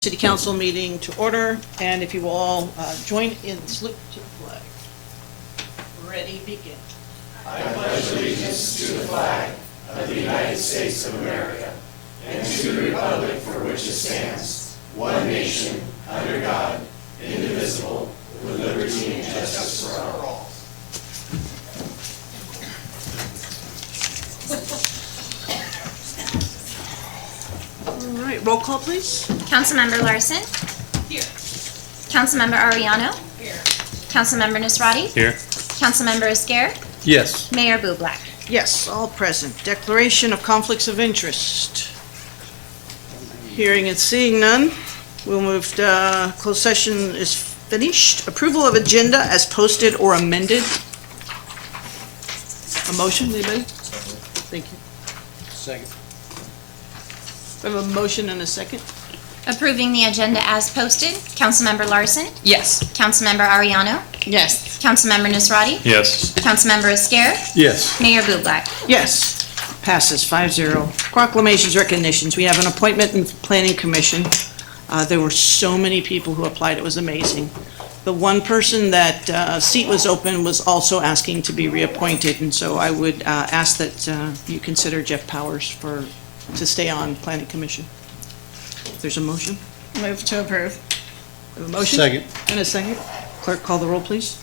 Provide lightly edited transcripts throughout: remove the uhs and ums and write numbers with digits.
City Council meeting to order, and if you will all join in the salute to the flag. Ready, begin. All right, roll call, please. Councilmember Larson. Here. Councilmember Ariano. Here. Councilmember Nisrati. Here. Councilmember Esquer. Yes. Mayor Bublak. Yes, all present. Declaration of conflicts of interest. Hearing and seeing none, we'll move to closed session is finished. Approval of agenda as posted or amended. A motion, anybody? Thank you. Second. We have a motion and a second. Approving the agenda as posted. Councilmember Larson. Yes. Councilmember Ariano. Yes. Councilmember Nisrati. Yes. Councilmember Esquer. Yes. Mayor Bublak. Yes. Passes 5-0. Proclamations, recognitions. We have an appointment in Planning Commission. There were so many people who applied. It was amazing. The one person that seat was open was also asking to be reappointed, and so I would ask that you consider Jeff Powers to stay on Planning Commission. If there's a motion. Move to approve. We have a motion? Second. And a second. Clerk, call the roll, please.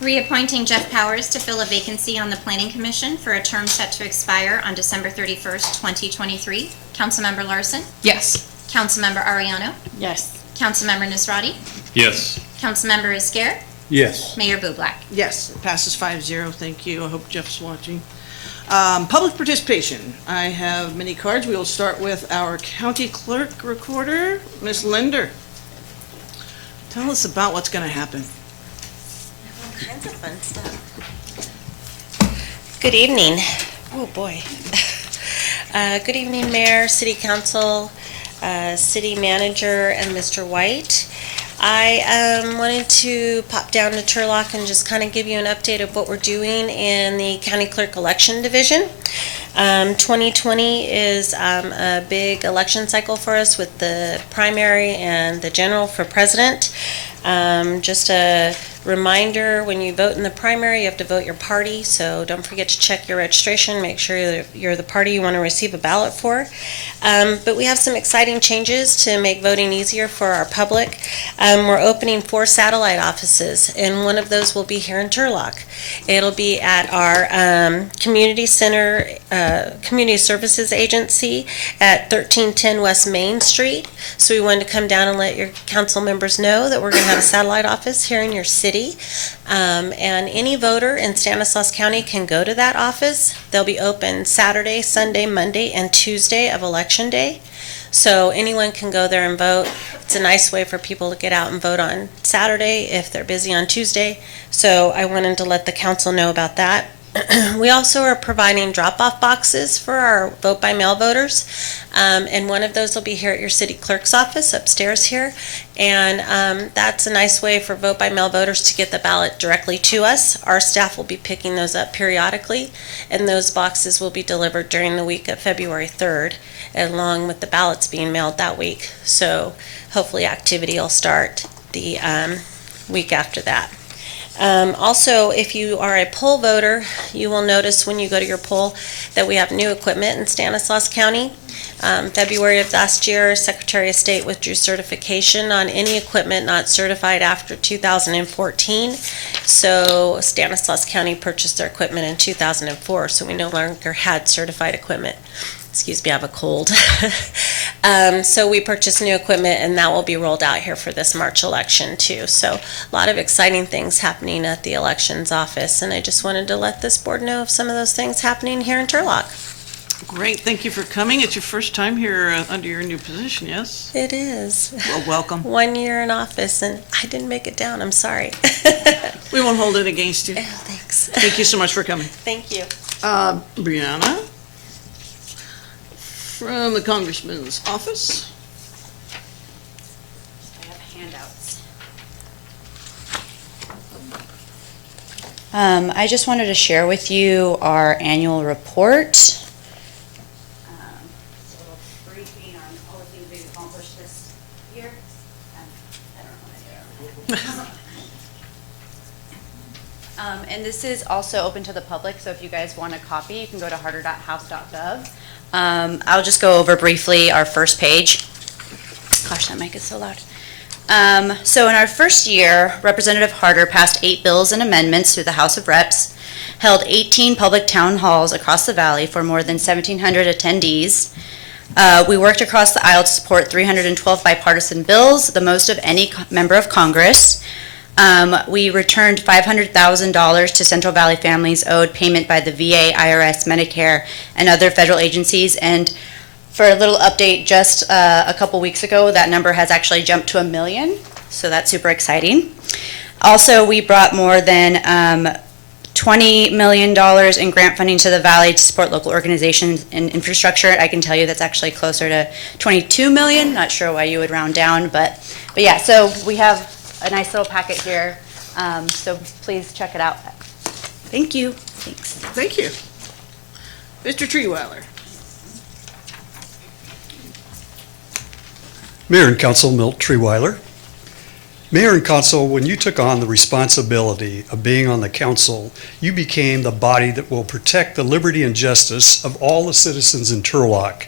Reappointing Jeff Powers to fill a vacancy on the Planning Commission for a term set to expire on December 31st, 2023. Councilmember Larson. Yes. Councilmember Ariano. Yes. Councilmember Nisrati. Yes. Councilmember Esquer. Yes. Mayor Bublak. Yes, it passes 5-0. Thank you. I hope Jeff's watching. Public participation. I have many cards. We will start with our county clerk recorder, Ms. Linder. Tell us about what's going to happen. All kinds of fun stuff. Good evening. Oh, boy. Good evening, Mayor, City Council, City Manager, and Mr. White. I wanted to pop down to Turlock and just kind of give you an update of what we're doing in the County Clerk Election Division. 2020 is a big election cycle for us with the primary and the general for president. Just a reminder, when you vote in the primary, you have to vote your party, so don't forget to check your registration, make sure you're the party you want to receive a ballot for. But we have some exciting changes to make voting easier for our public. We're opening 4 satellite offices, and one of those will be here in Turlock. It'll be at our community center, community services agency at 1310 West Main Street. So we wanted to come down and let your council members know that we're going to have a satellite office here in your city. And any voter in Stanislaus County can go to that office. They'll be open Saturday, Sunday, Monday, and Tuesday of Election Day. So anyone can go there and vote. It's a nice way for people to get out and vote on Saturday if they're busy on Tuesday. So I wanted to let the council know about that. We also are providing drop-off boxes for our vote-by-mail voters, and one of those will be here at your city clerk's office upstairs here, and that's a nice way for vote-by-mail voters to get the ballot directly to us. Our staff will be picking those up periodically, and those boxes will be delivered during the week of February 3rd, along with the ballots being mailed that week. So hopefully activity will start the week after that. Also, if you are a poll voter, you will notice when you go to your poll that we have new equipment in Stanislaus County. February of last year, Secretary of State withdrew certification on any equipment not certified after 2014. So Stanislaus County purchased their equipment in 2004, so we no longer had certified equipment. Excuse me, I have a cold. So we purchased new equipment, and that will be rolled out here for this March election too. So a lot of exciting things happening at the elections office, and I just wanted to let this board know of some of those things happening here in Turlock. Great, thank you for coming. It's your first time here under your new position, yes? It is. Well, welcome. 1 year in office, and I didn't make it down. I'm sorry. We won't hold it against you. Oh, thanks. Thank you so much for coming. Thank you. Brianna, from the Congressman's office. I have handouts. I just wanted to share with you our annual report. It's a little briefing on all the things we've accomplished this here. I don't know. And this is also open to the public, so if you guys want a copy, you can go to harder.house.gov. I'll just go over briefly our first page. Gosh, that mic is so loud. So in our first year, Representative Harder passed 8 bills and amendments through the House of Reps, held 18 public town halls across the valley for more than 1,700 attendees. We worked across the aisle to support 312 bipartisan bills, the most of any member of Congress. We returned $500,000 to Central Valley families owed payment by the VA, IRS, Medicare, and other federal agencies. And for a little update, just a couple weeks ago, that number has actually jumped to $1 million, so that's super exciting. Also, we brought more than $20 million in grant funding to the Valley to support local organizations and infrastructure. I can tell you that's actually closer to $22 million. Not sure why you would round down, but yeah, so we have a nice little packet here, so please check it out. Thank you. Thanks. Thank you. Mr. Treeweiler. Mayor and Council, Milt Treeweiler. Mayor and Council, when you took on the responsibility of being on the council, you became the body that will protect the liberty and justice of all the citizens in Turlock.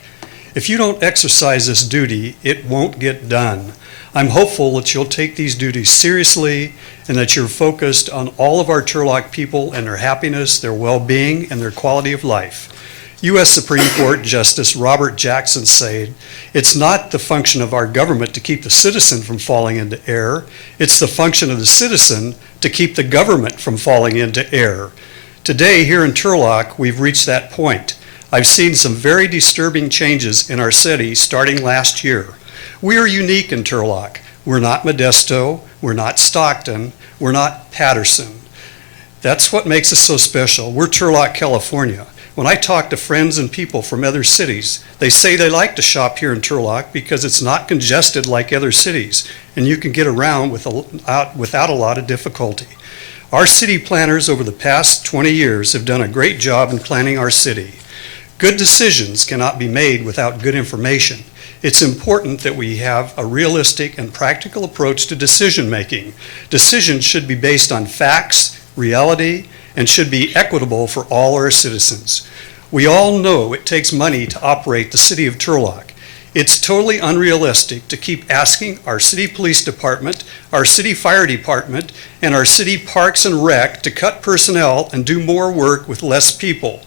If you don't exercise this duty, it won't get done. I'm hopeful that you'll take these duties seriously and that you're focused on all of our Turlock people and their happiness, their well-being, and their quality of life. U.S. Supreme Court Justice Robert Jackson said, "It's not the function of our government to keep the citizen from falling into error. It's the function of the citizen to keep the government from falling into error." Today, here in Turlock, we've reached that point. I've seen some very disturbing changes in our city starting last year. We are unique in Turlock. We're not Modesto, we're not Stockton, we're not Patterson. That's what makes us so special. We're Turlock, California. When I talk to friends and people from other cities, they say they like to shop here in Turlock because it's not congested like other cities, and you can get around without a lot of difficulty. Our city planners over the past 20 years have done a great job in planning our city. Good decisions cannot be made without good information. It's important that we have a realistic and practical approach to decision making. Decisions should be based on facts, reality, and should be equitable for all our citizens. We all know it takes money to operate the city of Turlock. It's totally unrealistic to keep asking our city police department, our city fire department, and our city parks and rec to cut personnel and do more work with less people.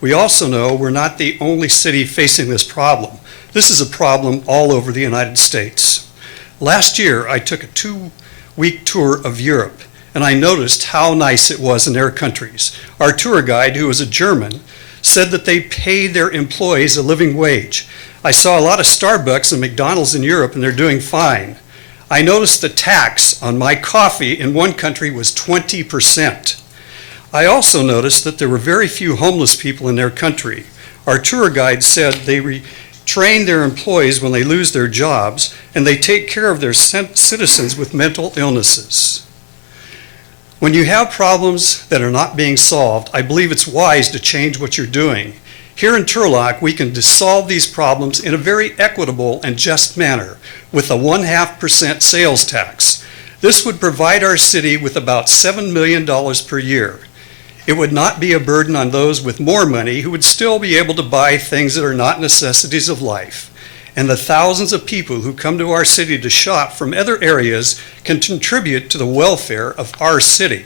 We also know we're not the only city facing this problem. This is a problem all over the United States. Last year, I took a 2-week tour of Europe, and I noticed how nice it was in their countries. Our tour guide, who was a German, said that they pay their employees a living wage. I saw a lot of Starbucks and McDonald's in Europe, and they're doing fine. I noticed the tax on my coffee in one country was 20%. I also noticed that there were very few homeless people in their country. Our tour guide said they train their employees when they lose their jobs, and they take care of their citizens with mental illnesses. When you have problems that are not being solved, I believe it's wise to change what you're doing. Here in Turlock, we can solve these problems in a very equitable and just manner with a 0.5% sales tax. This would provide our city with about $7 million per year. It would not be a burden on those with more money who would still be able to buy things that are not necessities of life. And the thousands of people who come to our city to shop from other areas can contribute to the welfare of our city.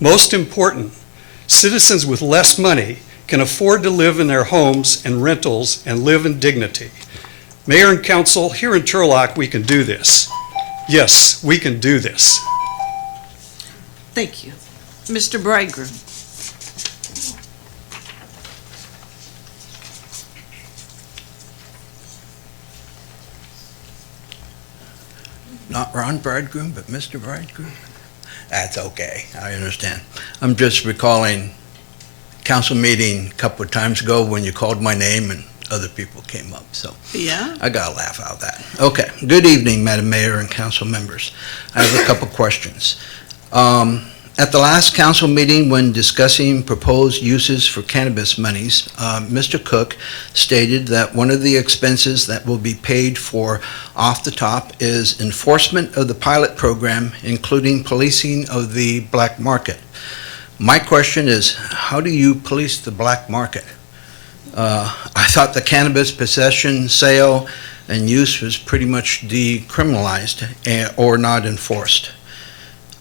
Most important, citizens with less money can afford to live in their homes and rentals and live in dignity. Mayor and Council, here in Turlock, we can do this. Yes, we can do this. Thank you. Mr. Bridegroom. Not Ron Bridegroom, but Mr. Bridegroom. That's okay, I understand. I'm just recalling council meeting a couple of times ago when you called my name and other people came up, so Yeah? I got a laugh out of that. Okay, good evening, Madam Mayor and council members. I have a couple questions. At the last council meeting, when discussing proposed uses for cannabis monies, Mr. Cook stated that one of the expenses that will be paid for off the top is enforcement of the pilot program, including policing of the black market. My question is, how do you police the black market? I thought the cannabis possession, sale, and use was pretty much decriminalized or not enforced.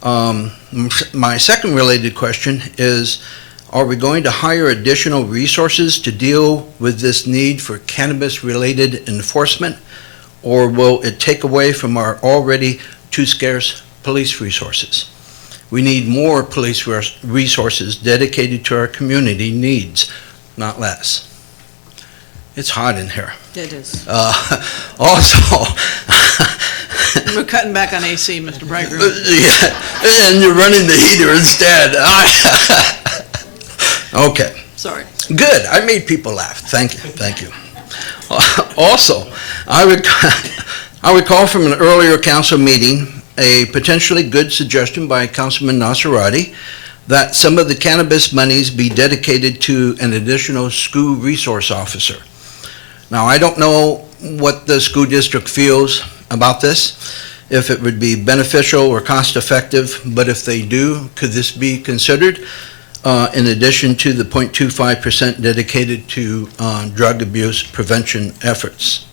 My second related question is, are we going to hire additional resources to deal with this need for cannabis-related enforcement, or will it take away from our already too scarce police resources? We need more police resources dedicated to our community needs, not less. It's hot in here. It is. Also, We're cutting back on AC, Mr. Bridegroom. yeah, and you're running the heater instead. Okay, Sorry. good. I made people laugh. Thank you, thank you. Also, I recall from an earlier council meeting a potentially good suggestion by Councilman Nasarati that some of the cannabis monies be dedicated to an additional school resource officer. Now, I don't know what the school district feels about this, if it would be beneficial or cost-effective, but if they do, could this be considered in addition to the 0.25% dedicated to drug abuse prevention efforts?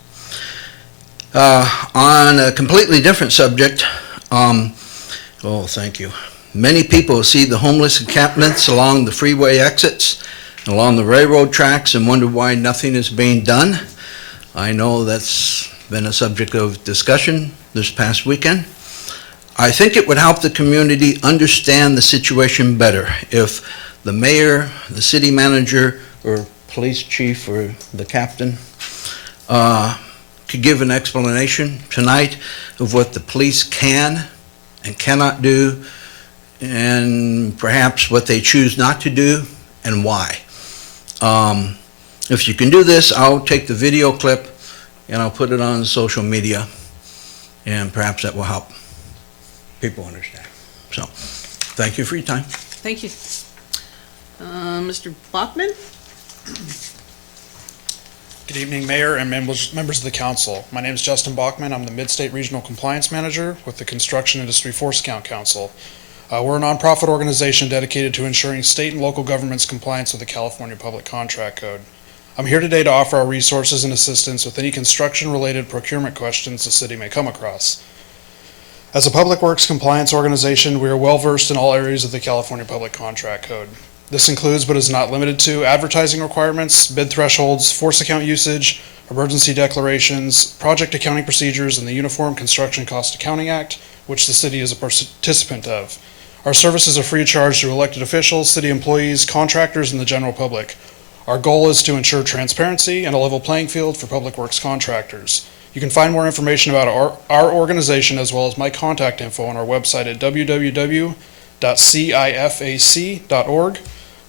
On a completely different subject, thank you. Many people see the homeless encampments along the freeway exits, along the railroad tracks, and wonder why nothing is being done. I know that's been a subject of discussion this past weekend. I think it would help the community understand the situation better if the mayor, the city manager, or police chief, or the captain could give an explanation tonight of what the police can and cannot do, and perhaps what they choose not to do and why. If you can do this, I'll take the video clip and I'll put it on social media, and perhaps that will help people understand. So, thank you for your time. Thank you. Mr. Bachman? Good evening, Mayor and members of the council. My name is Justin Bachman. I'm the Mid-State Regional Compliance Manager with the Construction Industry Force Account Council. We're a nonprofit organization dedicated to ensuring state and local governments' compliance with the California Public Contract Code. I'm here today to offer our resources and assistance with any construction-related procurement questions the city may come across. As a public works compliance organization, we are well-versed in all areas of the California Public Contract Code. This includes, but is not limited to, advertising requirements, bid thresholds, force account usage, emergency declarations, project accounting procedures, and the Uniform Construction Cost Accounting Act, which the city is a participant of. Our services are free of charge to elected officials, city employees, contractors, and the general public. Our goal is to ensure transparency and a level playing field for public works contractors. You can find more information about our organization as well as my contact info on our website at www.cifac.org.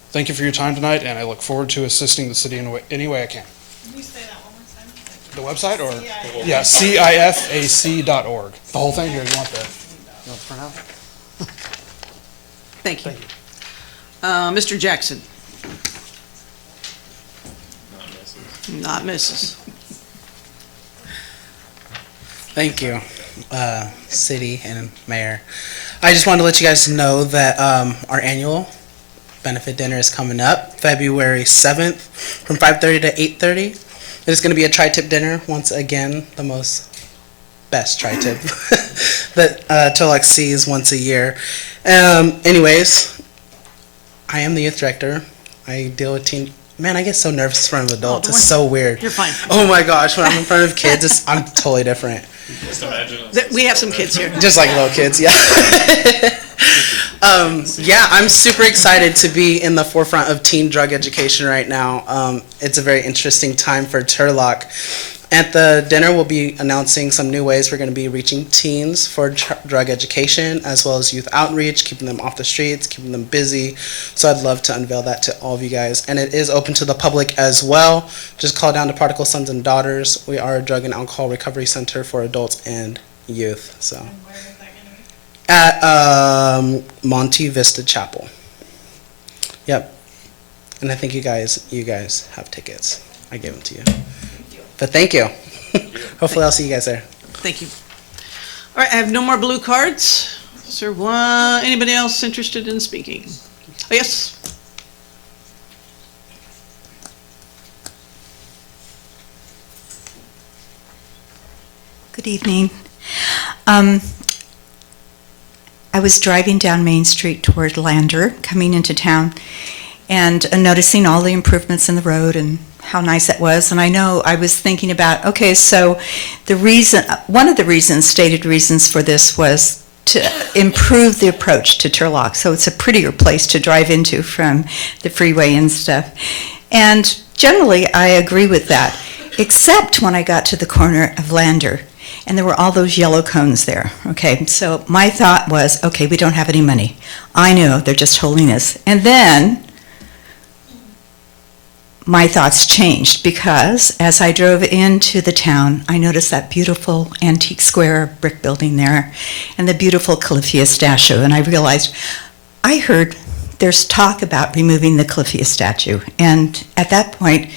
Thank you for your time tonight, and I look forward to assisting the city in any way I can. Can you say that one more time? The website, or? Yeah, cifac.org. The whole thing here, you want the print out? Thank you. Mr. Jackson? Not Mrs. Thank you, City and Mayor. I just wanted to let you guys know that our annual benefit dinner is coming up February 7th from 5:30 to 8:30. It is going to be a tri-tip dinner, once again, the best tri-tip that Tolak sees once a year. Anyways, I am the youth director. I deal with teen. Man, I get so nervous in front of adults. It's so weird. You're fine. Oh my gosh, when I'm in front of kids, I'm totally different. We have some kids here. Just like little kids, yeah. Yeah, I'm super excited to be in the forefront of teen drug education right now. It's a very interesting time for Turlock. At the dinner, we'll be announcing some new ways we're going to be reaching teens for drug education, as well as youth outreach, keeping them off the streets, keeping them busy. So I'd love to unveil that to all of you guys. And it is open to the public as well. Just call down to Particle Sons and Daughters. We are a drug and alcohol recovery center for adults and youth. So At Monte Vista Chapel. Yep. And I think you guys have tickets. I gave them to you. But thank you. Hopefully I'll see you guys there. Thank you. All right, I have no more blue cards. Is there anybody else interested in speaking? Oh, yes? Good evening. I was driving down Main Street toward Lander, coming into town, and noticing all the improvements in the road and how nice it was. And I was thinking about, okay, so one of the stated reasons for this was to improve the approach to Turlock, so it's a prettier place to drive into from the freeway and stuff. And generally, I agree with that, except when I got to the corner of Lander, and there were all those yellow cones there, okay? So my thought was, okay, we don't have any money. I know, they're just holding us. And then my thoughts changed, because as I drove into the town, I noticed that beautiful antique square brick building there and the beautiful Califia statue, and I realized, I heard there's talk about removing the Califia statue. And at that point,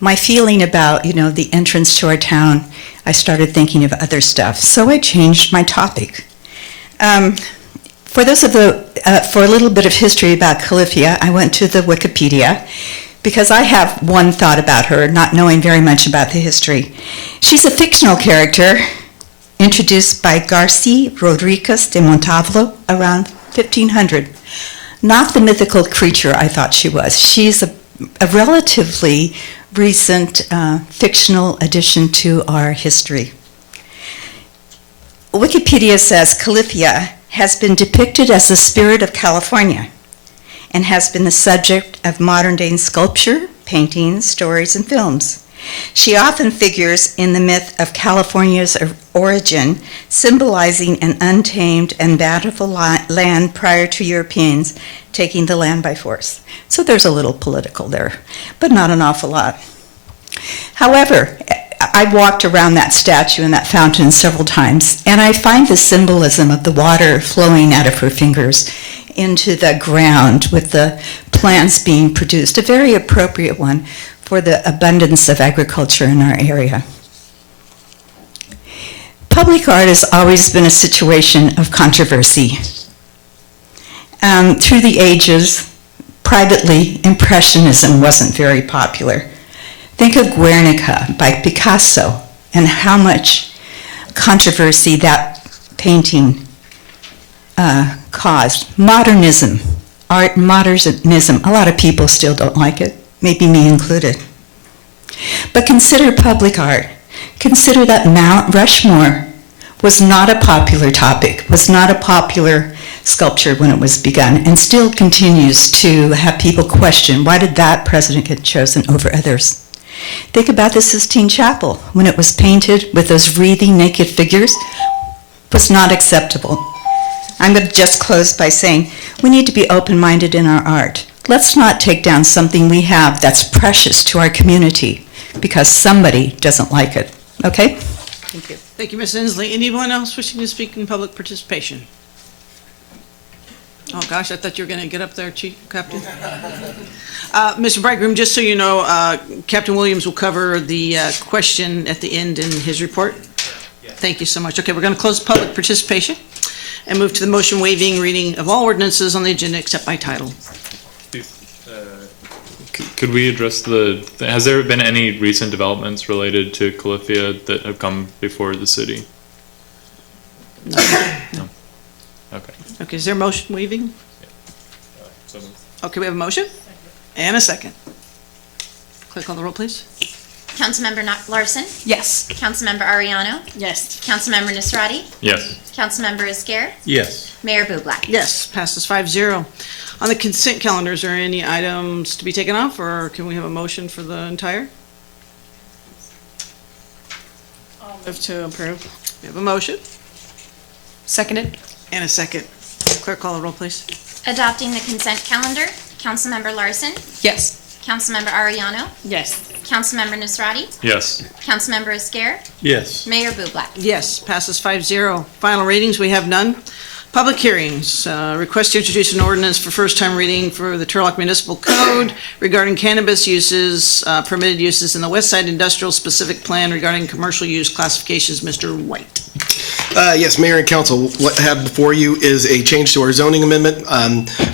my feeling about, the entrance to our town, I started thinking of other stuff. So I changed my topic. For a little bit of history about Califia, I went to the Wikipedia, because I have one thought about her, not knowing very much about the history. She's a fictional character introduced by Garci Rodriguez de Montalvo around 1500. Not the mythical creature I thought she was. She's a relatively recent fictional addition to our history. Wikipedia says Califia has been depicted as the spirit of California and has been the subject of modern-day sculpture, paintings, stories, and films. She often figures in the myth of California's origin, symbolizing an untamed and bountiful land prior to Europeans taking the land by force. So there's a little political there, but not an awful lot. However, I walked around that statue and that fountain several times, and I find the symbolism of the water flowing out of her fingers into the ground with the plants being produced, a very appropriate one for the abundance of agriculture in our area. Public art has always been a situation of controversy. Through the ages, privately, Impressionism wasn't very popular. Think of Guernica by Picasso and how much controversy that painting caused. Modernism, a lot of people still don't like it, maybe me included. But consider public art. Consider that Mount Rushmore was not a popular topic, was not a popular sculpture when it was begun, and still continues to have people question, why did that president get chosen over others? Think about the Sistine Chapel, when it was painted with those wreathing naked figures, was not acceptable. I'm going to just close by saying, we need to be open-minded in our art. Let's not take down something we have that's precious to our community because somebody doesn't like it. Okay? Thank you. Thank you, Ms. Inslee. Anyone else wishing to speak in public participation? Oh, gosh, I thought you were going to get up there, Chief Captain. Mr. Bridegroom, just so you know, Captain Williams will cover the question at the end in his report. Thank you so much. Okay, we're going to close public participation and move to the motion waiving reading of all ordinances on the agenda except by title. Could we address has there been any recent developments related to Califia that have come before the city? No. Okay. Okay, is there a motion waiving? So moved. Okay, we have a motion and a second. Click on the roll, please. Councilmember Larson? Yes. Councilmember Ariano? Yes. Councilmember Nisrati? Yes. Councilmember Iscar? Yes. Mayor Bublak? Yes, passes 5-0. On the consent calendar, is there any items to be taken off, or can we have a motion for the entire? Move to approve. We have a motion Seconded? and a second. Clerk, call the roll, please. Adopting the consent calendar, Councilmember Larson? Yes. Councilmember Ariano? Yes. Councilmember Nisrati? Yes. Councilmember Iscar? Yes. Mayor Bublak? Yes, passes 5-0. Final readings, we have none. Public hearings, request to introduce an ordinance for first-time reading for the Turlock Municipal Code regarding cannabis uses, permitted uses in the West Side Industrial Specific Plan regarding commercial use classifications. Mr. White. Yes, Mayor and Council, what I have before you is a change to our zoning amendment.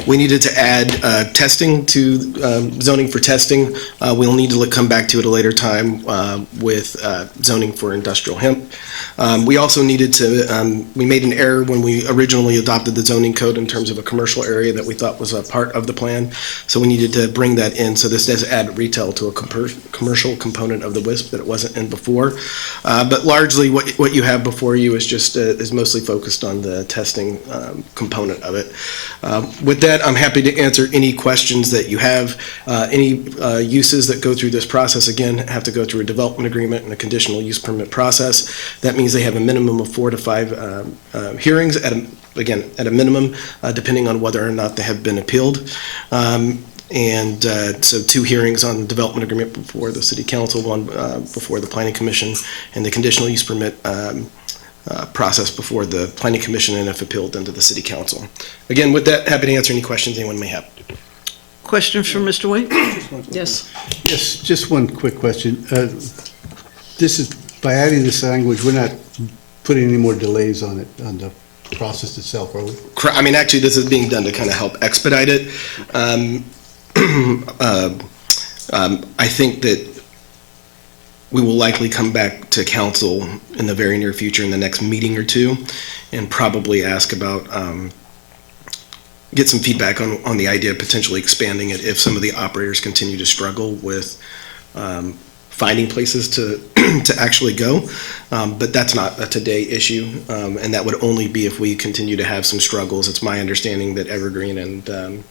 We needed to add testing to zoning for testing. We'll need to come back to it a later time with zoning for industrial hemp. We also needed to, we made an error when we originally adopted the zoning code in terms of a commercial area that we thought was a part of the plan. So we needed to bring that in. So this does add retail to a commercial component of the WISP that it wasn't in before. But largely what you have before you is just, is mostly focused on the testing component of it. With that, I'm happy to answer any questions that you have. Any uses that go through this process, again, have to go through a development agreement and a conditional use permit process. That means they have a minimum of 4 to 5 hearings, at a minimum, depending on whether or not they have been appealed. So 2 hearings on the development agreement before the City Council, 1 before the Planning Commission, and the conditional use permit process before the Planning Commission, and if appealed, then to the City Council. Again, with that, happy to answer any questions anyone may have. Questions from Mr. White? Yes. Yes, just one quick question. This is, by adding this language, we're not putting any more delays on it, on the process itself, are we? I mean, actually, this is being done to kind of help expedite it. I think that we will likely come back to council in the very near future, in the next meeting or 2, and probably ask about, get some feedback on the idea of potentially expanding it if some of the operators continue to struggle with finding places to to actually go. But that's not a today issue, and that would only be if we continue to have some struggles. It's my understanding that Evergreen and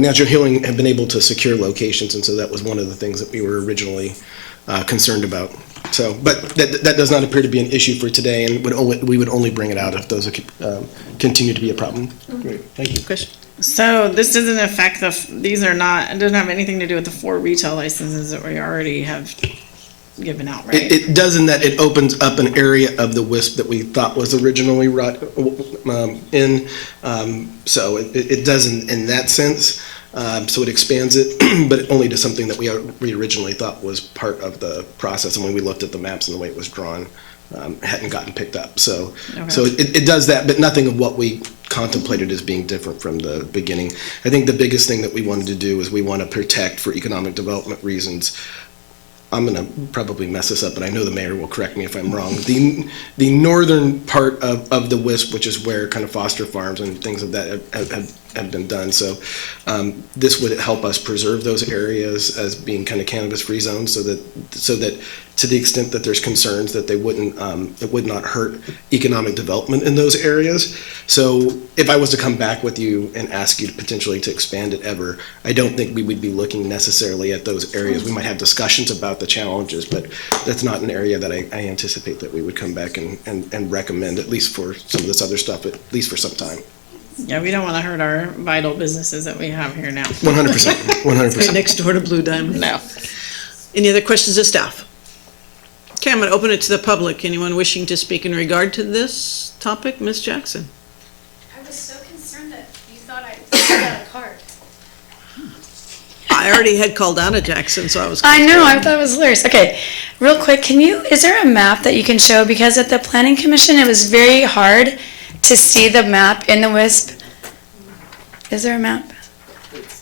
Natural Healing have been able to secure locations, and so that was one of the things that we were originally concerned about. So, but that does not appear to be an issue for today, and we would only bring it out if those continue to be a problem. Great, thank you. Question? So this doesn't affect these are not, it doesn't have anything to do with the 4 retail licenses that we already have given out, right? It does, in that it opens up an area of the WISP that we thought was originally in. So it does in that sense. So it expands it, but only to something that we originally thought was part of the process. And when we looked at the maps and the way it was drawn, hadn't gotten picked up. So, Okay. so it does that, but nothing of what we contemplated as being different from the beginning. I think the biggest thing that we wanted to do is we want to protect, for economic development reasons, I'm going to probably mess this up, but I know the mayor will correct me if I'm wrong. The northern part of the WISP, which is where kind of foster farms and things of that have been done. So this would help us preserve those areas as being kind of cannabis-free zones, so that to the extent that there's concerns that they wouldn't, it would not hurt economic development in those areas. So if I was to come back with you and ask you potentially to expand it ever, I don't think we would be looking necessarily at those areas. We might have discussions about the challenges, but that's not an area that I anticipate that we would come back and recommend, at least for some of this other stuff, at least for some time. Yeah, we don't want to hurt our vital businesses that we have here now. 100%, 100%. Right next door to Blue Diamond. No. Any other questions of staff? Okay, I'm going to open it to the public. Anyone wishing to speak in regard to this topic? Ms. Jackson? I was so concerned that you thought I filled out a card. I already had called out a Jackson, so I was. I know, I thought it was hilarious. Okay, real quick, is there a map that you can show? Because at the Planning Commission, it was very hard to see the map in the WISP. Is there a map?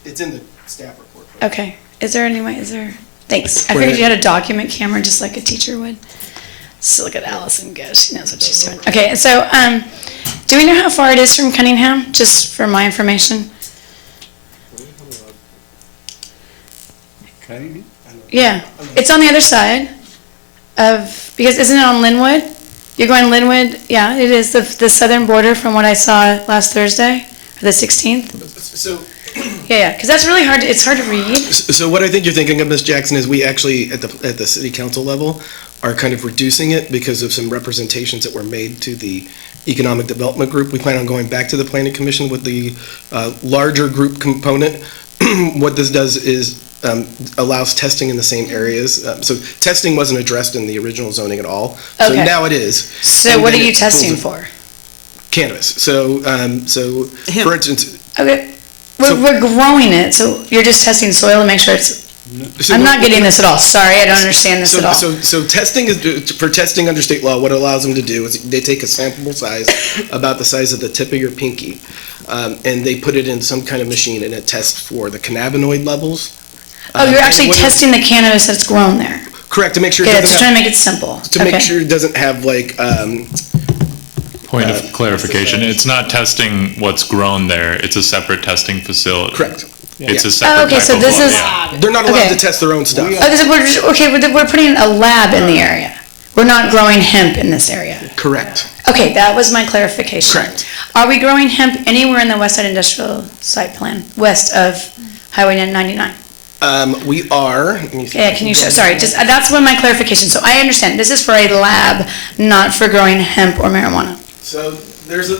It's in the staff report. Okay, is there? Thanks. I figured you had a document camera just like a teacher would. So look at Allison go, she knows what she's doing. Okay, so, do we know how far it is from Cunningham, just for my information? Cunningham? Yeah, it's on the other side because isn't it on Linwood? You're going Linwood, yeah, it is the southern border from what I saw last Thursday, or the 16th. So, Yeah, because that's really hard, it's hard to read. So what I think you're thinking of, Ms. Jackson, is we actually, at the city council level, are kind of reducing it because of some representations that were made to the economic development group. We plan on going back to the planning commission with the larger group component. What this does is allows testing in the same areas. So testing wasn't addressed in the original zoning at all. So Okay. now it is. So And what are then you it testing pulls for? Cannabis. So, for instance, Okay, So- we're growing it, so you're just testing soil to make sure it's, I'm not getting this at all, sorry, I don't understand this at all. So testing is, for testing under state law, what it allows them to do is they take a sample size, about the size of the tip of your pinky, and they put it in some kind of machine and it tests for the cannabinoid levels. Oh, you're and actually whether- testing the cannabis that's grown there. Correct, to make sure it Okay, doesn't just have, trying to make it simple. to make Okay. sure it doesn't have like, Point of clarification, it's not testing what's grown there, it's a separate testing facility. correct. It's a Oh, separate okay, type so of this law, is- yeah. They're not allowed Okay. to test their own stuff. Okay, so we're putting a lab in the area. We're not growing hemp in this area. Correct. Okay, that was my clarification. Correct. Are we growing hemp anywhere in the West Side Industrial Site Plan, west of Highway 99? We are. Let me see. Yeah, can you show, sorry, just, that's one of my clarification. So I understand, this is for a lab, not for growing hemp or marijuana. So there's a,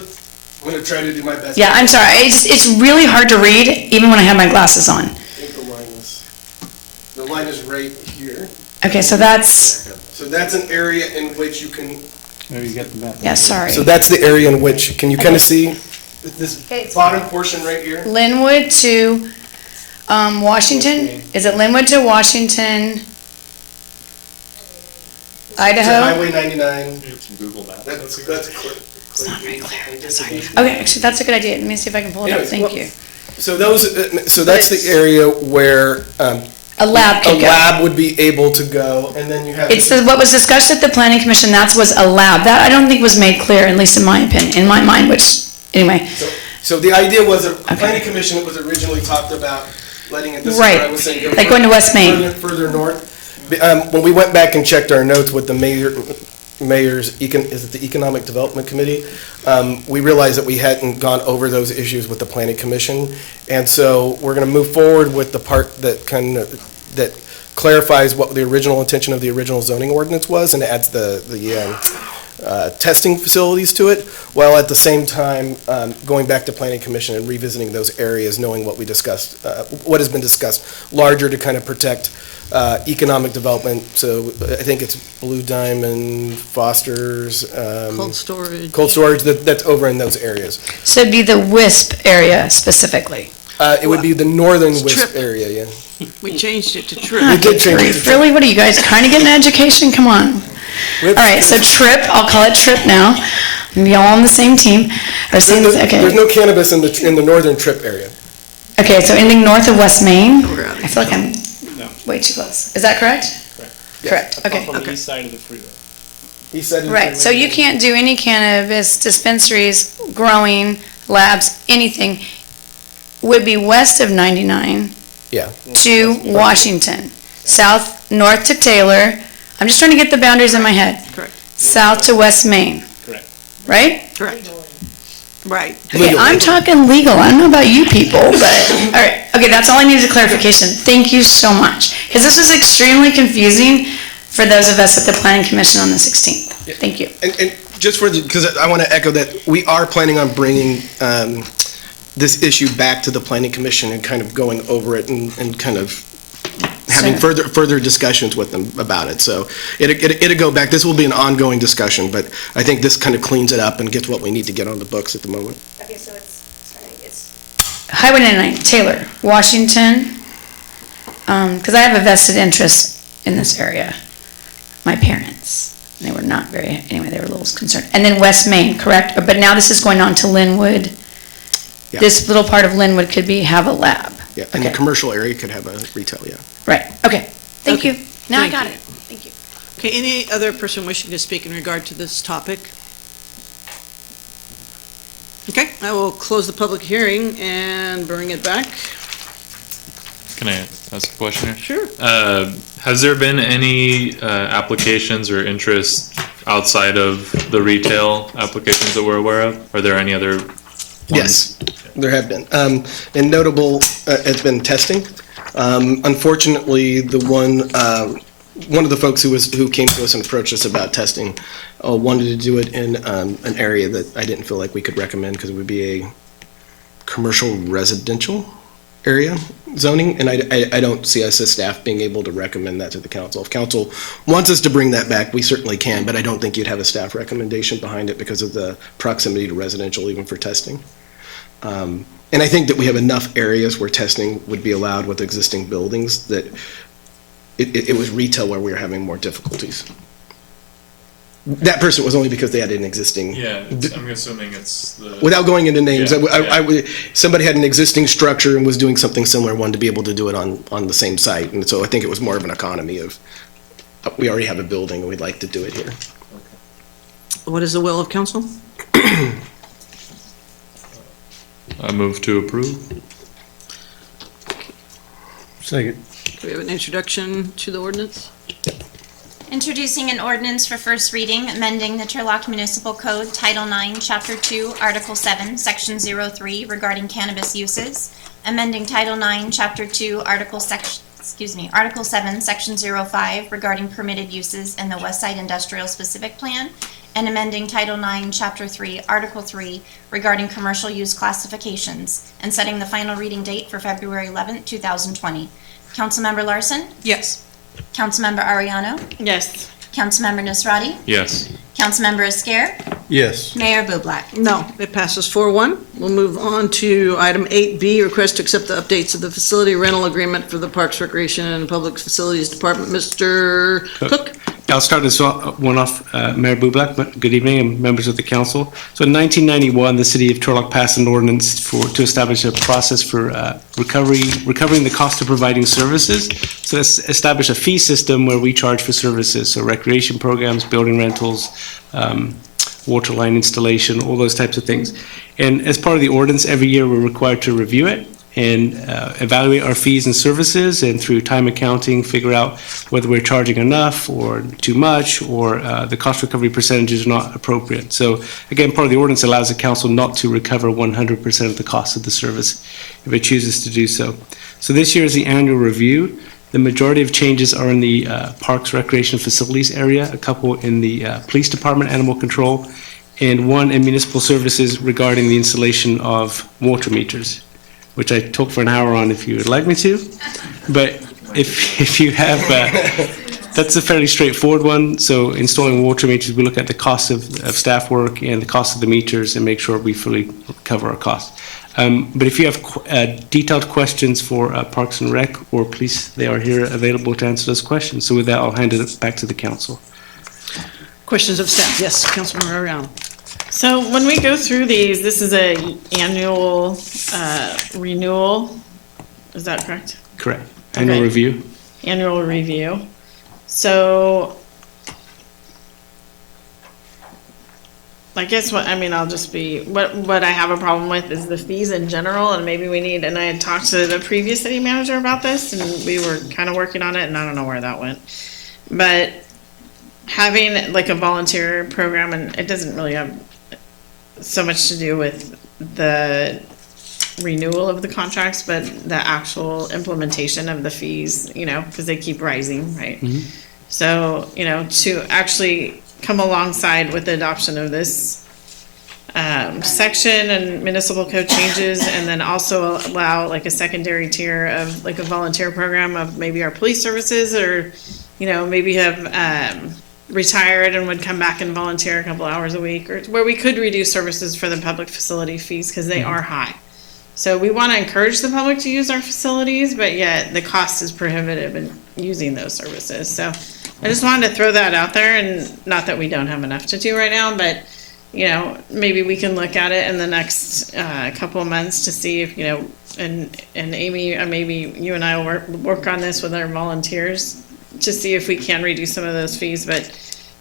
I'm gonna try to do my best. Yeah, I'm sorry, it's really hard to read, even when I have my glasses on. I think the line is right here. Okay, so that's, So that's an area in which you can, There you get the map. yeah, sorry. so that's the area in which, can you kind of see this bottom portion right here? Linwood to, Washington, is it Linwood to Washington, To Idaho? Highway 99. Google that. That's It's not very clear, sorry. Okay, actually, that's a good idea, let me see if I can pull it up, Anyways, thank well, you. So so that's the area where, A lab a could go. lab would be able to go, and then you have. It's what was discussed at the planning commission, that was a lab, that I don't think was made clear, at least in my opinion, in my mind, which, anyway. So the idea was, that the Okay. planning commission was originally talked about letting it, this is where I Right, was saying. go like going to West Main. Further north. When we went back and checked our notes with the mayor's, is it the Economic Development Committee? We realized that we hadn't gone over those issues with the planning commission. And so we're gonna move forward with the part that that clarifies what the original intention of the original zoning ordinance was and adds the testing facilities to it, while at the same time, going back to planning commission and revisiting those areas, knowing what we discussed, what has been discussed, larger to kind of protect economic development. So I think it's Blue Diamond, Foster's, Cold storage. cold storage, that's over in those areas. So it'd be the WISP area specifically. It would be the northern It's WISP Trip. area, yeah. We changed it to We TRIP. did change it. Grief, really, what are you guys, trying to get an education, come on. All right, so TRIP, I'll call it TRIP now, be all on the same team, or same, There's okay. no cannabis in the northern Trip area. Okay, so anything north of West Main? We're out of I feel like I'm way too close, is that correct? Correct, okay. On the east side of the freeway. He said. Right, so you can't do any cannabis dispensaries, growing, labs, anything, would be west of 99 Yeah. to Washington, south, north to Taylor, I'm just trying to get the boundaries in my head. Correct. South to West Main. Correct. Right? Correct. Right. Okay, I'm talking legal, I don't know about you people, but, all right, okay, that's all I needed a clarification, thank you so much. Because this was extremely confusing for those of us at the planning commission on the 16th, thank you. And just for because I want to echo that, we are planning on bringing this issue back to the planning commission and kind of going over it and kind of having further discussions with them about it. So it'll go back, this will be an ongoing discussion, but I think this kind of cleans it up and gets what we need to get on the books at the moment. Okay, so it's Highway 99, Taylor, Washington, because I have a vested interest in this area. My parents, they were not very, anyway, they were a little concerned. And then West Main, correct? But now this is going on to Linwood. Yeah. This little part of Linwood could have a lab. Yeah, and the Okay. commercial area could have a retail, yeah. Right, okay, thank Okay, you. Now I thank got you. it, thank you. Okay, any other person wishing to speak in regard to this topic? Okay, I will close the public hearing and bring it back. Can I ask a question here? Sure. Has there been any applications or interest outside of the retail applications that we're aware of? Are there any other ones? Yes, there have been. And notable has been testing. Unfortunately, one of the folks who came to us and approached us about testing wanted to do it in an area that I didn't feel like we could recommend because it would be a commercial residential area zoning, and I don't see us as staff being able to recommend that to the council. If council wants us to bring that back, we certainly can, but I don't think you'd have a staff recommendation behind it because of the proximity to residential, even for testing. And I think that we have enough areas where testing would be allowed with existing buildings that it was retail where we were having more difficulties. That person was only because they had an existing. Yeah, I'm assuming it's the. Without going into names, Yeah, somebody had an existing structure and was doing something similar, wanted to be able to do it on the same site. And so I think it was more of an economy of, we already have a building and we'd like to do it here. What is the will of council? I move to approve. Second. Do we have an introduction to the ordinance? Introducing an ordinance for first reading, amending the Turlock Municipal Code, Title 9, Chapter 2, Article 7, Section 03 regarding cannabis uses, amending Title 9, Chapter 2, Article 7, Section 05 regarding permitted uses in the West Side Industrial Specific Plan, and amending Title 9, Chapter 3, Article 3 regarding commercial use classifications, and setting the final reading date for February 11th, 2020. Councilmember Larson? Yes. Councilmember Ariano? Yes. Councilmember Nasrati? Yes. Councilmember Esquer? Yes. Mayor Bublak? No, it passes 4-1. We'll move on to item 8B, request to accept the updates of the facility rental agreement for the Parks, Recreation, and Public Facilities Department. Mr. Cook? I'll start this one off, Mayor Bublak, but good evening, and members of the council. So in 1991, the city of Turlock passed an ordinance to establish a process for recovering the cost of providing services. So let's establish a fee system where we charge for services, so recreation programs, building rentals, water line installation, all those types of things. And as part of the ordinance, every year we're required to review it and evaluate our fees and services, and through time accounting, figure out whether we're charging enough or too much, or the cost recovery percentage is not appropriate. So again, part of the ordinance allows the council not to recover 100% of the cost of the service if it chooses to do so. So this year is the annual review. The majority of changes are in the Parks, Recreation, Facilities area, a couple in the Police Department, Animal Control, and one in Municipal Services regarding the installation of water meters, which I talked for an hour on if you would like me to. But if you have, that's a fairly straightforward one. So installing water meters, we look at the cost of staff work and the cost of the meters and make sure we fully cover our costs. But if you have detailed questions for Parks and Rec or Police, they are here available to answer those questions. So with that, I'll hand it back to the council. Questions of staff? Yes, Councilmember Ariano. So when we go through these, this is a annual renewal. Is that correct? Correct. Annual Okay. review. Annual review. So I guess I'll just be, what I have a problem with is the fees in general, and maybe we need, and I had talked to the previous city manager about this, and we were kind of working on it, and I don't know where that went. But having like a volunteer program, and it doesn't really have so much to do with the renewal of the contracts, but the actual implementation of the fees, because they keep rising, right? So, to actually come alongside with the adoption of this section and municipal code changes, and then also allow like a secondary tier of like a volunteer program of maybe our police services, or, maybe have retired and would come back and volunteer a couple hours a week, or where we could reduce services for the public facility fees because they are high. So we want to encourage the public to use our facilities, but yet the cost is prohibitive in using those services. So I just wanted to throw that out there, and not that we don't have enough to do right now, but maybe we can look at it in the next couple of months to see if, and Amy, maybe you and I will work on this with our volunteers to see if we can reduce some of those fees. But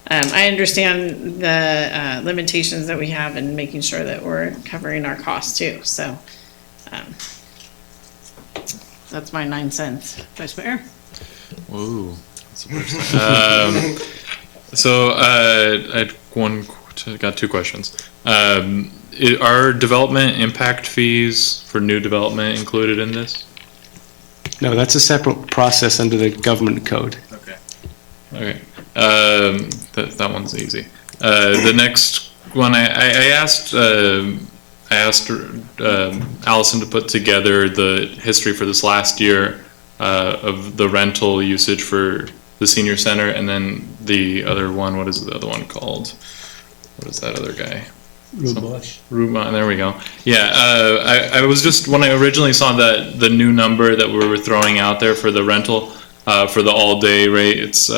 I understand the limitations that we have in making sure that we're covering our costs too. So that's my 9 cents. Vice Mayor? Whoa. That's the first time. So I got two questions. Are development impact fees for new development included in this? No, that's a separate process under the government code. Okay. That one's easy. The next one, I asked I asked Allison to put together the history for this last year of the rental usage for the senior center, and then the other one, what is the other one called? What is that other guy? Ruban, there we go. Yeah, I was just, when I originally saw that the new number that we were throwing out there for the rental, for the all-day rate, it's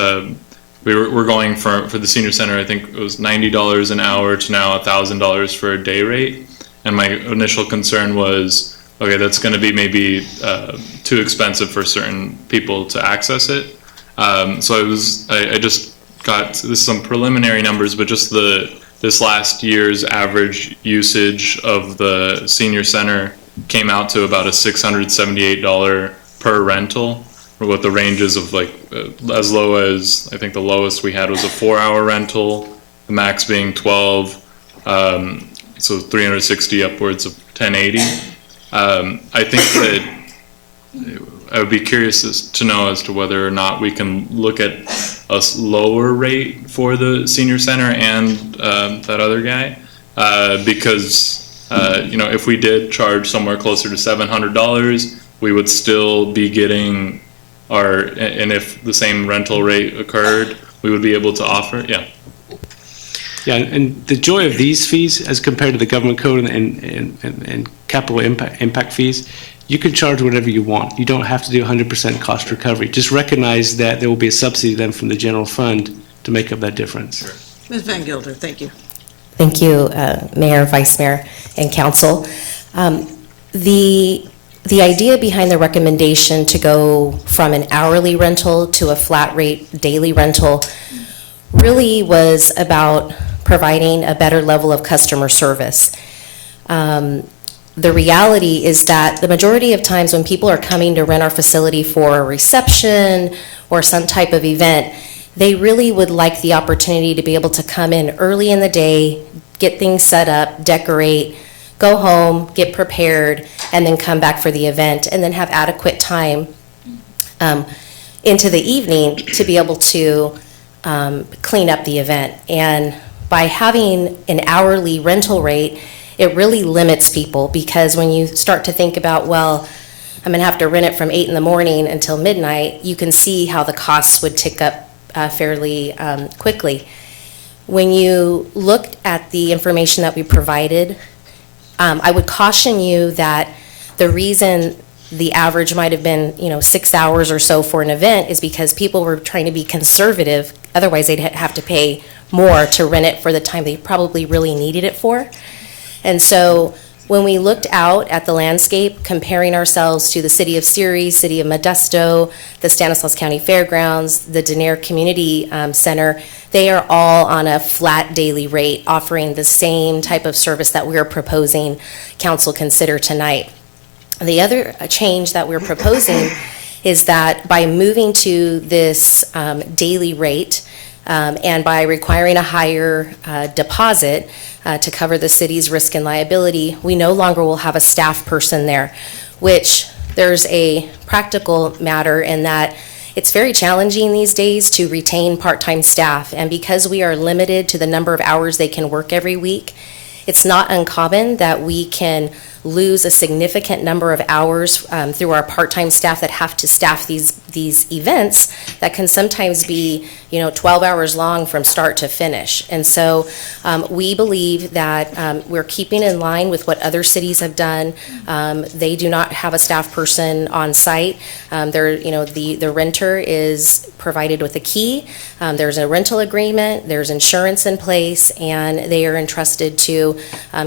we're going for the senior center, I think it was $90 an hour to now $1,000 for a day rate. And my initial concern was, okay, that's going to be maybe too expensive for certain people to access it. So I just got some preliminary numbers, but just this last year's average usage of the senior center came out to about a $678 per rental, or what the ranges of like as low as, I think the lowest we had was a 4-hour rental, the max being 12, so 360 upwards of 1080. I think that I would be curious to know as to whether or not we can look at a lower rate for the senior center and that other guy, because if we did charge somewhere closer to $700, we would still be getting and if the same rental rate occurred, we would be able to offer, yeah. Yeah, and the joy of these fees as compared to the government code and capital impact fees, you can charge whatever you want. You don't have to do 100% cost recovery. Just recognize that there will be a subsidy then from the general fund to make up that difference. Ms. Van Gilder, thank you. Thank you, Mayor, Vice Mayor, and Council. The idea behind the recommendation to go from an hourly rental to a flat rate daily rental really was about providing a better level of customer service. The reality is that the majority of times when people are coming to rent our facility for a reception or some type of event, they really would like the opportunity to be able to come in early in the day, get things set up, decorate, go home, get prepared, and then come back for the event, and then have adequate time into the evening to be able to clean up the event. And by having an hourly rental rate, it really limits people, because when you start to think about, well, I'm going to have to rent it from 8 in the morning until midnight, you can see how the costs would tick up fairly quickly. When you looked at the information that we provided, I would caution you that the reason the average might have been, 6 hours or so for an event is because people were trying to be conservative. Otherwise, they'd have to pay more to rent it for the time they probably really needed it for. And so when we looked out at the landscape, comparing ourselves to the City of Ceres, City of Modesto, the Stanislaus County Fairgrounds, the Denier Community Center, they are all on a flat daily rate, offering the same type of service that we're proposing council consider tonight. The other change that we're proposing is that by moving to this daily rate and by requiring a higher deposit to cover the city's risk and liability, we no longer will have a staff person there, which there's a practical matter in that it's very challenging these days to retain part-time staff. And because we are limited to the number of hours they can work every week, it's not uncommon that we can lose a significant number of hours through our part-time staff that have to staff these events that can sometimes be 12 hours long from start to finish. And so we believe that we're keeping in line with what other cities have done. They do not have a staff person on site. The renter is provided with a key. There's a rental agreement, there's insurance in place, and they are entrusted to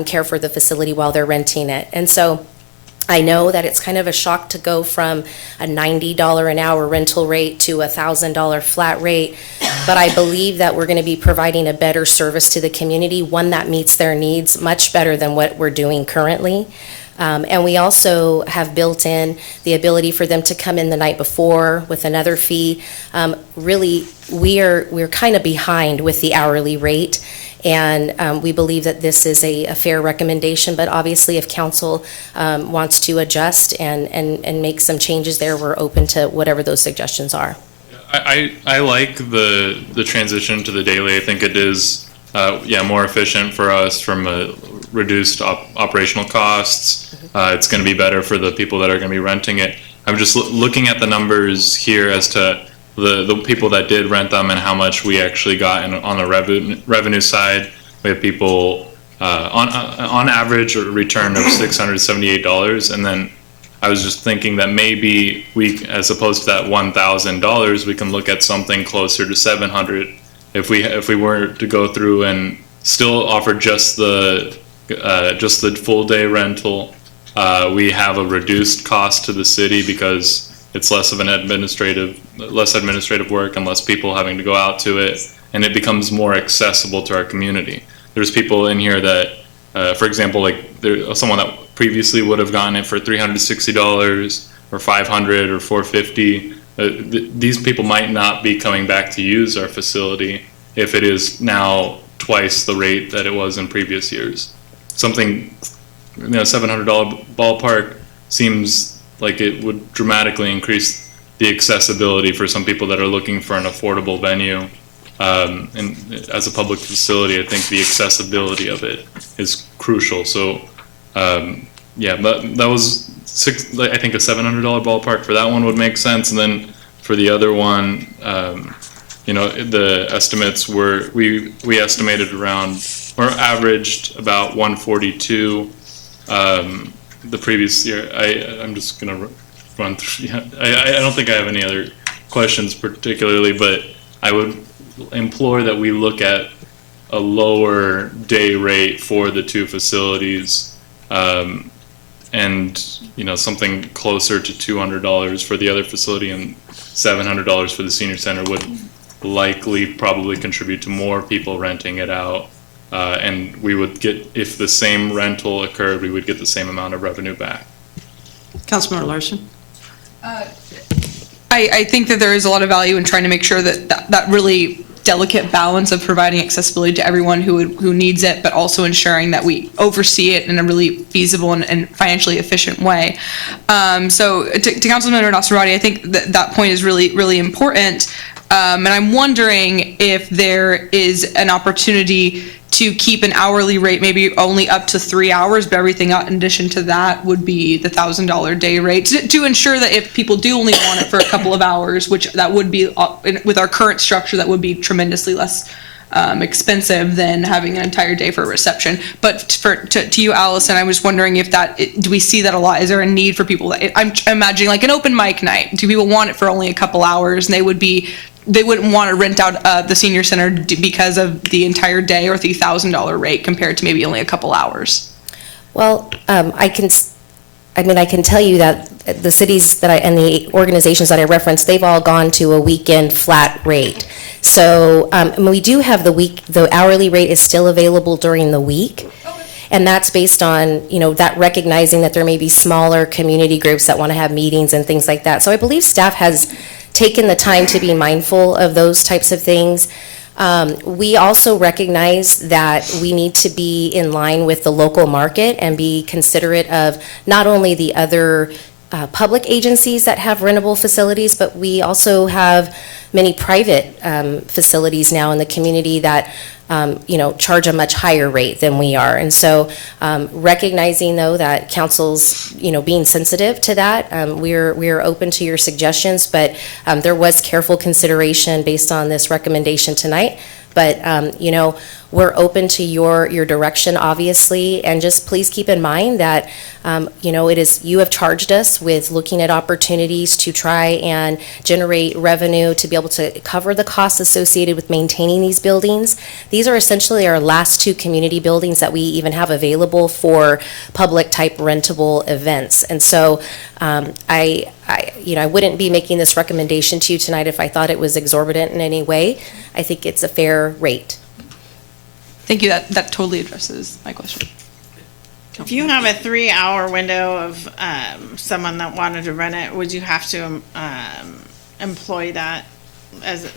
care for the facility while they're renting it. And so I know that it's kind of a shock to go from a $90 an hour rental rate to a $1,000 flat rate, but I believe that we're going to be providing a better service to the community, one that meets their needs much better than what we're doing currently. And we also have built in the ability for them to come in the night before with another fee. Really, we're kind of behind with the hourly rate. And we believe that this is a fair recommendation, but obviously if council wants to adjust and make some changes there, we're open to whatever those suggestions are. I like the transition to the daily. I think it is more efficient for us from a reduced operational costs. It's going to be better for the people that are going to be renting it. I'm just looking at the numbers here as to the people that did rent them and how much we actually got on the revenue side. We have people on average a return of $678, and then I was just thinking that maybe we, as opposed to that $1,000, we can look at something closer to $700 if we were to go through and still offer just the full day rental. We have a reduced cost to the city because it's less administrative work and less people having to go out to it, and it becomes more accessible to our community. There's people in here that, for example, like there's someone that previously would have gotten it for $360 or $500 or $450. These people might not be coming back to use our facility if it is now twice the rate that it was in previous years. Something, $700 ballpark seems like it would dramatically increase the accessibility for some people that are looking for an affordable venue. And as a public facility, I think the accessibility of it is crucial. So, that was I think a $700 ballpark for that one would make sense. And then for the other one, the estimates were, we estimated around, or averaged about 142 the previous year. I'm just gonna run through. Yeah, I don't think I have any other questions particularly, but I would implore that we look at a lower day rate for the two facilities, and something closer to $200 for the other facility and $700 for the senior center would likely probably contribute to more people renting it out, and we would get, if the same rental occurred, we would get the same amount of revenue back. Councilmember Larson? I think that there is a lot of value in trying to make sure that really delicate balance of providing accessibility to everyone who needs it, but also ensuring that we oversee it in a really feasible and financially efficient way. So to Councilmember Nasrati, I think that point is really, really important. And I'm wondering if there is an opportunity to keep an hourly rate, maybe only up to 3 hours, but everything in addition to that would be the $1,000 day rate, to ensure that if people do only want it for a couple of hours, which that would be, with our current structure, that would be tremendously less expensive than having an entire day for a reception. But to you, Allison, I was wondering if do we see that a lot? Is there a need for people that, I'm imagining like an open mic night, do people want it for only a couple hours, and they wouldn't want to rent out the senior center because of the entire day or the $1,000 rate compared to maybe only a couple hours? Well, I can tell you that the cities and the organizations that I referenced, they've all gone to a weekend flat rate. So we do have the hourly rate is still available during the week. And that's based on, that recognizing that there may be smaller community groups that want to have meetings and things like that. So I believe staff has taken the time to be mindful of those types of things. We also recognize that we need to be in line with the local market and be considerate of not only the other public agencies that have rentable facilities, but we also have many private facilities now in the community that charge a much higher rate than we are. And so recognizing, though, that council's, being sensitive to that, we're open to your suggestions, but there was careful consideration based on this recommendation tonight. But, we're open to your direction, obviously, and just please keep in mind that, you have charged us with looking at opportunities to try and generate revenue to be able to cover the costs associated with maintaining these buildings. These are essentially our last two community buildings that we even have available for public type rentable events. And so I wouldn't be making this recommendation to you tonight if I thought it was exorbitant in any way. I think it's a fair rate. Thank you. That totally addresses my question. If you have a 3-hour window of someone that wanted to rent it, would you have to employ that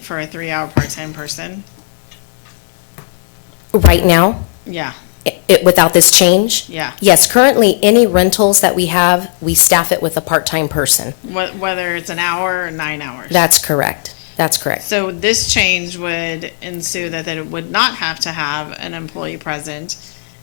for a 3-hour part-time person? Right now? Yeah. Without this change? Yeah. Yes, currently, any rentals that we have, we staff it with a part-time person. Whether it's an hour or 9 hours? That's correct. That's correct. So this change would ensue that it would not have to have an employee present,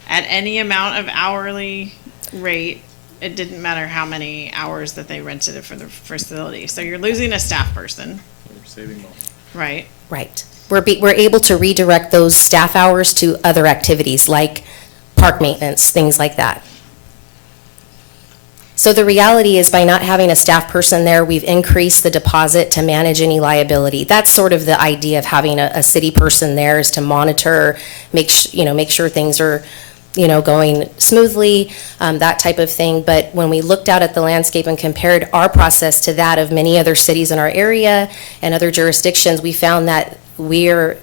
at any amount of hourly rate, it didn't matter how many hours that they rented it for the facility. So you're losing a staff person, We're saving money. right? Right. We're able to redirect those staff hours to other activities like park maintenance, things like that. So the reality is by not having a staff person there, we've increased the deposit to manage any liability. That's sort of the idea of having a city person there, is to monitor, make sure things are, going smoothly, that type of thing. But when we looked out at the landscape and compared our process to that of many other cities in our area and other jurisdictions, we found that we're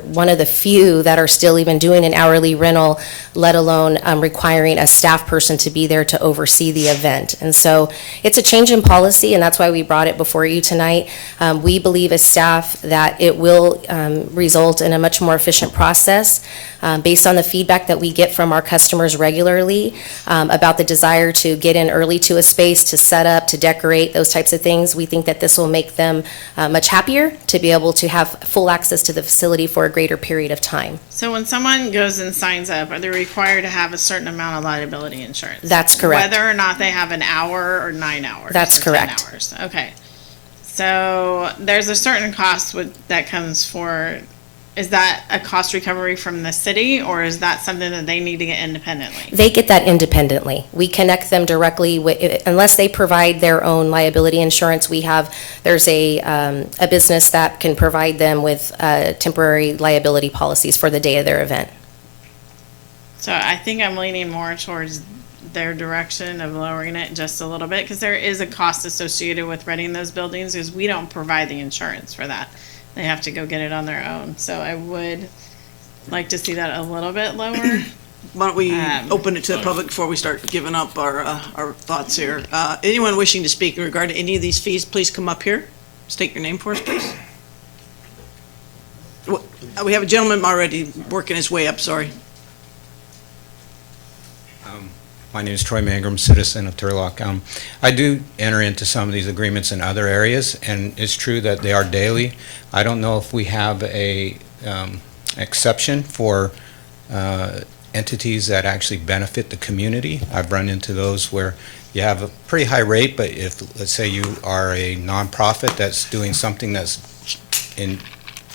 one of the few that are still even doing an hourly rental, let alone requiring a staff person to be there to oversee the event. And so it's a change in policy, and that's why we brought it before you tonight. We believe as staff that it will result in a much more efficient process based on the feedback that we get from our customers regularly about the desire to get in early to a space, to set up, to decorate, those types of things. We think that this will make them much happier to be able to have full access to the facility for a greater period of time. So when someone goes and signs up, are they required to have a certain amount of liability insurance? That's correct. Whether or not they have an hour or 9 hours? That's or 10 correct. hours. Okay. So there's a certain cost that comes for, is that a cost recovery from the city, or is that something that they need to get independently? They get that independently. We connect them directly with, unless they provide their own liability insurance, there's a business that can provide them with temporary liability policies for the day of their event. So I think I'm leaning more towards their direction of lowering it just a little bit, because there is a cost associated with renting those buildings, because we don't provide the insurance for that. They have to go get it on their own. So I would like to see that a little bit lower. Why don't we open it to the public before we start giving up our thoughts here? Anyone wishing to speak in regard to any of these fees, please come up here. State your name for us, please. We have a gentleman already working his way up, sorry. My name is Troy Mangrum, citizen of Turlock. I do enter into some of these agreements in other areas, and it's true that they are daily. I don't know if we have a exception for entities that actually benefit the community. I've run into those where you have a pretty high rate, but if, let's say, you are a nonprofit that's doing something that's in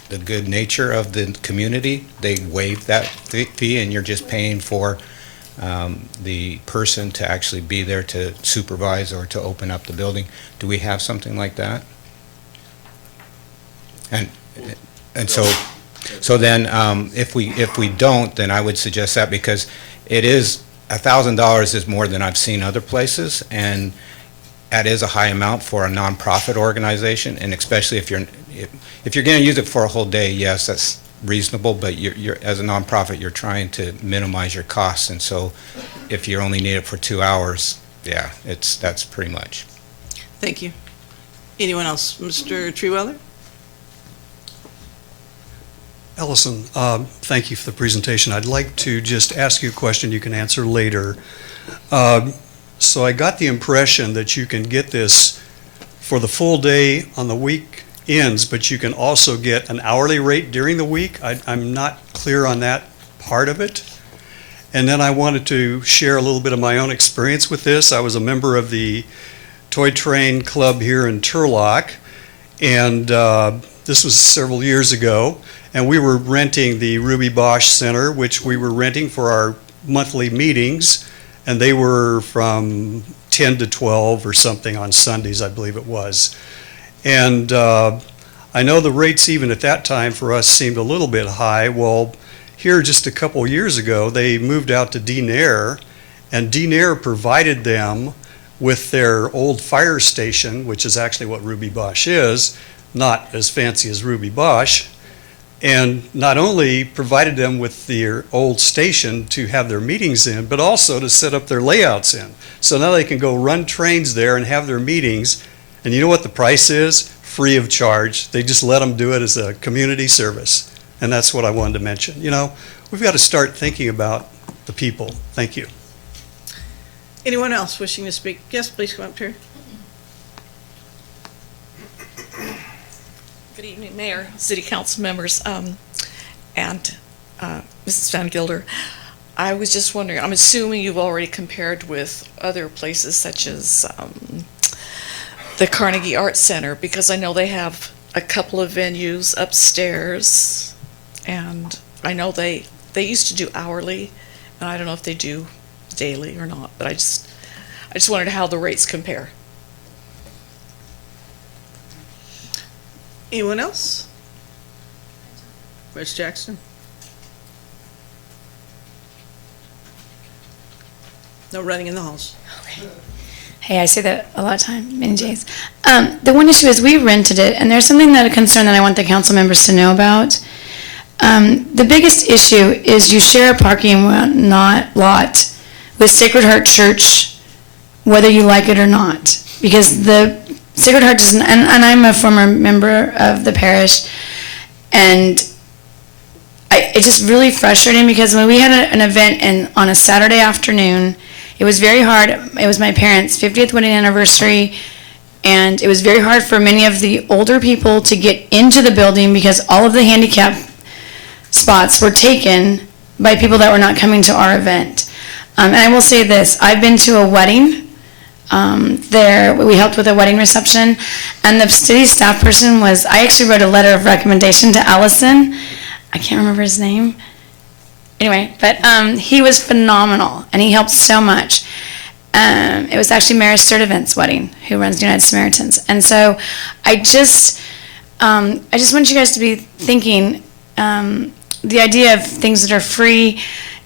the good nature of the community, they waive that fee, and you're just paying for the person to actually be there to supervise or to open up the building. Do we have something like that? And so then if we don't, then I would suggest that, because it is $1,000 is more than I've seen other places, and that is a high amount for a nonprofit organization, and especially if you're going to use it for a whole day, yes, that's reasonable, but you're as a nonprofit, you're trying to minimize your costs, and so if you only need it for 2 hours, yeah, that's pretty much. Thank you. Anyone else? Mr. Treeweller? Ellison, thank you for the presentation. I'd like to just ask you a question you can answer later. So I got the impression that you can get this for the full day on the weekends, but you can also get an hourly rate during the week. I'm not clear on that part of it. And then I wanted to share a little bit of my own experience with this. I was a member of the Toy Train Club here in Turlock, and this was several years ago, and we were renting the Ruby Bosch Center, which we were renting for our monthly meetings, and they were from 10 to 12 or something on Sundays, I believe it was. And I know the rates even at that time for us seemed a little bit high. Well, here just a couple years ago, they moved out to D-Nair, and D-Nair provided them with their old fire station, which is actually what Ruby Bosch is, not as fancy as Ruby Bosch, and not only provided them with their old station to have their meetings in, but also to set up their layouts in. So now they can go run trains there and have their meetings. And you know what the price is? Free of charge. They just let them do it as a community service. And that's what I wanted to mention. You know, we've got to start thinking about the people. Thank you. Anyone else wishing to speak? Yes, please come up here. Good evening, Mayor, City Council members, and Mrs. Van Gilder. I was just wondering, I'm assuming you've already compared with other places such as the Carnegie Arts Center, because I know they have a couple of venues upstairs, and I know they used to do hourly, and I don't know if they do daily or not, but I just wondered how the rates compare. Anyone else? Where's Jackson? No running in the halls. Hey, I say that a lot of times, many days. The one issue is we rented it, and there's something that a concern that I want the council members to know about. The biggest issue is you share a parking lot with Sacred Heart Church, whether you like it or not. Because the Sacred Heart doesn't, and I'm a former member of the parish, and it's just really frustrating because when we had an event on a Saturday afternoon, it was very hard. It was my parents' 50th wedding anniversary, and it was very hard for many of the older people to get into the building because all of the handicap spots were taken by people that were not coming to our event. And I will say this, I've been to a wedding there, we helped with a wedding reception, and the city staff person I actually wrote a letter of recommendation to Allison. I can't remember his name. Anyway, but he was phenomenal, and he helped so much. It was actually Mary Sturdivant's wedding, who runs United Samaritans. And so I just want you guys to be thinking the idea of things that are free.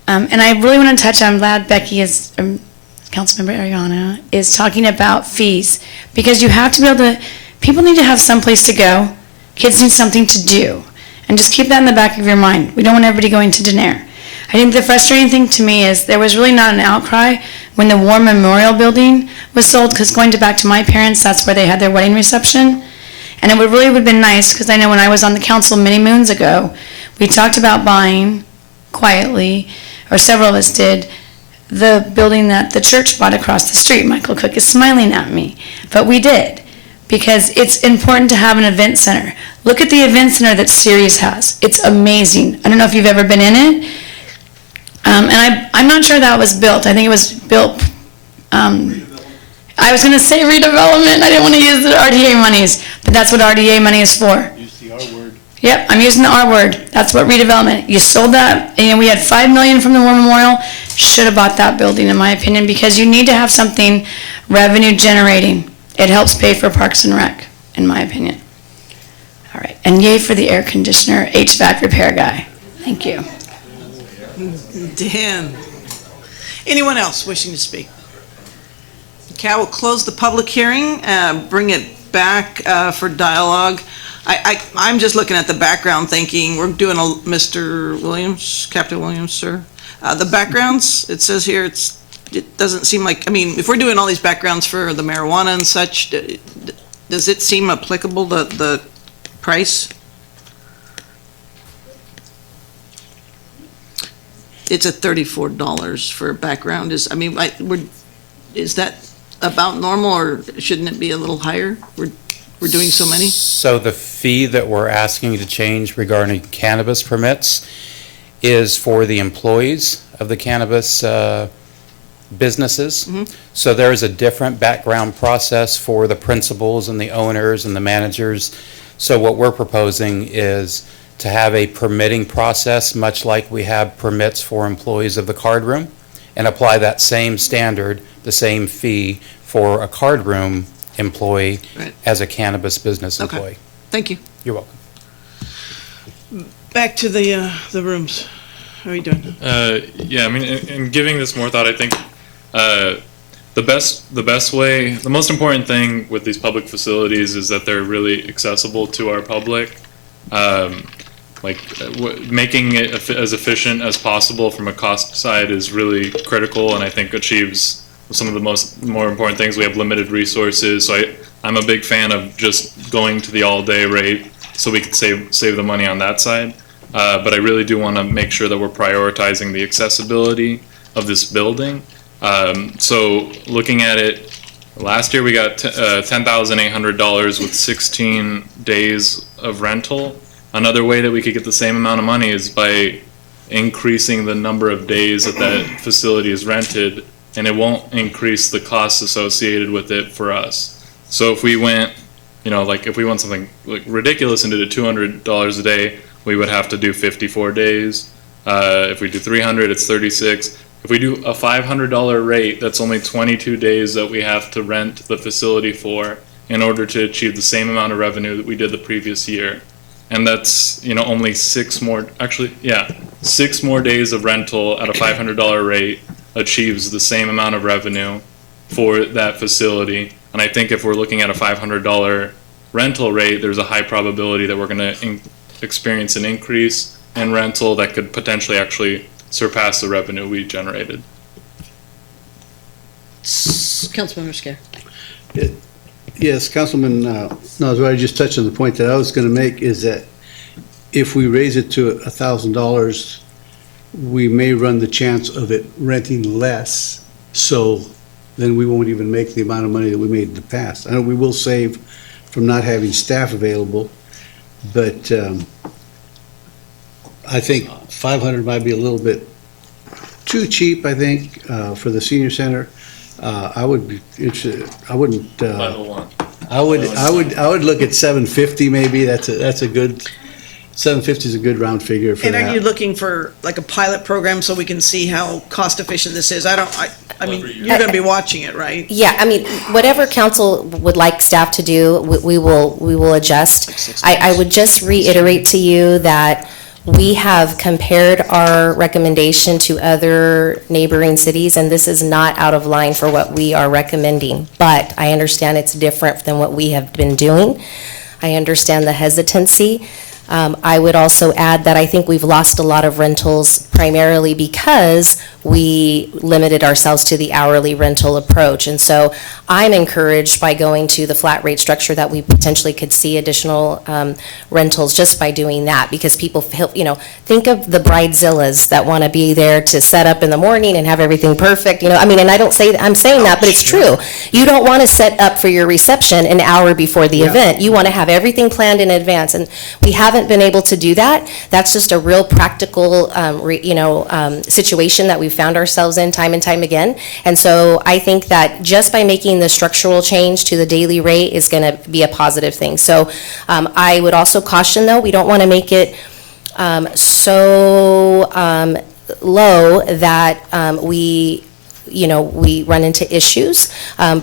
And I really want to touch on, I'm glad Becky is, Councilmember Ariana, is talking about fees. Because you have to be able to, people need to have some place to go. Kids need something to do. And just keep that in the back of your mind. We don't want everybody going to Denair. I think the frustrating thing to me is there was really not an outcry when the War Memorial Building was sold, because going back to my parents, that's where they had their wedding reception. And it would have been nice, because I know when I was on the council many moons ago, we talked about buying quietly, or several of us did, the building that the church bought across the street. Michael Cook is smiling at me, but we did, because it's important to have an event center. Look at the event center that Ceres has. It's amazing. I don't know if you've ever been in it. And I'm not sure that was built. I think it was built, I was going to say redevelopment. I didn't want to use the RDA monies, but that's what RDA money is for. Use the R word. Yep, I'm using the R word. That's what redevelopment. You sold that, and we had $5 million from the War Memorial. Should have bought that building, in my opinion, because you need to have something revenue generating. It helps pay for Parks and Rec, in my opinion. All right, and yay for the air conditioner HVAC repair guy. Thank you. Dan. Anyone else wishing to speak? Okay, I will close the public hearing, bring it back for dialogue. I'm just looking at the background thinking, we're doing Mr. Williams, Captain Williams, sir. The backgrounds, it says here, it doesn't seem like, I mean, if we're doing all these backgrounds for the marijuana and such, does it seem applicable, the price? It's at $34 for a background. Is that about normal, or shouldn't it be a little higher? We're doing so many? So the fee that we're asking to change regarding cannabis permits is for the employees of the cannabis businesses. Mm-hmm. So there is a different background process for the principals and the owners and the managers. So what we're proposing is to have a permitting process, much like we have permits for employees of the card room, and apply that same standard, the same fee for a card room employee as a cannabis business employee. Thank you. You're welcome. Back to the rooms. How are you doing? Yeah, I mean, in giving this more thought, I think the best way, the most important thing with these public facilities is that they're really accessible to our public. Making it as efficient as possible from a cost side is really critical, and I think achieves some of the more important things. We have limited resources, so I'm a big fan of just going to the all-day rate so we can save the money on that side. But I really do want to make sure that we're prioritizing the accessibility of this building. So looking at it, last year we got $10,800 with 16 days of rental. Another way that we could get the same amount of money is by increasing the number of days that that facility is rented, and it won't increase the costs associated with it for us. So if we went, like if we want something like ridiculous and did it $200 a day, we would have to do 54 days. If we do 300, it's 36. If we do a $500 rate, that's only 22 days that we have to rent the facility for in order to achieve the same amount of revenue that we did the previous year. And that's, only 6 more days of rental at a $500 rate achieves the same amount of revenue for that facility. And I think if we're looking at a $500 rental rate, there's a high probability that we're going to experience an increase in rental that could potentially actually surpass the revenue we generated. Councilmember Scare. Yes, Councilman Nazari just touched on the point that I was going to make, is that if we raise it to $1,000, we may run the chance of it renting less, so then we won't even make the amount of money that we made in the past. I know we will save from not having staff available, but I think 500 might be a little bit too cheap, I think, for the senior center. I would be interested, I wouldn't, I would look at 750 maybe. That's a good, 750 is a good round figure for And that. are you looking for like a pilot program so we can see how cost efficient this is? I mean, you're gonna be watching it, right? Yeah, I mean, whatever council would like staff to do, we will adjust. I would just reiterate to you that we have compared our recommendation to other neighboring cities, and this is not out of line for what we are recommending. But I understand it's different than what we have been doing. I understand the hesitancy. I would also add that I think we've lost a lot of rentals primarily because we limited ourselves to the hourly rental approach. And so I'm encouraged by going to the flat rate structure that we potentially could see additional rentals just by doing that, because people feel, think of the bridezillas that want to be there to set up in the morning and have everything perfect, and I'm saying that, but it's true. You don't want to set up for your reception an hour before the event. You want to have everything planned in advance, and we haven't been able to do that. That's just a real practical, situation that we've found ourselves in time and time again. And so I think that just by making the structural change to the daily rate is going to be a positive thing. So I would also caution, though, we don't want to make it so low that we run into issues,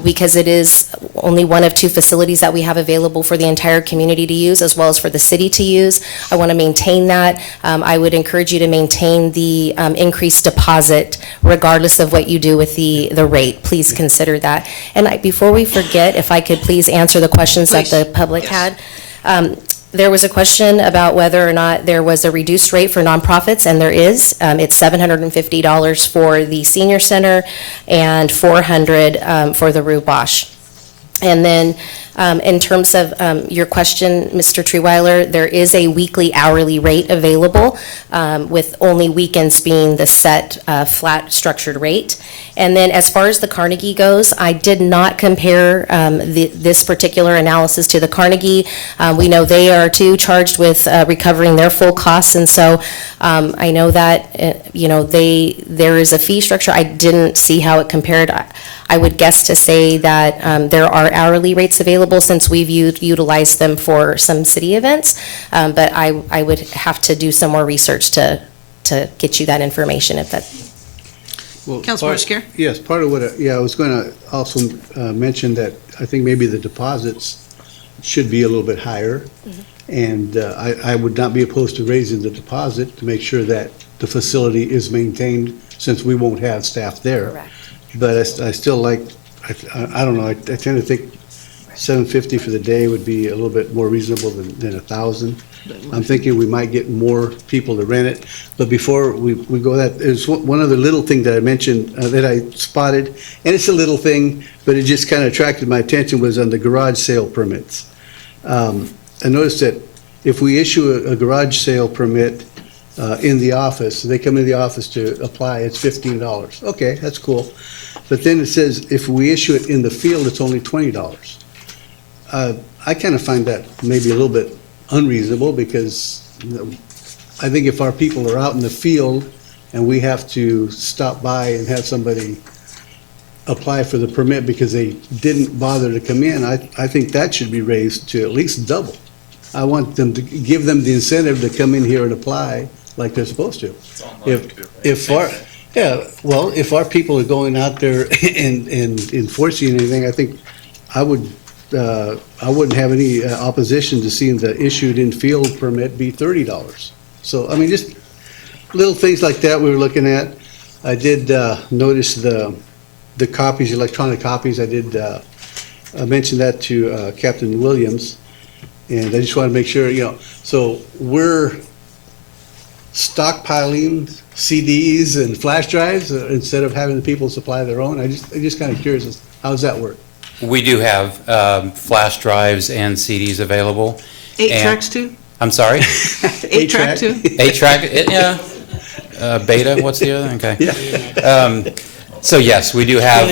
because it is only one of 2 facilities that we have available for the entire community to use, as well as for the city to use. I want to maintain that. I would encourage you to maintain the increased deposit regardless of what you do with the rate. Please consider that. And before we forget, if I could please answer the questions that the public had. There was a question about whether or not there was a reduced rate for nonprofits, and there is. It's $750 for the senior center and $400 for the Rue Bosch. And then in terms of your question, Mr. Treeweiler, there is a weekly hourly rate available, with only weekends being the set flat structured rate. And then as far as the Carnegie goes, I did not compare this particular analysis to the Carnegie. We know they are too charged with recovering their full costs, and so I know that there is a fee structure. I didn't see how it compared. I would guess to say that there are hourly rates available since we've utilized them for some city events, but I would have to do some more research to get you that information if that. Well, Councilmember Scare? Yes, part of what, I was going to also mention that I think maybe the deposits should be a little bit higher. And I would not be opposed to raising the deposit to make sure that the facility is maintained, since we won't have staff there. Correct. But I still like, I don't know, I tend to think $750 for the day would be a little bit more reasonable than $1,000. I'm thinking we might get more people to rent it. But before we go that, there's one other little thing that I mentioned that I spotted, and it's a little thing, but it just kind of attracted my attention, was on the garage sale permits. I noticed that if we issue a garage sale permit in the office, they come in the office to apply, it's $15. Okay, that's cool. But then it says if we issue it in the field, it's only $20. I kind of find that maybe a little bit unreasonable, because I think if our people are out in the field and we have to stop by and have somebody apply for the permit because they didn't bother to come in, I think that should be raised to at least double. I want them to give them the incentive to come in here and apply like they're supposed to. If our people are going out there and enforcing anything, I think I wouldn't have any opposition to seeing the issued in-field permit be $30. So, I mean, just little things like that we were looking at. I did notice the copies, electronic copies. I did mention that to Captain Williams, and I just want to make sure, so we're stockpiling CDs and flash drives instead of having the people supply their own. I'm just kind of curious, how does that work? We do have flash drives and CDs available. 8 And- tracks too? I'm sorry? 8 track too? 8-track, yeah. Beta, what's the other? Okay. So yes, we do have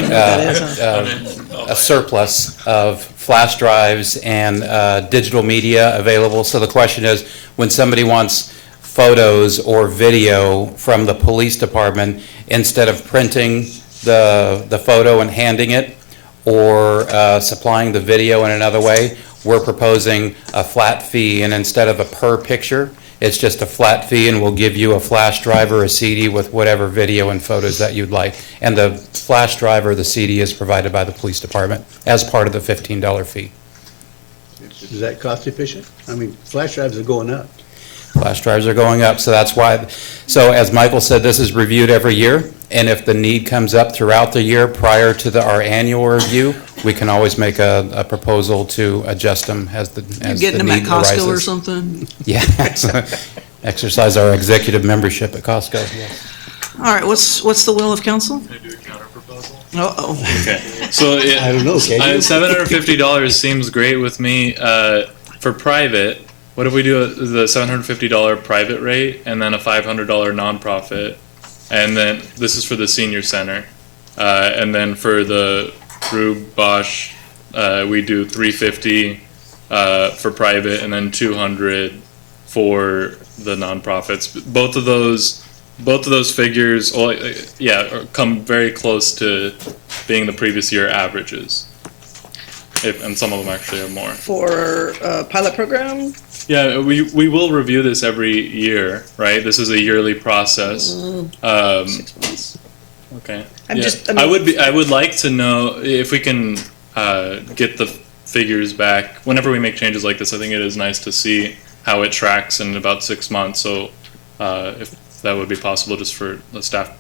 a surplus of flash drives and digital media available. So the question is, when somebody wants photos or video from the police department, instead of printing the photo and handing it, or supplying the video in another way, we're proposing a flat fee, and instead of a per picture, it's just a flat fee, and we'll give you a flash drive or a CD with whatever video and photos that you'd like. And the flash drive or the CD is provided by the police department as part of the $15 fee. Is that cost efficient? I mean, flash drives are going up. Flash drives are going up, so that's why. So as Michael said, this is reviewed every year, and if the need comes up throughout the year prior to our annual review, we can always make a proposal to adjust them as the need arises. Getting them at Costco or something? Yeah, exercise our executive membership at Costco, yes. All right, what's the will of council? Can I do a counter proposal? Uh-oh. Okay, so I don't know, can you? $750 seems great with me. For private, what if we do the $750 private rate and then a $500 nonprofit? And then this is for the senior center. And then for the Rube Bosch, we do $350 for private and then $200 for the nonprofits. Both of those figures, come very close to being the previous year averages. And some of them actually are more. For pilot program? Yeah, we will review this every year, right? This is a yearly process. 6 months. Okay. I I would like to know if we can get the figures back whenever we make changes like this. I think it is nice to see how it tracks in about 6 months. So if that would be possible, just for the staff,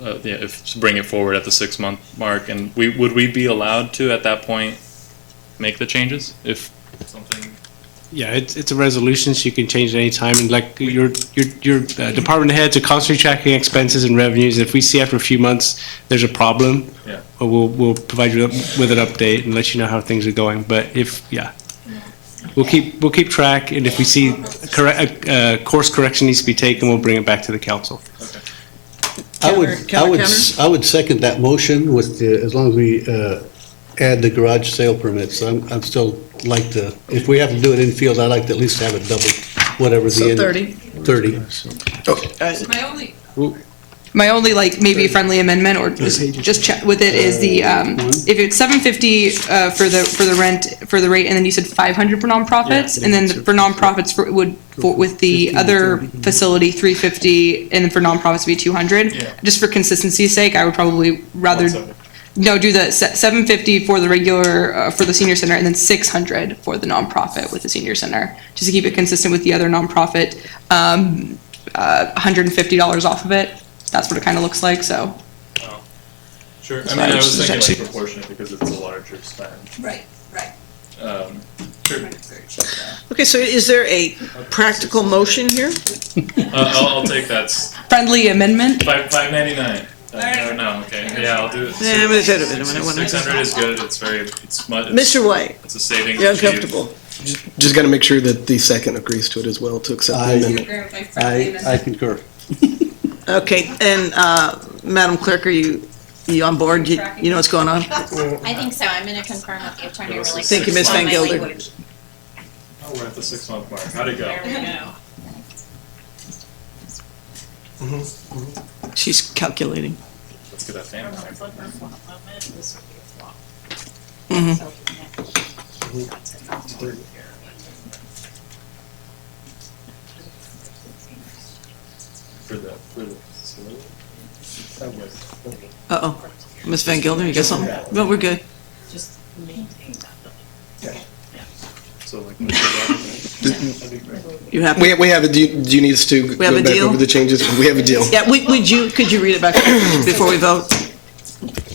if bring it forward at the 6 month mark, and would we be allowed to at that point make the changes if something? Yeah, it's a resolution, so you can change it any time. And like your department heads are constantly tracking expenses and revenues. If we see after a few months there's a problem, we'll provide you with an update and let you know how things are going. But we'll keep track, and if we see course correction needs to be taken, we'll bring it back to the council. I would second that motion with as long as we add the garage sale permits. I'm still like if we have to do it in field, I'd like to at least have it double, whatever the So end. 30? 30. My only maybe friendly amendment or just check with it is the if it's $750 for the rate, and then you said $500 for nonprofits, and then for nonprofits with the other facility $350, and then for nonprofits be $200. Just for consistency's sake, I would probably rather do the $750 for the regular for the senior center, and then $600 for the nonprofit with the senior center, just to keep it consistent with the other nonprofit. $150 off of it. That's what it kind of looks like, so. Oh, sure. I mean, I was thinking proportionate because it's a larger spend. Right. Sure. Okay, so is there a practical motion here? I'll take that. Friendly amendment? $5.99. No, okay. Yeah, I'll do it. 600 is good. It's Mr. White. It's a savings. You're uncomfortable. Just got to make sure that the second agrees to it as well, to accept the amendment. I concur. Okay, and Madam Clerk, are you on board? You know what's going on? I think so. I'm gonna confirm with the attorney really quick. Thank you, Ms. Van My Gilder. language. Oh, we're at the 6 month mark. How'd it go? There we go. She's calculating. Let's get that family. For the facility? Uh-oh. Ms. Van Gilder, you got something? No, we're good. So like. You happy? We have a, do you need us to We have go a back deal? over the changes? We have a deal. Yeah, could you read it back before we vote?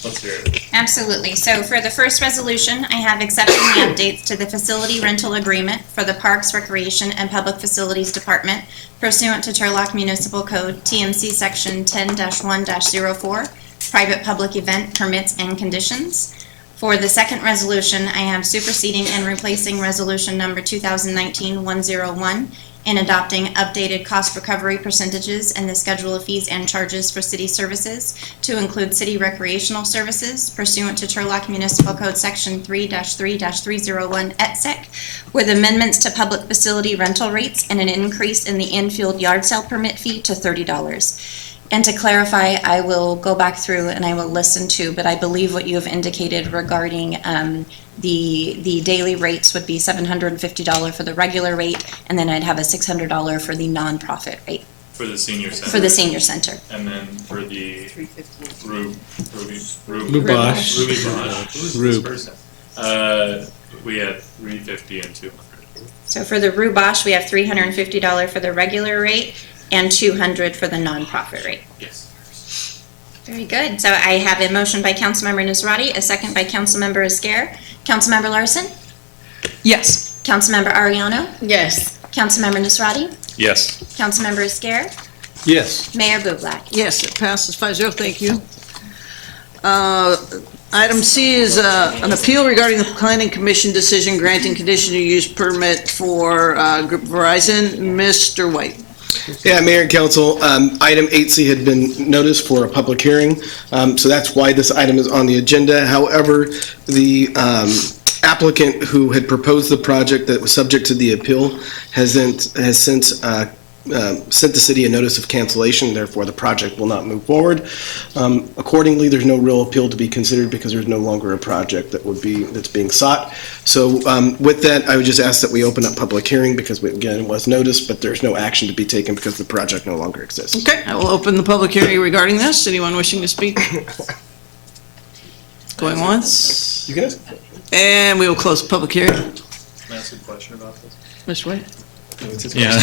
Let's hear it. Absolutely. So for the first resolution, I have accepting the updates to the facility rental agreement for the Parks, Recreation, and Public Facilities Department pursuant to Turlock Municipal Code, TMC Section 10-1-04, private public event permits and conditions. For the second resolution, I have superseding and replacing resolution number 2019-101 in adopting updated cost recovery percentages and the schedule of fees and charges for city services to include city recreational services pursuant to Turlock Municipal Code Section 3-3-301 et.sec, with amendments to public facility rental rates and an increase in the infield yard sale permit fee to $30. And to clarify, I will go back through and I will listen to, but I believe what you have indicated regarding the daily rates would be $750 for the regular rate, and then I'd have a $600 for the nonprofit rate For the senior center. for the senior center. And then for the Ruby Bosch. Ruby Bosch. Who's this person? We had 350 and 200. So for the Rue Bosch, we have $350 for the regular rate and $200 for the nonprofit rate. Yes. Very good. So I have a motion by Councilmember Nisrati, a second by Councilmember Esquer. Councilmember Larson? Yes. Councilmember Ariano? Yes. Councilmember Nisrati? Yes. Councilmember Esquer? Yes. Mayor Bublak? Yes, it passes 5-0, thank you. Item C is an appeal regarding the planning commission decision granting conditional use permit for Group Verizon. Mr. White. Yeah, Mayor and Council, item 8C had been noticed for a public hearing, so that's why this item is on the agenda. However, the applicant who had proposed the project that was subject to the appeal has since sent the city a notice of cancellation, therefore the project will not move forward. Accordingly, there's no real appeal to be considered because there's no longer a project that's being sought. So with that, I would just ask that we open up public hearing because again, it was noticed, but there's no action to be taken because the project no longer exists. Okay, I will open the public hearing regarding this. Anyone wishing to speak? Going once? You guys? And we will close the public hearing. Can I ask a question about this? Mr. White? Yeah.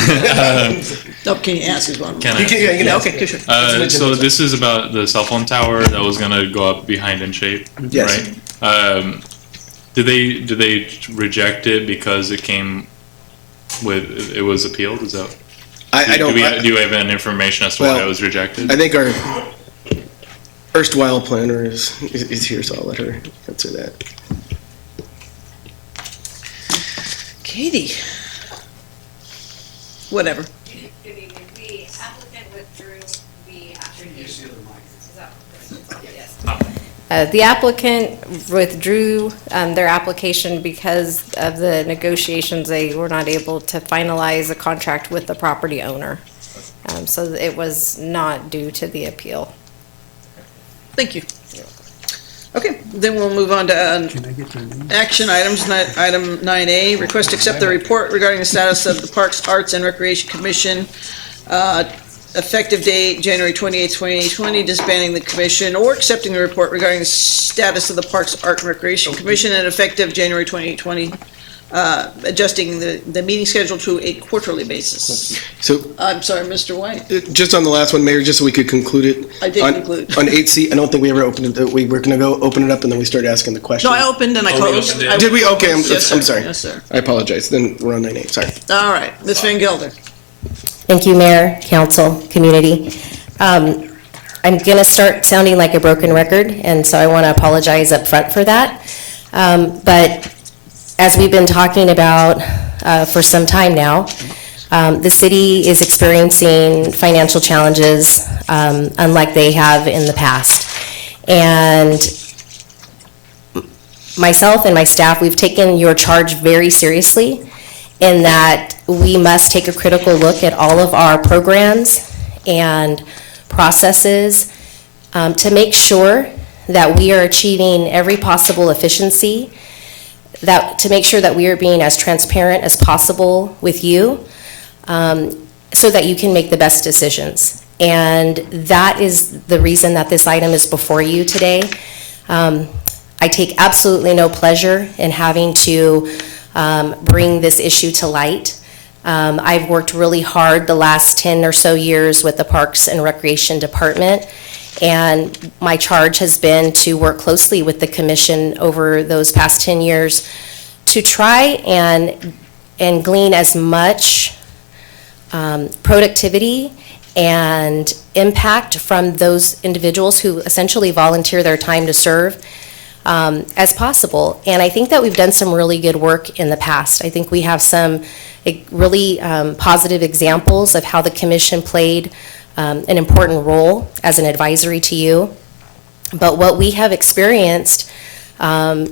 Oh, can you ask as well? Can I? Yeah, okay, sure. So this is about the cell phone tower that was gonna go up behind In Shape, Yes. right? Did they reject it because it came with, it was appealed? Is that? I don't. Do you have any information as to why it was rejected? I think our erstwhile planner is here, so I'll let her answer that. Katie. Whatever. Good evening. The applicant withdrew the application. The applicant withdrew their application because of the negotiations. They were not able to finalize a contract with the property owner. So it was not due to the appeal. Thank you. Okay, then we'll move on to action items. Item 9A, request to accept the report regarding the status of the Parks, Arts, and Recreation Commission. Effective date, January 28, 2020, disbanding the commission or accepting the report regarding the status of the Parks, Art, and Recreation Commission, and effective January 28, 2020, adjusting the meeting schedule to a quarterly basis. So, I'm sorry, Mr. White. just on the last one, Mayor, just so we could conclude it. I did on- conclude. On 8C, I don't think we ever opened it. We were going to go open it up and then we started asking the question. No, I opened and I closed. Did we? Okay, I'm Yes, sir. sorry. Yes, sir. I apologize. Then we're on 9A, sorry. All right, Ms. Van Gelder. Thank you, Mayor, Council, community. I'm going to start sounding like a broken record, and so I want to apologize up front for that. But as we've been talking about for some time now, the city is experiencing financial challenges unlike they have in the past. And myself and my staff, we've taken your charge very seriously in that we must take a critical look at all of our programs and processes to make sure that we are achieving every possible efficiency, to make sure that we are being as transparent as possible with you, so that you can make the best decisions. And that is the reason that this item is before you today. I take absolutely no pleasure in having to bring this issue to light. I've worked really hard the last 10 or so years with the Parks and Recreation Department, and my charge has been to work closely with the commission over those past 10 years to try and glean as much productivity and impact from those individuals who essentially volunteer their time to serve as possible. And I think that we've done some really good work in the past. I think we have some really positive examples of how the commission played an important role as an advisory to you. But what we have experienced on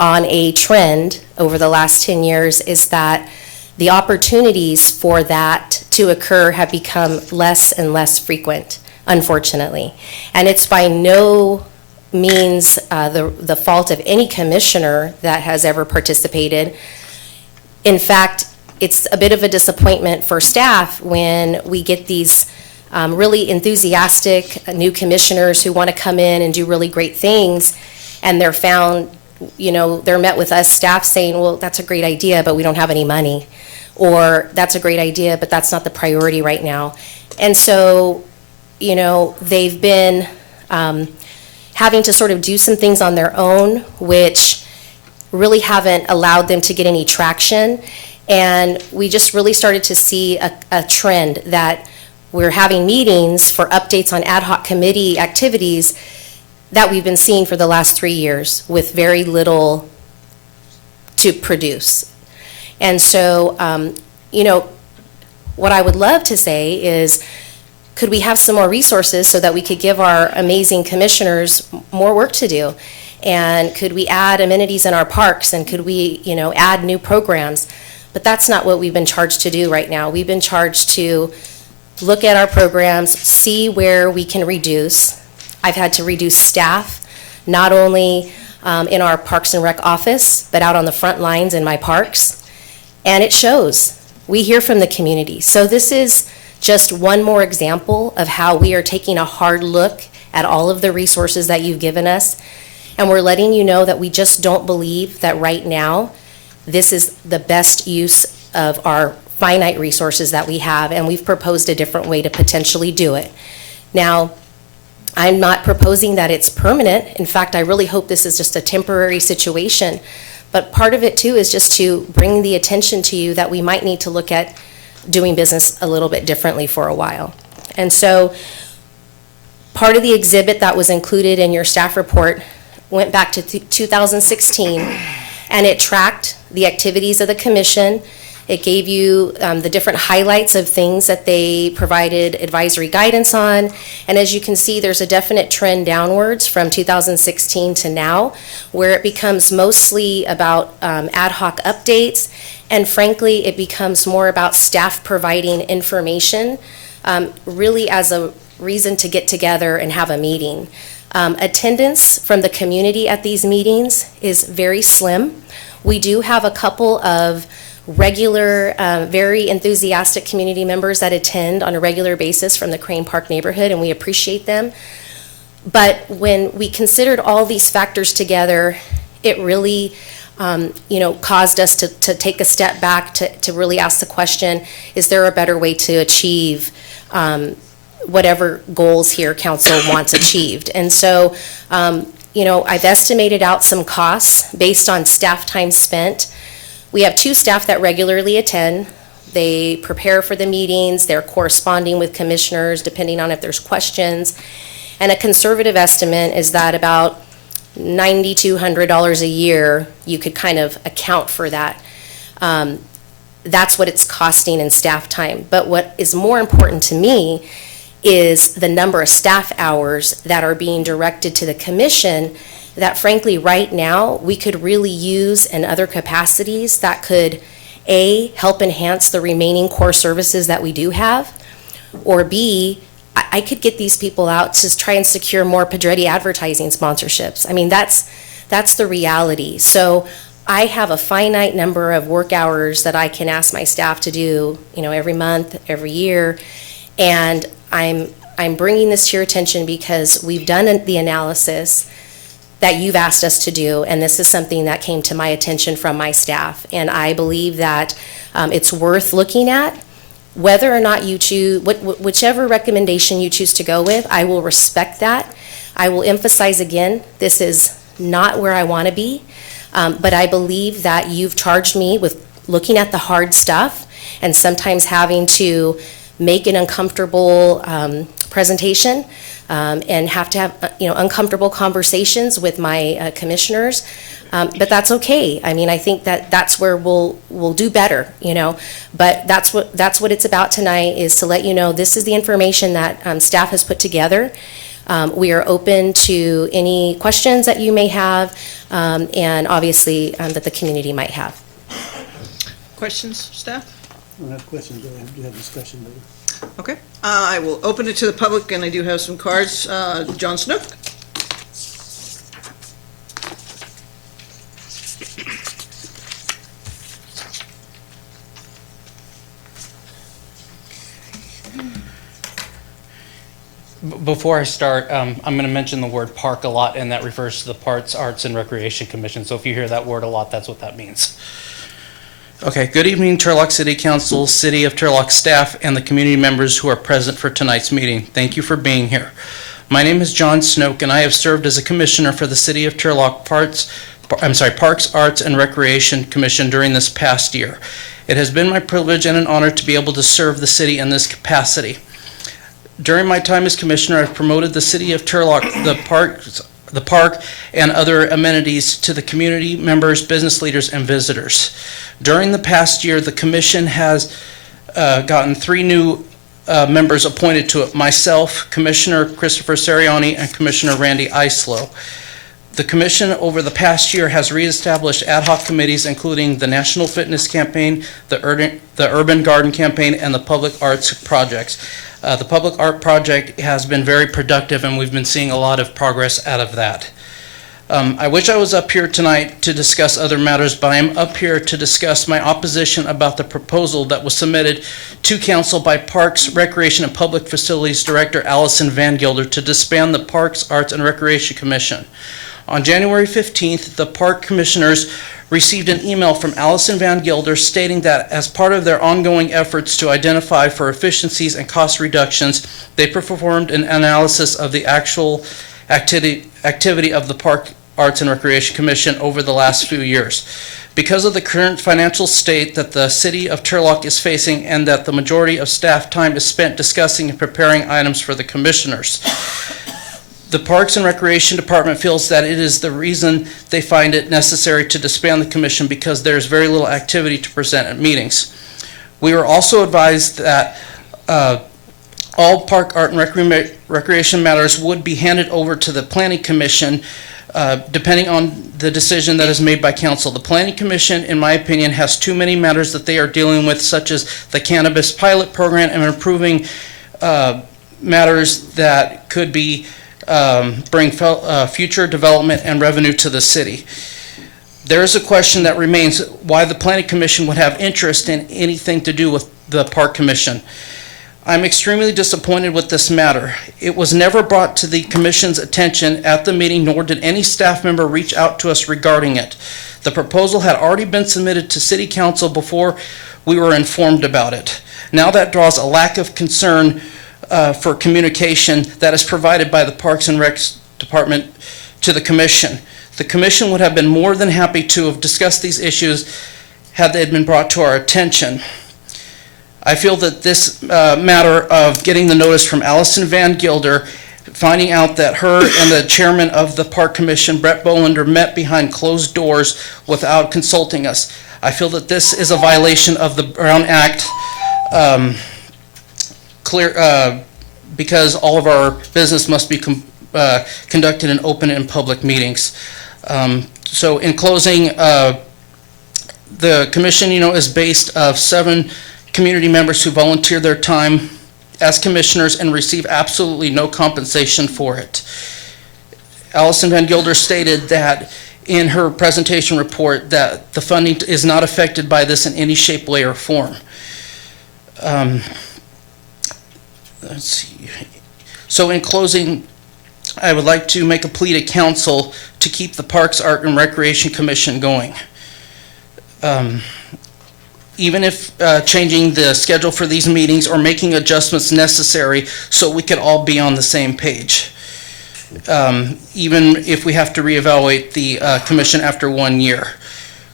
a trend over the last 10 years is that the opportunities for that to occur have become less and less frequent, unfortunately. And it's by no means the fault of any commissioner that has ever participated. In fact, it's a bit of a disappointment for staff when we get these really enthusiastic new commissioners who want to come in and do really great things, and they're found, they're met with us staff saying, well, that's a great idea, but we don't have any money. Or that's a great idea, but that's not the priority right now. And so, they've been having to sort of do some things on their own, which really haven't allowed them to get any traction. And we just really started to see a trend that we're having meetings for updates on ad hoc committee activities that we've been seeing for the last 3 years with very little to produce. And so, what I would love to say is, could we have some more resources so that we could give our amazing commissioners more work to do? And could we add amenities in our parks? And could we, add new programs? But that's not what we've been charged to do right now. We've been charged to look at our programs, see where we can reduce. I've had to reduce staff, not only in our Parks and Rec office, but out on the front lines in my parks. And it shows. We hear from the community. So this is just one more example of how we are taking a hard look at all of the resources that you've given us. And we're letting you know that we just don't believe that right now this is the best use of our finite resources that we have, and we've proposed a different way to potentially do it. Now, I'm not proposing that it's permanent. In fact, I really hope this is just a temporary situation. But part of it too is just to bring the attention to you that we might need to look at doing business a little bit differently for a while. And so part of the exhibit that was included in your staff report went back to 2016, and it tracked the activities of the commission. It gave you the different highlights of things that they provided advisory guidance on. And as you can see, there's a definite trend downwards from 2016 to now, where it becomes mostly about ad hoc updates. And frankly, it becomes more about staff providing information, really as a reason to get together and have a meeting. Attendance from the community at these meetings is very slim. We do have a couple of regular, very enthusiastic community members that attend on a regular basis from the Crane Park neighborhood, and we appreciate them. But when we considered all these factors together, it really, caused us to take a step back to really ask the question, is there a better way to achieve whatever goals here council wants achieved? And so, I've estimated out some costs based on staff time spent. We have 2 staff that regularly attend. They prepare for the meetings, they're corresponding with commissioners depending on if there's questions. And a conservative estimate is that about $9,200 a year, you could kind of account for that. That's what it's costing in staff time. But what is more important to me is the number of staff hours that are being directed to the commission that frankly right now we could really use in other capacities that could A, help enhance the remaining core services that we do have, or B, I could get these people out to try and secure more Pedretti advertising sponsorships. I mean, that's the reality. So I have a finite number of work hours that I can ask my staff to do, every month, every year. And I'm bringing this to your attention because we've done the analysis that you've asked us to do, and this is something that came to my attention from my staff. And I believe that it's worth looking at. Whether or not you choose, whichever recommendation you choose to go with, I will respect that. I will emphasize again, this is not where I want to be, but I believe that you've charged me with looking at the hard stuff and sometimes having to make an uncomfortable presentation and have to have uncomfortable conversations with my commissioners. But that's okay. I mean, I think that's where we'll do better, But that's what it's about tonight, is to let you know this is the information that staff has put together. We are open to any questions that you may have, and obviously that the community might have. Questions, staff? I don't have questions, I do have discussion later. Okay. I will open it to the public, and I do have some cards. John Snook? Before I start, I'm going to mention the word park a lot, and that refers to the Parks, Arts, and Recreation Commission. So if you hear that word a lot, that's what that means. Okay, good evening, Turlock City Council, City of Turlock staff, and the community members who are present for tonight's meeting. Thank you for being here. My name is John Snook, and I have served as a commissioner for the City of Turlock Parks, Arts, and Recreation Commission during this past year. It has been my privilege and an honor to be able to serve the city in this capacity. During my time as commissioner, I've promoted the City of Turlock, the park, and other amenities to the community members, business leaders, and visitors. During the past year, the commission has gotten 3 new members appointed to it: myself, Commissioner Christopher Seriani, and Commissioner Randy Eislow. The commission over the past year has reestablished ad hoc committees, including the National Fitness Campaign, the Urban Garden Campaign, and the Public Arts Projects. The Public Art Project has been very productive, and we've been seeing a lot of progress out of that. I wish I was up here tonight to discuss other matters, but I'm up here to discuss my opposition about the proposal that was submitted to council by Parks, Recreation, and Public Facilities Director Allison Van Gilder to disband the Parks, Arts, and Recreation Commission. On January 15th, the Park Commissioners received an email from Allison Van Gilder stating that as part of their ongoing efforts to identify for efficiencies and cost reductions, they performed an analysis of the actual activity of the Park, Arts, and Recreation Commission over the last few years. Because of the current financial state that the City of Turlock is facing, and that the majority of staff time is spent discussing and preparing items for the commissioners, the Parks and Recreation Department feels that it is the reason they find it necessary to disband the commission, because there's very little activity to present at meetings. We were also advised that all park, art, and recreation matters would be handed over to the Planning Commission, depending on the decision that is made by council. The Planning Commission, in my opinion, has too many matters that they are dealing with, such as the cannabis pilot program and improving matters that could be bring future development and revenue to the city. There is a question that remains why the Planning Commission would have interest in anything to do with the Park Commission. I'm extremely disappointed with this matter. It was never brought to the Commission's attention at the meeting, nor did any staff member reach out to us regarding it. The proposal had already been submitted to City Council before we were informed about it. Now that draws a lack of concern for communication that is provided by the Parks and Rec Department to the Commission. The Commission would have been more than happy to have discussed these issues had they been brought to our attention. I feel that this matter of getting the notice from Allison Van Gilder, finding out that her and the chairman of the Park Commission, Brett Bolander, met behind closed doors without consulting us. I feel that this is a violation of the Brown Act, because all of our business must be conducted in open and public meetings. So in closing, the commission, is based of 7 community members who volunteer their time as commissioners and receive absolutely no compensation for it. Allison Van Gilder stated that in her presentation report that the funding is not affected by this in any shape, way, or form. Let's see. So in closing, I would like to make a plea to council to keep the Parks, Art, and Recreation Commission going. Even if changing the schedule for these meetings or making adjustments necessary so we can all be on the same page. Even if we have to reevaluate the commission after 1 year.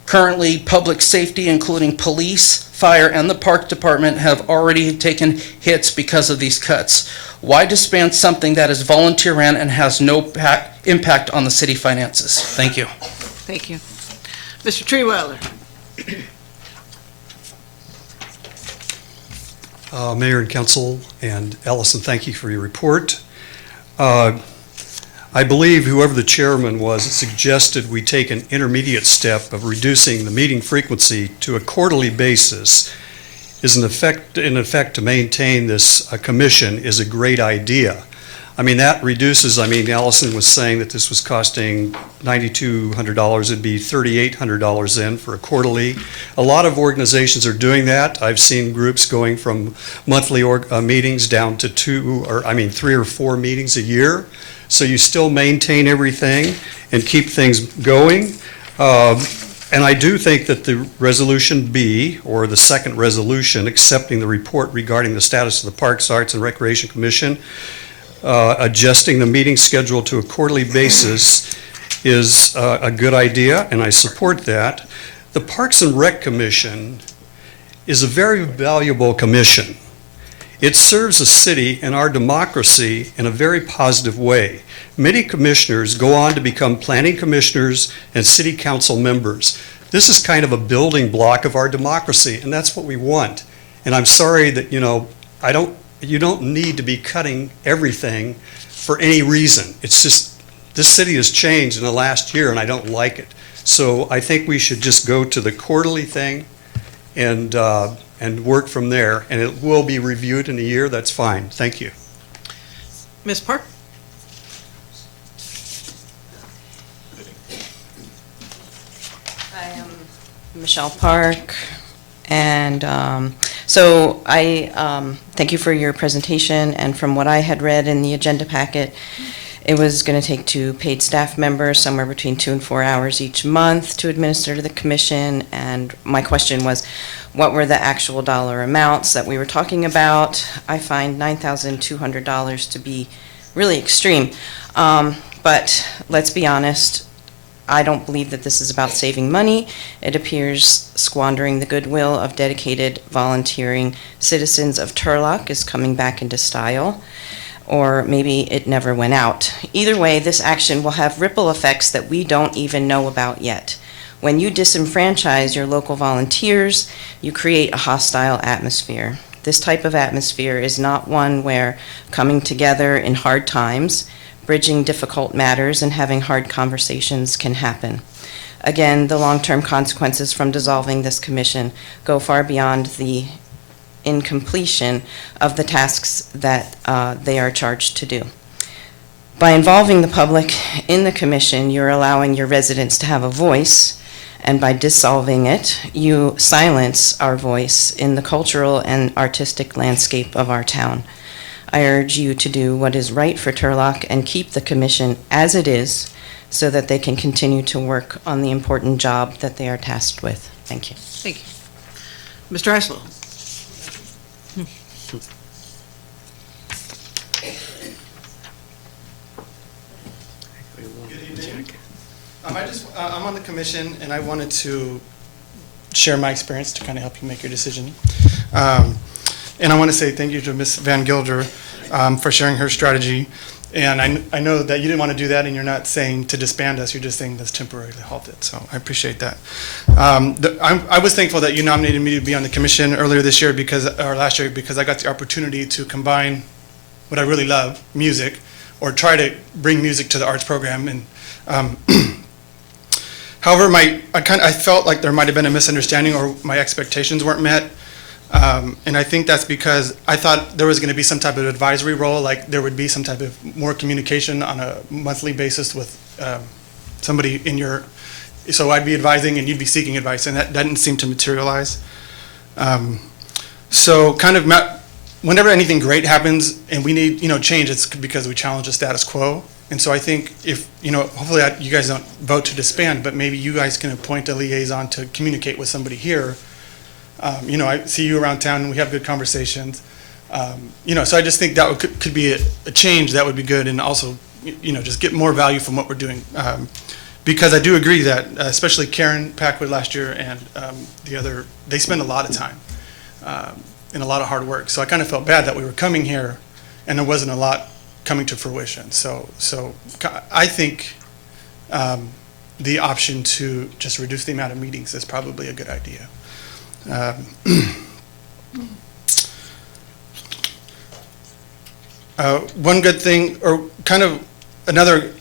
Currently, public safety, including police, fire, and the park department have already taken hits because of these cuts. Why disband something that is volunteer-run and has no impact on the city finances? Thank you. Thank you. Mr. Treeweiler. Mayor and council, and Allison, thank you for your report. I believe whoever the chairman was suggested we take an intermediate step of reducing the meeting frequency to a quarterly basis is in effect to maintain this commission is a great idea. I mean, that reduces, Allison was saying that this was costing $9,200, it'd be $3,800 then for a quarterly. A lot of organizations are doing that. I've seen groups going from monthly meetings down to 3 or 4 meetings a year. So you still maintain everything and keep things going. And I do think that the Resolution B, or the second resolution accepting the report regarding the status of the Parks, Arts, and Recreation Commission, adjusting the meeting schedule to a quarterly basis is a good idea, and I support that. The Parks and Rec Commission is a very valuable commission. It serves the city and our democracy in a very positive way. Many commissioners go on to become planning commissioners and city council members. This is kind of a building block of our democracy, and that's what we want. And I'm sorry that, you don't need to be cutting everything for any reason. It's just, this city has changed in the last year, and I don't like it. So I think we should just go to the quarterly thing and work from there, and it will be reviewed in a year. That's fine. Thank you. Ms. Park? I am Michelle Park, and so I thank you for your presentation, and from what I had read in the agenda packet, it was going to take 2 paid staff members, somewhere between 2 and 4 hours each month to administer to the commission, and my question was, what were the actual dollar amounts that we were talking about? I find $9,200 to be really extreme. But let's be honest, I don't believe that this is about saving money. It appears squandering the goodwill of dedicated volunteering citizens of Turlock is coming back into style, or maybe it never went out. Either way, this action will have ripple effects that we don't even know about yet. When you disenfranchise your local volunteers, you create a hostile atmosphere. This type of atmosphere is not one where coming together in hard times, bridging difficult matters, and having hard conversations can happen. Again, the long-term consequences from dissolving this commission go far beyond the incompletion of the tasks that they are charged to do. By involving the public in the commission, you're allowing your residents to have a voice, and by dissolving it, you silence our voice in the cultural and artistic landscape of our town. I urge you to do what is right for Turlock and keep the commission as it is so that they can continue to work on the important job that they are tasked with. Thank you. Thank you. Mr. Eisler? I'm on the commission, and I wanted to share my experience to kind of help you make your decision. And I want to say thank you to Ms. Van Gilder for sharing her strategy. And I know that you didn't want to do that, and you're not saying to disband us, you're just saying let's temporarily halt it. So I appreciate that. I was thankful that you nominated me to be on the commission earlier this year or last year, because I got the opportunity to combine what I really love, music, or try to bring music to the arts program. And however, I felt like there might have been a misunderstanding, or my expectations weren't met. And I think that's because I thought there was going to be some type of advisory role, like there would be some type of more communication on a monthly basis with somebody in your, so I'd be advising and you'd be seeking advice, and that didn't seem to materialize. So kind of whenever anything great happens and we need, change, it's because we challenge the status quo. And so I think if, hopefully you guys don't vote to disband, but maybe you guys can appoint a liaison to communicate with somebody here. I see you around town and we have good conversations. So I just think that could be a change that would be good, and also, just get more value from what we're doing. Because I do agree that, especially Karen Packwood last year and they spend a lot of time and a lot of hard work. So I kind of felt bad that we were coming here and there wasn't a lot coming to fruition. So I think the option to just reduce the amount of meetings is probably a good idea. One good thing, or kind of another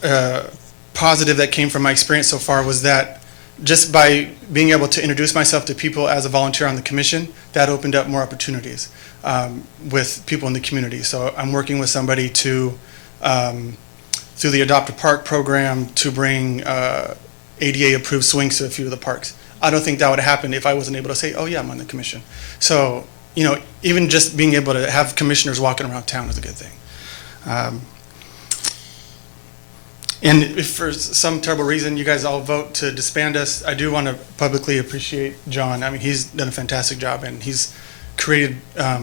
positive that came from my experience so far, was that just by being able to introduce myself to people as a volunteer on the commission, that opened up more opportunities with people in the community. So I'm working with somebody to, through the Adopt a Park program, to bring ADA-approved swings to a few of the parks. I don't think that would have happened if I wasn't able to say, oh yeah, I'm on the commission. So, even just being able to have commissioners walking around town is a good thing. And if for some terrible reason you guys all vote to disband us, I do want to publicly appreciate John. I mean, he's done a fantastic job, and he's created a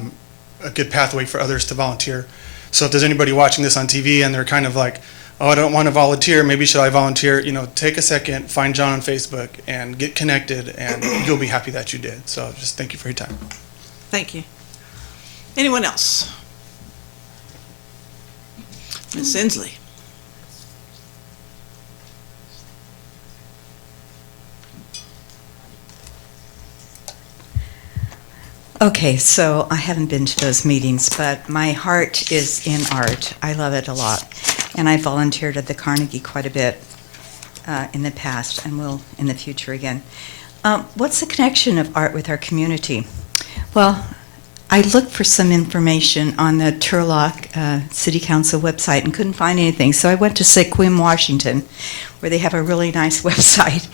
good pathway for others to volunteer. So if there's anybody watching this on TV and they're kind of like, oh, I don't want to volunteer, maybe should I volunteer? Take a second, find John on Facebook and get connected, and you'll be happy that you did. So just thank you for your time. Thank you. Anyone else? Ms. Inslee. Okay, so I haven't been to those meetings, but my heart is in art. I love it a lot. And I volunteered at the Carnegie quite a bit in the past, and will in the future again. What's the connection of art with our community? Well, I looked for some information on the Turlock City Council website and couldn't find anything, so I went to Sequim, Washington, where they have a really nice website.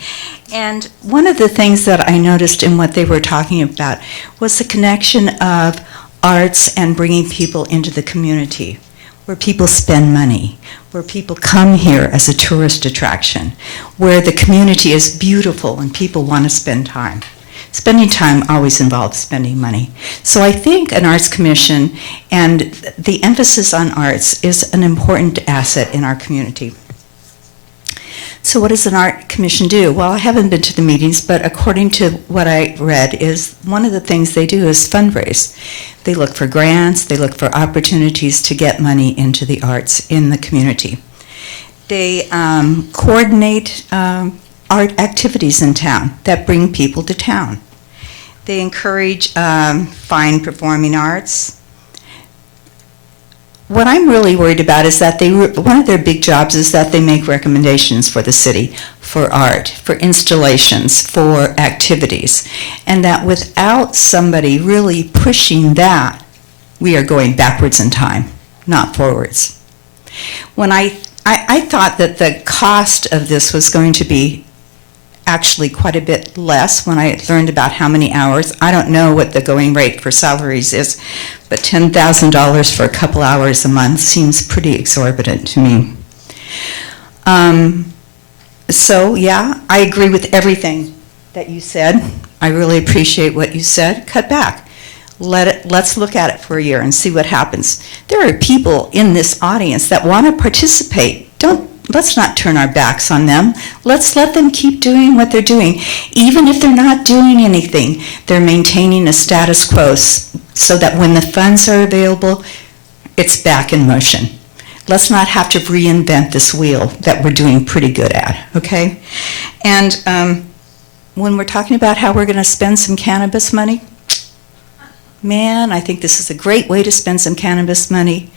And one of the things that I noticed in what they were talking about was the connection of arts and bringing people into the community, where people spend money, where people come here as a tourist attraction, where the community is beautiful and people want to spend time. Spending time always involves spending money. So I think an arts commission and the emphasis on arts is an important asset in our community. So what does an art commission do? Well, I haven't been to the meetings, but according to what I read, is one of the things they do is fundraise. They look for grants, they look for opportunities to get money into the arts in the community. They coordinate art activities in town that bring people to town. They encourage fine performing arts. What I'm really worried about is that one of their big jobs is that they make recommendations for the city, for art, for installations, for activities, and that without somebody really pushing that, we are going backwards in time, not forwards. When I thought that the cost of this was going to be actually quite a bit less when I learned about how many hours. I don't know what the going rate for salaries is, but $10,000 for a couple hours a month seems pretty exorbitant to me. So yeah, I agree with everything that you said. I really appreciate what you said. Cut back. Let's look at it for a year and see what happens. There are people in this audience that want to participate. Let's not turn our backs on them. Let's let them keep doing what they're doing. Even if they're not doing anything, they're maintaining a status quo so that when the funds are available, it's back in motion. Let's not have to reinvent this wheel that we're doing pretty good at, okay? And when we're talking about how we're going to spend some cannabis money, man, I think this is a great way to spend some cannabis money.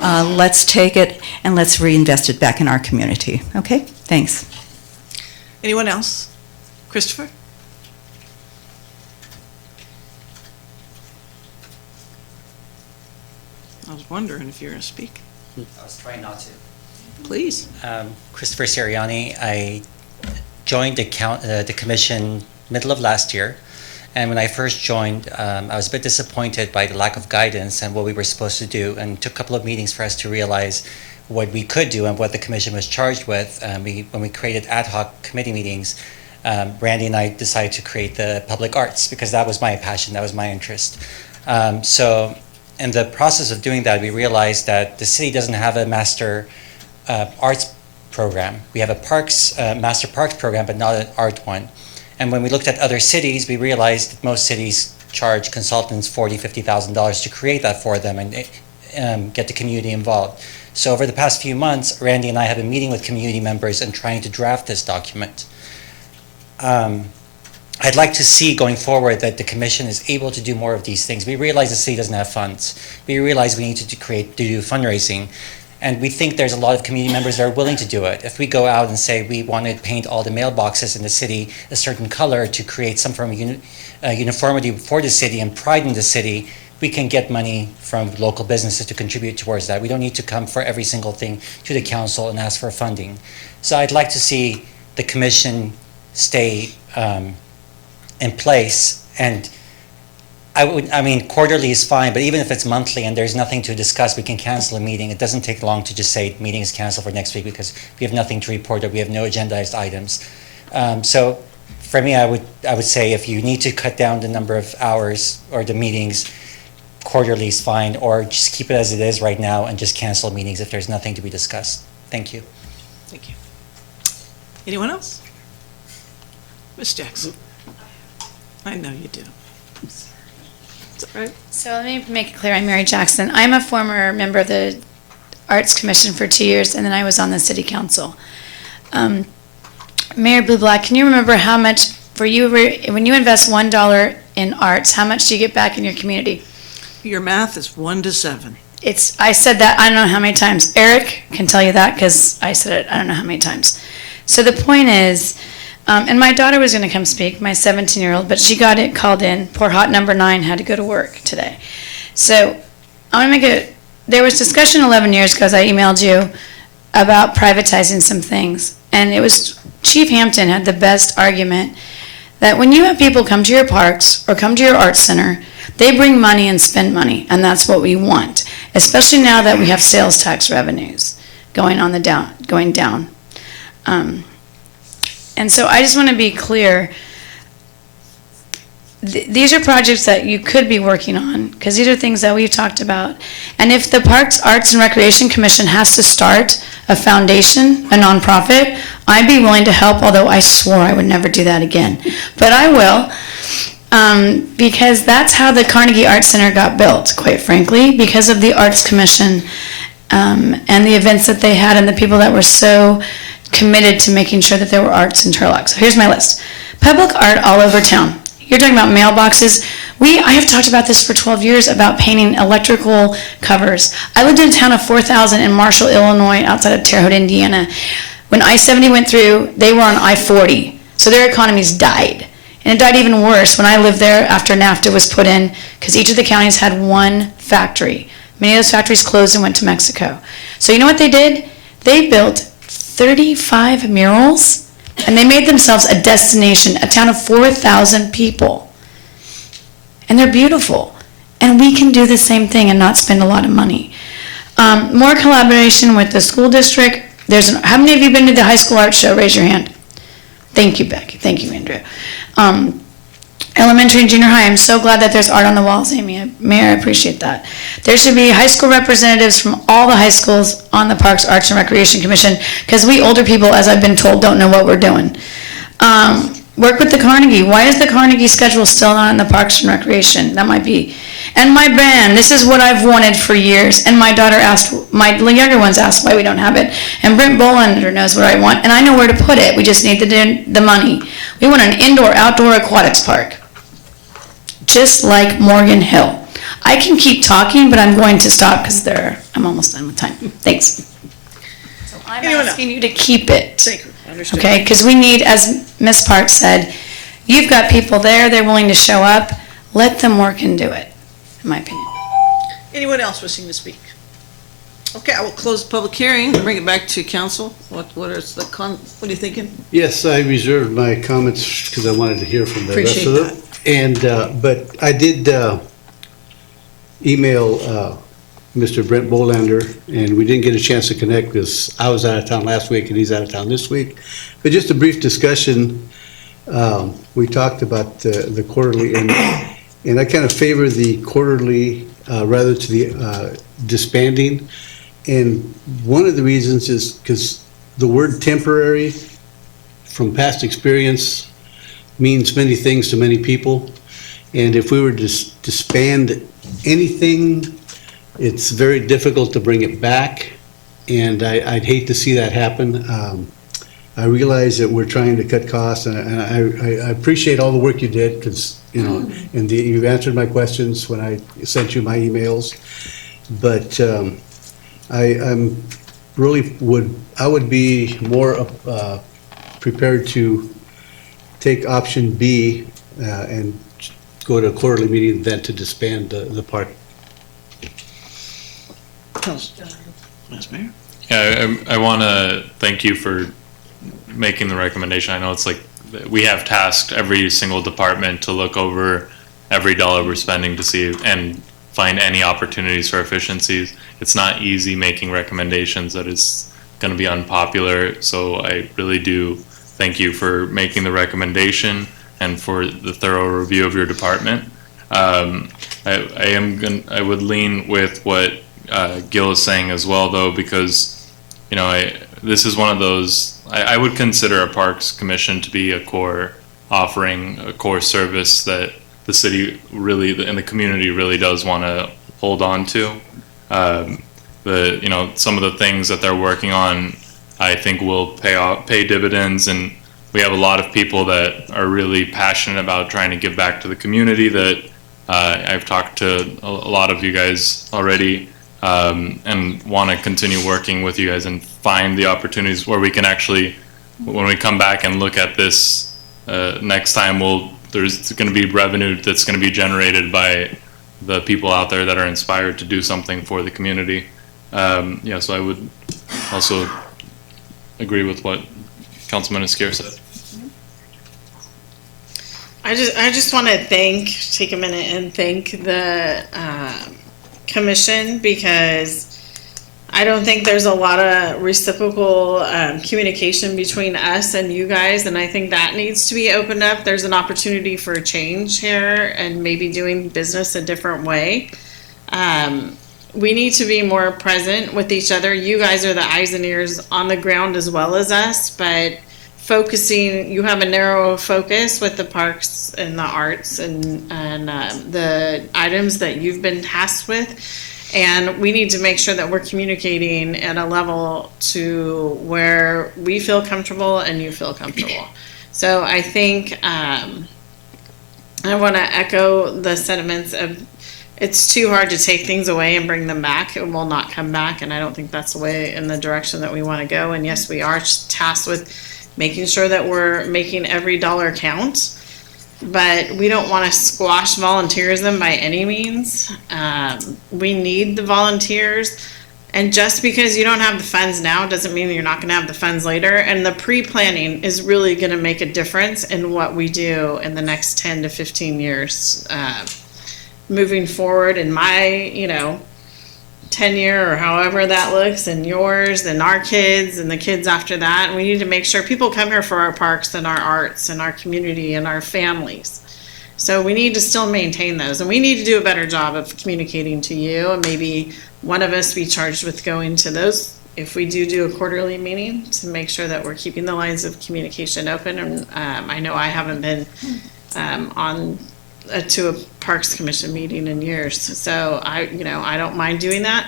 Let's take it and let's reinvest it back in our community. Okay, thanks. Anyone else? Christopher? I was wondering if you were going to speak. I was trying not to. Please. Christopher Siriani. I joined the commission middle of last year. And when I first joined, I was a bit disappointed by the lack of guidance and what we were supposed to do, and it took a couple of meetings for us to realize what we could do and what the commission was charged with. When we created ad hoc committee meetings, Randy and I decided to create the public arts because that was my passion, that was my interest. So in the process of doing that, we realized that the city doesn't have a master arts program. We have a master parks program, but not an art one. And when we looked at other cities, we realized that most cities charge consultants $40,000, $50,000 to create that for them and get the community involved. So over the past few months, Randy and I have been meeting with community members and trying to draft this document. I'd like to see going forward that the commission is able to do more of these things. We realize the city doesn't have funds. We realize we need to do fundraising. And we think there's a lot of community members that are willing to do it. If we go out and say we want to paint all the mailboxes in the city a certain color to create some form of uniformity for the city and pride in the city, we can get money from local businesses to contribute towards that. We don't need to come for every single thing to the council and ask for funding. So I'd like to see the commission stay in place. And I mean, quarterly is fine, but even if it's monthly and there's nothing to discuss, we can cancel a meeting. It doesn't take long to just say meeting is canceled for next week because we have nothing to report or we have no agendized items. So for me, I would say if you need to cut down the number of hours or the meetings, quarterly is fine, or just keep it as it is right now and just cancel meetings if there's nothing to be discussed. Thank you. Thank you. Anyone else? Ms. Jackson. I know you do. Right. So let me make it clear, I'm Mary Jackson. I'm a former member of the Arts Commission for 2 years, and then I was on the city council. Mayor Blue Black, can you remember how much, when you invest $1 in arts, how much do you get back in your community? Your math is 1 to 7. I said that I don't know how many times. Eric can tell you that because I said it I don't know how many times. So the point is, and my daughter was going to come speak, my 17-year-old, but she got it called in. Poor hot number 9 had to go to work today. So I want to make there was discussion 11 years ago, as I emailed you, about privatizing some things. And it was, Chief Hampton had the best argument that when you have people come to your parks or come to your arts center, they bring money and spend money, and that's what we want, especially now that we have sales tax revenues going down. And so I just want to be clear, these are projects that you could be working on, because these are things that we've talked about. And if the Parks, Arts, and Recreation Commission has to start a foundation, a nonprofit, I'd be willing to help, although I swore I would never do that again. But I will, because that's how the Carnegie Arts Center got built, quite frankly, because of the Arts Commission and the events that they had and the people that were so committed to making sure that there were arts in Turlock. So here's my list. Public art all over town. You're talking about mailboxes. I have talked about this for 12 years about painting electrical covers. I lived in a town of 4,000 in Marshall, Illinois, outside of Terre Haute, Indiana. When I-70 went through, they were on I-40. So their economies died. And it died even worse when I lived there after NAFTA was put in, because each of the counties had one factory. Many of those factories closed and went to Mexico. So you know what they did? They built 35 murals, and they made themselves a destination, a town of 4,000 people. And they're beautiful. And we can do the same thing and not spend a lot of money. More collaboration with the school district. How many of you been to the high school art show? Raise your hand. Thank you, Becky. Thank you, Andrea. Elementary and junior high, I'm so glad that there's art on the walls, Amy. Mayor, I appreciate that. There should be high school representatives from all the high schools on the Parks, Arts, and Recreation Commission, because we older people, as I've been told, don't know what we're doing. Work with the Carnegie. Why is the Carnegie schedule still not in the Parks and Recreation? That might be. And my band, this is what I've wanted for years. And my daughter asked, my younger ones asked why we don't have it. And Brent Bolander knows what I want, and I know where to put it. We just need the money. We want an indoor-outdoor aquatics park, just like Morgan Hill. I can keep talking, but I'm going to stop because I'm almost done with time. Thanks. So I'm asking you to keep it. Thank you. Understood. Okay, because we need, as Ms. Park said, you've got people there, they're willing to show up. Let them work and do it, in my opinion. Anyone else wishing to speak? Okay, I will close the public hearing and bring it back to council. What are you thinking? Yes, I reserved my comments because I wanted to hear from the rest of them. And, but I did email Mr. Brent Bolander, and we didn't get a chance to connect because I was out of town last week and he's out of town this week. But just a brief discussion, we talked about the quarterly, and I kind of favor the quarterly rather to the disbanding. And one of the reasons is because the word temporary, from past experience, means many things to many people. And if we were to disband anything, it's very difficult to bring it back. And I'd hate to see that happen. I realize that we're trying to cut costs, and I appreciate all the work you did, because, you know, and you've answered my questions when I sent you my emails. But I'm really I would be more prepared to take option B and go to a quarterly meeting than to disband the park. Yes, Mayor? Yeah, I want to thank you for making the recommendation. I know it's like, we have tasked every single department to look over every dollar we're spending to see and find any opportunities for efficiencies. It's not easy making recommendations that is going to be unpopular, so I really do thank you for making the recommendation and for the thorough review of your department. I would lean with what Gil is saying as well, though, because, you know, this is one of those, I would consider a Parks Commission to be a core offering, a core service that the city really, and the community really does want to hold on to. You know, some of the things that they're working on, I think will pay dividends, and we have a lot of people that are really passionate about trying to give back to the community that I've talked to a lot of you guys already, and want to continue working with you guys and find the opportunities where we can actually, when we come back and look at this next time, there's going to be revenue that's going to be generated by the people out there that are inspired to do something for the community. Yeah, so I would also agree with what Councilman Esquer said. I just want to take a minute and thank the commission, because I don't think there's a lot of reciprocal communication between us and you guys, and I think that needs to be opened up. There's an opportunity for a change here and maybe doing business a different way. We need to be more present with each other. You guys are the eyes and ears on the ground as well as us, but you have a narrow focus with the parks and the arts and the items that you've been tasked with. And we need to make sure that we're communicating at a level to where we feel comfortable and you feel comfortable. So I think I want to echo the sentiments of, it's too hard to take things away and bring them back. It will not come back, and I don't think that's the way in the direction that we want to go. And yes, we are tasked with making sure that we're making every dollar count, but we don't want to squash volunteerism by any means. We need the volunteers, and just because you don't have the funds now doesn't mean you're not going to have the funds later. And the pre-planning is really going to make a difference in what we do in the next 10 to 15 years. Moving forward in my, 10-year or however that looks, and yours and our kids and the kids after that. And we need to make sure people come here for our parks and our arts and our community and our families. So we need to still maintain those, and we need to do a better job of communicating to you, and maybe one of us be charged with going to those if we do a quarterly meeting, to make sure that we're keeping the lines of communication open. And I know I haven't been on to a Parks Commission meeting in years. So I don't mind doing that,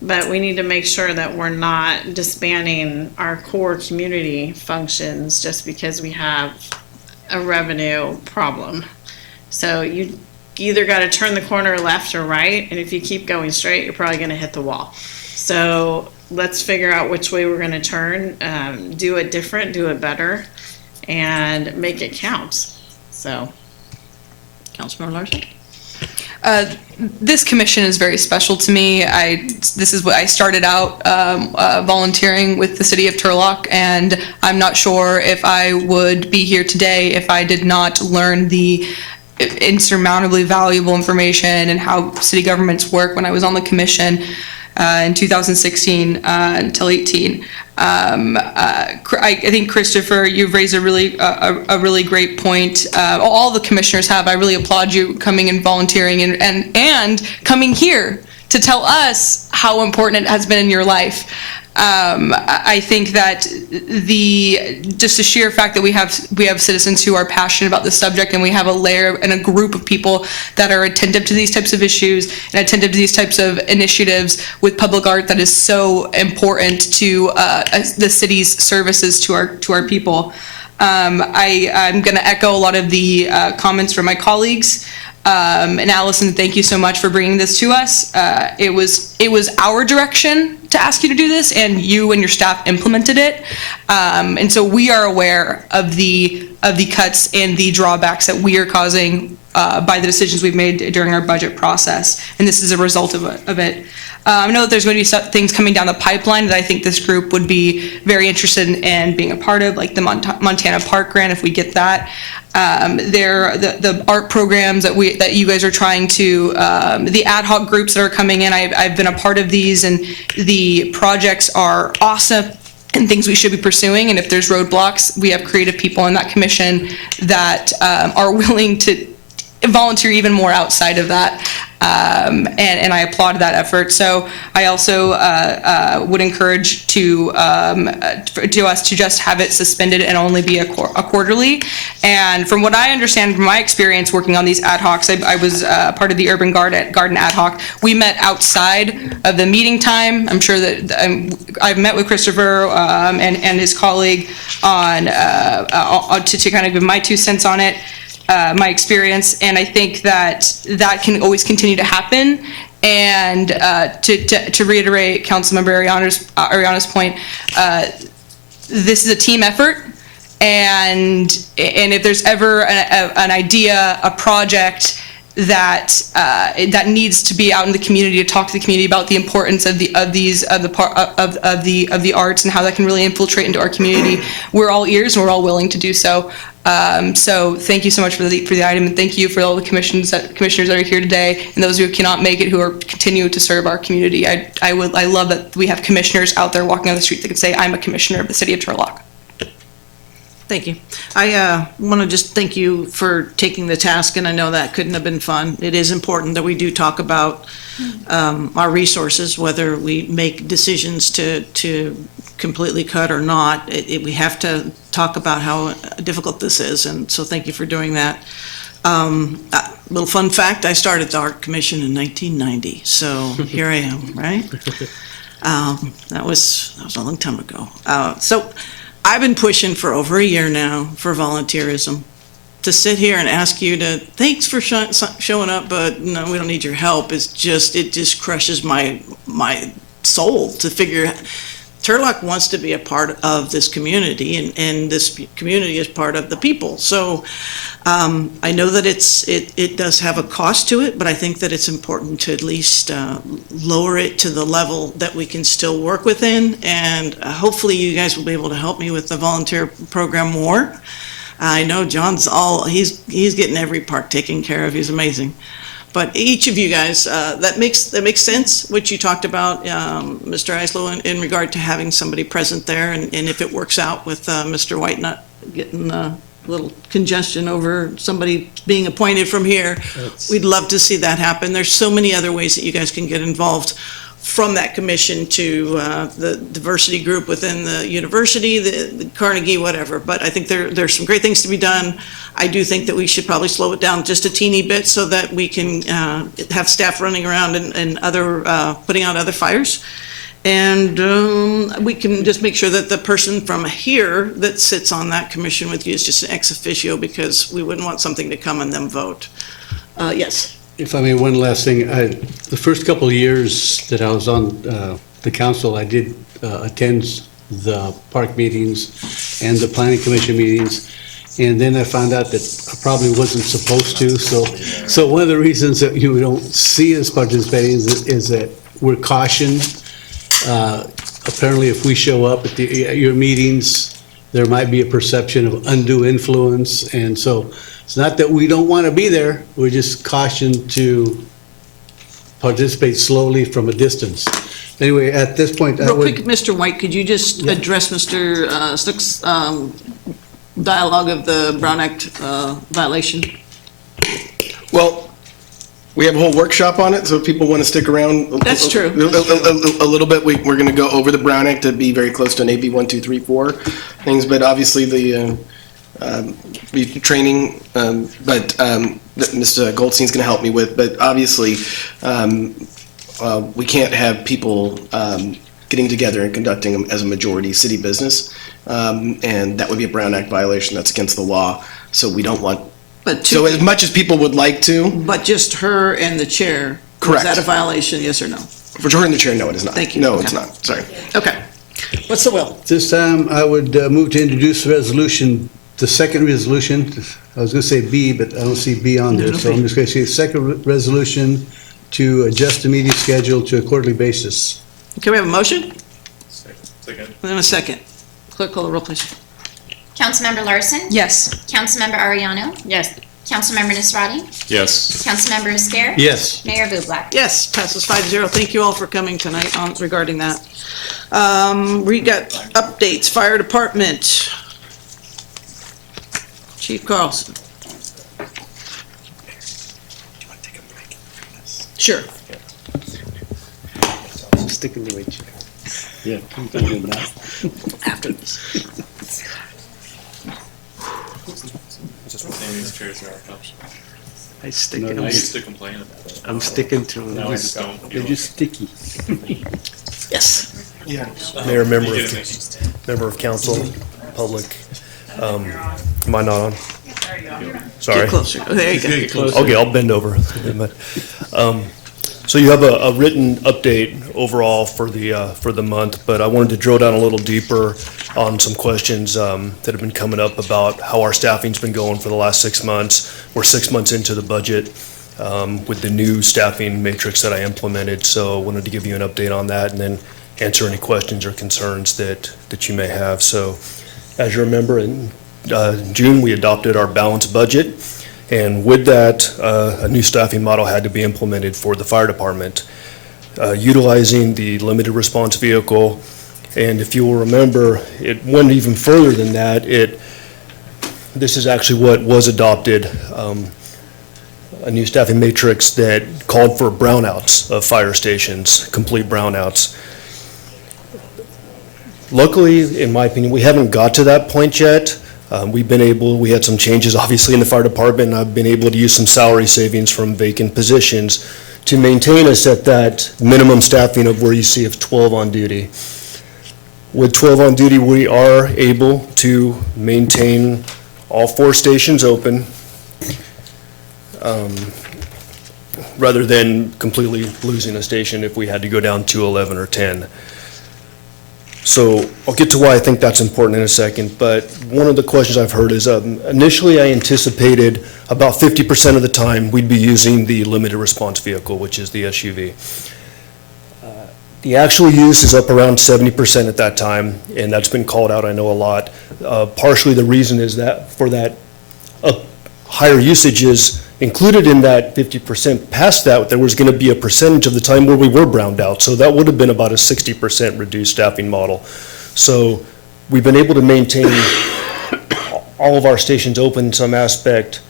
but we need to make sure that we're not disbanding our core community functions just because we have a revenue problem. So you either got to turn the corner left or right, and if you keep going straight, you're probably going to hit the wall. So let's figure out which way we're going to turn, do it different, do it better, and make it count. So. Councilmember Larson? This commission is very special to me. This is what I started out volunteering with the city of Turlock, and I'm not sure if I would be here today if I did not learn the insurmountably valuable information and how city governments work when I was on the commission in 2016 until 18. I think, Christopher, you've raised a really great point. All the commissioners have. I really applaud you coming and volunteering and coming here to tell us how important it has been in your life. I think that just the sheer fact that we have citizens who are passionate about this subject, and we have a layer and a group of people that are attentive to these types of issues and attentive to these types of initiatives with public art that is so important to the city's services to our people. I'm going to echo a lot of the comments from my colleagues. And Allison, thank you so much for bringing this to us. It was our direction to ask you to do this, and you and your staff implemented it. And so we are aware of the cuts and the drawbacks that we are causing by the decisions we've made during our budget process, and this is a result of it. I know that there's going to be things coming down the pipeline that I think this group would be very interested in being a part of, like the Montana Park Grant, if we get that. The art programs that you guys are trying to, the ad hoc groups that are coming in, I've been a part of these, and the projects are awesome and things we should be pursuing. And if there's roadblocks, we have creative people in that commission that are willing to volunteer even more outside of that. And I applaud that effort. So I also would encourage to us to just have it suspended and only be a quarterly. And from what I understand from my experience working on these ad hocs, I was part of the Urban Garden ad hoc. We met outside of the meeting time. I'm sure that I've met with Christopher and his colleague on to kind of give my 2 cents on it. My experience, and I think that can always continue to happen. And to reiterate Councilmember Ariana's point, this is a team effort, and if there's ever an idea, a project that needs to be out in the community, to talk to the community about the importance of the arts and how that can really infiltrate into our community, we're all ears and we're all willing to do so. So thank you so much for the item, and thank you for all the commissioners that are here today, and those who cannot make it, who are continue to serve our community. I love that we have commissioners out there walking on the street that can say, I'm a commissioner of the city of Turlock. Thank you. I want to just thank you for taking the task, and I know that couldn't have been fun. It is important that we do talk about our resources, whether we make decisions to completely cut or not. We have to talk about how difficult this is, and so thank you for doing that. Little fun fact, I started the Art Commission in 1990, so here I am, right? That was a long time ago. So I've been pushing for over a year now for volunteerism. To sit here and ask you to, thanks for showing up, but no, we don't need your help, it just crushes my soul to figure. Turlock wants to be a part of this community, and this community is part of the people. So I know that it does have a cost to it, but I think that it's important to at least lower it to the level that we can still work within. And hopefully you guys will be able to help me with the volunteer program more. I know John's he's getting every part taken care of. He's amazing. But each of you guys, that makes sense, what you talked about, Mr. Eislow, in regard to having somebody present there, and if it works out with Mr. White not getting a little congestion over somebody being appointed from here, we'd love to see that happen. There's so many other ways that you guys can get involved, from that commission to the diversity group within the university, the Carnegie, whatever. But I think there's some great things to be done. I do think that we should probably slow it down just a teeny bit so that we can have staff running around and putting out other fires. And we can just make sure that the person from here that sits on that commission with you is just an ex officio, because we wouldn't want something to come and them vote. Yes. If I may, one last thing. The first couple of years that I was on the council, I did attend the park meetings and the planning commission meetings. And then I found out that I probably wasn't supposed to, so one of the reasons that you don't see us participating is that we're cautioned. Apparently, if we show up at your meetings, there might be a perception of undue influence, and so it's not that we don't want to be there, we're just cautioned to participate slowly from a distance. Anyway, at this point, I Real would. quick, Mr. White, could you just address Mr. Snook's dialogue of the Brown Act violation? Well, we have a whole workshop on it, so if people want to stick around. That's true. A little bit, we're going to go over the Brown Act to be very close to an AB 1234 things, but obviously the training, but that Mr. Goldstein's going to help me with, but obviously we can't have people getting together and conducting them as a majority city business, and that would be a Brown Act violation. That's against the law, so we don't want. So as much as people would like to. But just her and the chair. Correct. Is that a violation, yes or no? For her and the chair, no, it is not. Thank you. No, Okay. it's not, sorry. Okay. What's the will? This time, I would move to introduce resolution, the second resolution. I was going to say B, but I don't see B on there, so I'm just going to say second resolution to adjust the meeting schedule to a quarterly basis. Can we have a motion? Second. And then a second. Clerk, call the roll, please. Councilmember Larson? Yes. Councilmember Ariano? Yes. Councilmember Nisrati? Yes. Councilmember Esquer? Yes. Mayor Bublak? Yes, passes 5-0. Thank you all for coming tonight on regarding that. We got updates, fire department. Chief Carlson. Sure. I'm sticking to it. Yeah. I'm thinking that. After this. I stick No, it. no, I I- used to complain about it. I'm sticking to Now I it. just don't. They're just sticky. Yes. Mayor, member of council, public, am I not on? Sorry. Get closer. Oh, there you go. Okay, I'll bend over. So you have a written update overall for the month, but I wanted to drill down a little deeper on some questions that have been coming up about how our staffing's been going for the last 6 months. We're 6 months into the budget with the new staffing matrix that I implemented, so I wanted to give you an update on that and then answer any questions or concerns that you may have. So as you remember, in June, we adopted our balanced budget. And with that, a new staffing model had to be implemented for the fire department, utilizing the limited response vehicle. And if you will remember, it went even further than that. This is actually what was adopted, a new staffing matrix that called for brownouts of fire stations, complete brownouts. Luckily, in my opinion, we haven't got to that point yet. We had some changes obviously in the fire department, and I've been able to use some salary savings from vacant positions to maintain us at that minimum staffing of where you see of 12 on duty. With 12 on duty, we are able to maintain all 4 stations open, rather than completely losing a station if we had to go down to 11 or 10. So I'll get to why I think that's important in a second, but one of the questions I've heard is, initially I anticipated about 50% of the time we'd be using the limited response vehicle, which is the SUV. The actual use is up around 70% at that time, and that's been called out, I know, a lot. Partially the reason is that for that higher usage is included in that 50%. Past that, there was going to be a percentage of the time where we were browned out, so that would have been about a 60% reduced staffing model. So we've been able to maintain all of our stations open in some aspect,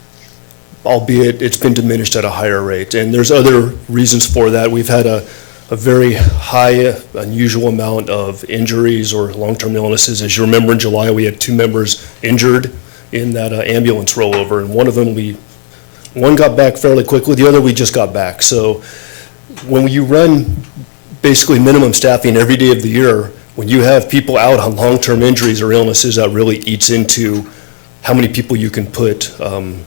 albeit it's been diminished at a higher rate. And there's other reasons for that. We've had a very high, unusual amount of injuries or long-term illnesses. As you remember, in July, we had 2 members injured in that ambulance rollover, and one of them one got back fairly quickly, the other we just got back. So when you run basically minimum staffing every day of the year, when you have people out on long-term injuries or illnesses, that really eats into how many people you can put on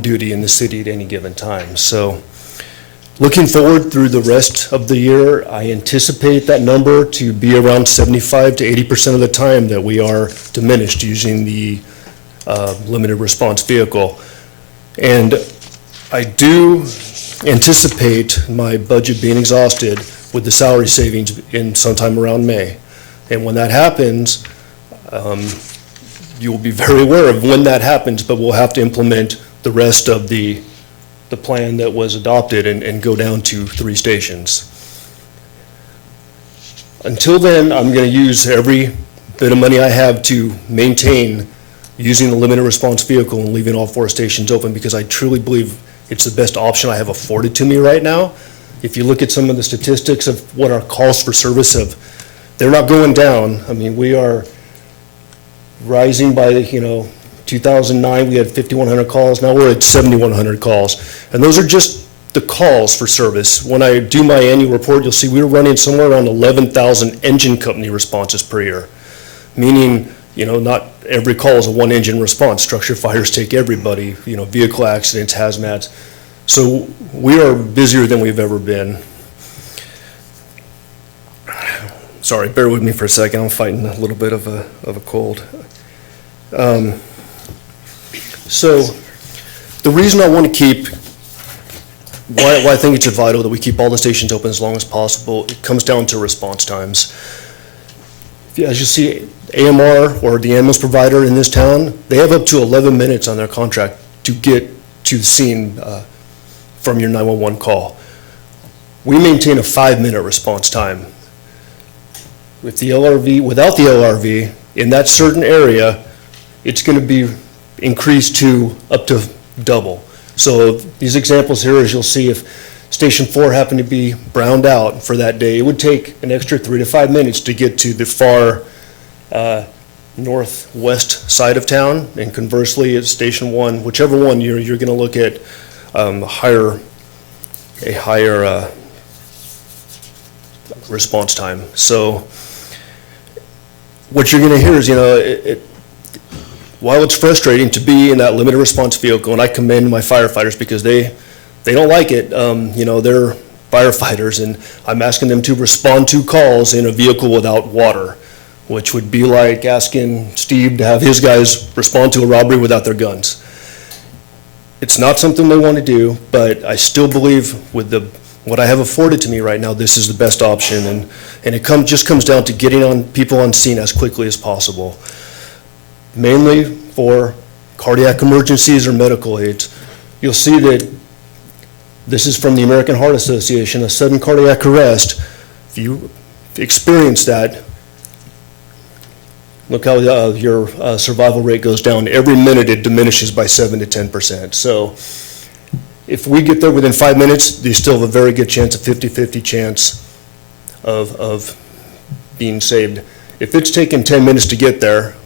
duty in the city at any given time. So looking forward through the rest of the year, I anticipate that number to be around 75 to 80% of the time that we are diminished using the limited response vehicle. And I do anticipate my budget being exhausted with the salary savings in sometime around May. And when that happens, you will be very aware of when that happens, but we'll have to implement the rest of the plan that was adopted and go down to 3 stations. Until then, I'm going to use every bit of money I have to maintain using the limited response vehicle and leaving all 4 stations open, because I truly believe it's the best option I have afforded to me right now. If you look at some of the statistics of what our calls for service have, they're not going down. I mean, we are rising by, 2009, we had 5,100 calls. Now we're at 7,100 calls. And those are just the calls for service. When I do my annual report, you'll see we were running somewhere around 11,000 engine company responses per year, meaning, not every call is a 1-engine response. Structure fires take everybody, vehicle accidents, hazmats. So we are busier than we've ever been. Sorry, bear with me for a second. I'm fighting a little bit of a cold. So the reason I want to keep, why I think it's vital that we keep all the stations open as long as possible, it comes down to response times. As you see, AMR, or the ambulance provider in this town, they have up to 11 minutes on their contract to get to the scene from your 911 call. We maintain a 5-minute response time. With the LRV, without the LRV, in that certain area, it's going to be increased to up to double. So these examples here, as you'll see, if Station 4 happened to be browned out for that day, it would take an extra 3 to 5 minutes to get to the far northwest side of town. And conversely, at Station 1, whichever one you're going to look at, a higher response time. So what you're going to hear is, while it's frustrating to be in that limited response vehicle, and I commend my firefighters because they don't like it, they're firefighters, and I'm asking them to respond to calls in a vehicle without water, which would be like asking Steve to have his guys respond to a robbery without their guns. It's not something they want to do, but I still believe with what I have afforded to me right now, this is the best option, and it just comes down to getting people on scene as quickly as possible, mainly for cardiac emergencies or medical aids. You'll see that this is from the American Heart Association, a sudden cardiac arrest. If you experience that, look how your survival rate goes down. Every minute it diminishes by 7 to 10%. So if we get there within 5 minutes, you still have a very good chance, a 50-50 chance of being saved. If it's taken 10 minutes to get there,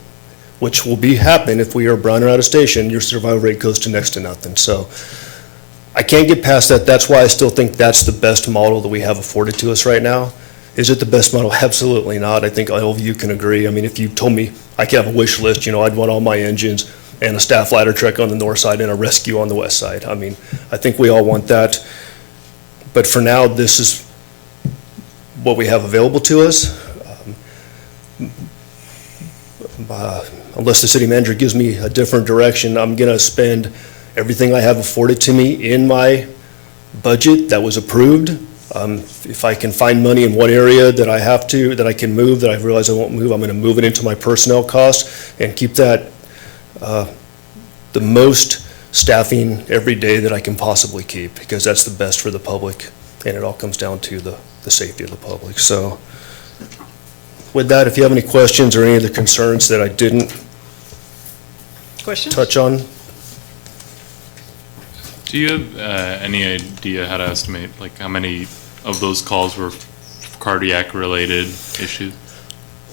which will happen if we are browning out a station, your survival rate goes to next to nothing. So I can't get past that. That's why I still think that's the best model that we have afforded to us right now. Is it the best model? Absolutely not. I think all of you can agree. I mean, if you told me I could have a wish list, I'd want all my engines and a staff ladder truck on the north side and a rescue on the west side. I mean, I think we all want that. But for now, this is what we have available to us. Unless the city manager gives me a different direction, I'm going to spend everything I have afforded to me in my budget that was approved. If I can find money in one area that I can move, that I realize I won't move, I'm going to move it into my personnel costs and keep that the most staffing every day that I can possibly keep, because that's the best for the public, and it all comes down to the safety of the public. So with that, if you have any questions or any of the concerns that I didn't touch on. Do you have any idea how to estimate, like, how many of those calls were cardiac-related issues?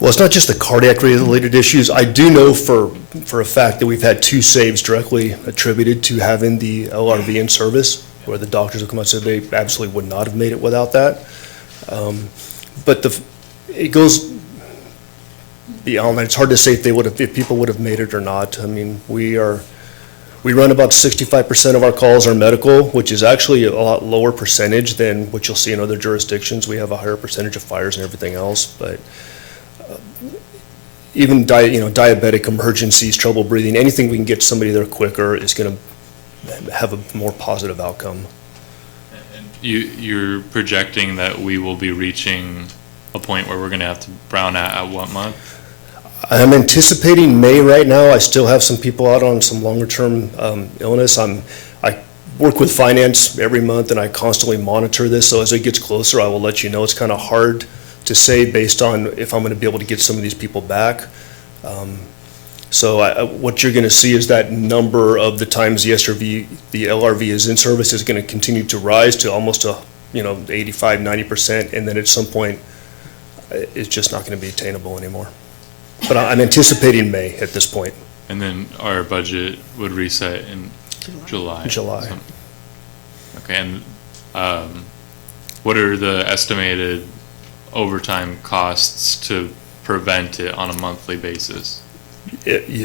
Well, it's not just the cardiac-related issues. I do know for a fact that we've had 2 saves directly attributed to having the LRV in service, where the doctors have come out and said they absolutely would not have made it without that. But it goes beyond that. It's hard to say if people would have made it or not. I mean, we run about 65% of our calls are medical, which is actually a lot lower percentage than what you'll see in other jurisdictions. We have a higher percentage of fires and everything else, but even diabetic emergencies, trouble breathing, anything we can get somebody there quicker is going to have a more positive outcome. You're projecting that we will be reaching a point where we're gonna have to brown out at what month? I'm anticipating May right now. I still have some people out on some longer-term illness. I work with finance every month, and I constantly monitor this, so as it gets closer, I will let you know. It's kind of hard to say based on if I'm going to be able to get some of these people back. So what you're going to see is that number of the times the LRV is in service is going to continue to rise to almost 85, 90%, and then at some point, it's just not going to be attainable anymore. But I'm anticipating May at this point. And then our budget would reset in July. July. Okay, and what are the estimated overtime costs to prevent it on a monthly basis?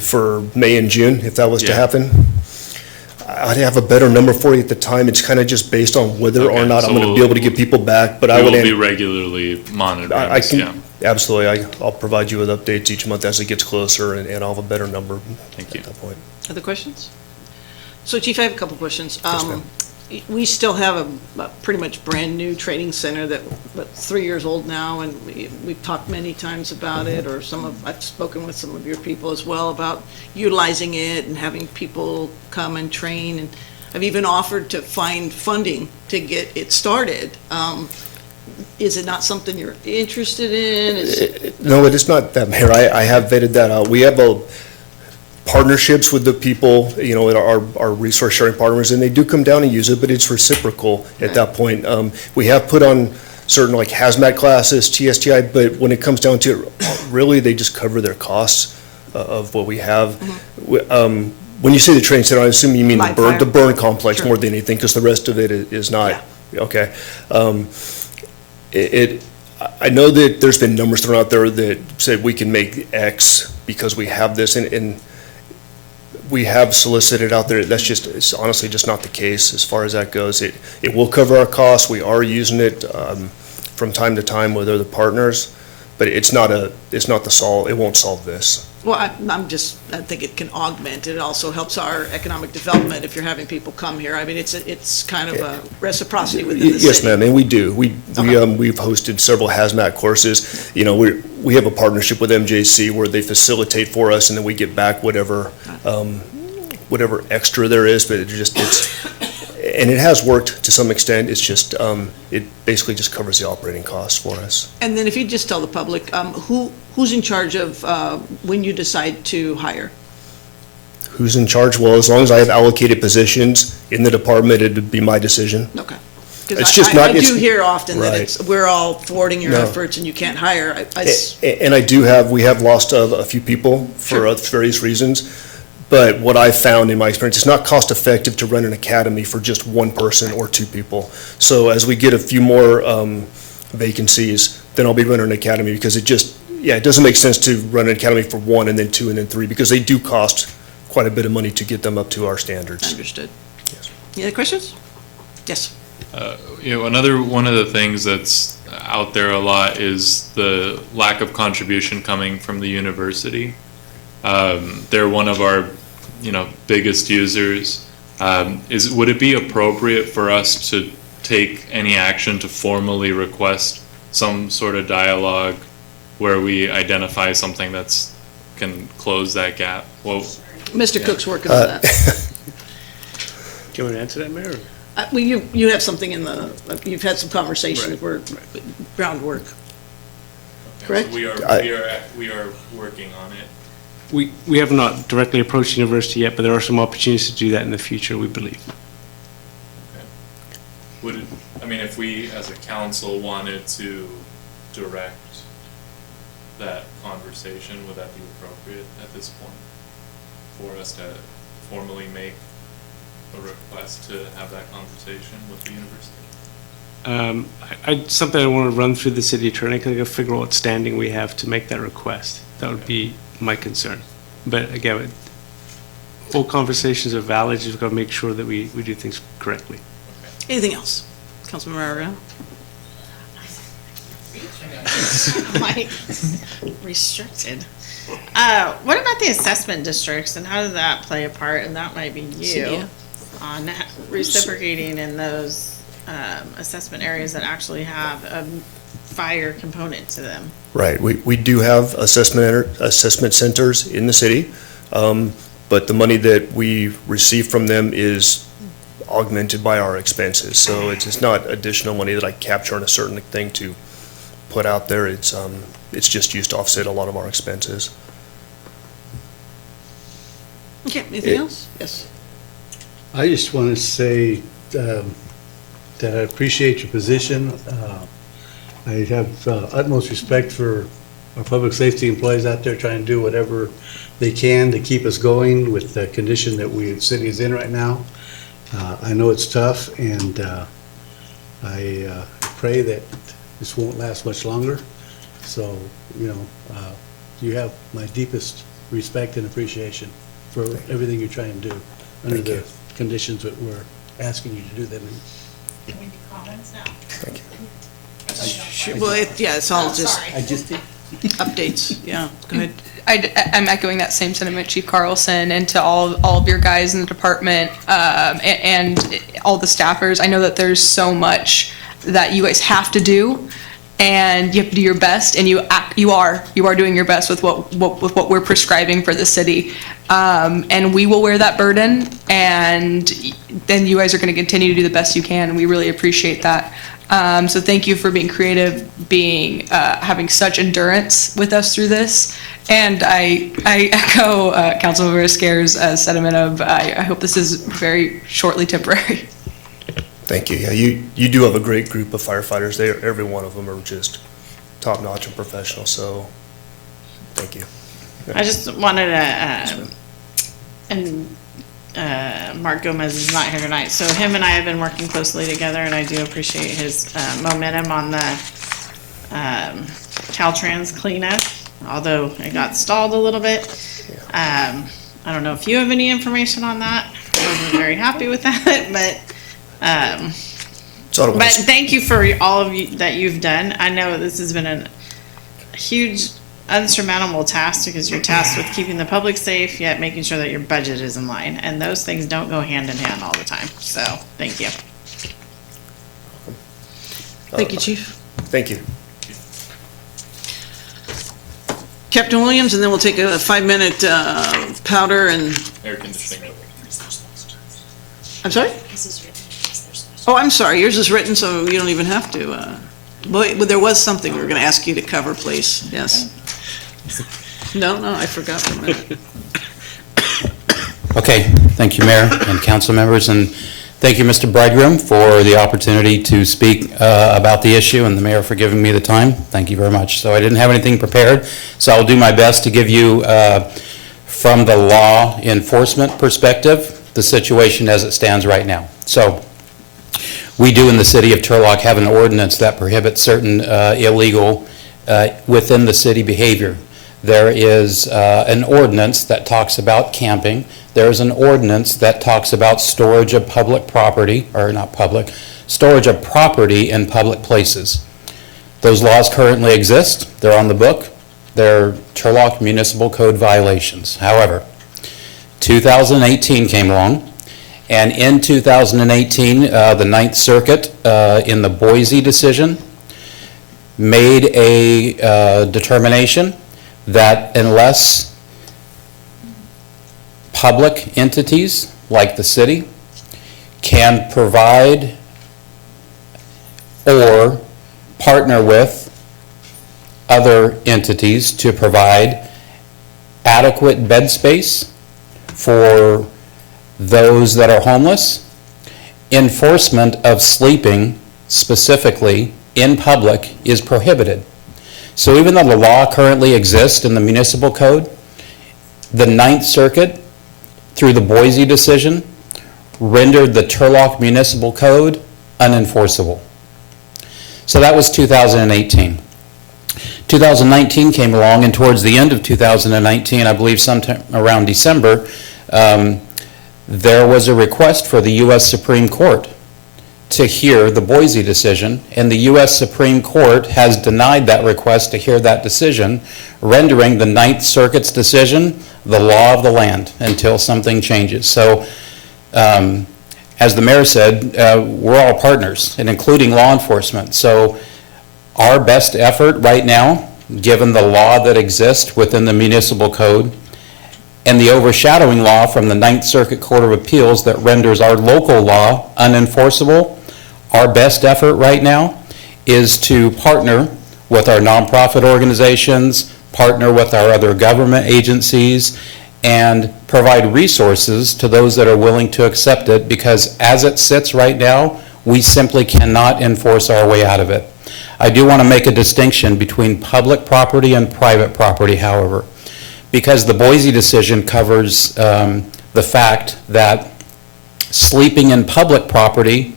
For May and June, if that was to Yeah. happen, I'd have a better number for you at the time. It's kind of just based on whether or Okay, not so I'm going to be able to get people back, but I We would. will be regularly monitoring I this, can, yeah. absolutely. I'll provide you with updates each month as it gets closer, and I'll have a better number Thank you. at that point. Other questions? So Chief, I have a couple questions. Yes, ma'am. We still have a pretty much brand-new training center that's 3 years old now, and we've talked many times about it, or I've spoken with some of your people as well about utilizing it and having people come and train, and I've even offered to find funding to get it started. Is it not something you're interested in? No, it is not that, Mayor. I have vetted that out. We have partnerships with the people, our resource sharing partners, and they do come down and use it, but it's reciprocal at that point. We have put on certain like hazmat classes, TSTI, but when it comes down to it, really, they just cover their costs of what we have. When you say the training center, I assume you mean the burn complex Sure. more than anything, because the rest of it is not. Okay. I know that there's been numbers thrown out there that said we can make X because we have this, and we have solicited out there. It's honestly just not the case as far as that goes. It will cover our costs. We are using it from time to time with other partners, but it's not the solve. It won't solve this. Well, I think it can augment. It also helps our economic development if you're having people come here. I mean, it's kind of a reciprocity within the city. Yes, ma'am, and we do. We've hosted several hazmat courses. We have a partnership with MJC where they facilitate for us, and then we get back whatever extra there is, but and it has worked to some extent. It's just, it basically just covers the operating costs for us. And then if you just tell the public, who's in charge of when you decide to hire? Who's in charge? Well, as long as I have allocated positions in the department, it'd be my decision. Okay. It's just not. I do hear often that Right. we're all thwarting your No. efforts and you can't hire. And we have lost a few people for various reasons. But what I've found in my experience, it's not cost effective to run an academy for just one person or two people. So as we get a few more vacancies, then I'll be running an academy, because it doesn't make sense to run an academy for one and then two and then three, because they do cost quite a bit of money to get them up to our standards. Understood. Any other questions? Yes. Another one of the things that's out there a lot is the lack of contribution coming from the university. They're one of our, biggest users. Would it be appropriate for us to take any action to formally request some sort of dialogue where we identify something can close that gap? Well, Mr. Cook's working on that. Do you want to answer that, Mayor? Well, you have something you've had some conversations where groundwork, correct? We are working on it. We have not directly approached the university yet, but there are some opportunities to do that in the future, we believe. If we as a council wanted to direct that conversation, would that be appropriate at this point for us to formally make a request to have that conversation with the university? Something I want to run through the city attorney, because I got to figure out what standing we have to make that request. That would be my concern. But again, all conversations are valid. You've got to make sure that we do things correctly. Anything else? Councilman Marrero? Mike, restricted. What about the assessment districts and how does that play a part? And that might be you on reciprocating in those assessment areas that actually have a fire component to them. Right, we do have assessment centers in the city, but the money that we receive from them is augmented by our expenses. So it's not additional money that I capture on a certain thing to put out there. It's just used to offset a lot of our expenses. Okay, anything else? Yes. I just want to say that I appreciate your position. I have utmost respect for our public safety employees out there trying to do whatever they can to keep us going with the condition that the city is in right now. I know it's tough, and I pray that this won't last much longer. So, you have my deepest respect and appreciation for everything you're trying to do under the conditions that we're asking you to do them in. Can we do comments now? Thank you. Well, it's all just I just did. updates. Yeah, go ahead. I'm echoing that same sentiment, Chief Carlson, and to all of your guys in the department, and all the staffers. I know that there's so much that you guys have to do, and you have to do your best, and you are doing your best with what we're prescribing for the city. And we will wear that burden, and then you guys are going to continue to do the best you can, and we really appreciate that. So thank you for being creative, having such endurance with us through this. And I echo Councilmember Esquer's sentiment of I hope this is very shortly temporary. Thank you. Yeah, you do have a great group of firefighters. Every one of them are just top-notch and professional, so thank you. I just wanted to, and Mark Gomez is not here tonight, so him and I have been working closely together, and I do appreciate his momentum on the Caltrans cleanup, although it got stalled a little bit. I don't know if you have any information on that. I wasn't very happy with that, but thank you for all of you that you've done. I know this has been a huge unsurmountable task because you're tasked with keeping the public safe, yet making sure that your budget is in line. And those things don't go hand in hand all the time. So, thank you. Thank you, Chief. Thank you. Captain Williams, and then we'll take a 5-minute powder and. Air conditioning. I'm sorry? Oh, I'm sorry. Yours is written, so you don't even have to. But there was something we were going to ask you to cover, please. Yes. No, I forgot for a minute. Okay, thank you, Mayor and council members, and thank you, Mr. Bridegroom, for the opportunity to speak about the issue, and the mayor for giving me the time. Thank you very much. So I didn't have anything prepared, so I'll do my best to give you, from the law enforcement perspective, the situation as it stands right now. So we do in the city of Turlock have an ordinance that prohibits certain illegal within the city behavior. There is an ordinance that talks about camping. There is an ordinance that talks about storage of public property, or not public, storage of property in public places. Those laws currently exist. They're on the book. They're Turlock Municipal Code violations. However, 2018 came along, and in 2018, the Ninth Circuit in the Boise decision made a determination that unless public entities like the city can provide or partner with other entities to provide adequate bed space for those that are homeless, enforcement of sleeping specifically in public is prohibited. So even though the law currently exists in the municipal code, the Ninth Circuit, through the Boise decision, rendered the Turlock Municipal Code unenforceable. So that was 2018. 2019 came along, and towards the end of 2019, I believe sometime around December, there was a request for the U.S. Supreme Court to hear the Boise decision, and the U.S. Supreme Court has denied that request to hear that decision, rendering the Ninth Circuit's decision the law of the land until something changes. So, as the mayor said, we're all partners, and including law enforcement. So our best effort right now, given the law that exists within the municipal code and the overshadowing law from the Ninth Circuit Court of Appeals that renders our local law unenforceable, our best effort right now is to partner with our nonprofit organizations, partner with our other government agencies, and provide resources to those that are willing to accept it, because as it sits right now, we simply cannot enforce our way out of it. I do want to make a distinction between public property and private property, however, because the Boise decision covers the fact that sleeping in public property,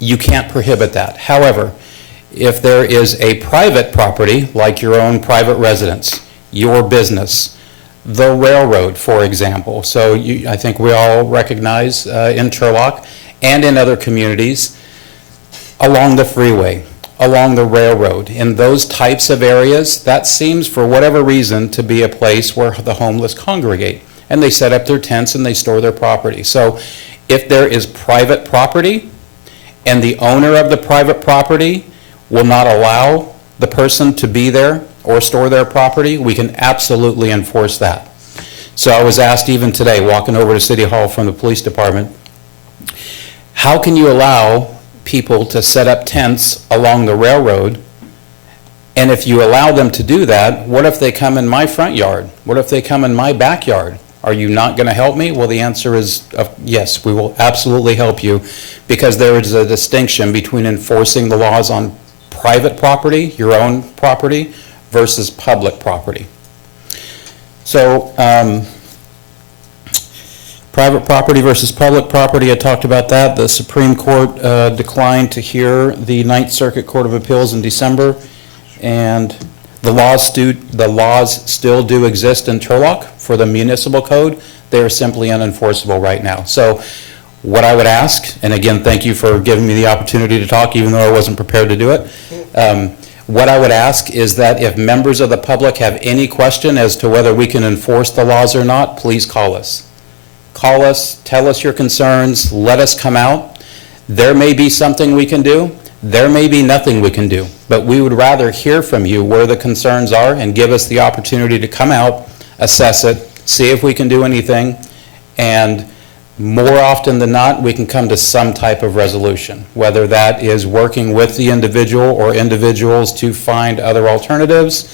you can't prohibit that. However, if there is a private property, like your own private residence, your business, the railroad, for example. So I think we all recognize in Turlock and in other communities, along the freeway, along the railroad, in those types of areas, that seems for whatever reason to be a place where the homeless congregate. And they set up their tents and they store their property. So if there is private property and the owner of the private property will not allow the person to be there or store their property, we can absolutely enforce that. So I was asked even today, walking over to City Hall from the police department, how can you allow people to set up tents along the railroad? And if you allow them to do that, what if they come in my front yard? What if they come in my backyard? Are you not going to help me? Well, the answer is yes, we will absolutely help you, because there is a distinction between enforcing the laws on private property, your own property, versus public property. So, private property versus public property, I talked about that. The Supreme Court declined to hear the Ninth Circuit Court of Appeals in December, and the laws still do exist in Turlock for the municipal code. They are simply unenforceable right now. So what I would ask, and again, thank you for giving me the opportunity to talk, even though I wasn't prepared to do it. What I would ask is that if members of the public have any question as to whether we can enforce the laws or not, please call us. Call us, tell us your concerns, let us come out. There may be something we can do, there may be nothing we can do, but we would rather hear from you where the concerns are and give us the opportunity to come out, assess it, see if we can do anything, and more often than not, we can come to some type of resolution, whether that is working with the individual or individuals to find other alternatives,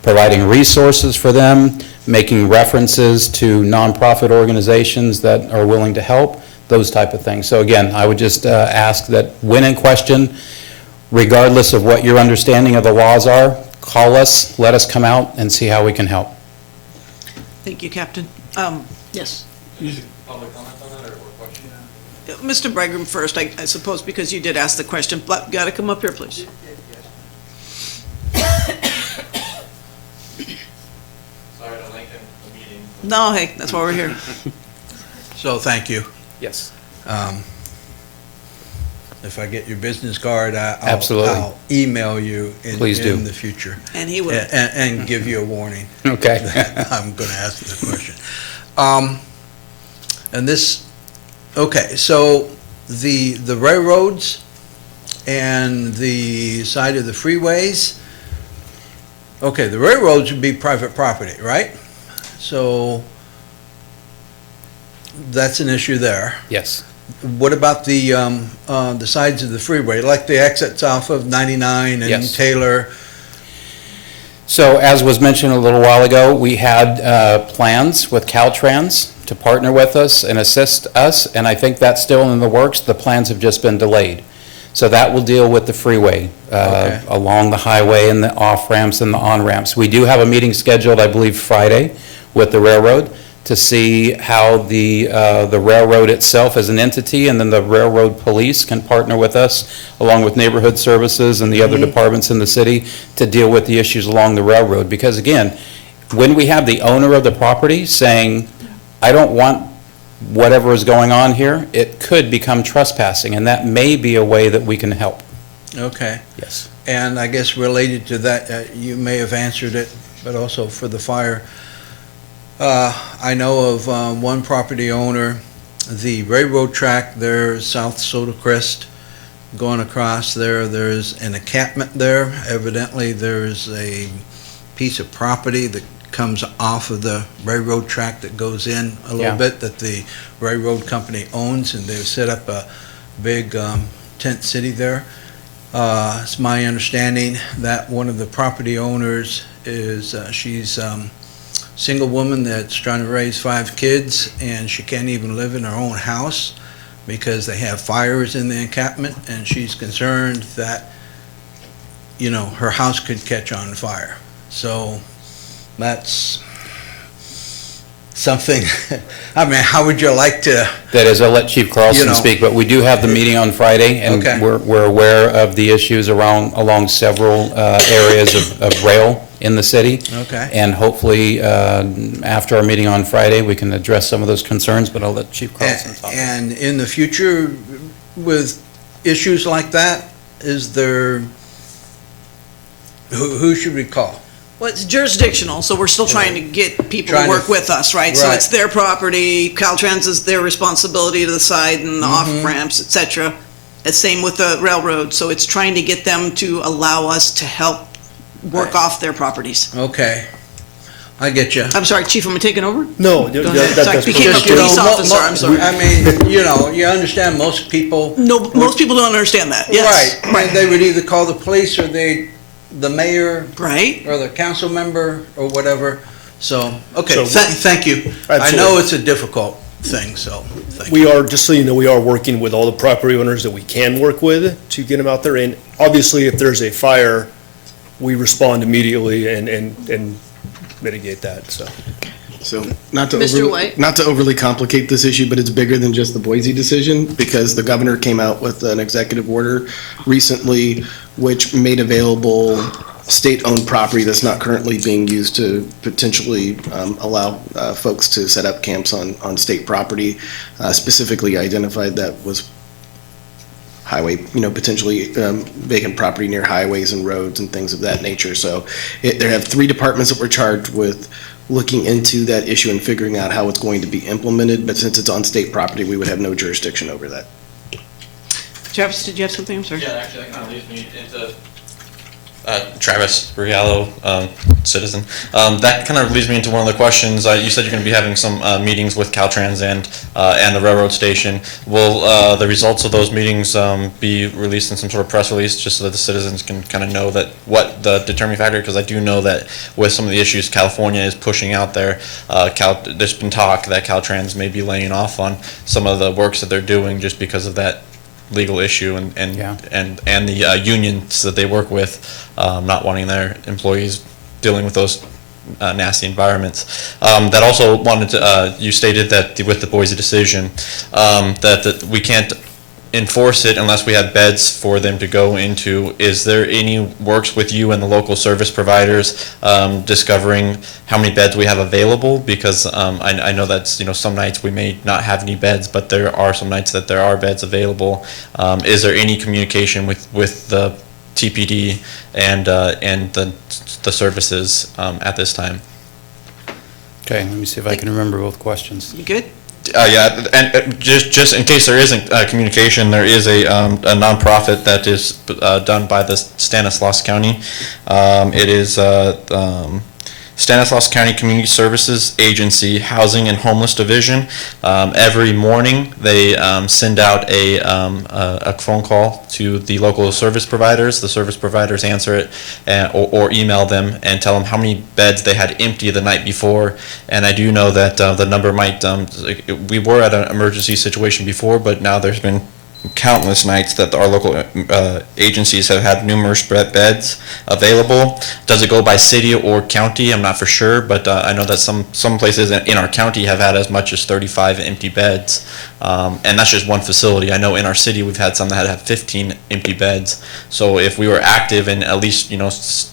providing resources for them, making references to nonprofit organizations that are willing to help, those type of things. So again, I would just ask that when in question, regardless of what your understanding of the laws are, call us, let us come out and see how we can help. Thank you, Captain. Yes. Mr. Brigham first, I suppose, because you did ask the question, but got to come up here, please. Sorry to lengthen the meeting. No, hey, that's why we're here. So, thank you. Yes. If I get your business card, Absolutely. I'll email you in Please do. the future. And he will. And give you a warning. Okay. that I'm going to ask the question. And this, okay, so the railroads and the side of the freeways, okay, the railroads would be private property, right? So that's an issue there. Yes. What about the sides of the freeway, like the exits off of 99 and Yes. Taylor? So as was mentioned a little while ago, we had plans with Caltrans to partner with us and assist us, and I think that's still in the works. The plans have just been delayed. So that will deal with the freeway, Okay. along the highway and the off-ramps and the on-ramps. We do have a meeting scheduled, I believe, Friday with the railroad to see how the railroad itself as an entity and then the railroad police can partner with us, along with neighborhood services and the other departments in the city, to deal with the issues along the railroad. Because again, when we have the owner of the property saying, I don't want whatever is going on here, it could become trespassing, and that may be a way that we can help. Okay. Yes. And I guess related to that, you may have answered it, but also for the fire. I know of one property owner, the railroad track there, South Soda Crest, going across there, there's an encampment there. Evidently, there's a piece of property that comes off of the railroad track that goes in a little Yeah. bit that the railroad company owns, and they've set up a big tent city there. It's my understanding that one of the property owners is, she's single woman that's trying to raise 5 kids, and she can't even live in her own house because they have fires in the encampment, and she's concerned that, you know, her house could catch on fire. So that's something, I mean, how would you like to? That is, I'll let Chief Carlson know. speak, but we do have the meeting on Friday, and Okay. we're aware of the issues along several areas of rail in the city. Okay. And hopefully, after our meeting on Friday, we can address some of those concerns, but I'll let Chief Carlson talk. And in the future, with issues like that, is there, who should we call? Well, it's jurisdictional, so we're still trying to get people Trying to to- work with us, right? So Right. it's their property, Caltrans is their responsibility to the side and the off-ramps, et cetera. It's same with the railroad, so it's trying to get them to allow us to help work off their properties. Okay, I get you. I'm sorry, Chief, am I taking over? No, Go ahead. So I became a Just, you know, police officer, I'm sorry. I mean, you know, you understand most people. No, most people don't understand that, yes. Right, and they would either call the police or the mayor. Right. Or the council member or whatever, so, okay, So- thank you. I know Absolutely. it's a difficult thing, so, thank you. We are, just so you know, we are working with all the property owners that we can work with to get them out there. And obviously, if there's a fire, we respond immediately and mitigate that, so. So, not to Mr. White? not to overly complicate this issue, but it's bigger than just the Boise decision, because the governor came out with an executive order recently which made available state-owned property that's not currently being used to potentially allow folks to set up camps on state property, specifically identified that was highway, potentially vacant property near highways and roads and things of that nature. So there have 3 departments that were charged with looking into that issue and figuring out how it's going to be implemented, but since it's on state property, we would have no jurisdiction over that. Travis, did you have something? I'm sorry. Yeah, actually, that kind of leads me into Travis Riallo, citizen. That kind of leads me into one of the questions. You said you're going to be having some meetings with Caltrans and the railroad station. Will the results of those meetings be released in some sort of press release, just so that the citizens can kind of know that what the determining factor? Because I do know that with some of the issues California is pushing out there, there's been talk that Caltrans may be laying off on some of the works that they're doing just because of that legal issue and the unions that they work with not wanting their employees dealing with those nasty environments. That also wanted to, you stated that with the Boise decision, that we can't enforce it unless we have beds for them to go into. Is there any works with you and the local service providers discovering how many beds we have available? Because I know that some nights we may not have any beds, but there are some nights that there are beds available. Is there any communication with the TPD and the services at this time? Okay, let me see if I can remember both questions. You good? Yeah, and just in case there isn't communication, there is a nonprofit that is done by the Stanislaus County. It is Stanislaus County Community Services Agency Housing and Homeless Division. Every morning they send out a phone call to the local service providers. The service providers answer it or email them and tell them how many beds they had empty the night before. And I do know that the number might, we were at an emergency situation before, but now there's been countless nights that our local agencies have had numerous beds available. Does it go by city or county? I'm not for sure, but I know that some places in our county have had as much as 35 empty beds, and that's just one facility. I know in our city we've had some that have 15 empty beds. So if we were active in at least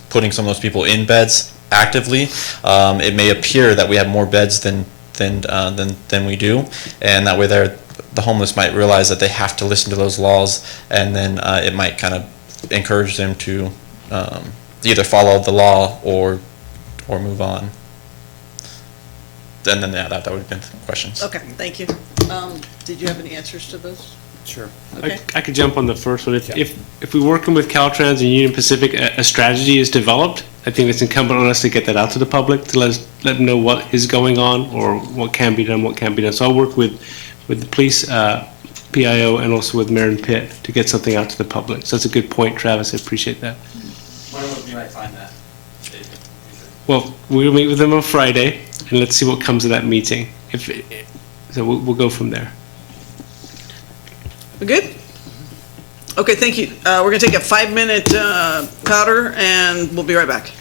putting some of those people in beds actively, it may appear that we have more beds than than we do, and that way the homeless might realize that they have to listen to those laws, and then it might kind of encourage them to either follow the law or move on. And then that would have been the questions. Okay, thank you. Did you have any answers to those? Sure. Okay. I could jump on the first one. If we're working with Caltrans and Union Pacific, a strategy is developed, I think it's incumbent on us to get that out to the public, to let them know what is going on or what can be done, what can't be done. So I'll work with the police, PIO, and also with Marin Pitt to get something out to the public. So that's a good point, Travis. I appreciate that. When would you might find that? Well, we'll meet with them on Friday, and let's see what comes of that meeting. So we'll go from there. We good? Okay, thank you. We're gonna take a 5-minute powder, and we'll be right back.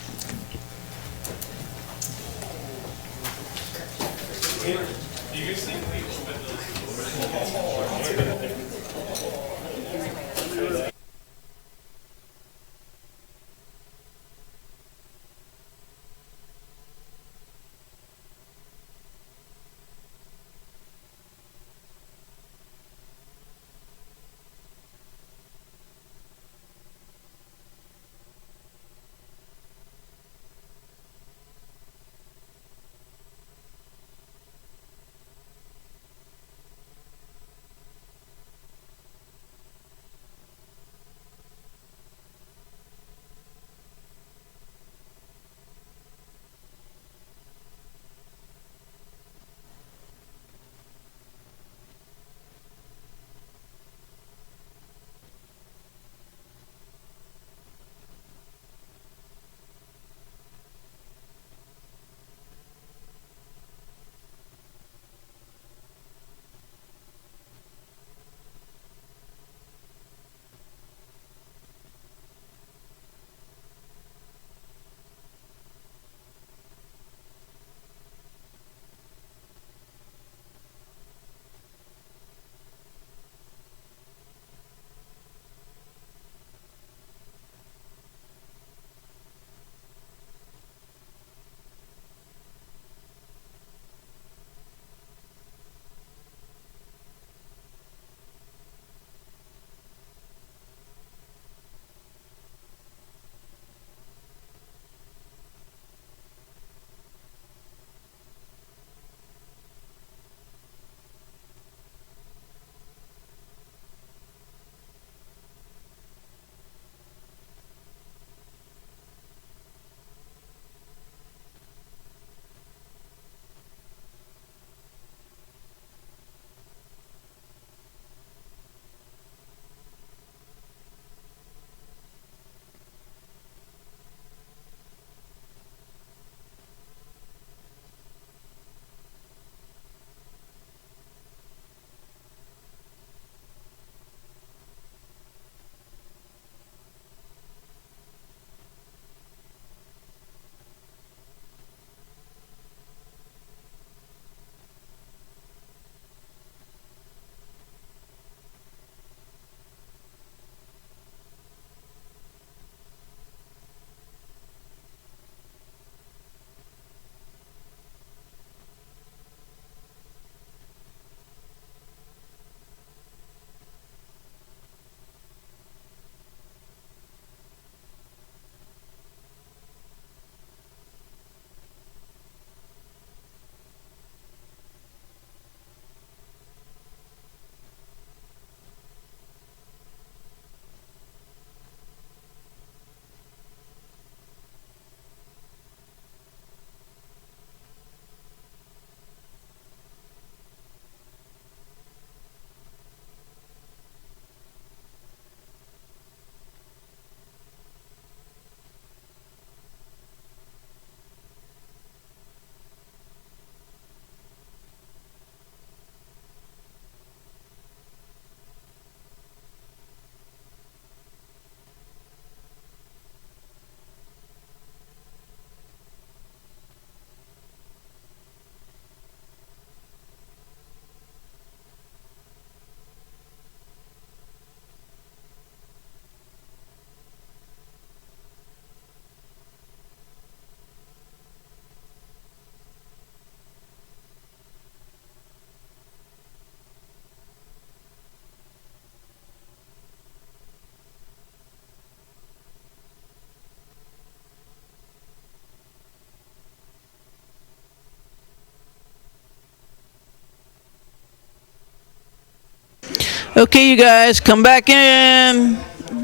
Okay, you guys, come back in.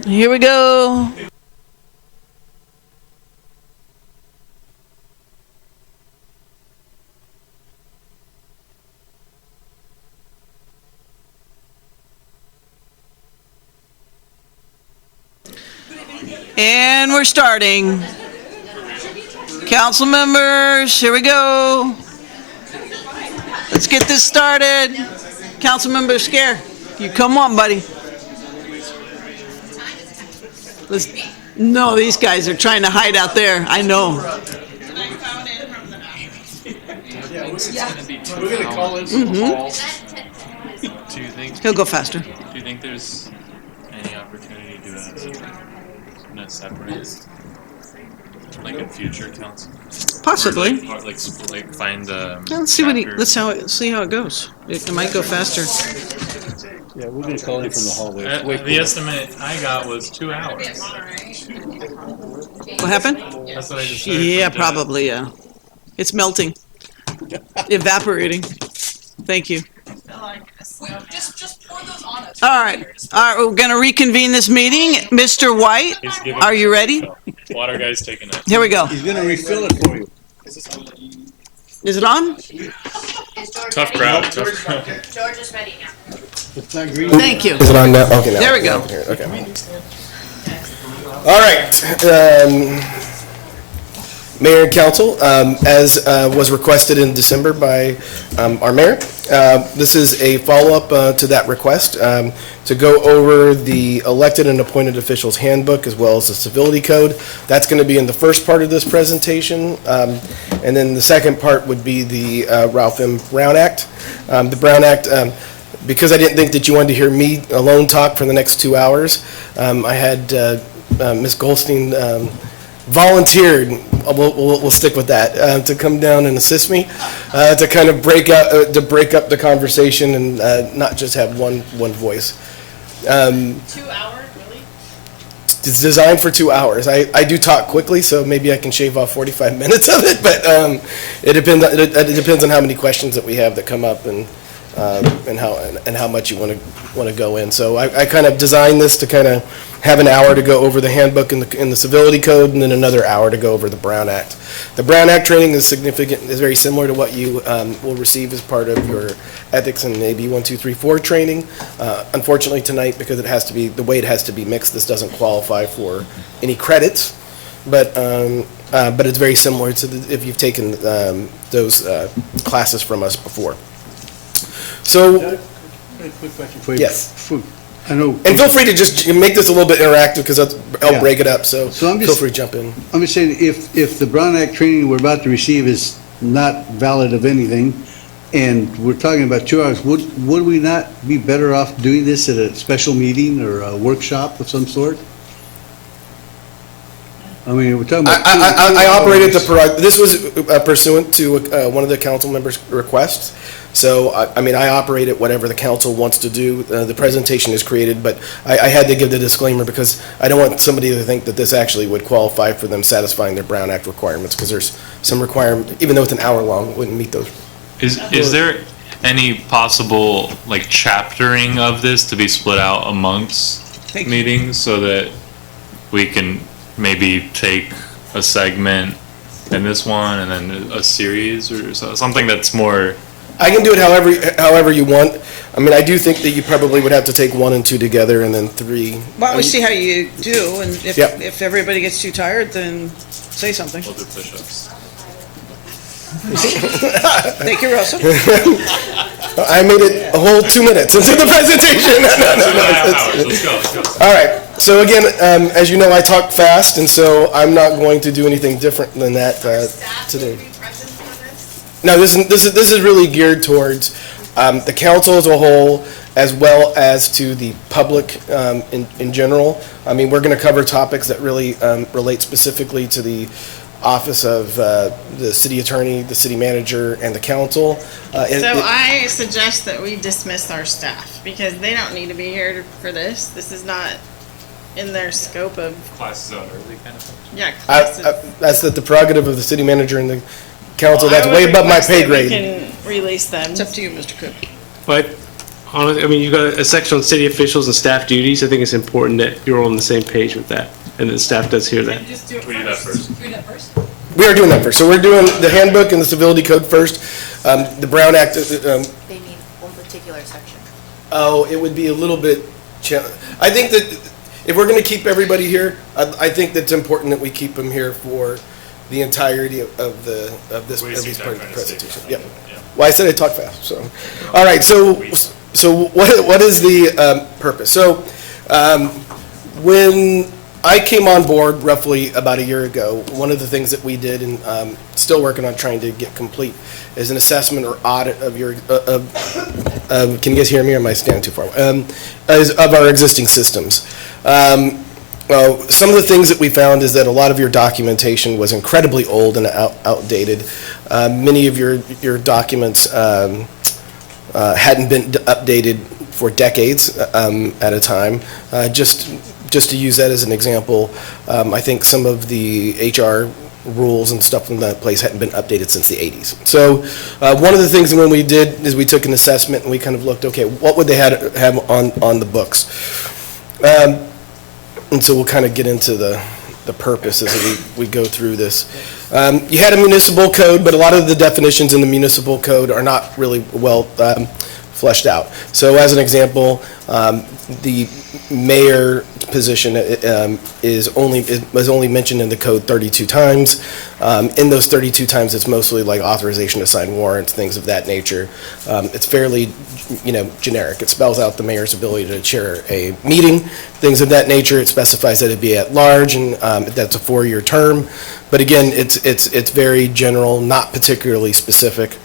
Here we go. And we're starting. Council members, here we go. Let's get this started. Councilmember Scare, you come on, buddy. No, these guys are trying to hide out there. I know. We're gonna call in Mhm. Do you think? He'll go faster. Do you think there's any opportunity to do that in a separate, like a future council? Possibly. Or like find Let's see see how it goes. It might go faster. Yeah, we're gonna call in from the hallway. The estimate I got was 2 hours. What happened? That's what I just heard Yeah, from Jen. probably, yeah. It's melting. Evaporating. Thank you. All right, we're gonna reconvene this meeting. Mr. White, He's giving- are you ready? Water guy's taking it. Here we go. He's gonna refill it for you. Is it on? Tough crowd. Tough crowd. George is ready now. Thank you. Is it on now? Okay, now. There we go. Okay. All right. Mayor and council, as was requested in December by our mayor, this is a follow-up to that request to go over the elected and appointed officials handbook as well as the civility code. That's going to be in the first part of this presentation. And then the second part would be the Ralph M. Brown Act. The Brown Act, because I didn't think that you wanted to hear me alone talk for the next 2 hours, I had Ms. Goldstein volunteered, we'll stick with that, to come down and assist me, to kind of break up the conversation and not just have one voice. 2 hours, really? It's designed for 2 hours. I do talk quickly, so maybe I can shave off 45 minutes of it, but it depends on how many questions that we have that come up and how much you want to go in. So I kind of designed this to kind of have an hour to go over the handbook and the civility code, and then another hour to go over the Brown Act. The Brown Act training is very similar to what you will receive as part of your ethics and AB 1, 2, 3, 4 training. Unfortunately tonight, because the way it has to be mixed, this doesn't qualify for any credits, but it's very similar to if you've taken those classes from us before. So, Quick question for you. yes. I know. And feel free to just make this a little bit interactive because I'll break it up, so I'm feel just- free to jump in. I'm just saying, if the Brown Act training we're about to receive is not valid of anything, and we're talking about 2 hours, would we not be better off doing this at a special meeting or a workshop of some sort? I mean, we're talking about. I operated this was pursuant to one of the council members' requests. So, I operate at whatever the council wants to do. The presentation is created, but I had to give the disclaimer because I don't want somebody to think that this actually would qualify for them satisfying their Brown Act requirements, because there's some requirement, even though it's an hour long, it wouldn't meet those. Is there any possible like chaptering of this to be split out amongst meetings so that we can maybe take a segment in this one and then a series or something that's more? I can do it however you want. I do think that you probably would have to take 1 and 2 together and then 3. Why don't we see how you do, and Yep. if everybody gets too tired, then say something. We'll do push-ups. Thank you, Russell. I made it a whole 2 minutes into the presentation. No. Let's go. All right. So again, as you know, I talk fast, and so I'm not going to do anything different than that today. No, this is really geared towards the council as a whole, as well as to the public in general. We're going to cover topics that really relate specifically to the office of the city attorney, the city manager, and the council. I suggest that we dismiss our staff because they don't need to be here for this. This is not in their scope of, Classes out early kind of thing. yeah, classes. That's the prerogative of the city manager and the council. That's way above my pay grade. We can release them. It's up to you, Mr. Cook. But honestly, I mean, you've got a section on city officials and staff duties. I think it's important that you're all on the same page with that, and the staff does hear that. Can we do that first? We are doing that first. So we're doing the handbook and the civility code first. The Brown Act, They mean one particular section. oh, it would be a little bit, I think that if we're going to keep everybody here, I think that's important that we keep them here for the entirety of this part of the presentation. Yep. Well, I said I talk fast, so. All right, so what is the purpose? So when I came on board roughly about a year ago, one of the things that we did, and still working on trying to get complete, is an assessment or audit of your, can you guys hear me, or am I standing too far away? Of our existing systems. Well, some of the things that we found is that a lot of your documentation was incredibly old and outdated. Many of your documents hadn't been updated for decades at a time. Just to use that as an example, I think some of the HR rules and stuff in that place hadn't been updated since the 80s. So one of the things when we did is we took an assessment and we kind of looked, okay, what would they have on the books? And so we'll kind of get into the purpose as we go through this. You had a municipal code, but a lot of the definitions in the municipal code are not really well fleshed out. So as an example, the mayor position was only mentioned in the code 32 times. In those 32 times, it's mostly like authorization to sign warrants, things of that nature. It's fairly, generic. It spells out the mayor's ability to chair a meeting, things of that nature. It specifies that it'd be at large, and that's a 4-year term. But again, it's very general, not particularly specific,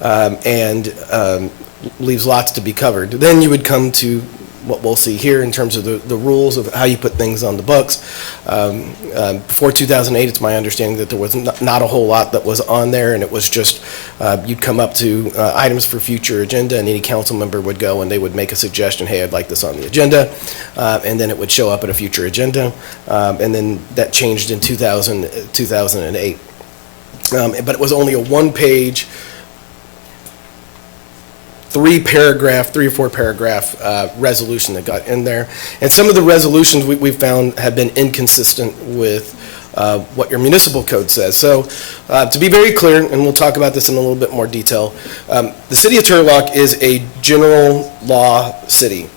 and leaves lots to be covered. Then you would come to what we'll see here in terms of the rules of how you put things on the books. Before 2008, it's my understanding that there was not a whole lot that was on there, and it was just, you'd come up to items for future agenda, and any council member would go and they would make a suggestion, hey, I'd like this on the agenda, and then it would show up at a future agenda, and then that changed in 2008. But it was only a one-page, 3 or 4 paragraph resolution that got in there. And some of the resolutions we found have been inconsistent with what your municipal code says. So to be very clear, and we'll talk about this in a little bit more detail, the city of Turlock is a general law city,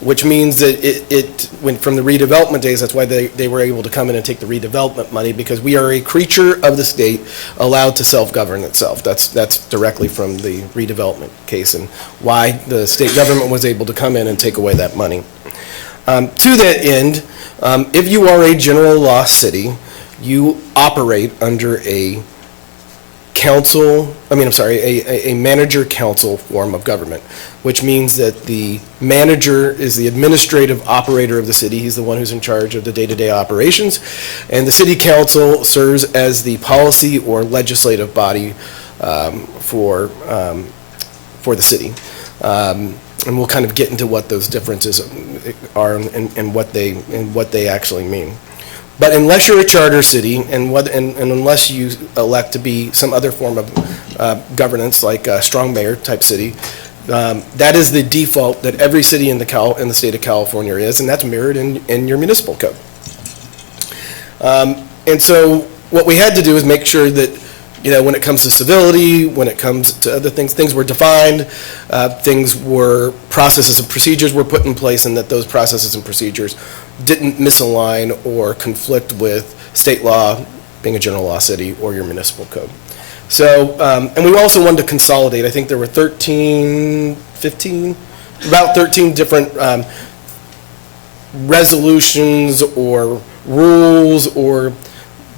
which means that it went from the redevelopment days. That's why they were able to come in and take the redevelopment money, because we are a creature of the state allowed to self-govern itself. That's directly from the redevelopment case, and why the state government was able to come in and take away that money. To that end, if you are a general law city, you operate under a manager-council form of government, which means that the manager is the administrative operator of the city. He's the one who's in charge of the day-to-day operations, and the city council serves as the policy or legislative body for the city. And we'll kind of get into what those differences are and what they actually mean. But unless you're a charter city, and unless you elect to be some other form of governance, like a strong mayor type city, that is the default that every city in the state of California is, and that's mirrored in your municipal code. And so what we had to do is make sure that, when it comes to civility, when it comes to other things were defined, processes and procedures were put in place, and that those processes and procedures didn't misalign or conflict with state law, being a general law city, or your municipal code. So, and we also wanted to consolidate. I think there were 13 different resolutions or rules or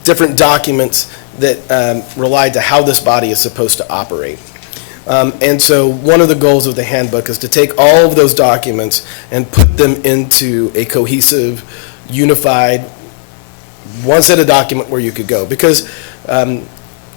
different documents that relied to how this body is supposed to operate. And so one of the goals of the handbook is to take all of those documents and put them into a cohesive, unified, one set of document where you could go. Because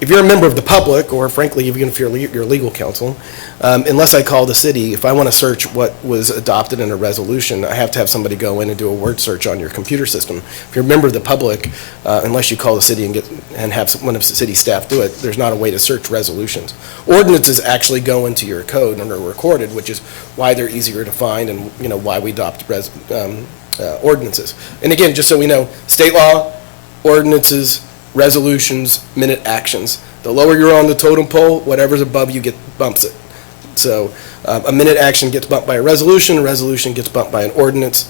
if you're a member of the public, or frankly, even if you're legal counsel, unless I call the city, if I want to search what was adopted in a resolution, I have to have somebody go in and do a word search on your computer system. If you're a member of the public, unless you call the city and have one of the city staff do it, there's not a way to search resolutions. Ordinances actually go into your code and are recorded, which is why they're easier to find and, why we adopt ordinances. And again, just so we know, state law, ordinances, resolutions, minute actions. The lower you're on the totem pole, whatever's above you bumps it. So a minute action gets bumped by a resolution gets bumped by an ordinance,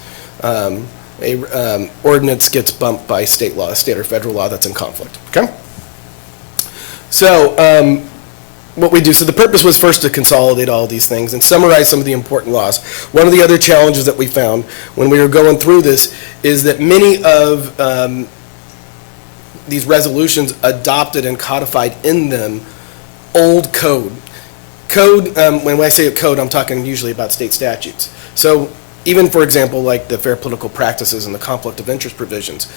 ordinance gets bumped by state law, state or federal law that's in conflict, okay? So what we do, so the purpose was first to consolidate all these things and summarize some of the important laws. One of the other challenges that we found when we were going through this is that many of these resolutions adopted and codified in them old code. When I say code, I'm talking usually about state statutes. So even, for example, like the Fair Political Practices and the Conflict of Interest provisions,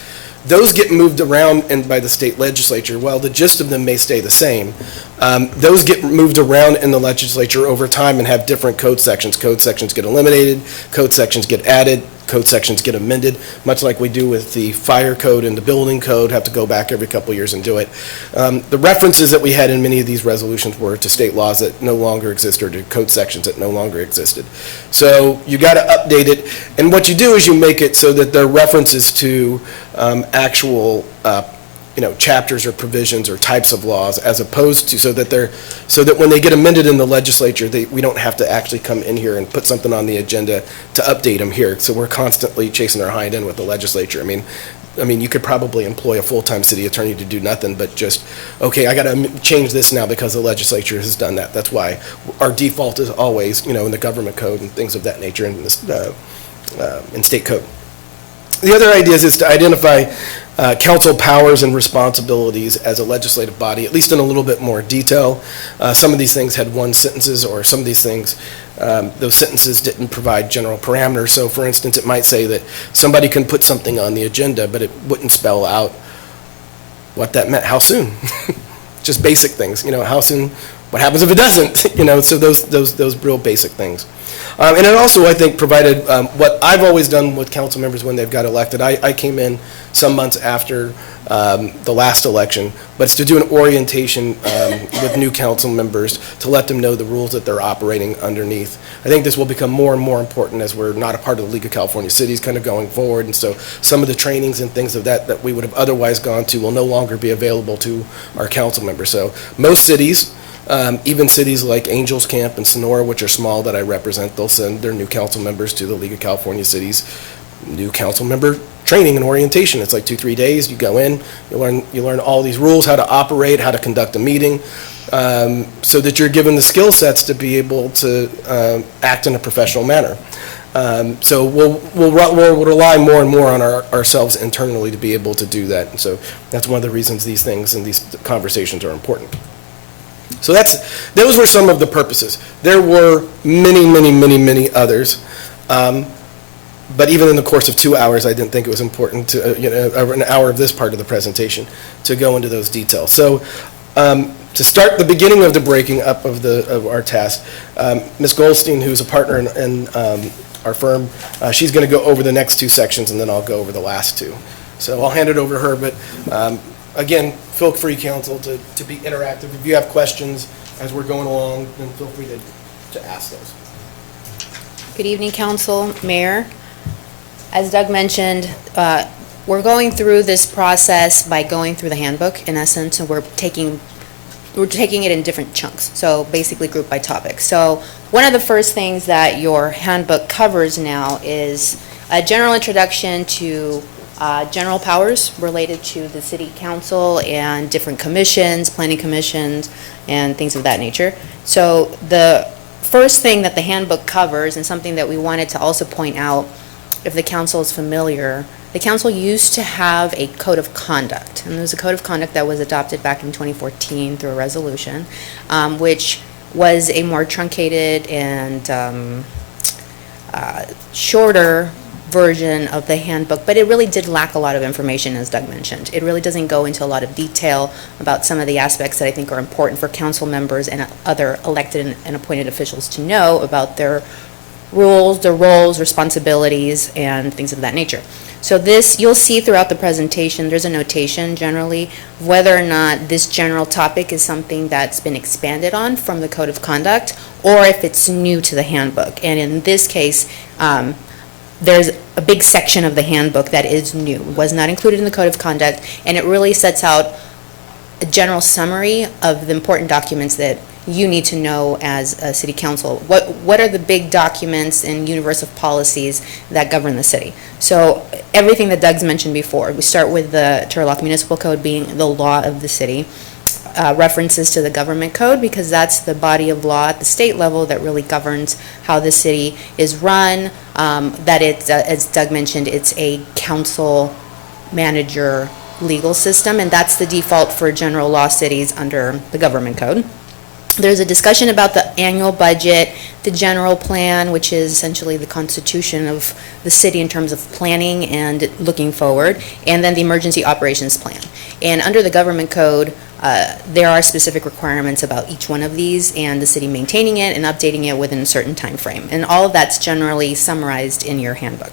those get moved around by the state legislature. While the gist of them may stay the same, those get moved around in the legislature over time and have different code sections. Code sections get eliminated, code sections get added, code sections get amended, much like we do with the fire code and the building code, have to go back every couple of years and do it. The references that we had in many of these resolutions were to state laws that no longer exist or to code sections that no longer existed. So you got to update it, and what you do is you make it so that there are references to actual chapters or provisions or types of laws, as opposed to so that when they get amended in the legislature, we don't have to actually come in here and put something on the agenda to update them here. So we're constantly chasing our hind end with the legislature. I mean, you could probably employ a full-time city attorney to do nothing but just, okay, I got to change this now because the legislature has done that. That's why our default is always, in the government code and things of that nature in state code. The other idea is to identify council powers and responsibilities as a legislative body, at least in a little bit more detail. Some of these things had one sentences, or some of these things, those sentences didn't provide general parameters. So for instance, it might say that somebody can put something on the agenda, but it wouldn't spell out what that meant, how soon. Just basic things, how soon, what happens if it doesn't, so those real basic things. And it also, I think, provided what I've always done with council members when they've got elected. I came in some months after the last election, but it's to do an orientation with new council members to let them know the rules that they're operating underneath. I think this will become more and more important as we're not a part of the League of California Cities kind of going forward, and so some of the trainings and things of that we would have otherwise gone to will no longer be available to our council members. So most cities, even cities like Angels Camp and Sonora, which are small that I represent, they'll send their new council members to the League of California Cities new council member training and orientation. It's like 2-3 days. You go in, you learn all these rules, how to operate, how to conduct a meeting, so that you're given the skill sets to be able to act in a professional manner. So we'll rely more and more on ourselves internally to be able to do that. And so that's one of the reasons these things and these conversations are important. So those were some of the purposes. There were many, many, many, many others. But even in the course of 2 hours, I didn't think it was important to, an hour of this part of the presentation, to go into those details. So to start the beginning of the breaking up of our task, Ms. Goldstein, who's a partner in our firm, she's going to go over the next two sections, and then I'll go over the last two. So I'll hand it over to her, but again, feel free, council, to be interactive. If you have questions as we're going along, then feel free to ask those. Good evening, council, mayor. As Doug mentioned, we're going through this process by going through the handbook, in essence, and we're taking it in different chunks, so basically grouped by topic. So one of the first things that your handbook covers now is a general introduction to general powers related to the city council and different commissions, planning commissions, and things of that nature. So the first thing that the handbook covers, and something that we wanted to also point out, if the council is familiar, the council used to have a code of conduct, and there was a code of conduct that was adopted back in 2014 through a resolution, which was a more truncated and shorter version of the handbook, but it really did lack a lot of information, as Doug mentioned. It really doesn't go into a lot of detail about some of the aspects that I think are important for council members and other elected and appointed officials to know about their rules, their roles, responsibilities, and things of that nature. So this, you'll see throughout the presentation, there's a notation generally of whether or not this general topic is something that's been expanded on from the Code of Conduct, or if it's new to the handbook. And in this case, there's a big section of the handbook that is new, was not included in the Code of Conduct, and it really sets out a general summary of the important documents that you need to know as a city council. What are the big documents and universal policies that govern the city? So everything that Doug's mentioned before, we start with the Turlock Municipal Code being the law of the city. References to the government code, because that's the body of law at the state level that really governs how the city is run. That it's, as Doug mentioned, it's a council manager legal system, and that's the default for general law cities under the government code. There's a discussion about the annual budget, the general plan, which is essentially the constitution of the city in terms of planning and looking forward, and then the emergency operations plan. And under the government code, there are specific requirements about each one of these and the city maintaining it and updating it within a certain time frame. And all of that's generally summarized in your handbook.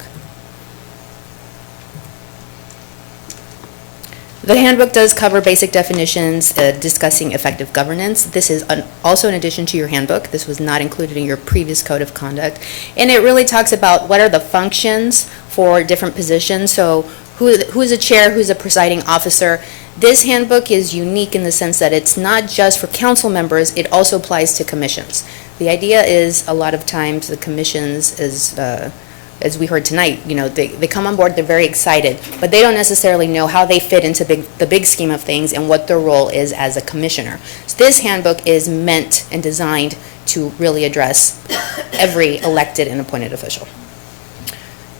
The handbook does cover basic definitions discussing effective governance. This is also in addition to your handbook. This was not included in your previous code of conduct. And it really talks about what are the functions for different positions. So who is a chair, who's a presiding officer. This handbook is unique in the sense that it's not just for council members, it also applies to commissions. The idea is a lot of times the commissions, as we heard tonight, you know, they come on board, they're very excited, but they don't necessarily know how they fit into the big scheme of things and what their role is as a commissioner. So this handbook is meant and designed to really address every elected and appointed official.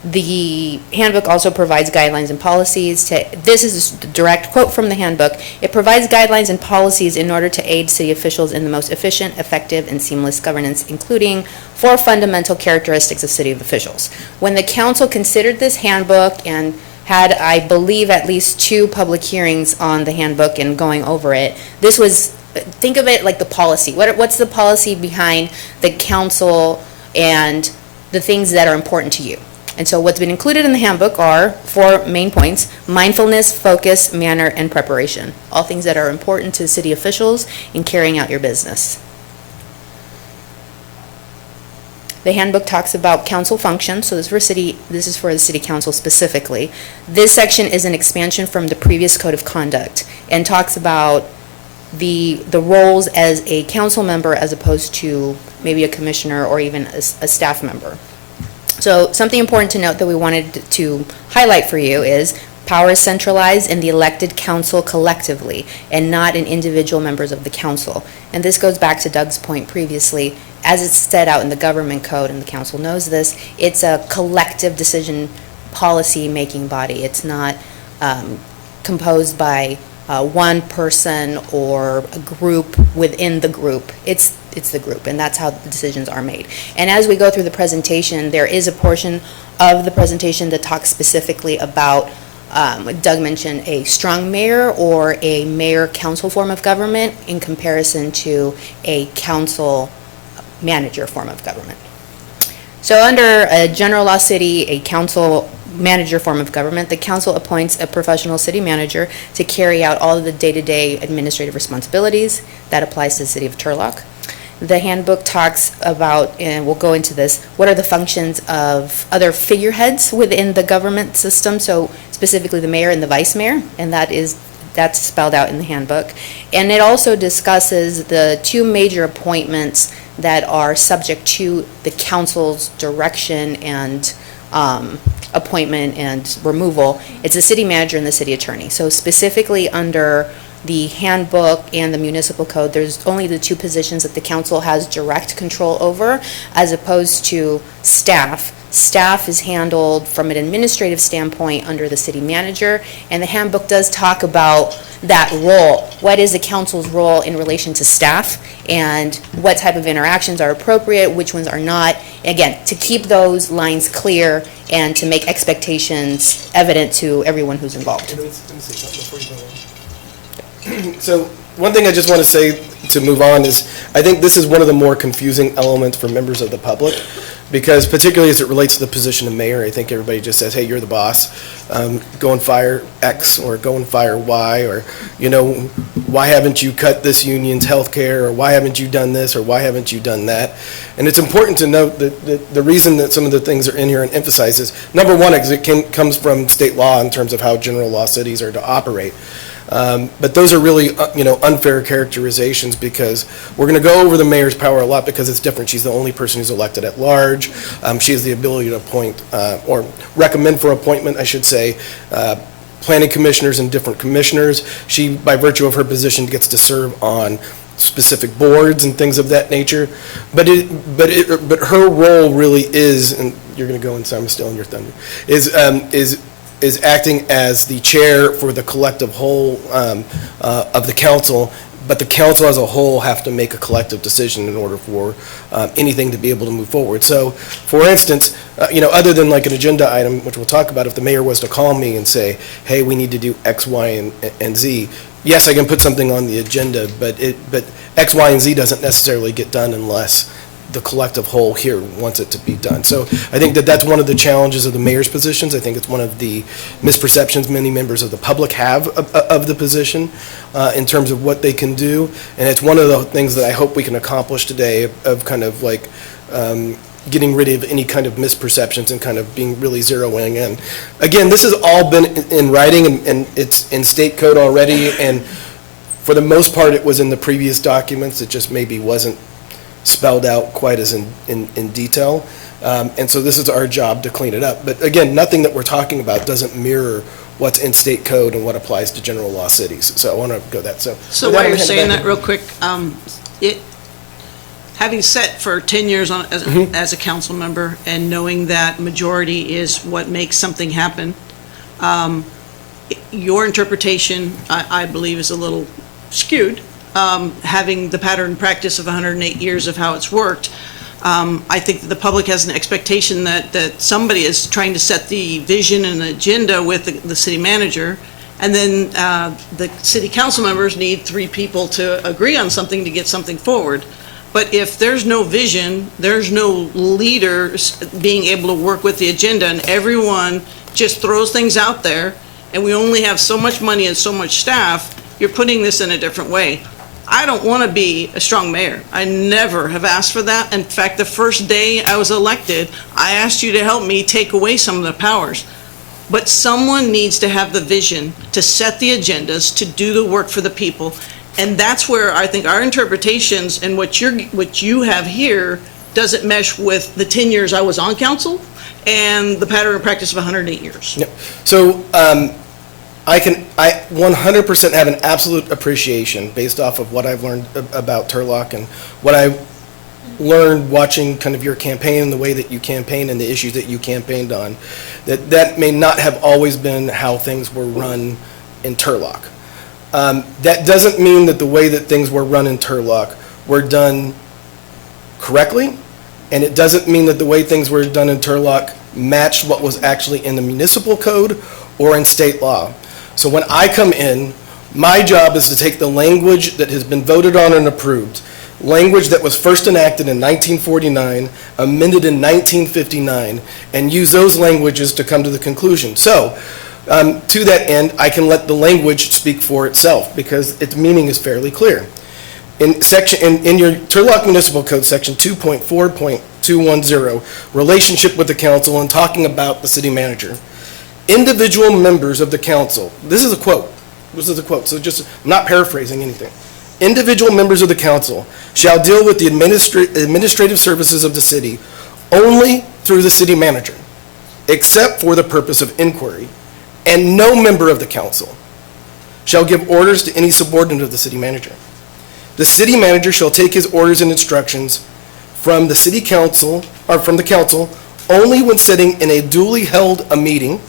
The handbook also provides guidelines and policies this is a direct quote from the handbook. It provides guidelines and policies in order to aid city officials in the most efficient, effective, and seamless governance, including 4 fundamental characteristics of city officials. When the council considered this handbook and had, I believe, at least 2 public hearings on the handbook and going over it, this was, think of it like the policy. What's the policy behind the council and the things that are important to you? And so what's been included in the handbook are 4 main points: mindfulness, focus, manner, and preparation. All things that are important to city officials in carrying out your business. The handbook talks about council functions, so this is for the city council specifically. This section is an expansion from the previous code of conduct and talks about the roles as a council member as opposed to maybe a commissioner or even a staff member. So something important to note that we wanted to highlight for you is power is centralized in the elected council collectively and not in individual members of the council. And this goes back to Doug's point previously. As it's set out in the government code, and the council knows this, it's a collective decision policy-making body. It's not composed by one person or a group within the group. It's the group, and that's how the decisions are made. And as we go through the presentation, there is a portion of the presentation that talks specifically about, Doug mentioned, a strong mayor or a mayor-council form of government in comparison to a council-manager form of government. So under a general law city, a council manager form of government, the council appoints a professional city manager to carry out all of the day-to-day administrative responsibilities. That applies to the city of Turlock. The handbook talks about, and we'll go into this, what are the functions of other figureheads within the government system, so specifically the mayor and the vice mayor, and that's spelled out in the handbook. And it also discusses the 2 major appointments that are subject to the council's direction and appointment and removal. It's the city manager and the city attorney. So specifically under the handbook and the municipal code, there's only the 2 positions that the council has direct control over, as opposed to staff. Staff is handled from an administrative standpoint under the city manager, and the handbook does talk about that role. What is the council's role in relation to staff, and what type of interactions are appropriate, which ones are not? Again, to keep those lines clear and to make expectations evident to everyone who's involved. Let me say something before you go on. So, one thing I just want to say to move on is, I think this is one of the more confusing elements for members of the public, because particularly as it relates to the position of mayor, I think everybody just says, hey, you're the boss, go and fire X, or go and fire Y, or, you know, why haven't you cut this union's health care, or why haven't you done this, or why haven't you done that? And it's important to note that the reason that some of the things are in here and emphasizes, number one, is it comes from state law in terms of how general law cities are to operate. But those are really, unfair characterizations, because we're going to go over the mayor's power a lot because it's different. She's the only person who's elected at large. She has the ability to appoint, or recommend for appointment, I should say, planning commissioners and different commissioners. She, by virtue of her position, gets to serve on specific boards and things of that nature. But her role really is, and you're going to go and so I'm stealing your thunder, is acting as the chair for the collective whole of the council, but the council as a whole have to make a collective decision in order for anything to be able to move forward. So, for instance, other than like an agenda item, which we'll talk about, if the mayor was to call me and say, hey, we need to do X, Y, and Z, yes, I can put something on the agenda, but X, Y, and Z doesn't necessarily get done unless the collective whole here wants it to be done. So I think that that's one of the challenges of the mayor's positions. I think it's one of the misperceptions many members of the public have of the position in terms of what they can do. And it's one of the things that I hope we can accomplish today of kind of like getting rid of any kind of misperceptions and kind of being really zeroing in. Again, this has all been in writing and it's in state code already. And for the most part, it was in the previous documents. It just maybe wasn't spelled out quite as in detail. And so this is our job to clean it up. But again, nothing that we're talking about doesn't mirror what's in state code and what applies to general law cities. So I want to go that. So while you're saying that real quick, having sat for 10 years as a council member and knowing that majority is what makes something happen, your interpretation, I believe, is a little skewed. Having the pattern and practice of 108 years of how it's worked, I think that the public has an expectation that somebody is trying to set the vision and agenda with the city manager, and then the city council members need 3 people to agree on something to get something forward. But if there's no vision, there's no leader being able to work with the agenda, and everyone just throws things out there, and we only have so much money and so much staff, you're putting this in a different way. I don't want to be a strong mayor. I never have asked for that. In fact, the first day I was elected, I asked you to help me take away some of the powers. But someone needs to have the vision to set the agendas, to do the work for the people. And that's where I think our interpretations and what you have here doesn't mesh with the 10 years I was on council and the pattern and practice of 108 years. Yep. So, I 100% have an absolute appreciation based off of what I've learned about Turlock and what I learned watching kind of your campaign and the way that you campaigned and the issues that you campaigned on, that may not have always been how things were run in Turlock. That doesn't mean that the way that things were run in Turlock were done correctly, and it doesn't mean that the way things were done in Turlock matched what was actually in the municipal code or in state law. So when I come in, my job is to take the language that has been voted on and approved, language that was first enacted in 1949, amended in 1959, and use those languages to come to the conclusion. So, to that end, I can let the language speak for itself because its meaning is fairly clear. In your Turlock Municipal Code, section 2.4.210, relationship with the council and talking about the city manager. Individual members of the council, this is a quote, so just, I'm not paraphrasing anything. Individual members of the council shall deal with the administrative services of the city only through the city manager, except for the purpose of inquiry, and no member of the council shall give orders to any subordinate of the city manager. The city manager shall take his orders and instructions from the city council, or from the council, only when sitting in a duly held a meeting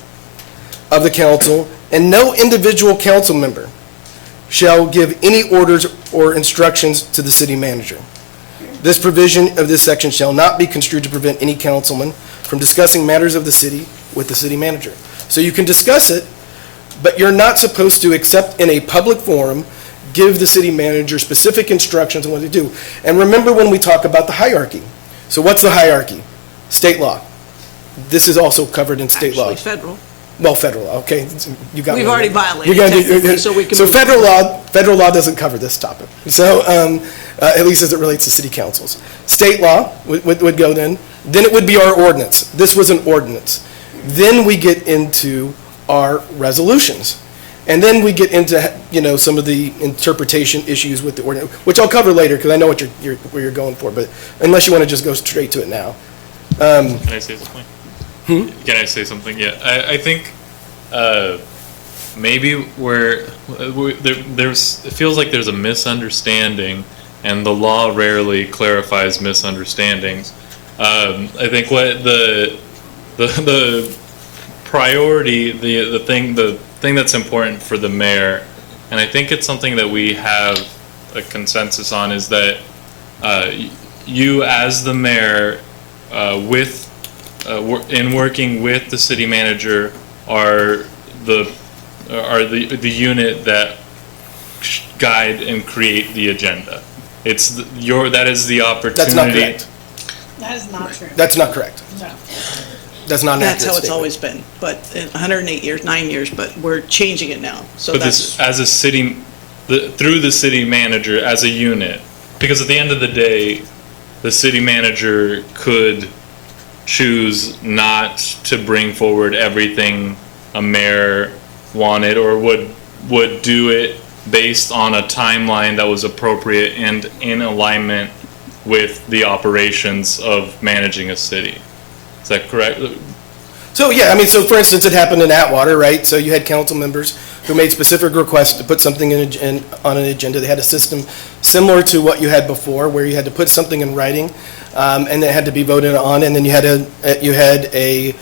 of the council, and no individual council member shall give any orders or instructions to the city manager. This provision of this section shall not be construed to prevent any councilman from discussing matters of the city with the city manager. So you can discuss it, but you're not supposed to, except in a public forum, give the city manager specific instructions on what to do. And remember when we talk about the hierarchy. So what's the hierarchy? State law. This is also covered in state law. Actually, federal. Well, federal law, okay. You got We've me. already violated You're gonna do- technically, so we can So move federal law doesn't cover this topic. So, at least as it relates to city councils. State law would go then. Then it would be our ordinance. This was an ordinance. Then we get into our resolutions. And then we get into, some of the interpretation issues with the ordinance, which I'll cover later, because I know where you're going for, but unless you want to just go straight to it now. Can I say something? Can I say something? Yeah, I think maybe it feels like there's a misunderstanding, and the law rarely clarifies misunderstandings. I think what the priority, the thing that's important for the mayor, and I think it's something that we have a consensus on, is that you as the mayor, in working with the city manager, are the unit that guide and create the agenda. That is the opportunity. That's not correct. That is not true. That's not correct. No. That's not an That's accurate how it's statement. always been, but in 108 years, 9 years, but we're changing it now. So But that's, this, as a city, through the city manager as a unit, because at the end of the day, the city manager could choose not to bring forward everything a mayor wanted, or would do it based on a timeline that was appropriate and in alignment with the operations of managing a city. Is that correct? So, yeah, so for instance, it happened in Atwater, right? So you had council members who made specific requests to put something on an agenda. They had a system similar to what you had before, where you had to put something in writing, and it had to be voted on, and then you had a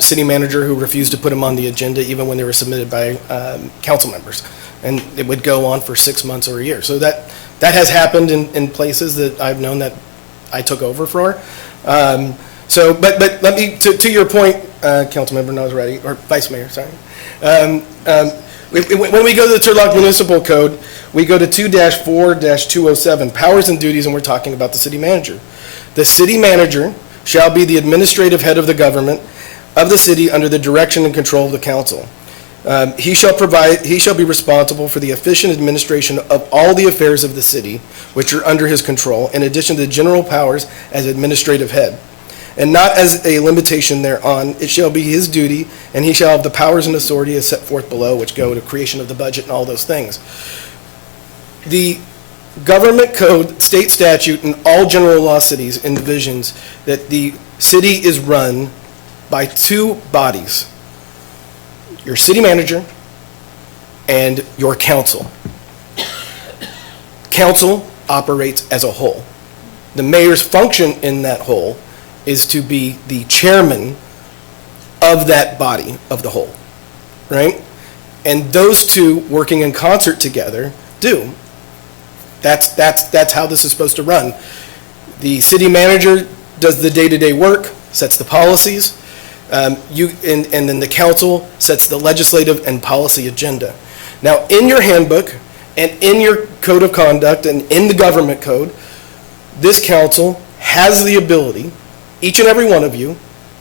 city manager who refused to put them on the agenda even when they were submitted by council members. And it would go on for 6 months or a year. So that has happened in places that I've known that I took over for. But let me, to your point, Councilmember Nosrati, or Vice Mayor, sorry. When we go to the Turlock Municipal Code, we go to 2-4-207, powers and duties, and we're talking about the city manager. The city manager shall be the administrative head of the government of the city under the direction and control of the council. He shall be responsible for the efficient administration of all the affairs of the city, which are under his control, in addition to the general powers as administrative head. And not as a limitation thereon, it shall be his duty, and he shall have the powers and authority as set forth below, which go to creation of the budget and all those things. The government code, state statute, and all general law cities envisions that the city is run by two bodies: your city manager and your council. Council operates as a whole. The mayor's function in that whole is to be the chairman of that body of the whole, right? And those two working in concert together do. That's how this is supposed to run. The city manager does the day-to-day work, sets the policies, and then the council sets the legislative and policy agenda. Now, in your handbook and in your code of conduct and in the government code, this council has the ability, each and every one of you,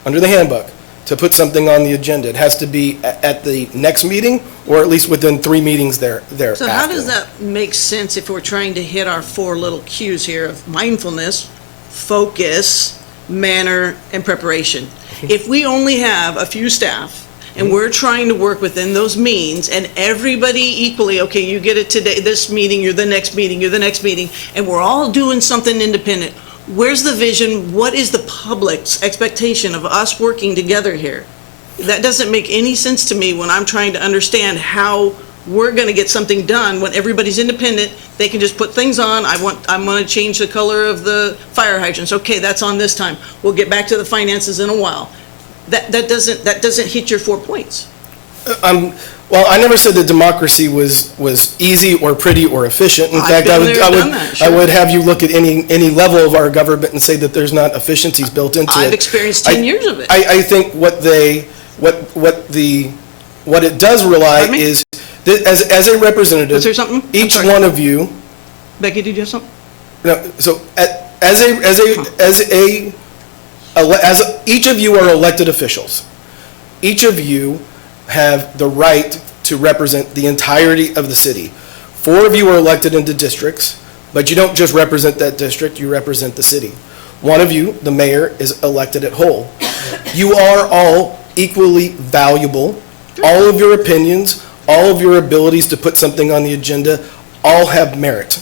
under the handbook, to put something on the agenda. It has to be at the next meeting, or at least within 3 meetings thereafter. so how does that make sense if we're trying to hit our 4 little cues here of mindfulness, focus, manner, and preparation? If we only have a few staff, and we're trying to work within those means, and everybody equally, okay, you get it today, this meeting, you're the next meeting, you're the next meeting, and we're all doing something independent, where's the vision? What is the public's expectation of us working together here? That doesn't make any sense to me when I'm trying to understand how we're going to get something done when everybody's independent. They can just put things on. I'm going to change the color of the fire hydrants. Okay, that's on this time. We'll get back to the finances in a while. That doesn't hit your 4 points. Well, I never said that democracy was easy or pretty or efficient. In I've fact, been there, done that, I sure. would have you look at any level of our government and say that there's not efficiencies built into it. I've experienced 10 years of it. I think what it does rely Pardon me? is, that as a representative. Was there something? I'm Each sorry. one of you, Becky, did you have something? no, so each of you are elected officials. Each of you have the right to represent the entirety of the city. 4 of you are elected into districts, but you don't just represent that district, you represent the city. 1 of you, the mayor, is elected at whole. You are all equally valuable. All of your opinions, all of your abilities to put something on the agenda, all have merit.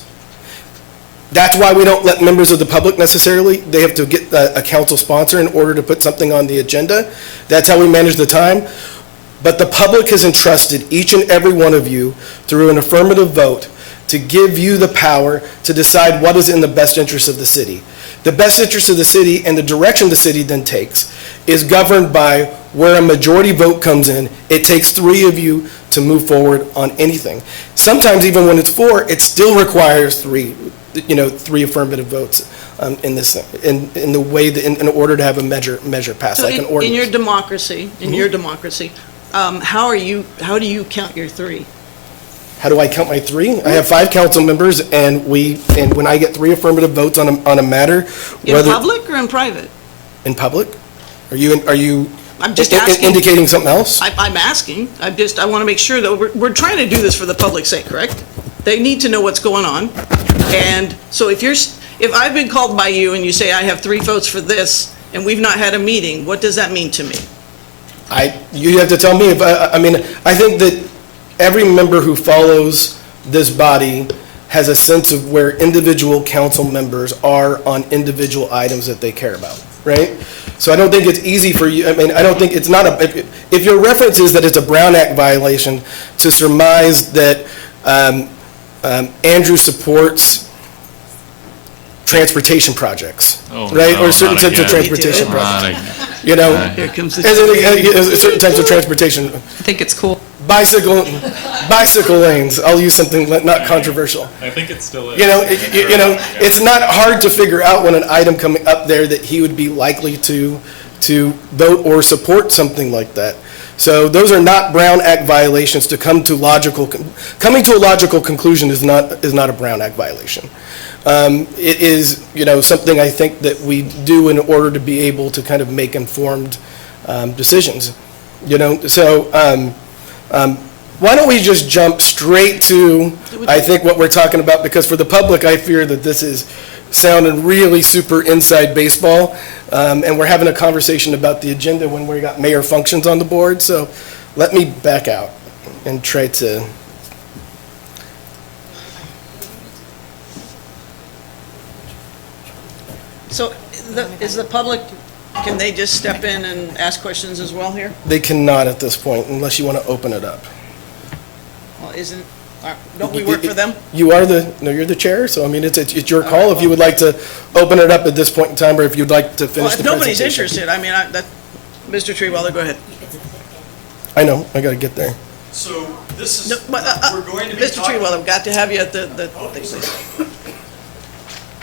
That's why we don't let members of the public necessarily, they have to get a council sponsor in order to put something on the agenda. That's how we manage the time. But the public has entrusted each and every one of you through an affirmative vote to give you the power to decide what is in the best interest of the city. The best interest of the city and the direction the city then takes is governed by where a majority vote comes in. It takes 3 of you to move forward on anything. Sometimes even when it's 4, it still requires 3 affirmative votes in the way that in order to have a measure passed, So like an in ordinance. your democracy, how do you count your 3? How do I count my 3? I have 5 council members, and when I get 3 affirmative votes on a matter, In whether public or in private? in public, are you I'm just asking. indicating something else? I'm asking. I want to make sure that we're trying to do this for the public's sake, correct? They need to know what's going on. And so if I've been called by you and you say I have 3 votes for this, and we've not had a meeting, what does that mean to me? You have to tell me. I think that every member who follows this body has a sense of where individual council members are on individual items that they care about, right? So I don't think it's easy for you, I don't think it's not if your reference is that it's a Brown Act violation to surmise that Andrew supports transportation projects, right? no, Or certain not types of again. transportation Not projects. You know, Here comes the. certain types of transportation. I think it's cool. Bicycle lanes, I'll use something not controversial. I think it still is. It's not hard to figure out when an item coming up there that he would be likely to vote or support something like that. So those are not Brown Act violations. Coming to a logical conclusion is not a Brown Act violation. It is, something I think that we do in order to be able to kind of make informed decisions. So why don't we just jump straight to, I think, what we're talking about, because for the public, I fear that this is sounding really super inside baseball, and we're having a conversation about the agenda when we got mayor functions on the board, so let me back out and try to. So is the public, can they just step in and ask questions as well here? They cannot at this point unless you want to open it up. Well, don't we work for them? You're the chair, so it's your call if you would like to open it up at this point in time, or if you'd like to Well, finish if the nobody's presentation. interested, Mr. Treeweller, go ahead. I know, I gotta get there. So this No, but, we're going to be Mr. Treeweller, we've got to have you at the thing, please.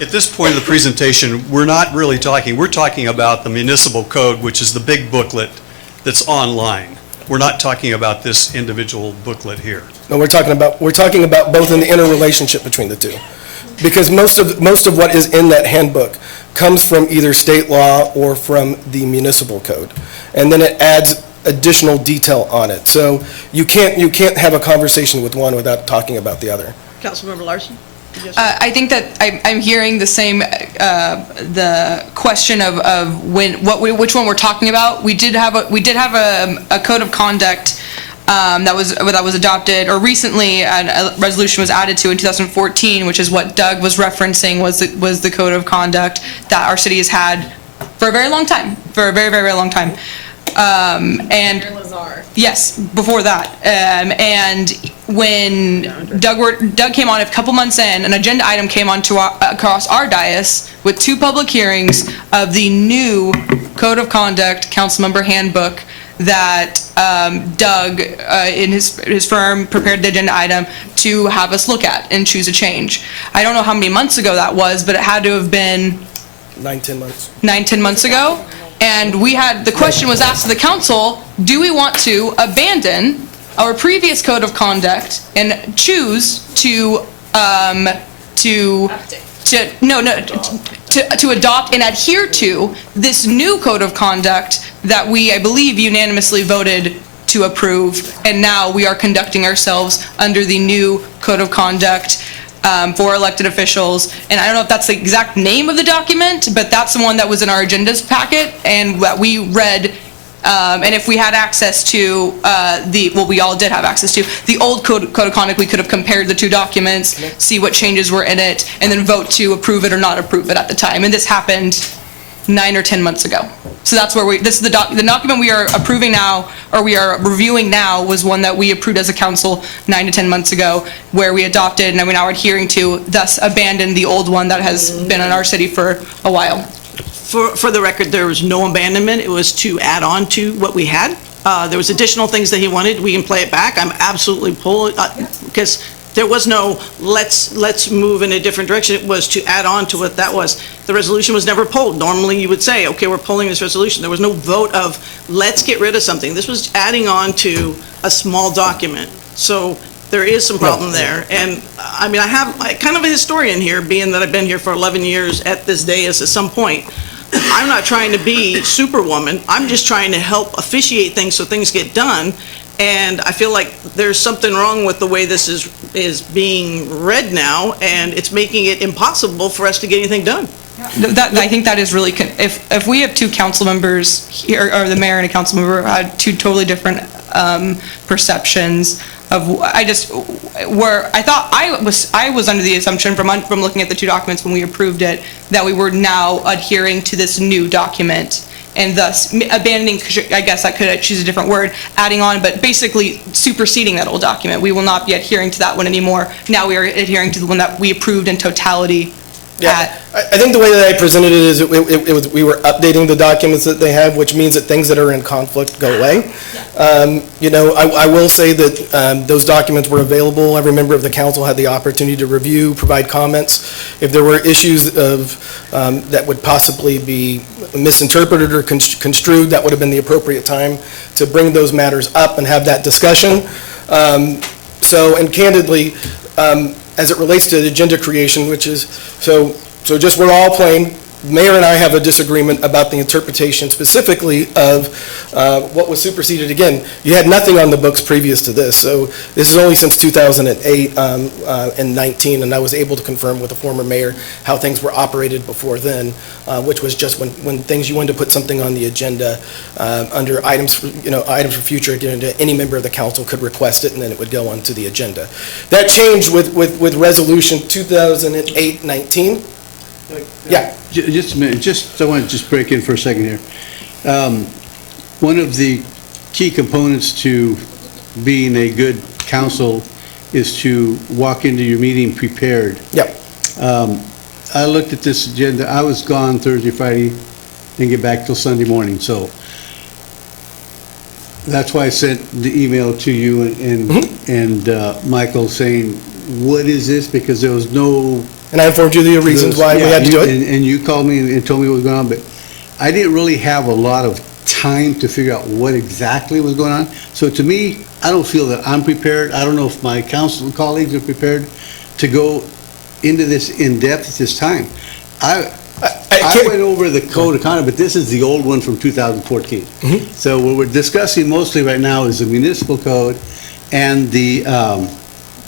At this point of the presentation, we're not really talking, we're talking about the municipal code, which is the big booklet that's online. We're not talking about this individual booklet here. No, we're talking about both in the interrelationship between the two. Because most of what is in that handbook comes from either state law or from the municipal code. And then it adds additional detail on it. So you can't have a conversation with one without talking about the other. Councilmember Larson? I think that I'm hearing the same, the question of which one we're talking about. We did have a code of conduct that was adopted, or recently a resolution was added to in 2014, which is what Doug was referencing, was the code of conduct that our city has had for a very long time, for a very, very, very long time. And yes, before that. And when Doug came on a couple months in, an agenda item came on across our dais with 2 public hearings of the new Code of Conduct Councilmember Handbook that Doug in his firm prepared the agenda item to have us look at and choose a change. I don't know how many months ago that was, but it had to have been 9-10 months. 9-10 months ago. And the question was asked to the council, do we want to abandon our previous code of conduct and choose to adopt and adhere to this new code of conduct that we, I believe, unanimously voted to approve, and now we are conducting ourselves under the new code of conduct for elected officials. And I don't know if that's the exact name of the document, but that's the one that was in our agendas packet and that we read. And if we had access to we all did have access to the old code of conduct, we could have compared the two documents, see what changes were in it, and then vote to approve it or not approve it at the time. And this happened 9 or 10 months ago. So that's where this is the document we are approving now, or we are reviewing now, was one that we approved as a council 9 to 10 months ago, where we adopted and we now are adhering to, thus abandoned the old one that has been in our city for a while. For the record, there was no abandonment. It was to add on to what we had. There was additional things that he wanted. We can play it back. I'm absolutely pulling, because there was no, let's move in a different direction. It was to add on to what that was. The resolution was never pulled. Normally, you would say, okay, we're pulling this resolution. There was no vote of, let's get rid of something. This was adding on to a small document. So there is some problem there. And I mean, I have kind of a historian here, being that I've been here for 11 years at this day at some point. I'm not trying to be superwoman. I'm just trying to help officiate things so things get done. And I feel like there's something wrong with the way this is being read now, and it's making it impossible for us to get anything done. I think that is really, if we have two council members here, or the mayor and a council member had two totally different perceptions of, I was under the assumption from looking at the two documents when we approved it, that we were now adhering to this new document, and thus abandoning, I guess I could choose a different word, adding on, but basically superseding that old document. We will not be adhering to that one anymore. Now we are adhering to the one that we approved in totality. Yeah, I think the way that I presented it is we were updating the documents that they have, which means that things that are in conflict go away. I will say that those documents were available. Every member of the council had the opportunity to review, provide comments. If there were issues that would possibly be misinterpreted or construed, that would have been the appropriate time to bring those matters up and have that discussion. And candidly, as it relates to the agenda creation, which is, so just we're all playing, Mayor and I have a disagreement about the interpretation specifically of what was superseded. Again, you had nothing on the books previous to this, so this is only since 2008 and 19, and I was able to confirm with the former mayor how things were operated before then, which was just when things you wanted to put something on the agenda under items for future agenda, any member of the council could request it, and then it would go onto the agenda. That changed with resolution 2008-19. Yeah. Just a minute, I want to just break in for a second here. One of the key components to being a good council is to walk into your meeting prepared. Yep. I looked at this agenda, I was gone Thursday, Friday, didn't get back till Sunday morning, so that's why I sent the email to you and Michael saying, what is this? Because there was no... And I informed you the reasons why we had to do it. And you called me and told me what was going on, but I didn't really have a lot of time to figure out what exactly was going on. So to me, I don't feel that I'm prepared. I don't know if my council colleagues are prepared to go into this in depth at this time. I went over the code of conduct, but this is the old one from 2014. So what we're discussing mostly right now is the municipal code and the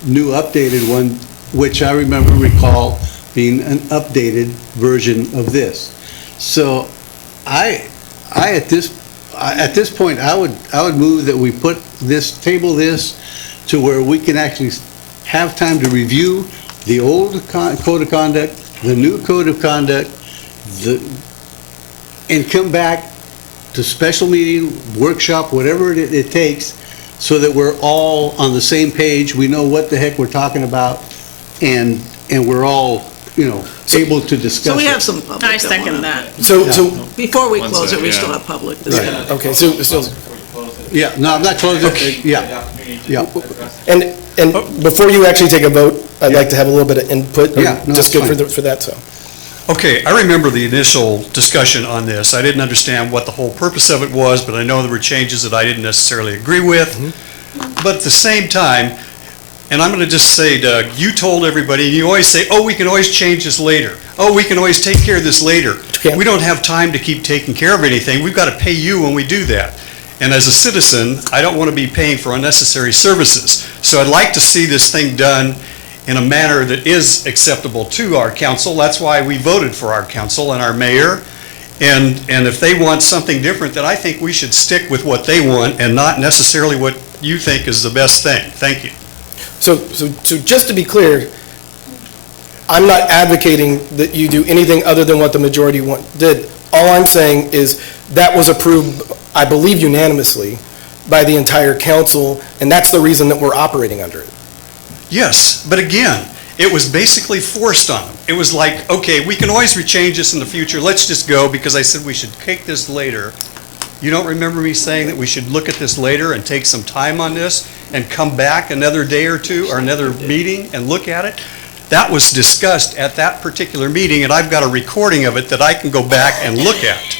new updated one, which I recall being an updated version of this. So at this point, I would move that we table this to where we can actually have time to review the old code of conduct, the new code of conduct, and come back to special meeting, workshop, whatever it takes, so that we're all on the same page, we know what the heck we're talking about, and we're all, able to discuss it. So we have some public. I second that. So before we One close it, second, we yeah. still have public Right. discussion. Okay, so Yeah, no, I'm not closing it, yeah, yeah. And before you actually take a vote, I'd like to have a little bit of input. Yeah, no, Just that's good fine. for that, so. Okay, I remember the initial discussion on this. I didn't understand what the whole purpose of it was, but I know there were changes that I didn't necessarily agree with. But at the same time, and I'm going to just say, Doug, you told everybody, you always say, oh, we can always change this later. Oh, we can always take care of this later. We don't have time to keep taking care of anything. We've got to pay you when we do that. And as a citizen, I don't want to be paying for unnecessary services. So I'd like to see this thing done in a manner that is acceptable to our council. That's why we voted for our council and our mayor. And if they want something different, then I think we should stick with what they want and not necessarily what you think is the best thing. Thank you. So just to be clear, I'm not advocating that you do anything other than what the majority did. All I'm saying is that was approved, I believe unanimously, by the entire council, and that's the reason that we're operating under it. Yes, but again, it was basically forced on them. It was like, okay, we can always rechange this in the future, let's just go, because I said we should take this later. You don't remember me saying that we should look at this later and take some time on this and come back another day or two or another meeting and look at it? That was discussed at that particular meeting, and I've got a recording of it that I can go back and look at.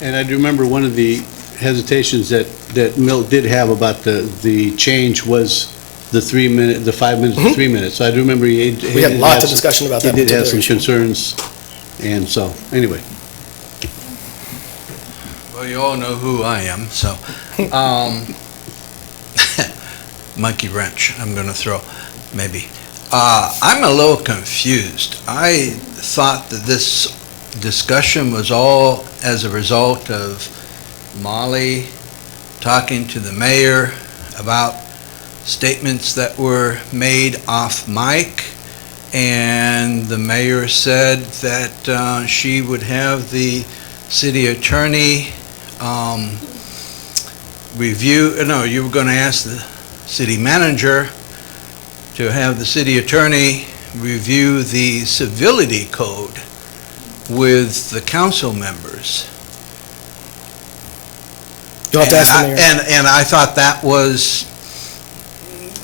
And I do remember one of the hesitations that Milt did have about the change was the 5 minutes to 3 minutes. So I do remember he We had lots of discussion about that He did have some particular concerns, and so, anyway. Well, you all know who I am, so, monkey wrench, I'm gonna throw, maybe. I'm a little confused. I thought that this discussion was all as a result of Molly talking to the mayor about statements that were made off mic, and the mayor said that she would have the city attorney you were going to ask the city manager to have the city attorney review the civility code with the council members. You'll have to ask the mayor. And I thought that was,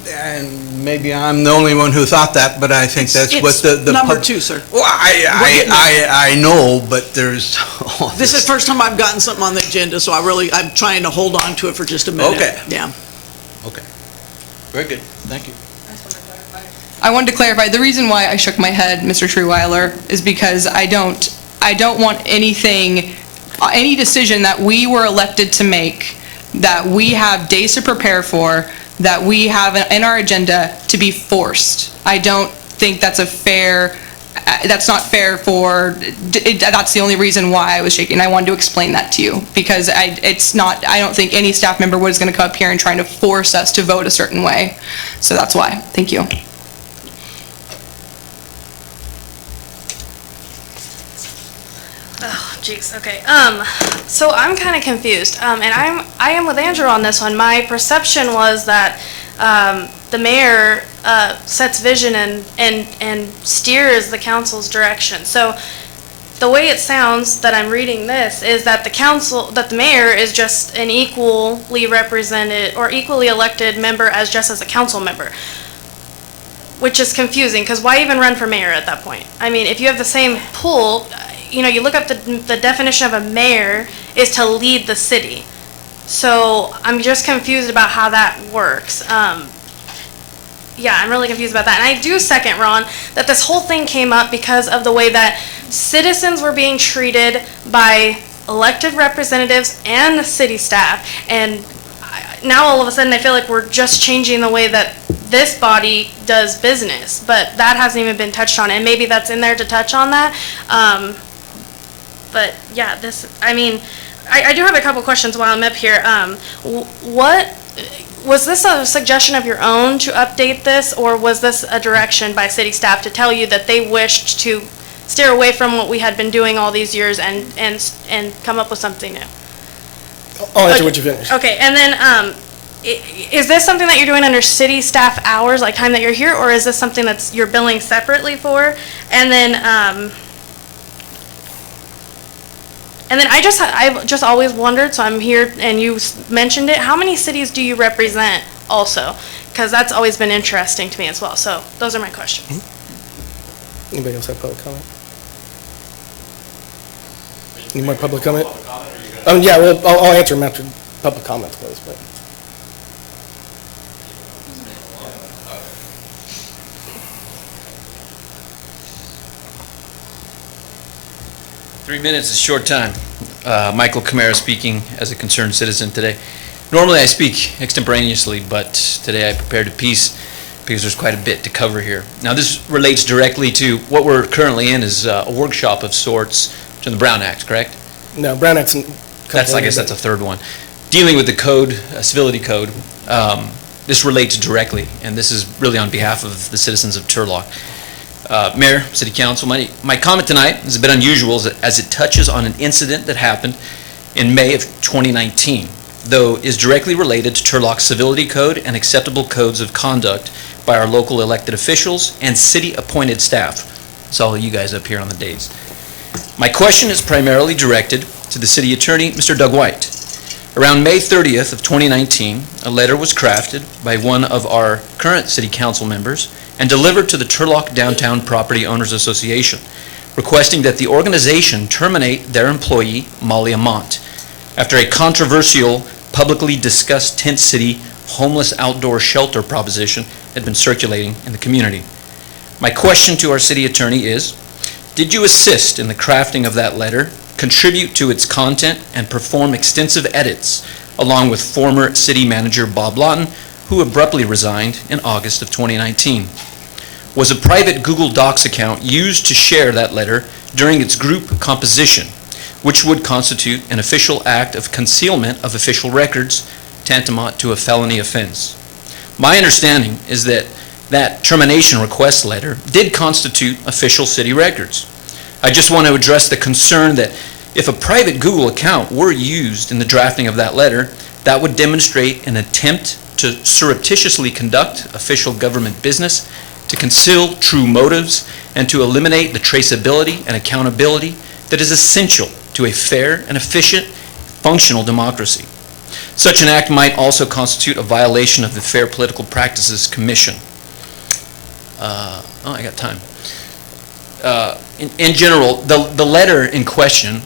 and maybe I'm the only one who thought that, but I think that's what the number two, sir. Well, I know, but there's all This is the first time I've gotten something on the agenda, so I'm trying to hold on to it for just a minute. Okay. Yeah. Okay. Very good. Thank you. I wanted to clarify, the reason why I shook my head, Mr. Trueweiler, is because I don't want anything, any decision that we were elected to make, that we have days to prepare for, that we have in our agenda to be forced. I don't think that's that's not fair that's the only reason why I was shaking. I wanted to explain that to you, because I don't think any staff member was going to come up here and trying to force us to vote a certain way. So that's why. Thank you. Oh, jeez, okay. So I'm kind of confused, and I am with Andrew on this one. My perception was that the mayor sets vision and steers the council's direction. So the way it sounds that I'm reading this is that the mayor is just an equally represented or equally elected member just as a council member, which is confusing, because why even run for mayor at that point? I mean, if you have the same pool, you look up the definition of a mayor is to lead the city. So I'm just confused about how that works. Yeah, I'm really confused about that. And I do second, Ron, that this whole thing came up because of the way that citizens were being treated by elected representatives and the city staff. And now all of a sudden I feel like we're just changing the way that this body does business. But that hasn't even been touched on. And maybe that's in there to touch on that. But yeah, I do have a couple questions while I'm up here. Was this a suggestion of your own to update this, or was this a direction by city staff to tell you that they wished to steer away from what we had been doing all these years and come up with something new? I'll answer what you finish. Okay, and then is this something that you're doing under city staff hours, like time that you're here, or is this something that's you're billing separately for? And then And then I've just always wondered, so I'm here and you mentioned it, how many cities do you represent also? Because that's always been interesting to me as well. So those are my questions. Anybody else have public comment? Any more public comment? Yeah, well, I'll answer them after public comments close, but. Three minutes is a short time. Michael Camara speaking as a concerned citizen today. Normally I speak extemporaneously, but today I prepared a piece because there's quite a bit to cover here. Now this relates directly to what we're currently in is a workshop of sorts to the Brown Act, correct? No, Brown Act's. I guess that's a third one. Dealing with the code, civility code, this relates directly, and this is really on behalf of the citizens of Turlock. Mayor, City Council, my comment tonight is a bit unusual as it touches on an incident that happened in May of 2019, though is directly related to Turlock's civility code and acceptable codes of conduct by our local elected officials and city-appointed staff. It's all you guys up here on the dais. My question is primarily directed to the city attorney, Mr. Doug White. Around May 30th of 2019, a letter was crafted by one of our current city council members and delivered to the Turlock Downtown Property Owners Association, requesting that the organization terminate their employee, Molly Amont, after a controversial, publicly discussed tent city homeless outdoor shelter proposition had been circulating in the community. My question to our city attorney is, did you assist in the crafting of that letter, contribute to its content, and perform extensive edits, along with former city manager Bob Lawton, who abruptly resigned in August of 2019? Was a private Google Docs account used to share that letter during its group composition, which would constitute an official act of concealment of official records tantamount to a felony offense? My understanding is that that termination request letter did constitute official city records. I just want to address the concern that if a private Google account were used in the drafting of that letter, that would demonstrate an attempt to surreptitiously conduct official government business, to conceal true motives, and to eliminate the traceability and accountability that is essential to a fair and efficient, functional democracy. Such an act might also constitute a violation of the Fair Political Practices Commission. I got time. In general, the letter in question,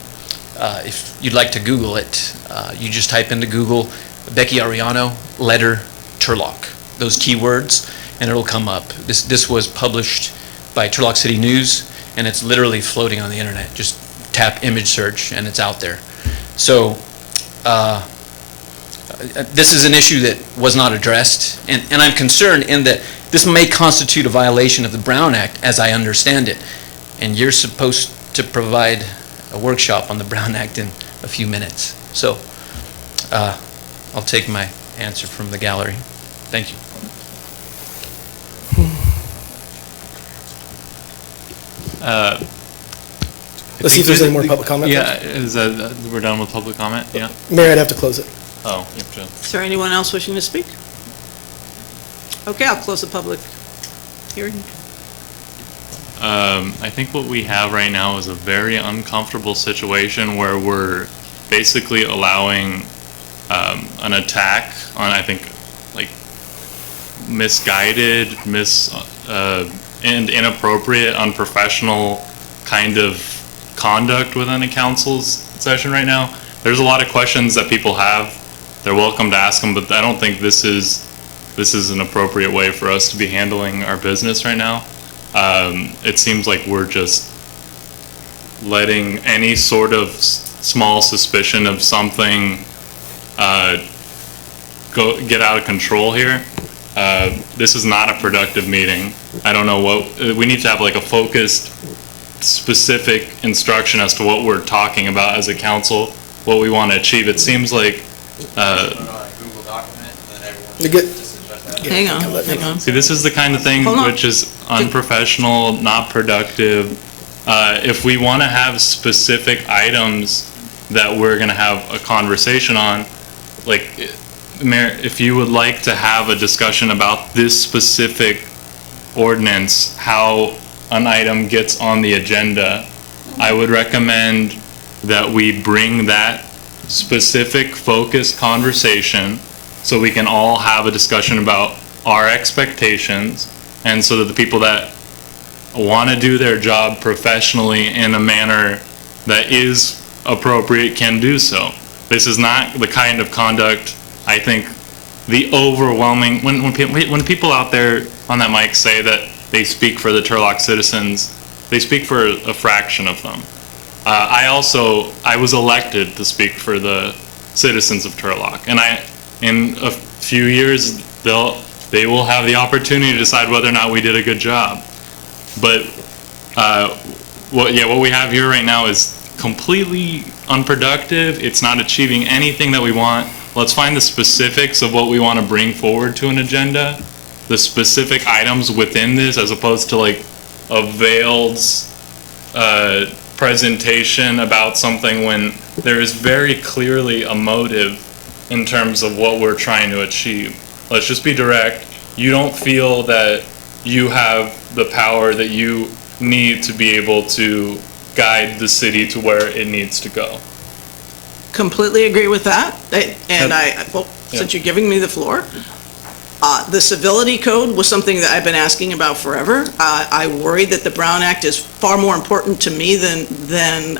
if you'd like to Google it, you just type into Google Becky Ariano letter Turlock, those keywords, and it'll come up. This was published by Turlock City News, and it's literally floating on the internet. Just tap image search, and it's out there. So this is an issue that was not addressed, and I'm concerned in that this may constitute a violation of the Brown Act, as I understand it, and you're supposed to provide a workshop on the Brown Act in a few minutes. So I'll take my answer from the gallery. Thank you. Let's see if there's any more public comment. Yeah, is that, we're done with public comment? Yeah? Mayor, I'd have to close it. Oh, you have to. Is there anyone else wishing to speak? Okay, I'll close the public hearing. I think what we have right now is a very uncomfortable situation where we're basically allowing an attack on, I think, like misguided, and inappropriate, unprofessional kind of conduct within a council's session right now. There's a lot of questions that people have. They're welcome to ask them, but I don't think this is an appropriate way for us to be handling our business right now. It seems like we're just letting any sort of small suspicion of something get out of control here. This is not a productive meeting. I don't know what, we need to have like a focused, specific instruction as to what we're talking about as a council, what we want to achieve. It seems like Hang on. See, this is the kind of thing which is unprofessional, not productive. If we want to have specific items that we're going to have a conversation on, like, Mayor, if you would like to have a discussion about this specific ordinance, how an item gets on the agenda, I would recommend that we bring that specific focused conversation so we can all have a discussion about our expectations, and so that the people that want to do their job professionally in a manner that is appropriate can do so. This is not the kind of conduct, I think, the overwhelming, when people out there on that mic say that they speak for the Turlock citizens, they speak for a fraction of them. I was elected to speak for the citizens of Turlock, and in a few years, they will have the opportunity to decide whether or not we did a good job. But what we have here right now is completely unproductive. It's not achieving anything that we want. Let's find the specifics of what we want to bring forward to an agenda, the specific items within this, as opposed to like a veiled presentation about something when there is very clearly a motive in terms of what we're trying to achieve. Let's just be direct. You don't feel that you have the power that you need to be able to guide the city to where it needs to go. Completely agree with that. And since you're giving me the floor, the civility code was something that I've been asking about forever. I worry that the Brown Act is far more important to me than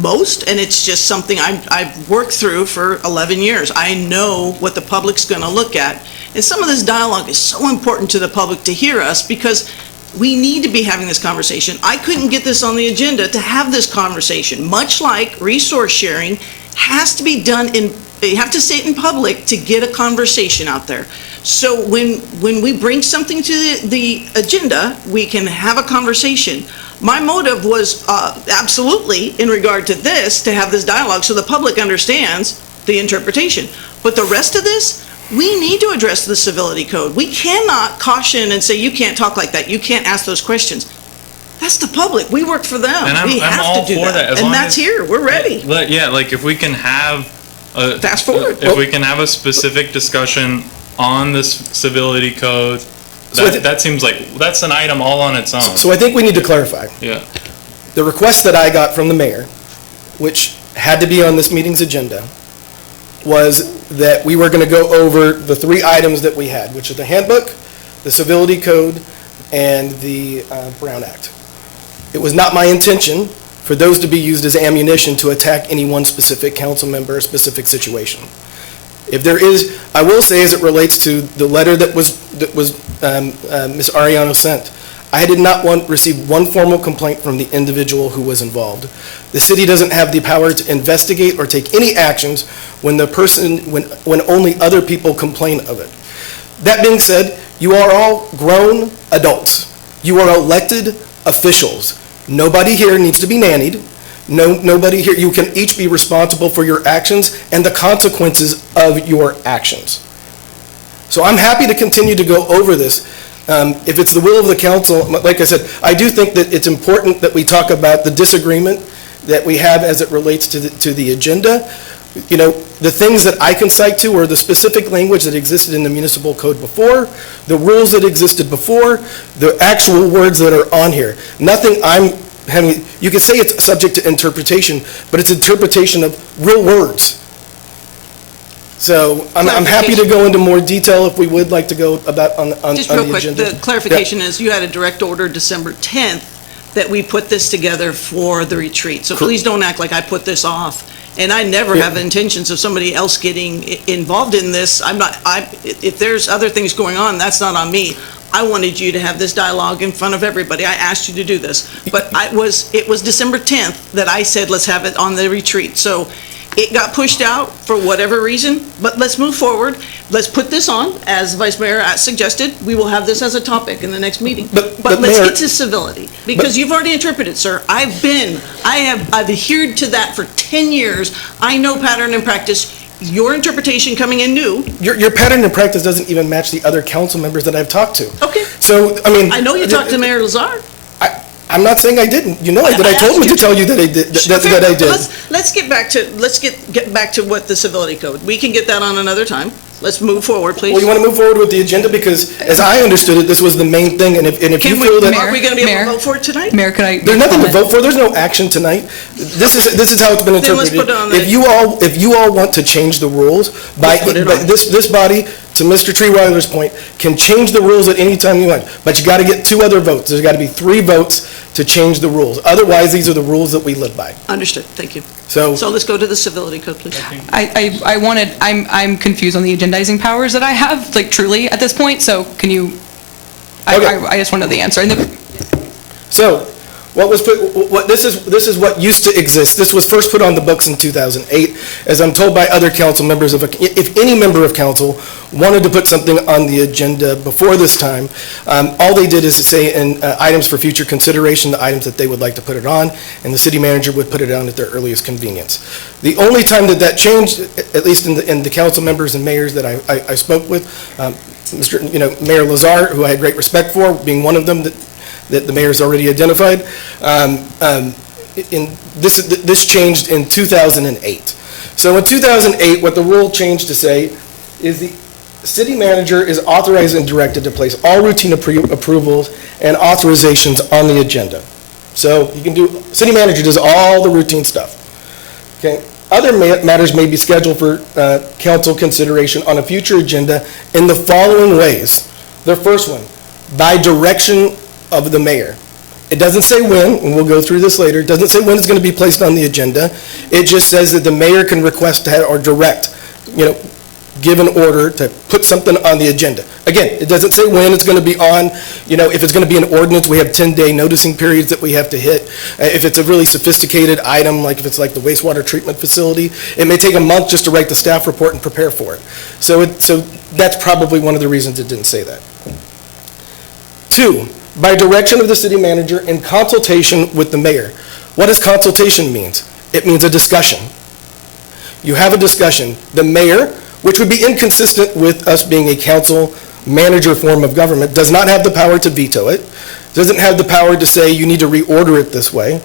most, and it's just something I've worked through for 11 years. I know what the public's going to look at. And some of this dialogue is so important to the public to hear us, because we need to be having this conversation. I couldn't get this on the agenda to have this conversation, much like resource sharing has to be done you have to say it in public to get a conversation out there. So when we bring something to the agenda, we can have a conversation. My motive was absolutely in regard to this, to have this dialogue so the public understands the interpretation. But the rest of this, we need to address the civility code. We cannot caution and say, you can't talk like that, you can't ask those questions. That's the public. We work for them. And We have to do that. And that's here. We're ready. Yeah, like if we can have fast forward. If we can have a specific discussion on this civility code, that seems like that's an item all on its own. So I think we need to clarify. Yeah. The request that I got from the mayor, which had to be on this meeting's agenda, was that we were going to go over the 3 items that we had, which are the handbook, the civility code, and the Brown Act. It was not my intention for those to be used as ammunition to attack any one specific council member or specific situation. If there is, I will say, as it relates to the letter that was Ms. Ariano sent, I did not receive one formal complaint from the individual who was involved. The city doesn't have the power to investigate or take any actions when when only other people complain of it. That being said, you are all grown adults. You are elected officials. Nobody here needs to be nannied. Nobody here, you can each be responsible for your actions and the consequences of your actions. So I'm happy to continue to go over this. If it's the will of the council, like I said, I do think that it's important that we talk about the disagreement that we have as it relates to the agenda. You know, the things that I can cite to are the specific language that existed in the municipal code before, the rules that existed before, the actual words that are on here. Nothing I'm having, you could say it's subject to interpretation, but it's interpretation of real words. So I'm happy to go into more detail if we would like to go about on the agenda. Just real quick, the clarification is you had a direct order December 10th that we put this together for the retreat. So please don't act like I put this off. And I never have intentions of somebody else getting involved in this. If there's other things going on, that's not on me. I wanted you to have this dialogue in front of everybody. I asked you to do this. But it was December 10th that I said, let's have it on the retreat. So it got pushed out for whatever reason, but let's move forward. Let's put this on, as Vice Mayor suggested. We will have this as a topic in the next meeting. But let's Mayor, get to civility, because you've already interpreted, sir. I've adhered to that for 10 years. I know pattern and practice. Your interpretation coming in new. Your pattern and practice doesn't even match the other council members that I've talked to. Okay. So, I mean. I know you talked to Mayor Lazar. I'm not saying I didn't. You know I did. I told him to tell you that I did. That I did. Let's get back to what the civility code. We can get that on another time. let's move forward, please. Well, you want to move forward with the agenda? Because as I understood it, this was the main thing, and if you Can feel that... are we going to be able Mayor? to vote for it tonight? Mayor, could I? There's nothing to vote for, there's no action tonight. This is how it's been Then let's interpreted. put it on the- If you all want to change the rules, by, Let's put it on. this body, to Mr. Treeweiler's point, can change the rules at any time you want, but you got to get 2 other votes. There's got to be 3 votes to change the rules. Otherwise, these are the rules that we live by. Understood, thank you. So, So let's go to the civility code, please. I'm confused on the agendizing powers that I have, like truly at this point, so can you, Okay. I just want to know the answer. And So, this is what used to exist. This was first put on the books in 2008. As I'm told by other council members, if any member of council wanted to put something on the agenda before this time, all they did is to say in items for future consideration, the items that they would like to put it on, and the city manager would put it on at their earliest convenience. The only time that changed, at least in the council members and mayors that I spoke with, Mayor Lazar, who I had great respect for, being one of them that the mayor's already identified. This changed in 2008. So in 2008, what the rule changed to say is the city manager is authorized and directed to place all routine approvals and authorizations on the agenda. So you can do, city manager does all the routine stuff. Okay. Other matters may be scheduled for council consideration on a future agenda in the following ways. The first one, by direction of the mayor. It doesn't say when, and we'll go through this later, it doesn't say when it's going to be placed on the agenda. It just says that the mayor can request to have, or direct, give an order to put something on the agenda. Again, it doesn't say when it's going to be on. If it's going to be an ordinance, we have 10-day noticing periods that we have to hit. If it's a really sophisticated item, like if it's like the wastewater treatment facility, it may take a month just to write the staff report and prepare for it. So that's probably one of the reasons it didn't say that. 2, by direction of the city manager in consultation with the mayor. What does consultation means? It means a discussion. You have a discussion. The mayor, which would be inconsistent with us being a council manager form of government, does not have the power to veto it, doesn't have the power to say you need to reorder it this way.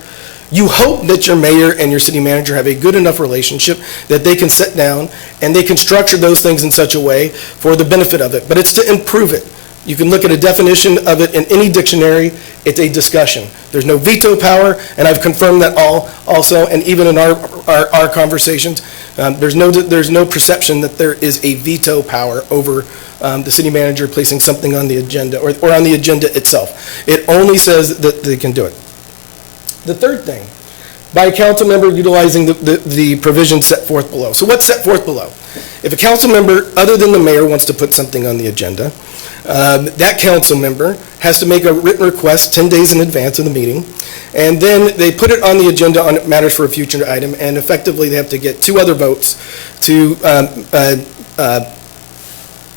You hope that your mayor and your city manager have a good enough relationship that they can sit down and they can structure those things in such a way for the benefit of it, but it's to improve it. You can look at a definition of it in any dictionary. It's a discussion. There's no veto power, and I've confirmed that also, and even in our conversations, there's no perception that there is a veto power over the city manager placing something on the agenda or on the agenda itself. It only says that they can do it. The third thing, by a council member utilizing the provisions set forth below. So what's set forth below? If a council member other than the mayor wants to put something on the agenda, that council member has to make a written request 10 days in advance of the meeting, and then they put it on the agenda on matters for a future item, and effectively they have to get 2 other votes to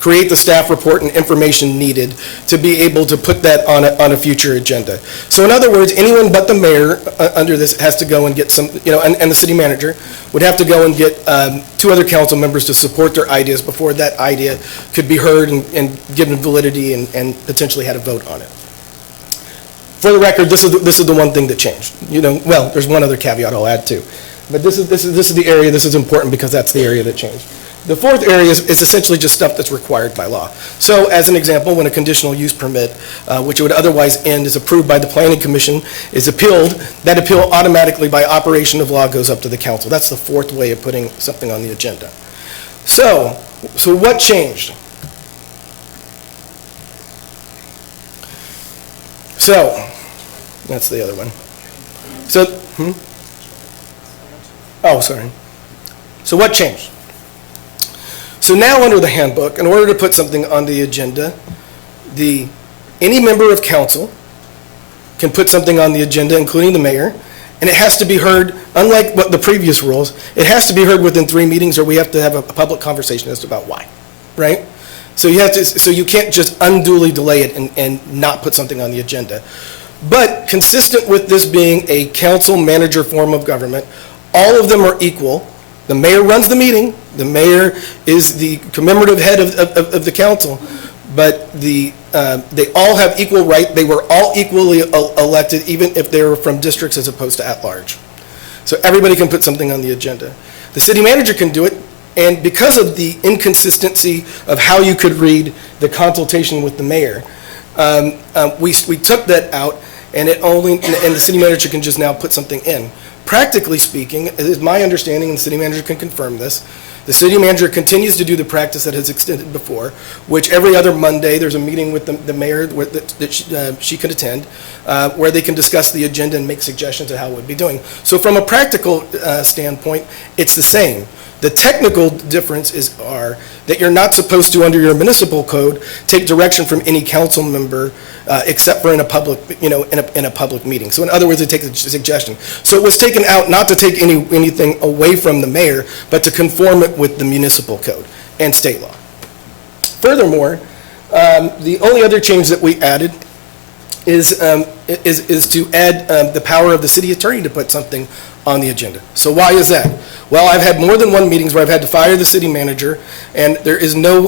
create the staff report and information needed to be able to put that on a future agenda. So in other words, anyone but the mayor under this has to go and get some, and the city manager would have to go and get 2 other council members to support their ideas before that idea could be heard and given validity and potentially had a vote on it. For the record, this is the one thing that changed. Well, there's one other caveat I'll add too. But this is the area, this is important because that's the area that changed. The fourth area is essentially just stuff that's required by law. So as an example, when a conditional use permit, which would otherwise end is approved by the planning commission, is appealed, that appeal automatically by operation of law goes up to the council. That's the fourth way of putting something on the agenda. So what changed? So, that's the other one. Oh, sorry. So what changed? So now under the handbook, in order to put something on the agenda, any member of council can put something on the agenda, including the mayor, and it has to be heard, unlike what the previous rules, it has to be heard within 3 meetings or we have to have a public conversation as to about why, right? So you can't just unduly delay it and not put something on the agenda. But consistent with this being a council manager form of government, all of them are equal. The mayor runs the meeting. The mayor is the commemorative head of the council, but they all have equal right. They were all equally elected, even if they were from districts as opposed to at large. So everybody can put something on the agenda. The city manager can do it And because of the inconsistency of how you could read the consultation with the mayor, we took that out, and the city manager can just now put something in. Practically speaking, it is my understanding, and the city manager can confirm this, the city manager continues to do the practice that has extended before, which every other Monday, there's a meeting with the mayor that she can attend, where they can discuss the agenda and make suggestions of how we'd be doing. So from a practical standpoint, it's the same. The technical difference are that you're not supposed to, under your municipal code, take direction from any council member except for in a public, in a public meeting. So in other words, they take a suggestion. So it was taken out not to take anything away from the mayor, but to conform it with the municipal code and state law. Furthermore, the only other change that we added is to add the power of the city attorney to put something on the agenda. So why is that? Well, I've had more than one meetings where I've had to fire the city manager, and there is no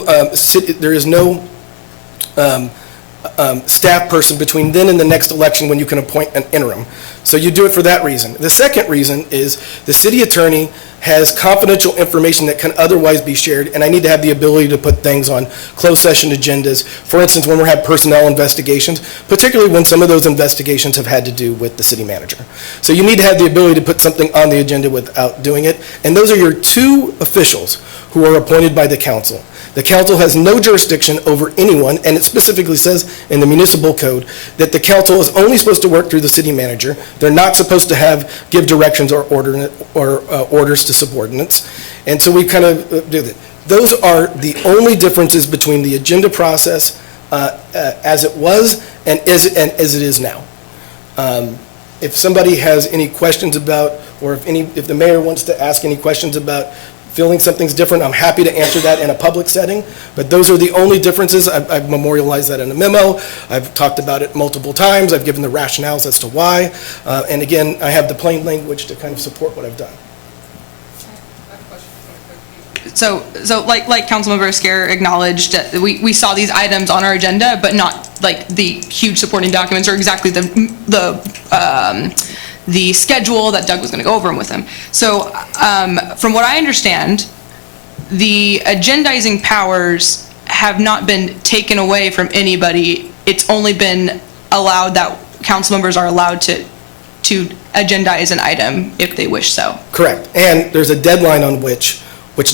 staff person between then and the next election when you can appoint an interim. So you do it for that reason. The second reason is the city attorney has confidential information that can otherwise be shared, and I need to have the ability to put things on closed session agendas. For instance, when we have personnel investigations, particularly when some of those investigations have had to do with the city manager. So you need to have the ability to put something on the agenda without doing it, and those are your two officials who are appointed by the council. The council has no jurisdiction over anyone, and it specifically says in the municipal code that the council is only supposed to work through the city manager. They're not supposed to give directions or orders to subordinates. And so we kind of do that. Those are the only differences between the agenda process as it was and as it is now. If somebody has any questions about, or if the mayor wants to ask any questions about feeling something's different, I'm happy to answer that in a public setting, but those are the only differences. I've memorialized that in a memo. I've talked about it multiple times. I've given the rationales as to why. And again, I have the plain language to kind of support what I've done. So like Councilmember Scare acknowledged, we saw these items on our agenda, but not like the huge supporting documents or exactly the schedule that Doug was going to go over them with him. So from what I understand, the agendizing powers have not been taken away from anybody. It's only been allowed that council members are allowed to agendize an item if they wish so. Correct. And there's a deadline on which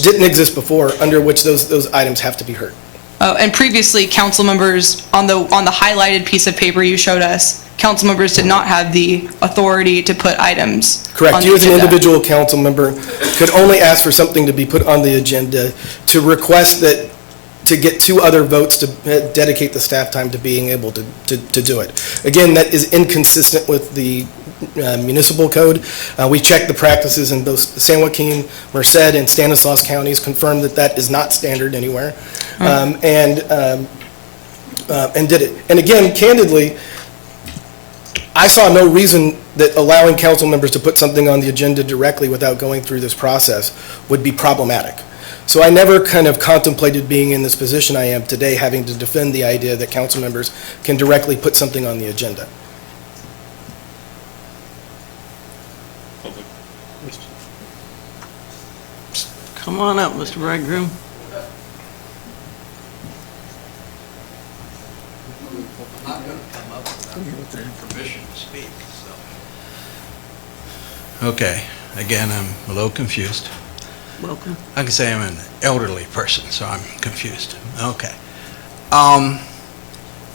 didn't exist before, under which those items have to be heard. And previously, council members, on the highlighted piece of paper you showed us, council members did not have the authority to put items Correct. on the You as an agenda. individual council member could only ask for something to be put on the agenda to request that, to get two other votes to dedicate the staff time to being able to do it. Again, that is inconsistent with the municipal code. We checked the practices in both San Joaquin, Merced, and Stanislaus counties, confirmed that is not standard anywhere, and did it. And again, candidly, I saw no reason that allowing council members to put something on the agenda directly without going through this process would be problematic. So I never kind of contemplated being in this position I am today, having to defend the idea that council members can directly put something on the agenda. Come on up, Mr. Bridegroom. Okay, again, I'm a little confused. Welcome. I can say I'm an elderly person, so I'm confused. Okay.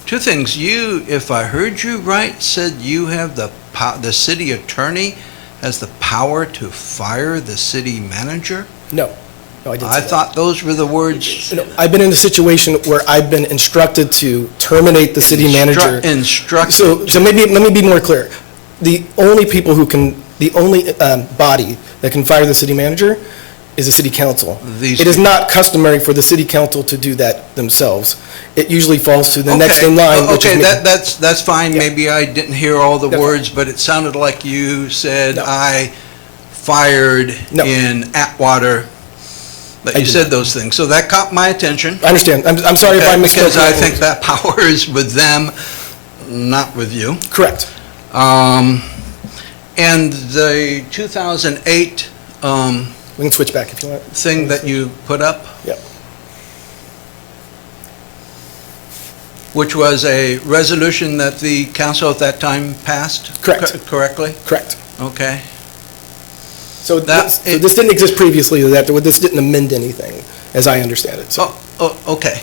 Two things. You, if I heard you right, said you have the city attorney has the power to fire the city manager? No. No, I didn't say I that. thought those were the words. I've been in a situation where I've been instructed to terminate the city manager. Instructed. So maybe, let me be more clear. The only people who can, the only body that can fire the city manager is the city council. It is not customary for the city council to do that themselves. It usually falls to the next in line, which is Okay, me. that's fine. Yeah. Maybe I didn't hear all the That's words, but it sounded like you said I fired in Atwater, but I you did said not. those things. So that caught my attention. I understand. I'm sorry if I misspoke. Because I think that power is with them, not with you. Correct. And the 2008 We can switch back if you want. thing that you put up, Yep. which was a resolution that the council at that time passed? Correct. Correctly? Correct. Okay. So this didn't exist previously, this didn't amend anything, as I understand it, so. Oh, okay.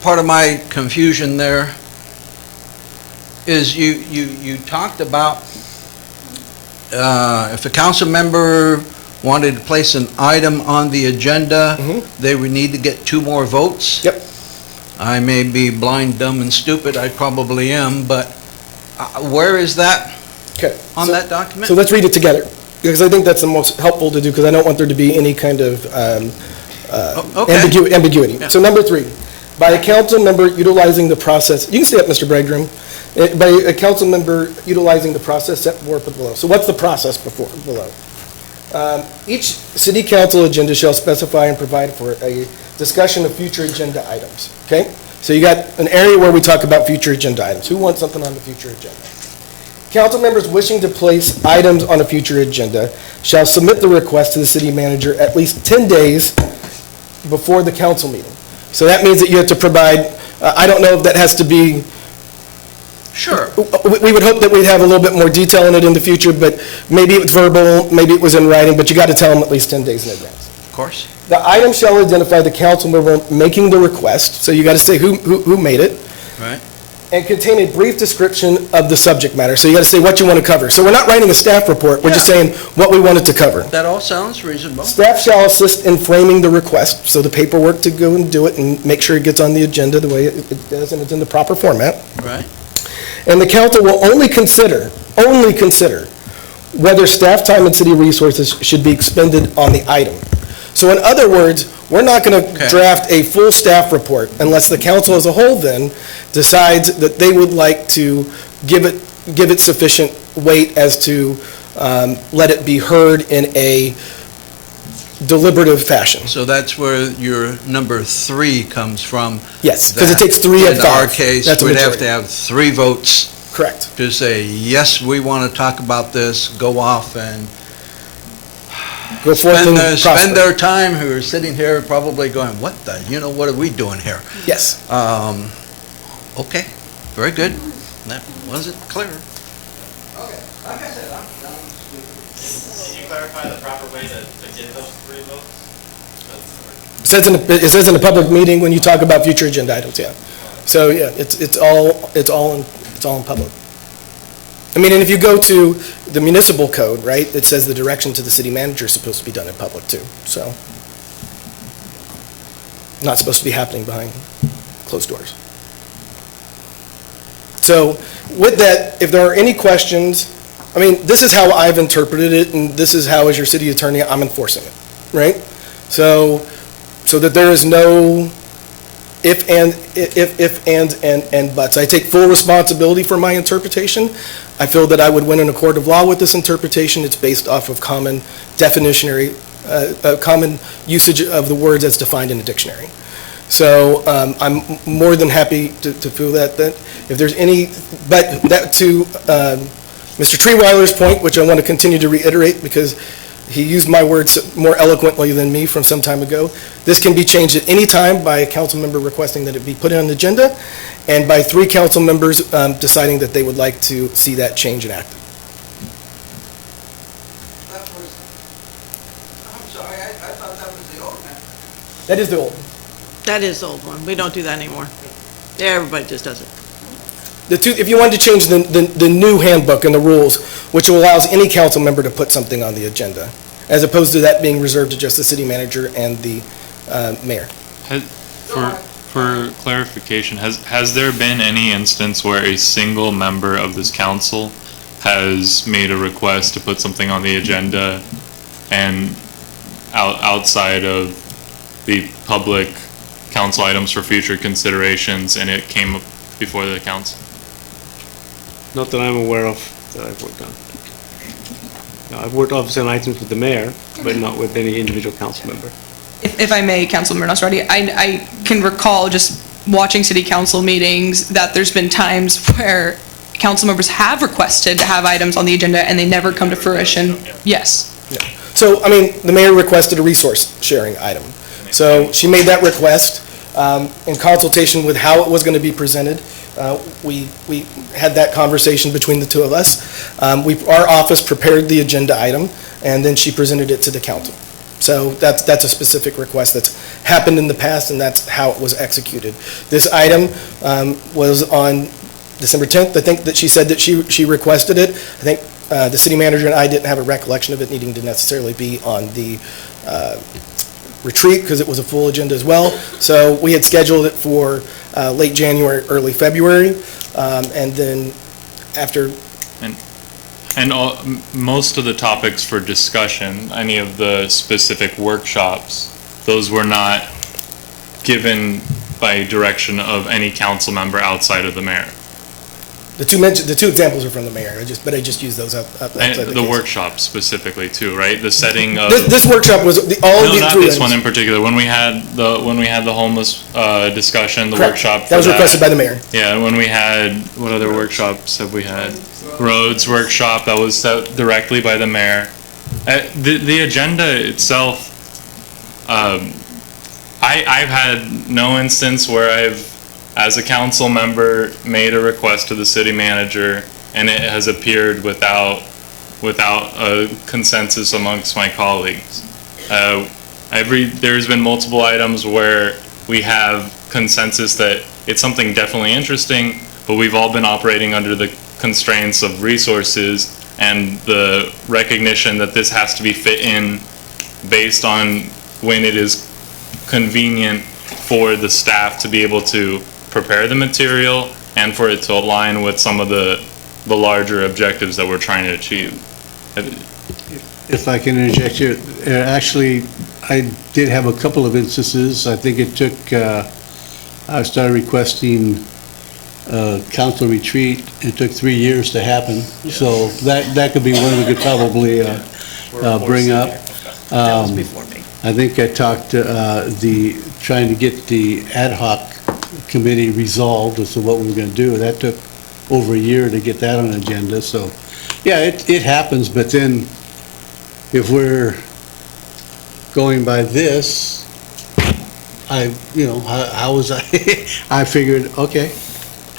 Part of my confusion there is you talked about if a council member wanted to place an item on the agenda, they would need to get 2 more votes? Yep. I may be blind, dumb, and stupid, I probably am, but where is that Okay. on that document? So let's read it together, because I think that's the most helpful to do, because I don't want there to be any kind of okay. ambiguity. Yeah. So number 3, by a council member utilizing the process, you can stay up, Mr. Bregdrum, by a council member utilizing the process set forth below. So what's the process below? Each city council agenda shall specify and provide for a discussion of future agenda items, okay? So you got an area where we talk about future agenda items. Who wants something on the future agenda? Council members wishing to place items on a future agenda shall submit the request to the city manager at least 10 days before the council meeting. So that means that you have to provide, I don't know if that has to be. Sure. We would hope that we'd have a little bit more detail in it in the future, but maybe it was verbal, maybe it was in writing, but you got to tell them at least 10 days in advance. Of course. The item shall identify the council member making the request, so you got to say who made it, Right. and contain a brief description of the subject matter. So you got to say what you want to cover. So we're not writing a staff report, we're just saying what we want it to cover. That all sounds reasonable. Staff shall assist in framing the request, so the paperwork to go and do it and make sure it gets on the agenda the way it does and it's in the proper format. Right. And the council will only consider whether staff time and city resources should be expended on the item. So in other words, we're not going to draft a full staff report unless the council as a whole then decides that they would like to give it sufficient weight as to let it be heard in a deliberative fashion. So that's where your number 3 comes from. Yes, because it takes 3 of 5. In our case, That's a we'd have majority. to have 3 votes. Correct. To say, yes, we want to talk about this, go off and Go forth and prosper. spend their time, who are sitting here probably going, what are we doing here? Yes. Okay, very good. That wasn't clear. Can you clarify the proper way to get those 3 votes? It says in a public meeting when you talk about future agenda items, yeah. So, yeah, it's all in public. I mean, and if you go to the municipal code, right, it says the direction to the city manager is supposed to be done in public too, so. Not supposed to be happening behind closed doors. So, with that, if there are any questions, I mean, this is how I've interpreted it, and this is how, as your city attorney, I'm enforcing it, right? So that there is no if, and buts. I take full responsibility for my interpretation. I feel that I would win in a court of law with this interpretation. It's based off of common common usage of the words as defined in the dictionary. So I'm more than happy to feel that if there's any, but that to Mr. Treeweiler's point, which I want to continue to reiterate because he used my words more eloquently than me from some time ago. This can be changed at any time by a council member requesting that it be put on the agenda, and by 3 council members deciding that they would like to see that change enacted. I'm sorry, I thought that was the old man. That is the old. That is the old one. We don't do that anymore. Yeah, everybody just does it. If you wanted to change the new handbook and the rules, which allows any council member to put something on the agenda, as opposed to that being reserved to just the city manager and the mayor. For clarification, has there been any instance where a single member of this council has made a request to put something on the agenda and outside of the public council items for future considerations, and it came before the council? Not that I'm aware of that I've worked on. No, I've worked obviously on items with the mayor, but not with any individual council member. If I may, Councilmember Nasrati, I can recall just watching city council meetings that there's been times where council members have requested to have items on the agenda and they never come to fruition. Yes. Yeah. So, I mean, the mayor requested a resource sharing item. So she made that request in consultation with how it was going to be presented. We had that conversation between the two of us. Our office prepared the agenda item, and then she presented it to the council. So that's a specific request that's happened in the past, and that's how it was executed. This item was on December 10th, I think that she said that she requested it. I think the city manager and I didn't have a recollection of it needing to necessarily be on the retreat, because it was a full agenda as well. So we had scheduled it for late January, early February, and then after. And most of the topics for discussion, any of the specific workshops, those were not given by direction of any council member outside of the mayor. The two examples are from the mayor, but I just used those up. And the workshop specifically too, right? The setting of. This workshop was all of No, the not three this items. one in particular. When we had the homeless discussion, the Correct. workshop. That was requested by the mayor. Yeah, and when we had, what other workshops have we had? Roads workshop, that was set directly by the mayor. The agenda itself, I've had no instance where I've, as a council member, made a request to the city manager and it has appeared without a consensus amongst my colleagues. There's been multiple items where we have consensus that it's something definitely interesting, but we've all been operating under the constraints of resources and the recognition that this has to be fit in based on when it is convenient for the staff to be able to prepare the material and for it to align with some of the larger objectives that we're trying to achieve. If I can interject here, actually, I did have a couple of instances. I think it took, I started requesting council retreat. It took 3 years to happen. So that could be one we could probably bring up. That was before me. I think I talked to trying to get the ad hoc committee resolved as to what we were going to do. That took over a year to get that on the agenda. So, yeah, it happens. But then if we're going by this, how was I? I figured, okay.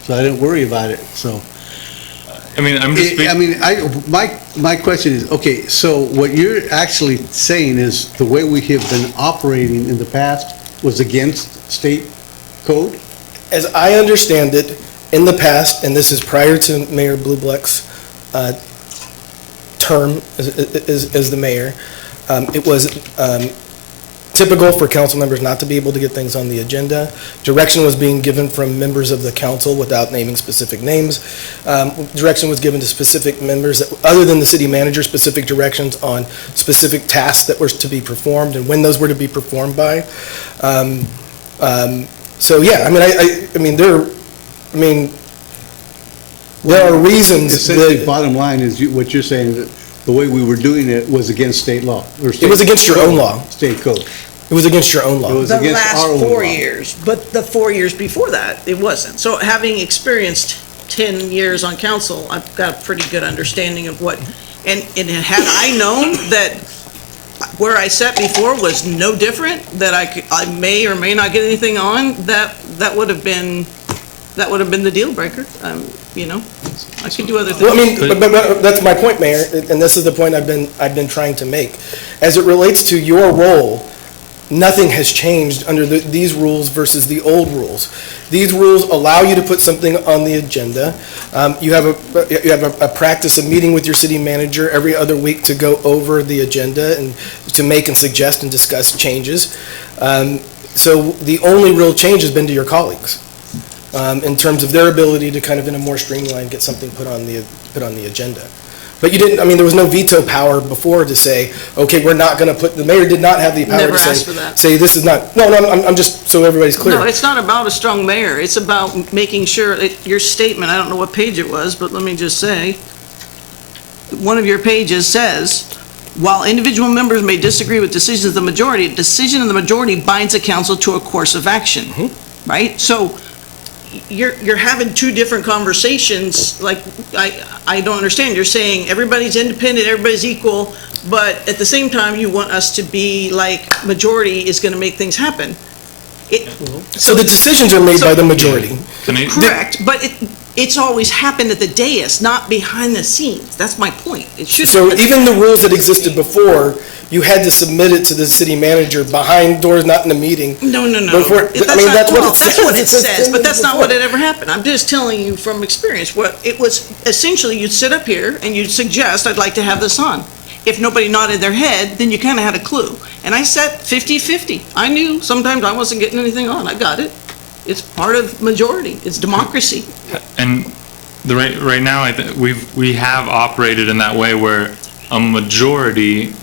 So I didn't worry about it, so. I mean, my question is, okay, so what you're actually saying is the way we have been operating in the past was against state code? As I understand it, in the past, and this is prior to Mayor Blubleck's term as the mayor, it was typical for council members not to be able to get things on the agenda. Direction was being given from members of the council without naming specific names. Direction was given to specific members, other than the city manager, specific directions on specific tasks that were to be performed and when those were to be performed by. So, yeah, there are reasons Essentially, that. bottom line is what you're saying, that the way we were doing it was against state law. It was against your own law. State code. It was against your own law. It was The against our last own 4 law. years, but the 4 years before that, it wasn't. So having experienced 10 years on council, I've got a pretty good understanding of what, and had I known that where I sat before was no different, that I may or may not get anything on, that would have been the deal breaker. I could do other things. Well, I mean, but that's my point, Mayor, and this is the point I've been trying to make. As it relates to your role, nothing has changed under these rules versus the old rules. These rules allow you to put something on the agenda. You have a practice of meeting with your city manager every other week to go over the agenda and to make and suggest and discuss changes. So the only real change has been to your colleagues in terms of their ability to kind of in a more streamlined get something put on the agenda. But you didn't, there was no veto power before to say, okay, we're not going to put, the mayor did not have the power Never to asked for that. say this is not, no, I'm just, so everybody's clear. No, it's not about a strong mayor. It's about making sure, your statement, I don't know what page it was, but let me just say, one of your pages says, while individual members may disagree with decisions of the majority, a decision of the majority binds the council to a course of action, right? So you're having two different conversations, like, I don't understand. You're saying everybody's independent, everybody's equal, but at the same time, you want us to be like, majority is gonna make things happen. So the decisions are made by the majority. Correct, but it's always happened at the dais, not behind the scenes. That's my point. It should. So even the rules that existed before, you had to submit it to the city manager behind doors, not in a meeting. No. Before- I mean, that's what it That's what it says. says, but that's not Before. what it ever happened. I'm just telling you from experience, what it was, essentially, you'd sit up here and you'd suggest, I'd like to have this on. If nobody nodded their head, then you kind of had a clue. And I set 50-50. I knew sometimes I wasn't getting anything on. I got it. It's part of majority. It's democracy. And right now, we have operated in that way where a majority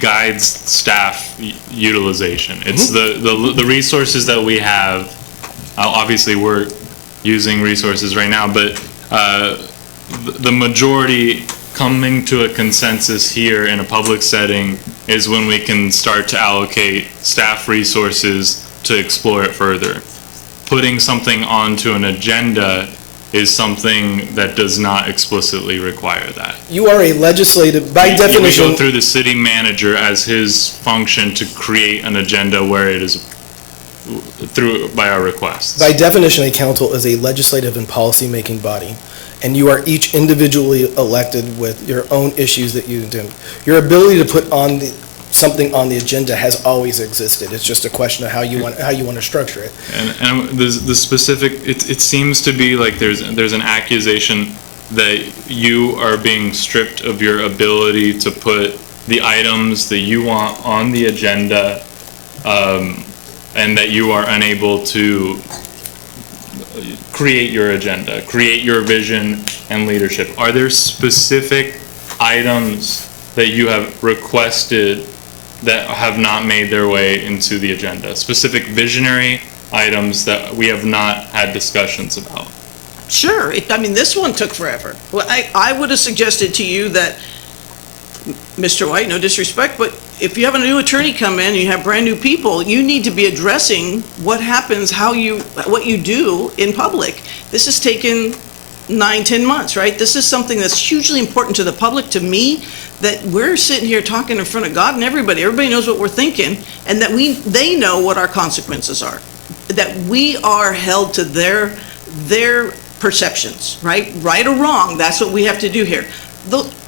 guides staff utilization. It's the resources that we have. Obviously, we're using resources right now, but the majority coming to a consensus here in a public setting is when we can start to allocate staff resources to explore it further. Putting something onto an agenda is something that does not explicitly require that. You are a legislative, by We definition. go through the city manager as his function to create an agenda where it is by our requests. By definition, a council is a legislative and policy-making body, and you are each individually elected with your own issues that you do. Your ability to put something on the agenda has always existed. It's just a question of how you want to structure it. And the specific, it seems to be like there's an accusation that you are being stripped of your ability to put the items that you want on the agenda, and that you are unable to create your agenda, create your vision and leadership. Are there specific items that you have requested that have not made their way into the agenda? Specific visionary items that we have not had discussions about? Sure, this one took forever. Well, I would have suggested to you that, Mr. White, no disrespect, but if you have a new attorney come in, you have brand-new people, you need to be addressing what happens, what you do in public. This has taken 9-10 months, right? This is something that's hugely important to the public, to me, that we're sitting here talking in front of God and everybody knows what we're thinking, and that they know what our consequences are, that we are held to their perceptions, right? Right or wrong, that's what we have to do here.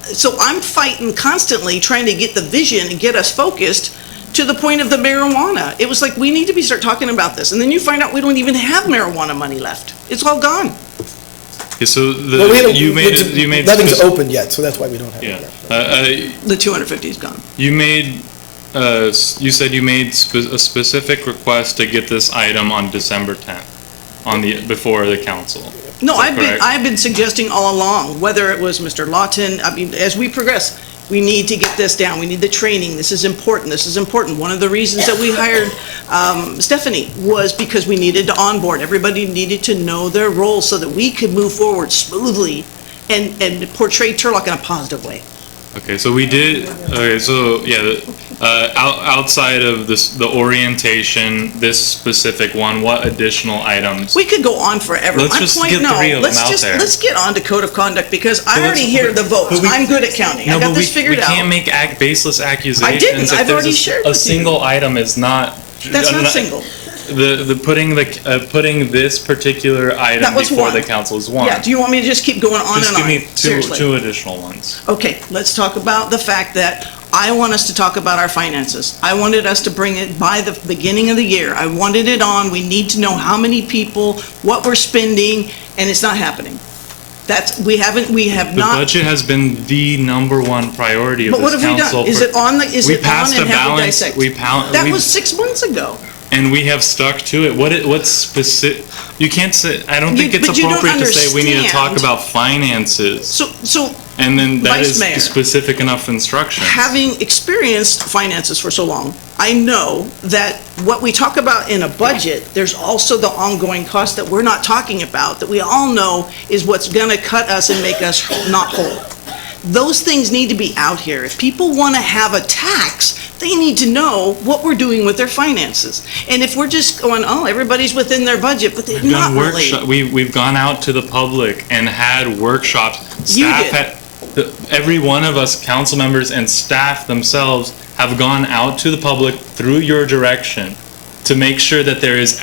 So I'm fighting constantly, trying to get the vision and get us focused to the point of the marijuana. It was like, we need to start talking about this, and then you find out we don't even have marijuana money left. It's all gone. Okay, so Nothing's open yet, so that's why we don't have it. The 250 is gone. You said you made a specific request to get this item on December 10th, before the council. No, Is that correct? I've been suggesting all along, whether it was Mr. Lawton, as we progress, we need to get this down. We need the training. This is important. This is important. One of the reasons that we hired Stephanie was because we needed to onboard. Everybody needed to know their role so that we could move forward smoothly and portray Turlock in a positive way. Okay, so we did, outside of the orientation, this specific one, what additional items? We could go on forever. Let's just get 3 of them out there. Let's get on to code of conduct, because I already hear the votes. I'm good at counting. I got this figured out. We can't make baseless accusations. I didn't. if I've there's already shared A with you. single item is not. That's not single. Putting this particular item That was before one. the council is one. Yeah, do you want me to just keep going on Just and give on? me Seriously. two additional ones. Okay, let's talk about the fact that I want us to talk about our finances. I wanted us to bring it by the beginning of the year. I wanted it on. We need to know how many people, what we're spending, and it's not happening. We have The not. budget has been the #1 priority of But what this have we council. done? Is it on We passed a and have we balance. dissected? That was 6 months ago. And we have stuck to it. What's specific? You can't say. I don't think it's but you don't appropriate to say we need to talk understand. about finances. So And then that Vice is Mayor, specific enough instructions. having experienced finances for so long, I know that what we talk about in a budget, there's also the ongoing cost that we're not talking about, that we all know is what's gonna cut us and make us not whole. Those things need to be out here. If people want to have a tax, they need to know what we're doing with their finances. And if we're just going, oh, everybody's within their budget, but they're We've not done really. we've gone out to the public and had workshops. You Staff did. every one of us, council members and staff themselves, have gone out to the public through your direction to make sure that there is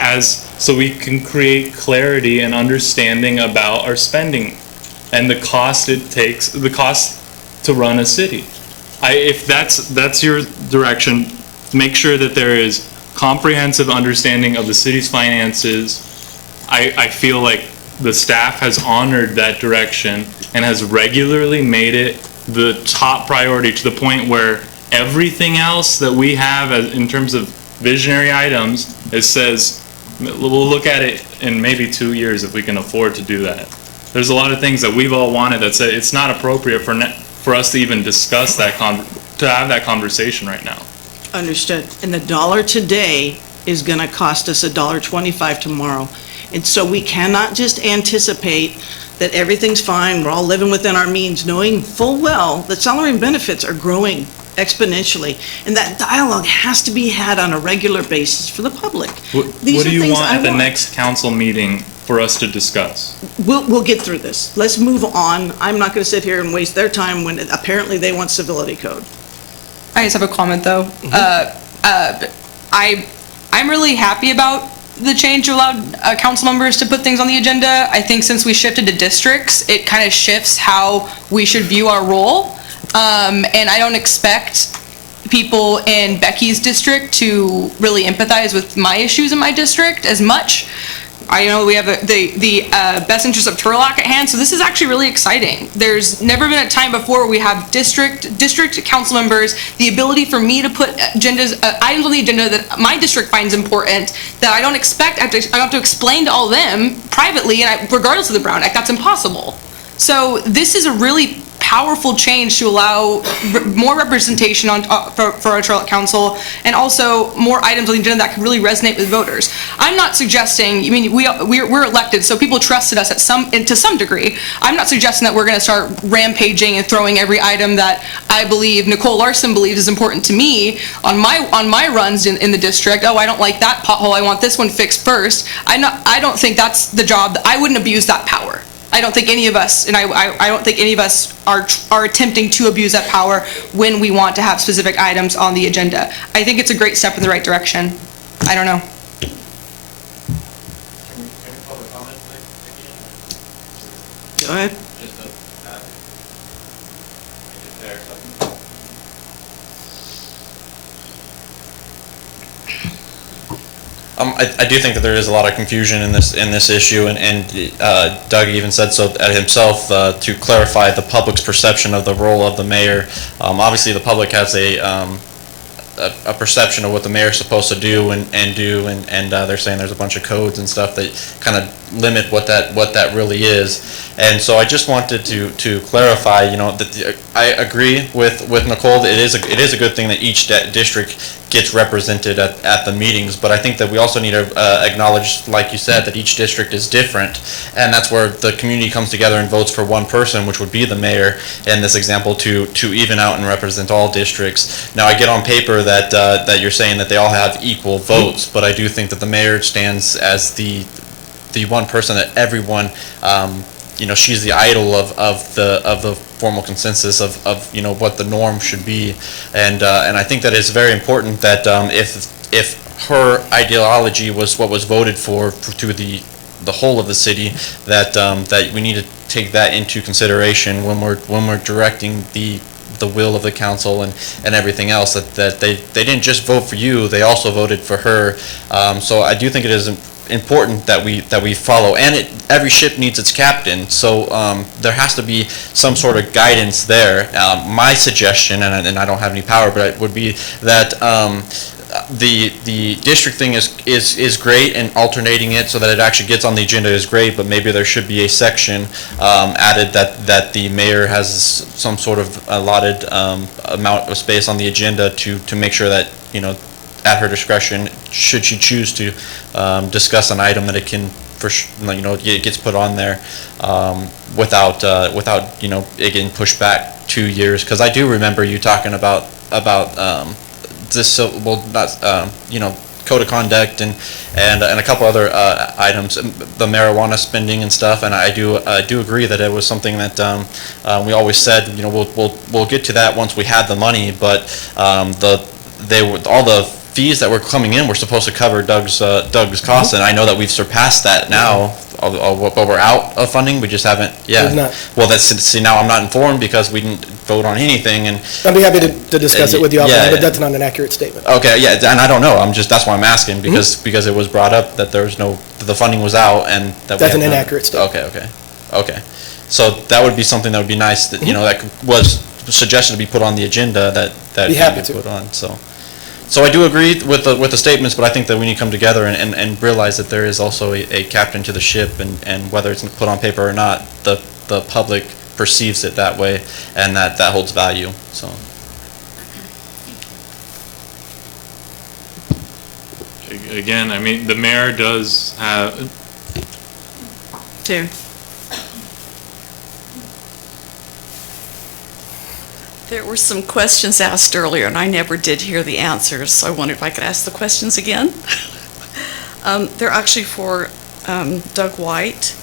so we can create clarity and understanding about our spending and the cost to run a city. If that's your direction, make sure that there is comprehensive understanding of the city's finances. I feel like the staff has honored that direction and has regularly made it the top priority to the point where everything else that we have in terms of visionary items, it says, we'll look at it in maybe 2 years if we can afford to do that. There's a lot of things that we've all wanted that say it's not appropriate for us to even discuss to have that conversation right now. Understood. And the dollar today is going to cost us $1.25 tomorrow. And so we cannot just anticipate that everything's fine, we're all living within our means, knowing full well that salary and benefits are growing exponentially. And that dialogue has to be had on a regular basis for the public. What These do are you things want I at the want. next council meeting for us to discuss? We'll get through this. Let's move on. I'm not going to sit here and waste their time when apparently they want civility code. I just have a comment though. I'm really happy about the change to allow council members to put things on the agenda. I think since we shifted to districts, it kind of shifts how we should view our role. And I don't expect people in Becky's district to really empathize with my issues in my district as much. I know we have the best interest of Turlock at hand, so this is actually really exciting. There's never been a time before where we have district council members, the ability for me to put items on the agenda that my district finds important, that I don't expect, I have to explain to all of them privately, and regardless of the Brown Act, that's impossible. So this is a really powerful change to allow more representation for our Charlotte Council, and also more items on the agenda that can really resonate with voters. I'm not suggesting, I mean, we're elected, so people trusted us to some degree. I'm not suggesting that we're going to start rampaging and throwing every item that I believe Nicole Larson believes is important to me on my runs in the district. Oh, I don't like that pothole, I want this one fixed first. I don't think that's the job. I wouldn't abuse that power. I don't think any of us, and I don't think any of us are attempting to abuse that power when we want to have specific items on the agenda. I think it's a great step in the right direction. I don't know. Go ahead. I do think that there is a lot of confusion in this issue, and Doug even said so himself to clarify the public's perception of the role of the mayor. Obviously, the public has a perception of what the mayor's supposed to do and they're saying there's a bunch of codes and stuff that kind of limit what that really is. And so I just wanted to clarify, that I agree with Nicole that it is a good thing that each district gets represented at the meetings, but I think that we also need to acknowledge, like you said, that each district is different, and that's where the community comes together and votes for one person, which would be the mayor in this example, to even out and represent all districts. Now, I get on paper that you're saying that they all have equal votes, but I do think that the mayor stands as the one person that everyone, she's the idol of the formal consensus of what the norm should be, and I think that it's very important that if her ideology was what was voted for to the whole of the city, that we need to take that into consideration when we're directing the will of the council and everything else, that they didn't just vote for you, they also voted for her. So I do think it is important that we follow, and every ship needs its captain, so there has to be some sort of guidance there. My suggestion, and I don't have any power, but it would be that the district thing is great, and alternating it so that it actually gets on the agenda is great, but maybe there should be a section added that the mayor has some sort of allotted amount of space on the agenda to make sure that, at her discretion, should she choose to discuss an item, that it can, it gets put on there without it getting pushed back 2 years, because I do remember you talking about this, so, well, not, code of conduct and a couple other items, the marijuana spending and stuff, and I do agree that it was something that we always said, we'll get to that once we had the money, but all the fees that were coming in were supposed to cover Doug's costs, and I know that we've surpassed that now, but we're out of funding, we just haven't, We've not. Well, see, now I'm not informed because we didn't vote on anything, and. I'd be happy to discuss it with you offline, Yeah, but that's not an accurate statement. Okay, yeah, and I don't know, that's why I'm asking, because it was brought up that there was the funding was out and that we That's had an none. inaccurate statement. Okay. So that would be something that would be nice, that, that was suggested to be put on the agenda, that Be happy we to. put on, so. So I do agree with the statements, but I think that we need to come together and realize that there is also a captain to the ship, and whether it's put on paper or not, the public perceives it that way, and that holds value, so. Again, I mean, the mayor does have, Terry? There were some questions asked earlier, and I never did hear the answers, so I wondered if I could ask the questions again. They're actually for Doug White.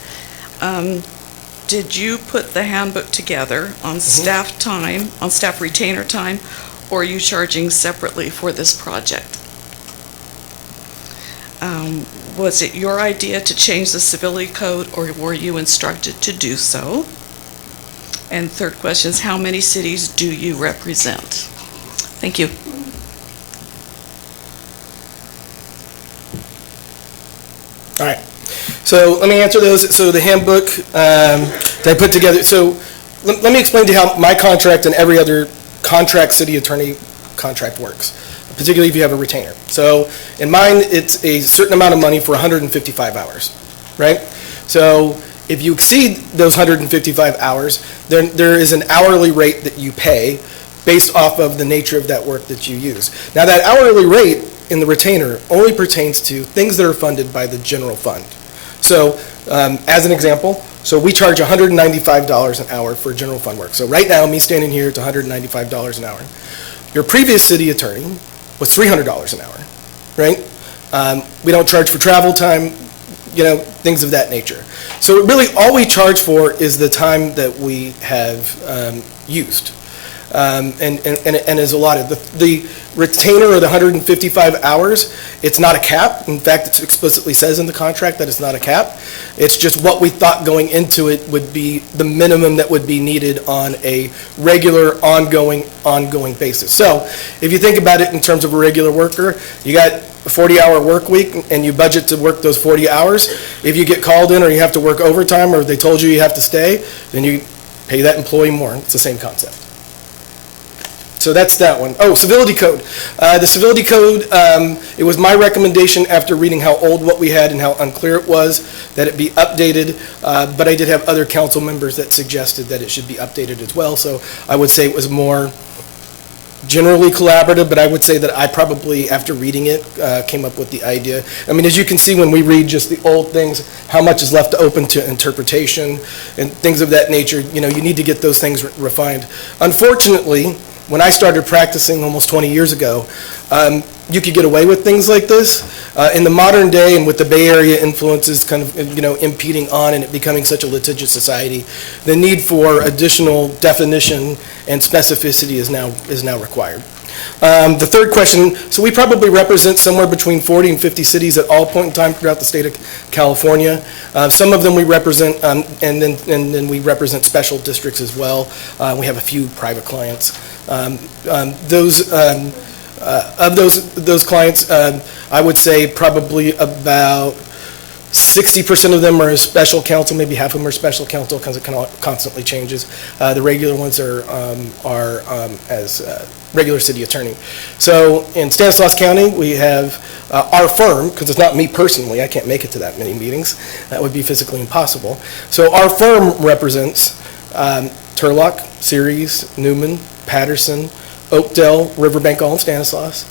Did you put the handbook together on staff time, on staff retainer time, or are you charging separately for this project? Was it your idea to change the civility code, or were you instructed to do so? And third question is, how many cities do you represent? Thank you. All right. So let me answer those. So the handbook that I put together, so let me explain to you how my contract and every other contract city attorney contract works, particularly if you have a retainer. So in mine, it's a certain amount of money for 155 hours, right? So if you exceed those 155 hours, then there is an hourly rate that you pay based off of the nature of that work that you use. Now, that hourly rate in the retainer only pertains to things that are funded by the general fund. So, as an example, so we charge $195 an hour for general fund work. So right now, me standing here, it's $195 an hour. Your previous city attorney was $300 an hour, right? We don't charge for travel time, things of that nature. So really, all we charge for is the time that we have used and is allotted. The retainer or the 155 hours, it's not a cap. In fact, it explicitly says in the contract that it's not a cap. It's just what we thought going into it would be the minimum that would be needed on a regular, ongoing basis. So if you think about it in terms of a regular worker, you got a 40-hour work week and you budget to work those 40 hours. If you get called in or you have to work overtime or they told you have to stay, then you pay that employee more. It's the same concept. So that's that one. Oh, civility code. The civility code, it was my recommendation after reading how old what we had and how unclear it was that it be updated, but I did have other council members that suggested that it should be updated as well, so I would say it was more generally collaborative, but I would say that I probably, after reading it, came up with the idea. I mean, as you can see when we read just the old things, how much is left open to interpretation and things of that nature, you need to get those things refined. Unfortunately, when I started practicing almost 20 years ago, you could get away with things like this. In the modern day and with the Bay Area influences kind of, impeding on and it becoming such a litigious society, the need for additional definition and specificity is now required. The third question, so we probably represent somewhere between 40 and 50 cities at all point in time throughout the state of California. Some of them we represent, and then we represent special districts as well. We have a few private clients. Of those clients, I would say probably about 60% of them are special counsel, maybe half of them are special counsel because it constantly changes. The regular ones are as regular city attorney. So in Stanislaus County, we have our firm, because it's not me personally, I can't make it to that many meetings. That would be physically impossible. So our firm represents Turlock, Ceres, Newman, Patterson, Oakdale, Riverbank, all in Stanislaus.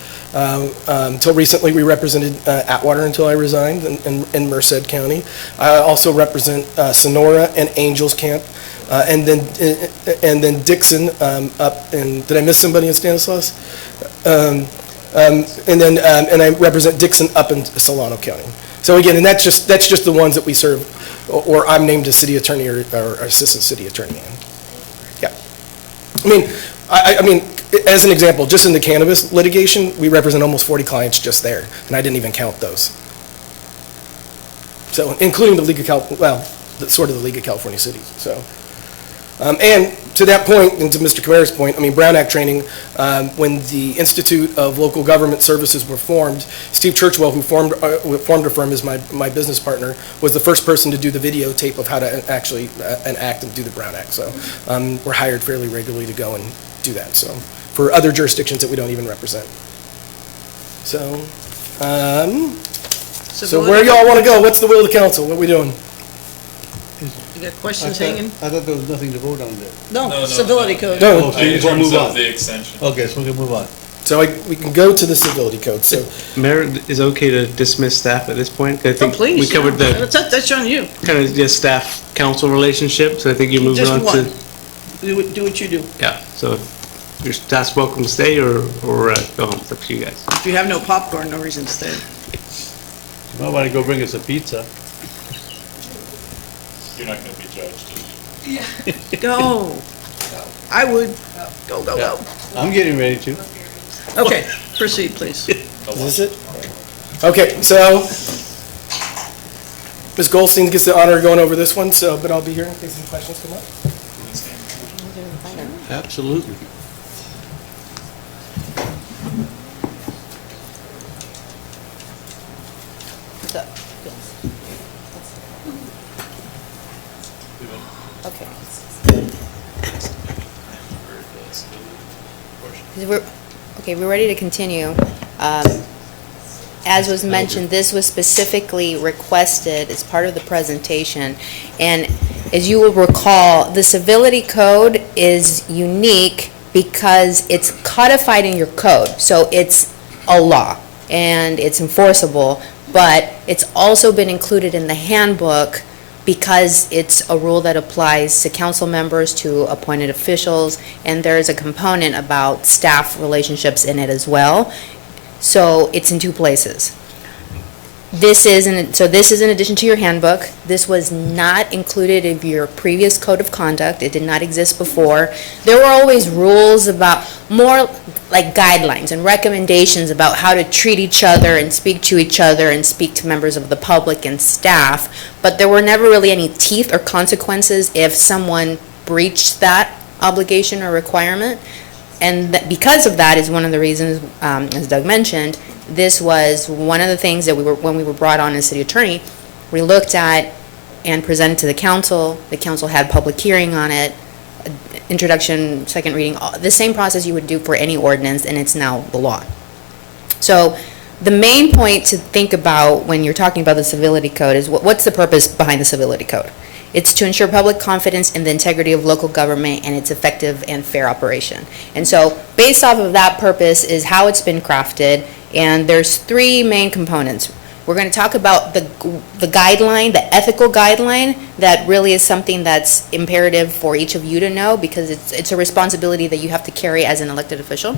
Until recently, we represented Atwater until I resigned in Merced County. I also represent Sonora and Angels Camp. And then Dixon up in, did I miss somebody in Stanislaus? And I represent Dixon up in Solano County. So again, and that's just the ones that we serve, or I'm named as city attorney or assistant city attorney. Yeah. I mean, as an example, just in the cannabis litigation, we represent almost 40 clients just there, and I didn't even count those. So, including the League of sort of the League of California Cities, so. And to that point, and to Mr. Kamara's point, I mean, Brown Act training, when the Institute of Local Government Services were formed, Steve Churchwell, who formed a firm as my business partner, was the first person to do the videotape of how to actually enact and do the Brown Act. So we're hired fairly regularly to go and do that, so, for other jurisdictions that we don't even represent. So, so where y'all want to go? What's the will of the council? What are we doing? You got questions hanging? I thought there was nothing to vote on there. No, civility code. No. So you just want to move on? the extension. Okay, so we can move on. So we can go to the civility code, so. Mayor, is it okay to dismiss staff at this point? I Oh, think please. we covered the That's on you. kind of just staff-council relationship, so I think you're moving Just on one. to. Do what you do. Yeah, so your staff's welcome to stay or go home, it's up to you guys. If you have no popcorn, no reason to stay. You might want to go bring us a pizza. You're not gonna be judged. Go. I would. Go, go, go. I'm getting ready to. Okay, proceed, please. Is this it? Okay, so Ms. Goldstein gets the honor of going over this one, so, but I'll be here in case any questions come up. Absolutely. Okay. We're ready to continue. As was mentioned, this was specifically requested as part of the presentation. And as you will recall, the civility code is unique because it's codified in your code. So it's a law and it's enforceable, but it's also been included in the handbook because it's a rule that applies to council members, to appointed officials, and there is a component about staff relationships in it as well. So it's in two places. This is in addition to your handbook. This was not included in your previous code of conduct. It did not exist before. There were always rules about, more like guidelines and recommendations about how to treat each other and speak to each other and speak to members of the public and staff, but there were never really any teeth or consequences if someone breached that obligation or requirement. And because of that is one of the reasons, as Doug mentioned, this was one of the things that when we were brought on as city attorney, we looked at and presented to the council. The council had public hearing on it, introduction, second reading, the same process you would do for any ordinance, and it's now the law. So the main point to think about when you're talking about the civility code is what's the purpose behind the civility code? It's to ensure public confidence in the integrity of local government and its effective and fair operation. And so based off of that purpose is how it's been crafted, and there's three main components. We're going to talk about the guideline, the ethical guideline, that really is something that's imperative for each of you to know because it's a responsibility that you have to carry as an elected official.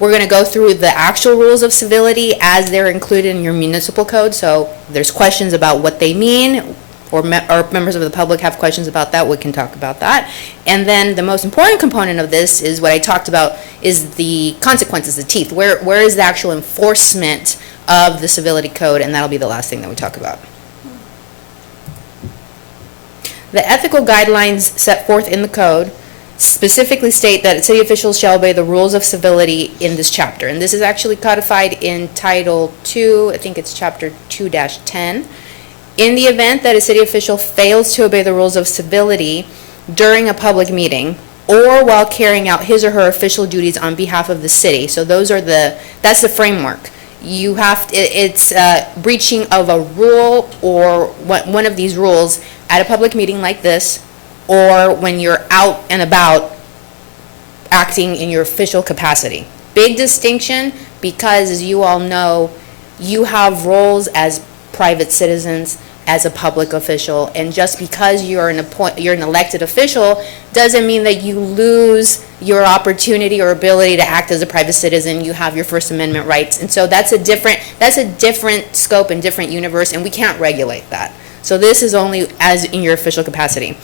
We're going to go through the actual rules of civility as they're included in your municipal code, so if there's questions about what they mean, or members of the public have questions about that, we can talk about that. And then the most important component of this is what I talked about, is the consequences, the teeth. Where is the actual enforcement of the civility code, and that'll be the last thing that we talk about. The ethical guidelines set forth in the code specifically state that city officials shall obey the rules of civility in this chapter. And this is actually codified in Title 2, I think it's Chapter 2-10. In the event that a city official fails to obey the rules of civility during a public meeting or while carrying out his or her official duties on behalf of the city, so that's the framework. It's breaching of a rule or one of these rules at a public meeting like this, or when you're out and about acting in your official capacity. Big distinction because, as you all know, you have roles as private citizens as a public official. And just because you're an elected official doesn't mean that you lose your opportunity or ability to act as a private citizen. You have your First Amendment rights. And so that's a different scope and different universe, and we can't regulate that. So this is only as in your official capacity.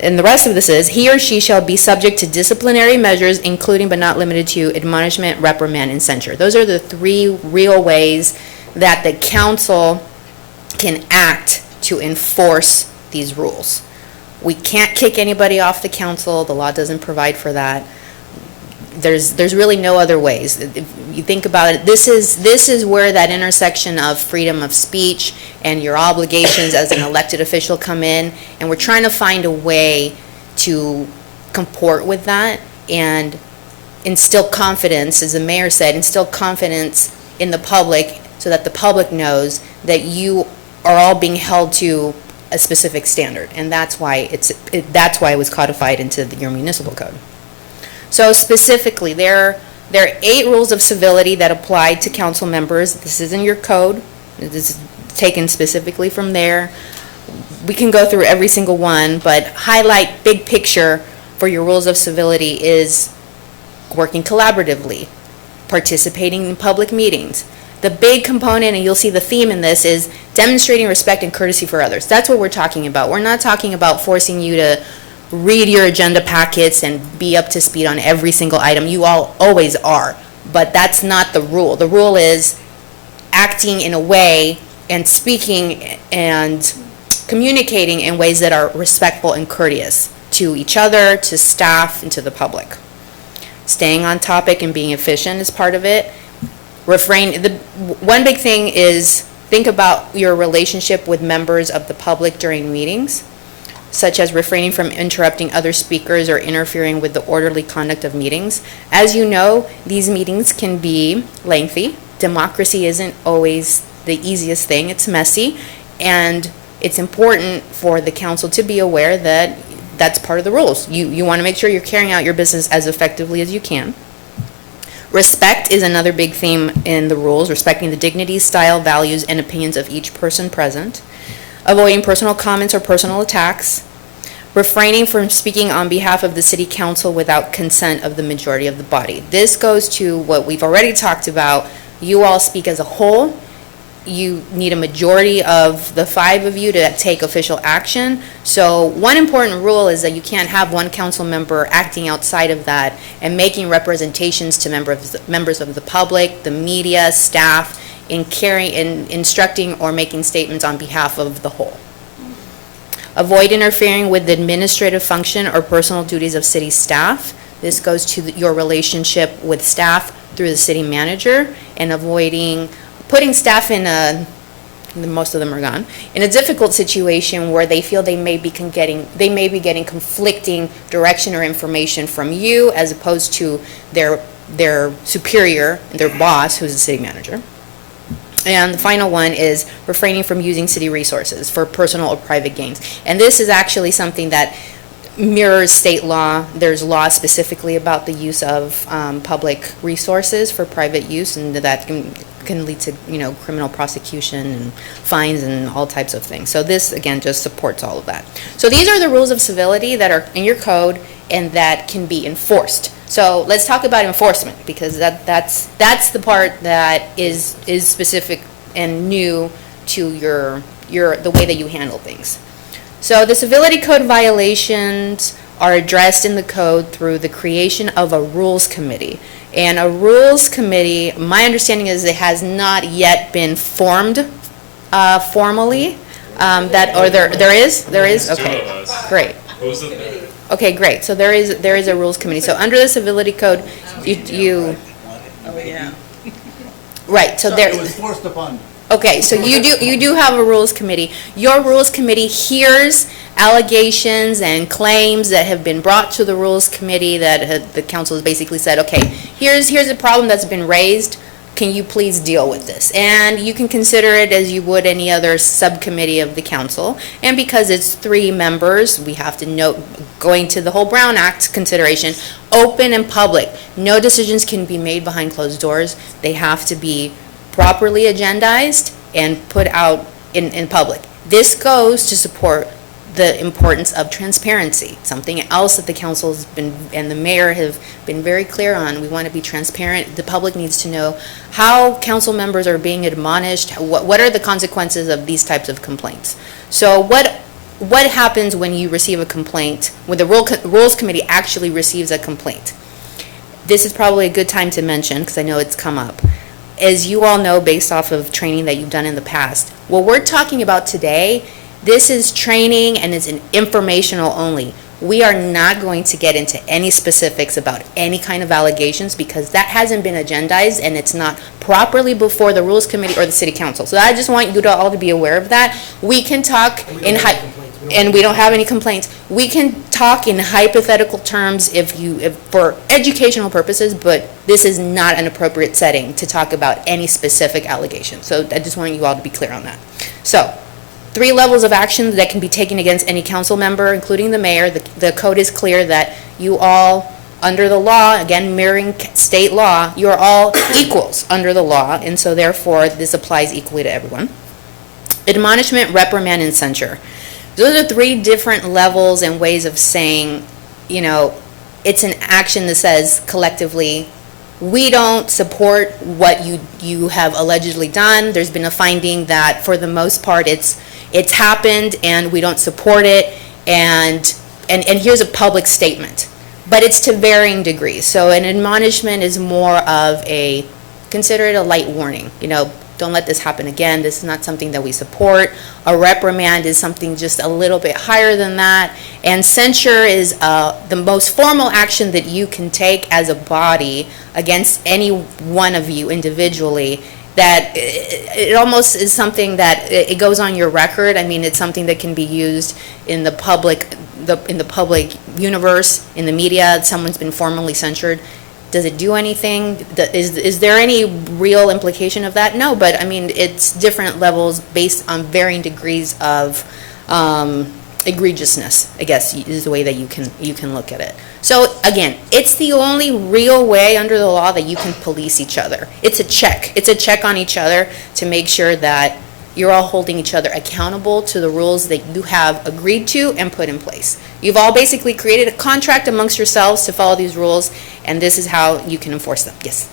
And the rest of this is, he or she shall be subject to disciplinary measures, including but not limited to admonishment, reprimand, and censure. Those are the three real ways that the council can act to enforce these rules. We can't kick anybody off the council. The law doesn't provide for that. There's really no other ways. If you think about it, this is where that intersection of freedom of speech and your obligations as an elected official come in, and we're trying to find a way to comport with that and instill confidence, as the mayor said, instill confidence in the public so that the public knows that you are all being held to a specific standard, and that's why it was codified into your municipal code. So specifically, there are 8 rules of civility that apply to council members. This is in your code. This is taken specifically from there. We can go through every single one, but highlight big picture for your rules of civility is working collaboratively, participating in public meetings. The big component, and you'll see the theme in this, is demonstrating respect and courtesy for others. That's what we're talking about. We're not talking about forcing you to read your agenda packets and be up to speed on every single item. You all always are, but that's not the rule. The rule is acting in a way and speaking and communicating in ways that are respectful and courteous to each other, to staff, and to the public. Staying on topic and being efficient is part of it. One big thing is think about your relationship with members of the public during meetings, such as refraining from interrupting other speakers or interfering with the orderly conduct of meetings. As you know, these meetings can be lengthy. Democracy isn't always the easiest thing. It's messy, and it's important for the council to be aware that that's part of the rules. You want to make sure you're carrying out your business as effectively as you can. Respect is another big theme in the rules, respecting the dignity, style, values, and opinions of each person present. Avoiding personal comments or personal attacks. Refraining from speaking on behalf of the city council without consent of the majority of the body. This goes to what we've already talked about. You all speak as a whole. You need a majority of the 5 of you to take official action. So one important rule is that you can't have one council member acting outside of that and making representations to members of the public, the media, staff, in instructing or making statements on behalf of the whole. Avoid interfering with the administrative function or personal duties of city staff. This goes to your relationship with staff through the city manager, and avoiding putting staff in most of them are gone, in a difficult situation where they feel they may be getting conflicting direction or information from you as opposed to their superior, their boss, who's the city manager. And the final one is refraining from using city resources for personal or private gains. And this is actually something that mirrors state law. There's law specifically about the use of public resources for private use, and that can lead to, criminal prosecution and fines and all types of things. So this, again, just supports all of that. So these are the rules of civility that are in your code and that can be enforced. So let's talk about enforcement, because that's the part that is specific and new to the way that you handle things. So the civility code violations are addressed in the code through the creation of a rules committee. And a rules committee, my understanding is it has not yet been formed formally. There is? Okay, great. Who's it? Okay, great. So there is a rules committee. So under the civility code, you Oh, yeah. right. So there. It was forced upon me. Okay, so you do have a rules committee. Your rules committee hears allegations and claims that have been brought to the rules committee that the council has basically said, okay, here's a problem that's been raised. Can you please deal with this? And you can consider it as you would any other subcommittee of the council. And because it's 3 members, we have to note, going to the whole Brown Act consideration, open and public. No decisions can be made behind closed doors. They have to be properly agendized and put out in public. This goes to support the importance of transparency, something else that the council's been, and the mayor have been very clear on. We want to be transparent. The public needs to know how council members are being admonished, what are the consequences of these types of complaints. So what happens when you receive a complaint, when the Rules Committee actually receives a complaint? This is probably a good time to mention, because I know it's come up. As you all know, based off of training that you've done in the past, what we're talking about today, this is training and it's an informational only. We are not going to get into any specifics about any kind of allegations because that hasn't been agendized and it's not properly before the Rules Committee or the City Council. So I just want you to all to be aware of that. We can talk in and we don't have any complaints. We can talk in hypothetical terms if for educational purposes, but this is not an appropriate setting to talk about any specific allegations. So I just want you all to be clear on that. So 3 levels of action that can be taken against any council member, including the mayor. The code is clear that you all, under the law, again mirroring state law, you are all equals under the law, and so therefore this applies equally to everyone. Admonishment, reprimand, and censure. Those are 3 different levels and ways of saying, you know, it's an action that says collectively, we don't support what you have allegedly done. There's been a finding that for the most part it's happened and we don't support it, and here's a public statement. But it's to varying degrees. So an admonishment is more of consider it a light warning. You know, don't let this happen again. This is not something that we support. A reprimand is something just a little bit higher than that. And censure is the most formal action that you can take as a body against any one of you individually. That it almost is something that it goes on your record. I mean, it's something that can be used in the public universe, in the media. Someone's been formally censured. Does it do anything? Is there any real implication of that? No, but I mean, it's different levels based on varying degrees of egregiousness, I guess, is the way that you can look at it. So again, it's the only real way under the law that you can police each other. It's a check. It's a check on each other to make sure that you're all holding each other accountable to the rules that you have agreed to and put in place. You've all basically created a contract amongst yourselves to follow these rules, and this is how you can enforce them. Yes?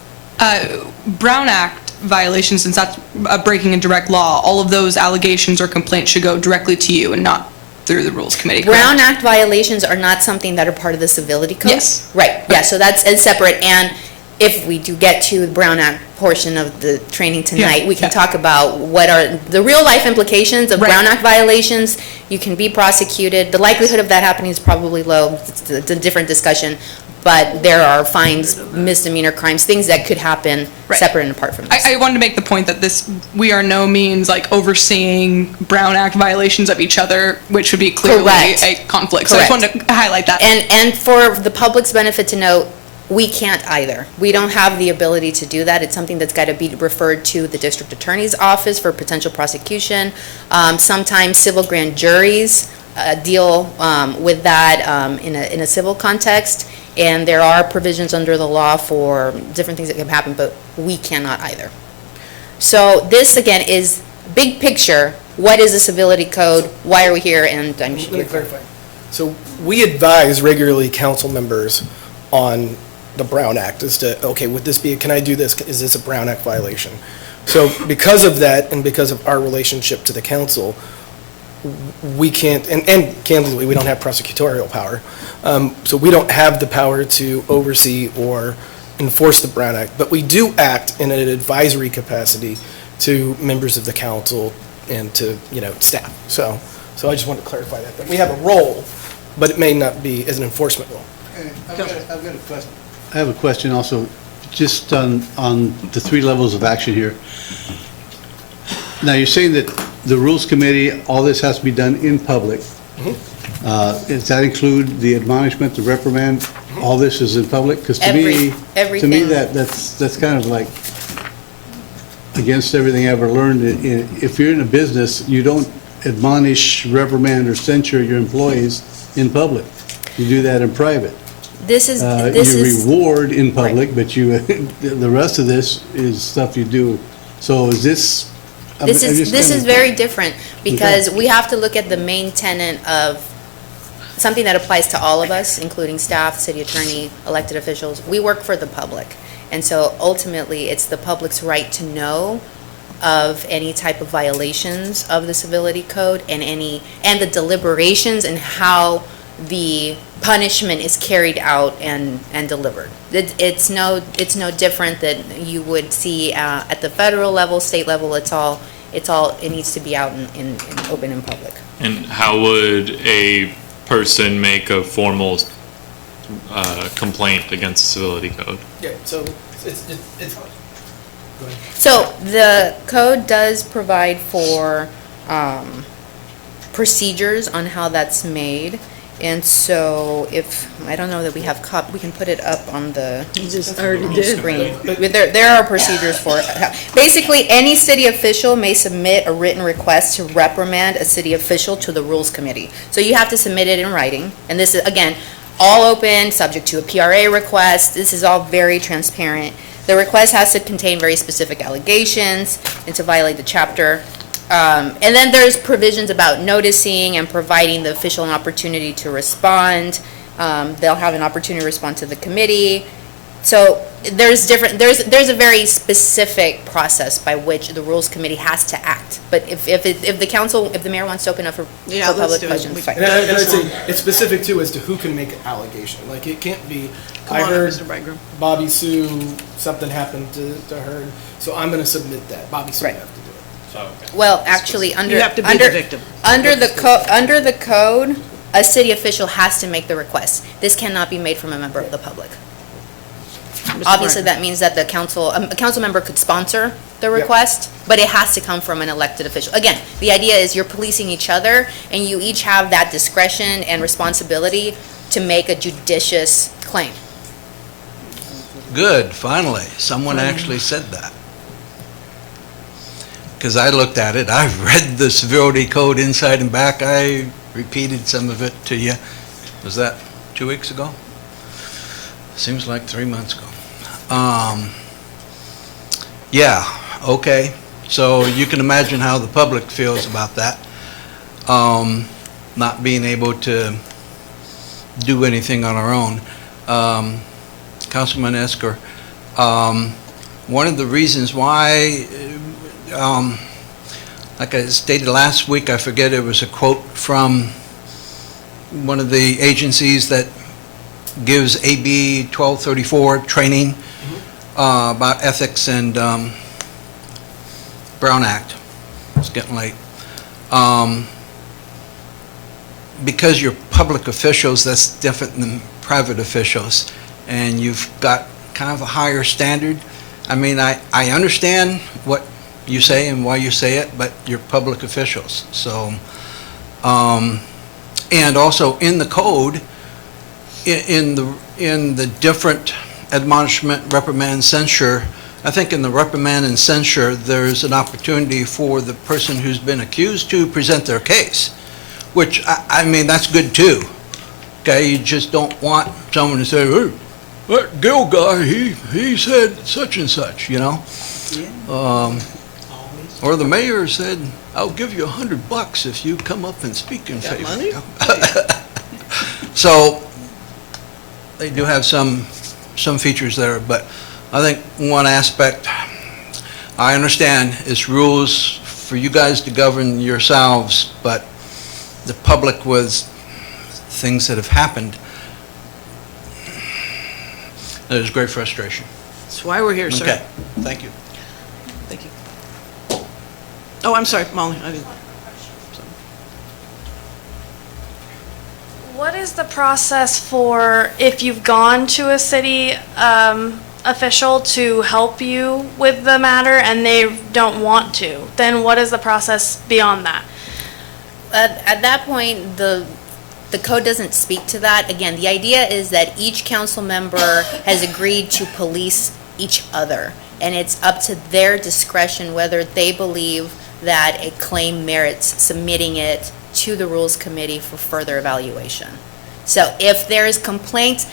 Brown Act violations, since that's breaking a direct law, all of those allegations or complaints should go directly to you and not through the Rules Committee, correct? Brown Act violations are not something that are part of the civility code? Yes. Right, yeah, so that's separate, and if we do get to the Brown Act portion of the training tonight, we can talk about what are the real-life implications of Brown Act violations. You can be prosecuted. The likelihood of that happening is probably low. It's a different discussion, but there are fines, misdemeanor crimes, things that could happen separate and apart from this. I wanted to make the point that we are no means like overseeing Brown Act violations of each other, which would be clearly a conflict. So I just wanted to highlight that. And for the public's benefit to know, we can't either. We don't have the ability to do that. It's something that's got to be referred to the district attorney's office for potential prosecution. Sometimes civil grand juries deal with that in a civil context, and there are provisions under the law for different things that can happen, but we cannot either. So this, again, is big picture. What is the civility code? Why are we here? And I'm sure. Let me clarify. So we advise regularly council members on the Brown Act as to, okay, would this be, can I do this? Is this a Brown Act violation? So because of that and because of our relationship to the council, we can't, and candidly, we don't have prosecutorial power. So we don't have the power to oversee or enforce the Brown Act, but we do act in an advisory capacity to members of the council and to, staff. So I just want to clarify that we have a role, but it may not be as an enforcement role. I've got a question. I have a question also, just on the 3 levels of action here. Now, you're saying that the Rules Committee, all this has to be done in public. Does that include the admonishment, the reprimand? All this is in public? Because to me, that's kind of like against everything I ever learned. If you're in a business, you don't admonish, reprimand, or censure your employees in public. You do that in private. You reward in public, but the rest of this is stuff you do. So is this This I'm is, just this kinda- is very different, because we have to look at the main tenet of something that applies to all of us, including staff, city attorney, elected officials. We work for the public. And so ultimately, it's the public's right to know of any type of violations of the civility code and the deliberations and how the punishment is carried out and delivered. It's no different that you would see at the federal level, state level. It needs to be out in open in public. And how would a person make a formal complaint against the civility code? Yeah, so it's. So the code does provide for procedures on how that's made. And so I don't know that we have we can put it up on the screen. There are procedures for it. Basically, any city official may submit a written request to reprimand a city official to the Rules Committee. So you have to submit it in writing. And this is, again, all open, subject to a PRA request. This is all very transparent. The request has to contain very specific allegations and to violate the chapter. And then there's provisions about noticing and providing the official an opportunity to respond. They'll have an opportunity to respond to the committee. So there's a very specific process by which the Rules Committee has to act. But if the mayor wants to open up for public questions, fine. And I'd say it's specific too as to who can make an allegation. Like, it can't be, I heard Bobby Sue, something happened to her, so I'm gonna submit that. Bobby Sue would have to do it. Well, actually, under You have to be the victim. under the code, a city official has to make the request. This cannot be made from a member of the public. Obviously, that means that a council member could sponsor the request, but it has to come from an elected official. Again, the idea is you're policing each other, and you each have that discretion and responsibility to make a judicious claim. Good, finally, someone actually said that. Because I looked at it, I've read the civility code inside and back, I repeated some of it to you. Was that 2 weeks ago? Seems like 3 months ago. Yeah, okay, so you can imagine how the public feels about that. Not being able to do anything on our own. Councilman Esker, one of the reasons why, like I stated last week, I forget, it was a quote from one of the agencies that gives AB 1234 training about ethics and Brown Act. It's getting late. Because you're public officials, that's different than private officials, and you've got kind of a higher standard. I mean, I understand what you say and why you say it, but you're public officials. So, and also in the code, in the different admonishment, reprimand, censure, I think in the reprimand and censure, there's an opportunity for the person who's been accused to present their case, which, I mean, that's good too. Okay, you just don't want someone to say, hey, that Gil guy, he said such and such, you know? Or the mayor said, I'll give you $100 if you come up and speak in favor. Money? So, they do have some features there, but I think one aspect, I understand, it's rules for you guys to govern yourselves, but the public with things that have happened, there's great frustration. That's why we're here, sir. Okay, thank you. Thank you. Oh, I'm sorry, Molly. I didn't. What is the process for if you've gone to a city official to help you with the matter and they don't want to? Then what is the process beyond that? At that point, the code doesn't speak to that. Again, the idea is that each council member has agreed to police each other, and it's up to their discretion whether they believe that a claim merits submitting it to the Rules Committee for further evaluation. So if there is complaints,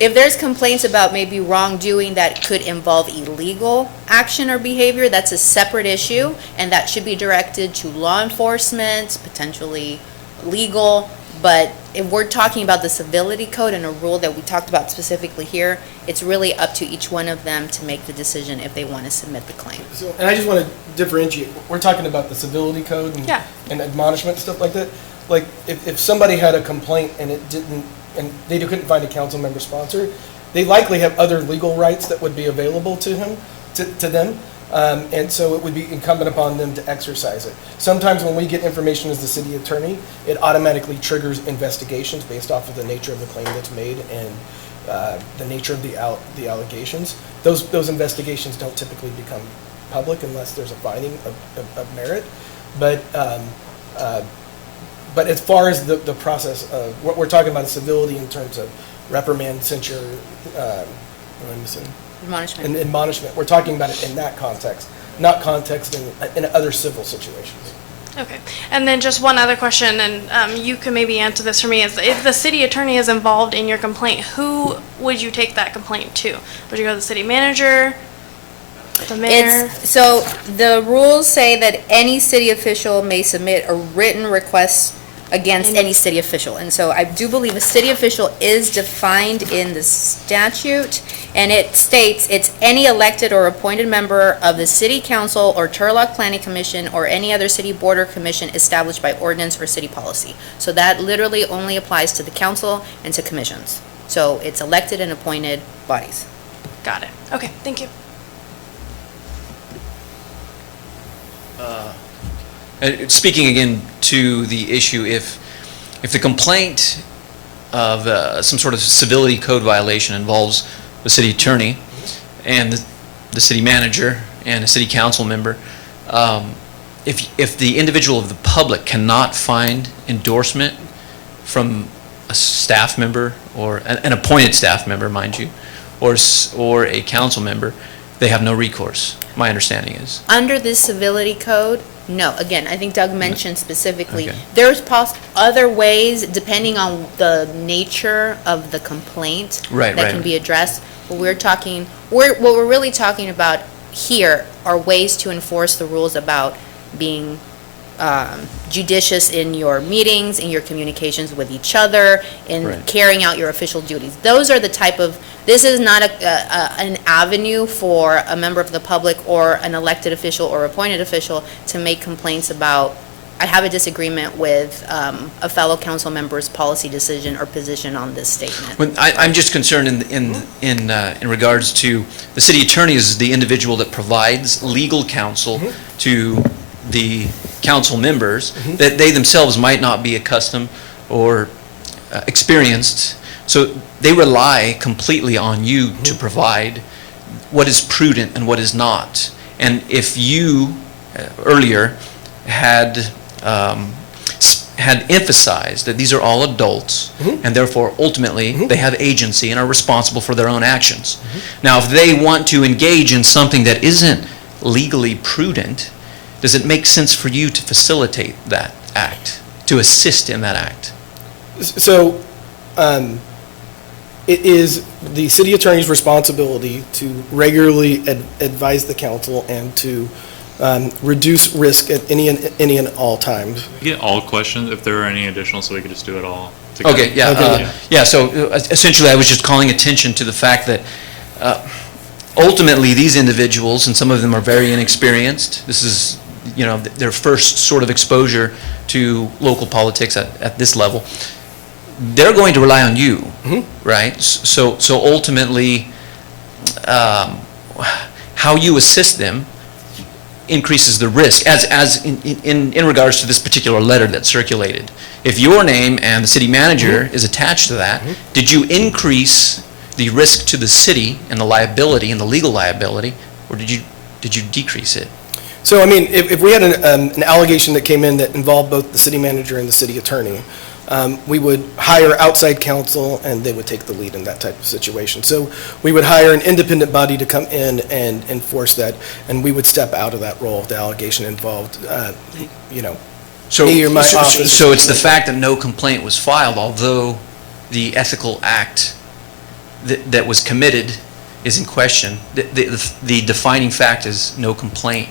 if there's complaints about maybe wrongdoing that could involve illegal action or behavior, that's a separate issue, and that should be directed to law enforcement, potentially legal. But if we're talking about the civility code and a rule that we talked about specifically here, it's really up to each one of them to make the decision if they want to submit the claim. So, and I just want to differentiate. We're talking about the civility code and, Yeah. and admonishment and stuff like that. Like, if somebody had a complaint and it didn't, and they couldn't find a council member sponsor, they likely have other legal rights that would be available to him, to them. And so it would be incumbent upon them to exercise it. Sometimes when we get information as the city attorney, it automatically triggers investigations based off of the nature of the claim that's made and the nature of the allegations. Those investigations don't typically become public unless there's a finding of merit. But as far as the process of what we're talking about is civility in terms of reprimand, censure, Admonishment. and admonishment. We're talking about it in that context, not context in other civil situations. Okay, and then just one other question, and you can maybe answer this for me, is if the city attorney is involved in your complaint, who would you take that complaint to? Would you go to the city manager, the mayor? So the rules say that any city official may submit a written request against any city official. And so I do believe a city official is defined in the statute, and it states it's any elected or appointed member of the city council or Turlock Planning Commission or any other city board or commission established by ordinance or city policy. So that literally only applies to the council and to commissions. So it's elected and appointed bodies. Got it. Okay, thank you. Speaking again to the issue, if the complaint of some sort of civility code violation involves the city attorney and the city manager and a city council member, if the individual of the public cannot find endorsement from a staff member or an appointed staff member, mind you, or a council member, they have no recourse, my understanding is. Under this civility code, no. Again, I think Doug mentioned specifically, Okay. there's other ways, depending on the nature of the complaint, Right, that right. can be addressed. But what we're really talking about here are ways to enforce the rules about being judicious in your meetings, in your communications with each other, in Right. carrying out your official duties. Those are the type of, this is not an avenue for a member of the public or an elected official or appointed official to make complaints about, I have a disagreement with a fellow council member's policy decision or position on this statement. I'm just concerned in regards to the city attorney is the individual that provides legal counsel to the council members, that they themselves might not be accustomed or experienced. So they rely completely on you to provide what is prudent and what is not. And if you earlier had emphasized that these are all adults, and therefore ultimately they have agency and are responsible for their own actions. Now, if they want to engage in something that isn't legally prudent, does it make sense for you to facilitate that act, to assist in that act? So, it is the city attorney's responsibility to regularly advise the council and to reduce risk at any and all times. We get all questions if there are any additional, so we could just do it all together. Okay, yeah. So essentially, I was just calling attention to the fact that ultimately these individuals, and some of them are very inexperienced, this is, their first sort of exposure to local politics at this level, they're going to rely on you, right? So ultimately, how you assist them increases the risk, as in regards to this particular letter that circulated. If your name and the city manager is attached to that, did you increase the risk to the city and the liability and the legal liability, or did you decrease it? So, I mean, if we had an allegation that came in that involved both the city manager and the city attorney, we would hire outside counsel and they would take the lead in that type of situation. So we would hire an independent body to come in and enforce that, and we would step out of that role if the allegation involved, me or my office. So it's the fact that no complaint was filed, although the ethical act that was committed is in question. The defining fact is no complaint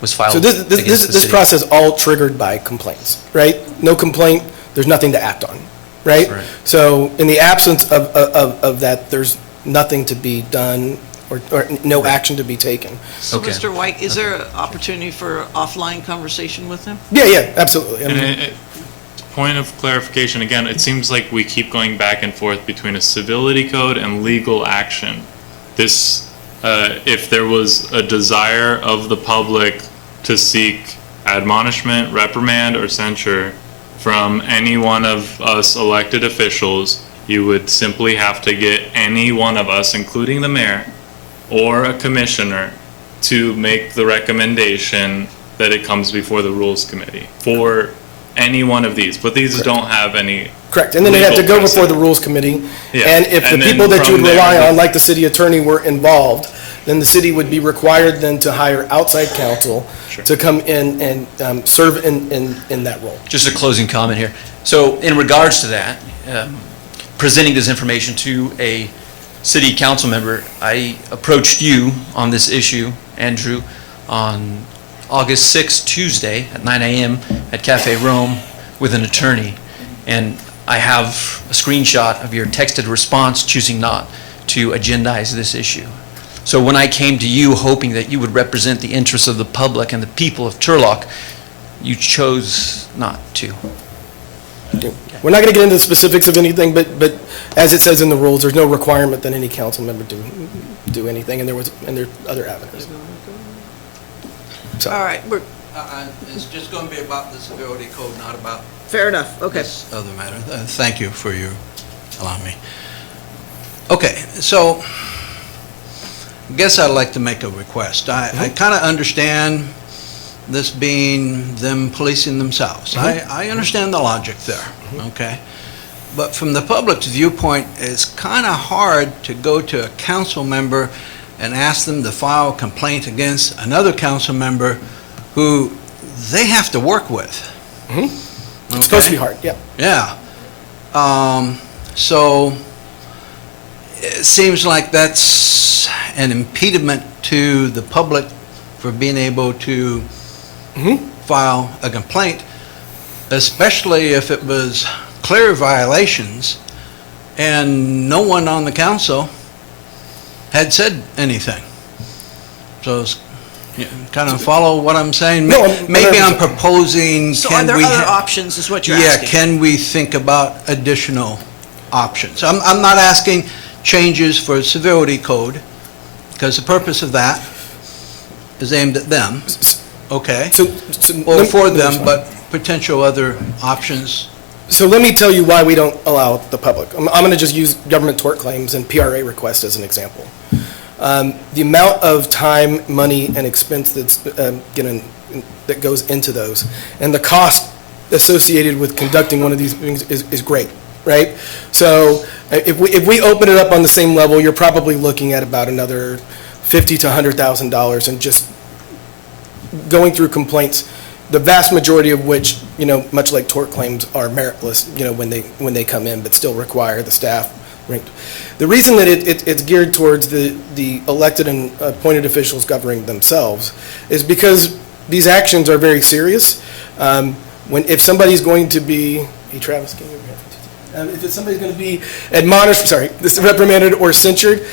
was filed So against the this city. process all triggered by complaints, right? No complaint, there's nothing to act on, right? Right. So in the absence of that, there's nothing to be done or no action to be taken. So, Okay. Mr. White, is there an opportunity for offline conversation with him? Yeah, absolutely. I mean, And point of clarification, again, it seems like we keep going back and forth between a civility code and legal action. This, if there was a desire of the public to seek admonishment, reprimand, or censure from any one of us elected officials, you would simply have to get any one of us, including the mayor, or a commissioner, to make the recommendation that it comes before the Rules Committee for any one of these, but these don't have any. correct, and then they have to legal go before the precedent. Rules Committee. Yeah, And if the and then people that you would from there, rely on, like the city attorney, were involved, then the city would be required then to hire outside counsel to come in and serve in that role. Just a closing comment here. So in regards to that, presenting this information to a city council member, I approached you on this issue, Andrew, on August 6th, Tuesday at 9 a.m. at Cafe Rome with an attorney. And I have a screenshot of your texted response choosing not to agendize this issue. So when I came to you hoping that you would represent the interests of the public and the people of Turlock, you chose not to. We're not going to get into the specifics of anything, but as it says in the rules, there's no requirement that any council member do anything, and there are other avenues. All right, It's just going to be about the civility code, not about fair enough, okay. this other matter. Thank you for your allowing me. Okay, so I guess I'd like to make a request. I kind of understand this being them policing themselves. I understand the logic there, okay? But from the public's viewpoint, it's kind of hard to go to a council member and ask them to file a complaint against another council member who they have to work with. It's supposed to be hard, yeah. Yeah. So it seems like that's an impediment to the public for being able to file a complaint, especially if it was clear violations and no one on the council had said anything. So it's, you kind of follow what I'm saying? No, Maybe I'm 100%. proposing, So are can there we? other options, is what you're Yeah, asking? can we think about additional options? I'm not asking changes for civility code, because the purpose of that is aimed at them, okay? Or for them, but potential other options. So let me tell you why we don't allow the public. I'm going to just use government tort claims and PRA requests as an example. The amount of time, money, and expense that goes into those, and the cost associated with conducting one of these things is great, right? So if we open it up on the same level, you're probably looking at about another $50,000 to $100,000 and just going through complaints, the vast majority of which, much like tort claims, are meritless, when they come in, but still require the staff ranked. The reason that it's geared towards the elected and appointed officials governing themselves is because these actions are very serious. If somebody's going to be, hey Travis, can you if somebody's going to be admonished, reprimanded or censured,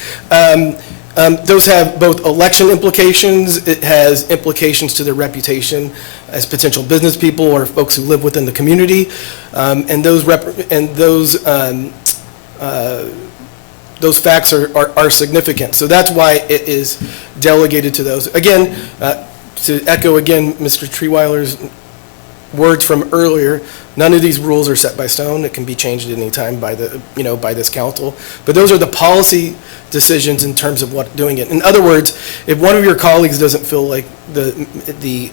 those have both election implications, it has implications to their reputation as potential business people or folks who live within the community, and those facts are significant. So that's why it is delegated to those. Again, to echo again Mr. Treeweiler's words from earlier, none of these rules are set by stone. It can be changed at any time by by this council. But those are the policy decisions in terms of what doing it. In other words, if one of your colleagues doesn't feel like the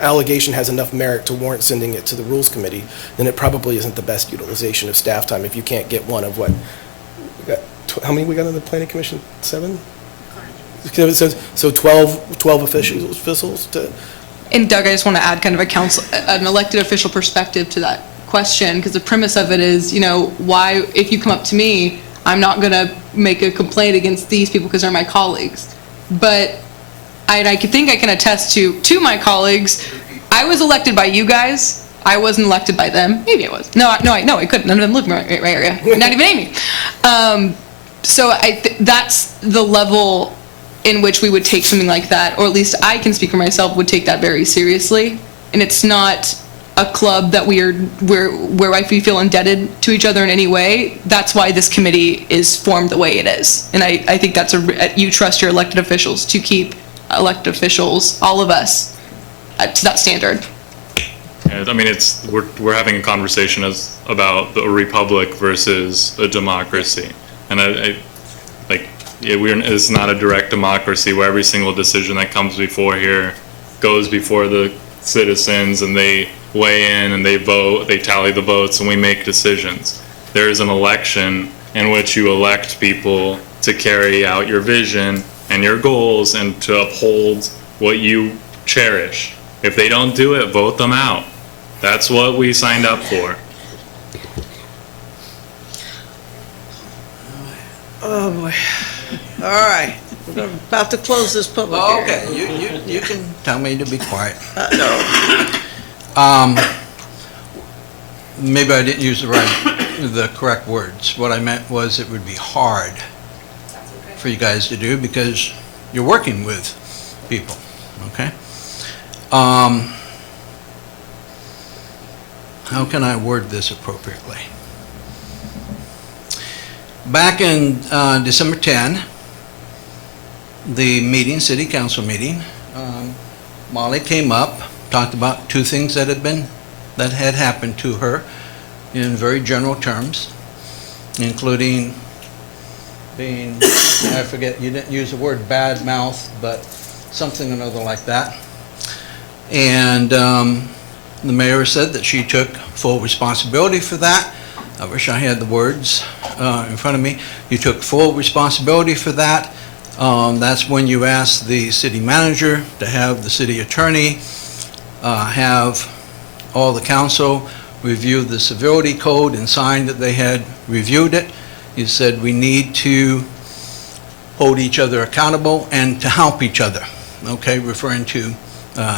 allegation has enough merit to warrant sending it to the Rules Committee, then it probably isn't the best utilization of staff time if you can't get one of what, how many we got on the Planning Commission? 7? So 12 officials to. And Doug, I just want to add kind of an elected official perspective to that question, because the premise of it is, why, if you come up to me, I'm not gonna make a complaint against these people because they're my colleagues. But I think I can attest to my colleagues, I was elected by you guys. I wasn't elected by them. Maybe I was. No, I couldn't. None of them live in my area. Not even Amy. So that's the level in which we would take something like that, or at least I can speak for myself, would take that very seriously. And it's not a club that where we feel indebted to each other in any way. That's why this committee is formed the way it is. And I think that's you trust your elected officials to keep elected officials, all of us, to that standard. Yeah, I mean, we're having a conversation about a republic versus a democracy, and it's not a direct democracy where every single decision that comes before here goes before the citizens and they weigh in and they vote, they tally the votes, and we make decisions. There is an election in which you elect people to carry out your vision and your goals and to uphold what you cherish. If they don't do it, vote them out. That's what we signed up for. Oh, boy. All right, we're about to close this public hearing. Okay, you can tell me to be quiet. No. Maybe I didn't use the correct words. What I meant was it would be hard for you guys to do because you're working with people, okay? How can I word this appropriately? Back in December 10, the meeting, city council meeting, Molly came up, talked about two things that had happened to her in very general terms, including being, I forget, you didn't use the word bad mouth, but something or another like that. And the mayor said that she took full responsibility for that. I wish I had the words in front of me. You took full responsibility for that. That's when you asked the city manager to have the city attorney have all the council review the civility code and sign that they had reviewed it. You said we need to hold each other accountable and to help each other, okay, referring to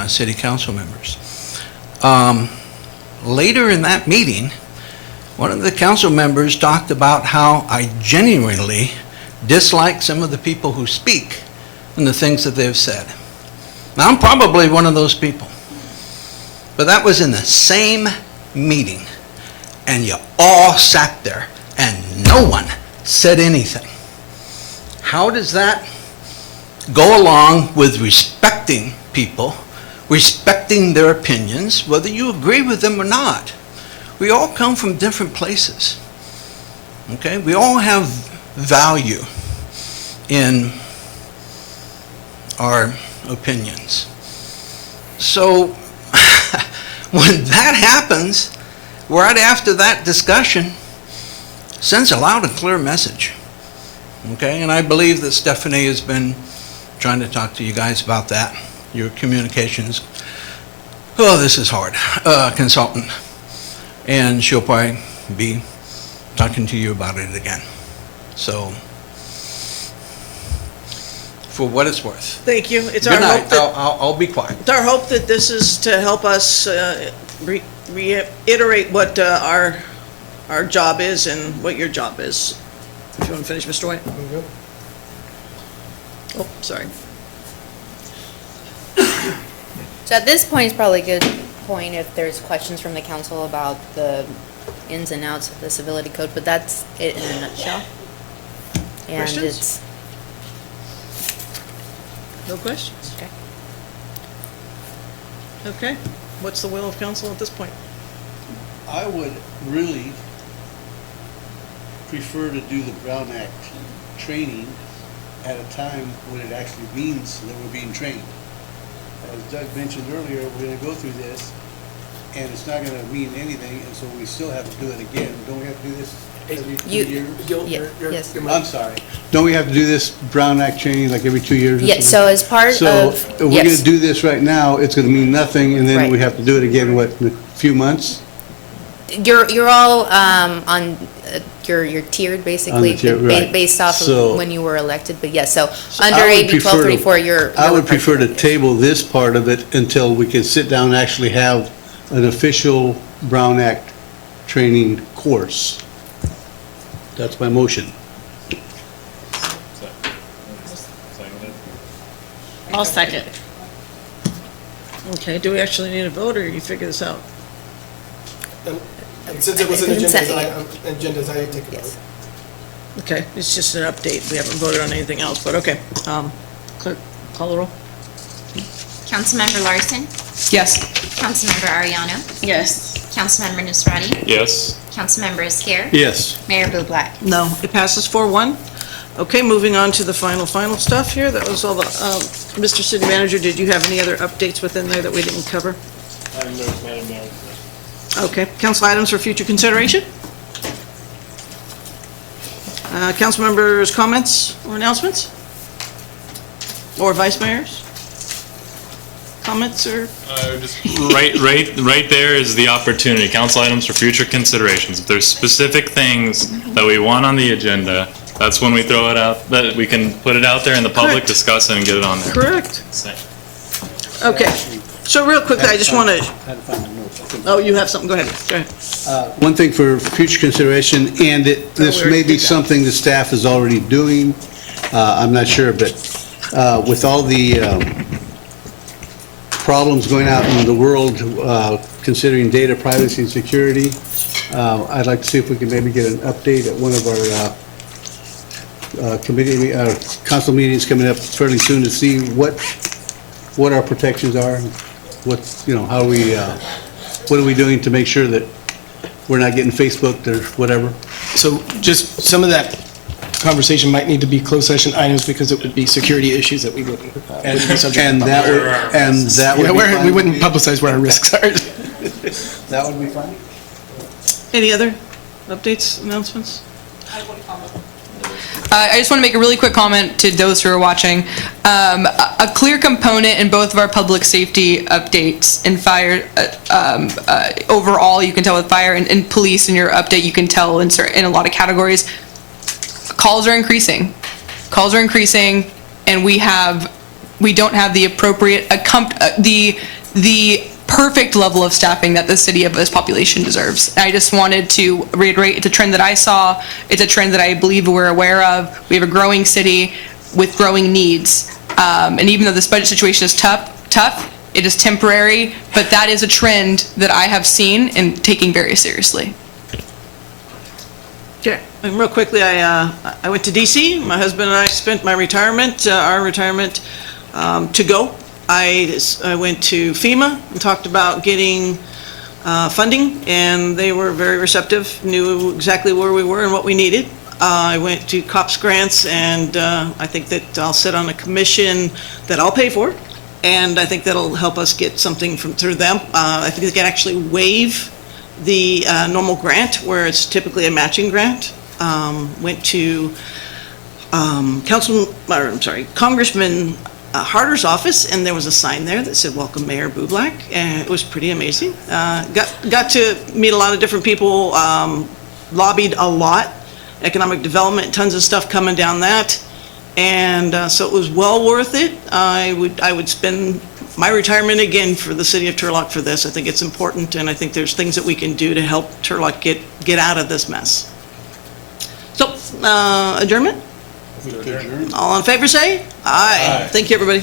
city council members. Later in that meeting, one of the council members talked about how I genuinely dislike some of the people who speak and the things that they've said. Now, I'm probably one of those people. But that was in the same meeting, and you all sat there, and no one said anything. How does that go along with respecting people, respecting their opinions, whether you agree with them or not? We all come from different places, okay? We all have value in our opinions. So when that happens, right after that discussion, sends a loud and clear message, okay? And I believe that Stephanie has been trying to talk to you guys about that, your communications, oh, this is hard, consultant. And she'll probably be talking to you about it again. So, for what it's worth. Thank you. It's Good our night. hope that I'll be quiet. it's our hope that this is to help us reiterate what our job is and what your job is. If you want to finish, Mr. White. Oh, sorry. So at this point, it's probably a good point if there's questions from the council about the ins and outs of the civility code, but that's it in a nutshell. And Questions? it's, No questions? Okay. Okay. What's the will of council at this point? I would really prefer to do the Brown Act training at a time when it actually means that we're being trained. As Doug mentioned earlier, we're gonna go through this, and it's not gonna mean anything, and so we still have to do it again. Don't we have to do this every 2 years? yes. I'm sorry. Don't we have to do this Brown Act training like every 2 years? or Yeah, so something? as part So of, if we're gonna yes. do this right now, it's gonna mean nothing, and then Right. we have to do it again, what, in a few months? You're all on, you're tiered basically, On the tier, right. based off So- of when you were elected, but yes, so I under would AB prefer to- 1234, you're. I would lower prefer to part. table this part of it until we can sit down and actually have an official Brown Act training course. That's my motion. I'll second. Okay, do we actually need a vote, or you figure this out? Since it was an Consent. agenda, I take a vote. Okay, it's just an update. We haven't voted on anything else, but okay. Clerk, call the roll. Councilmember Larson, Yes. Councilmember Ariano, Yes. Councilmember Nisrati, Yes. Councilmember Iscar, Yes. Mayor Bublak. No, it passes 4-1. Okay, moving on to the final stuff here. That was all the, Mr. City Manager, did you have any other updates within there that we didn't cover? Okay, council items for future consideration? Council members' comments or announcements? Or vice mayors? Comments or? Right there is the opportunity. Council items for future considerations. If there's specific things that we want on the agenda, that's when we throw it out, that we can put it out there in the public, Correct. discuss it, and get it on there. Correct. Okay, so real quickly, I just want to, oh, you have something, go ahead. Go ahead. One thing for future consideration, and this may be something the staff is already doing, I'm not sure, but with all the problems going out in the world considering data privacy and security, I'd like to see if we can maybe get an update at one of our committee, council meetings coming up fairly soon to see what our protections are, how we, what are we doing to make sure that we're not getting Facebooked or whatever. So just some of that conversation might need to be closed session items because it would be security issues that we wouldn't. And that would be We fine. wouldn't publicize where our risks are. That would be fine. Any other updates, announcements? I just want to make a really quick comment to those who are watching. A clear component in both of our public safety updates and fire, overall, you can tell with fire and police in your update, you can tell in a lot of categories, calls are increasing. Calls are increasing, and we don't have the appropriate, the perfect level of staffing that the city of this population deserves. And I just wanted to reiterate, it's a trend that I saw, it's a trend that I believe we're aware of. We have a growing city with growing needs. And even though this budget situation is tough, it is temporary, but that is a trend that I have seen and taking very seriously. Okay, and real quickly, I went to DC. My husband and I spent my retirement, our retirement, to go. I went to FEMA and talked about getting funding, and they were very receptive, knew exactly where we were and what we needed. I went to COPS grants, and I think that I'll sit on a commission that I'll pay for, and I think that'll help us get something through them. I think they can actually waive the normal grant, where it's typically a matching grant. Went to Congressman Harder's office, and there was a sign there that said, "Welcome, Mayor Bublak," and it was pretty amazing. Got to meet a lot of different people, lobbied a lot, economic development, tons of stuff coming down that, and so it was well worth it. I would spend my retirement again for the city of Turlock for this. I think it's important, and I think there's things that we can do to help Turlock get out of this mess. So, adjournment? All in favor say aye. Thank you, everybody.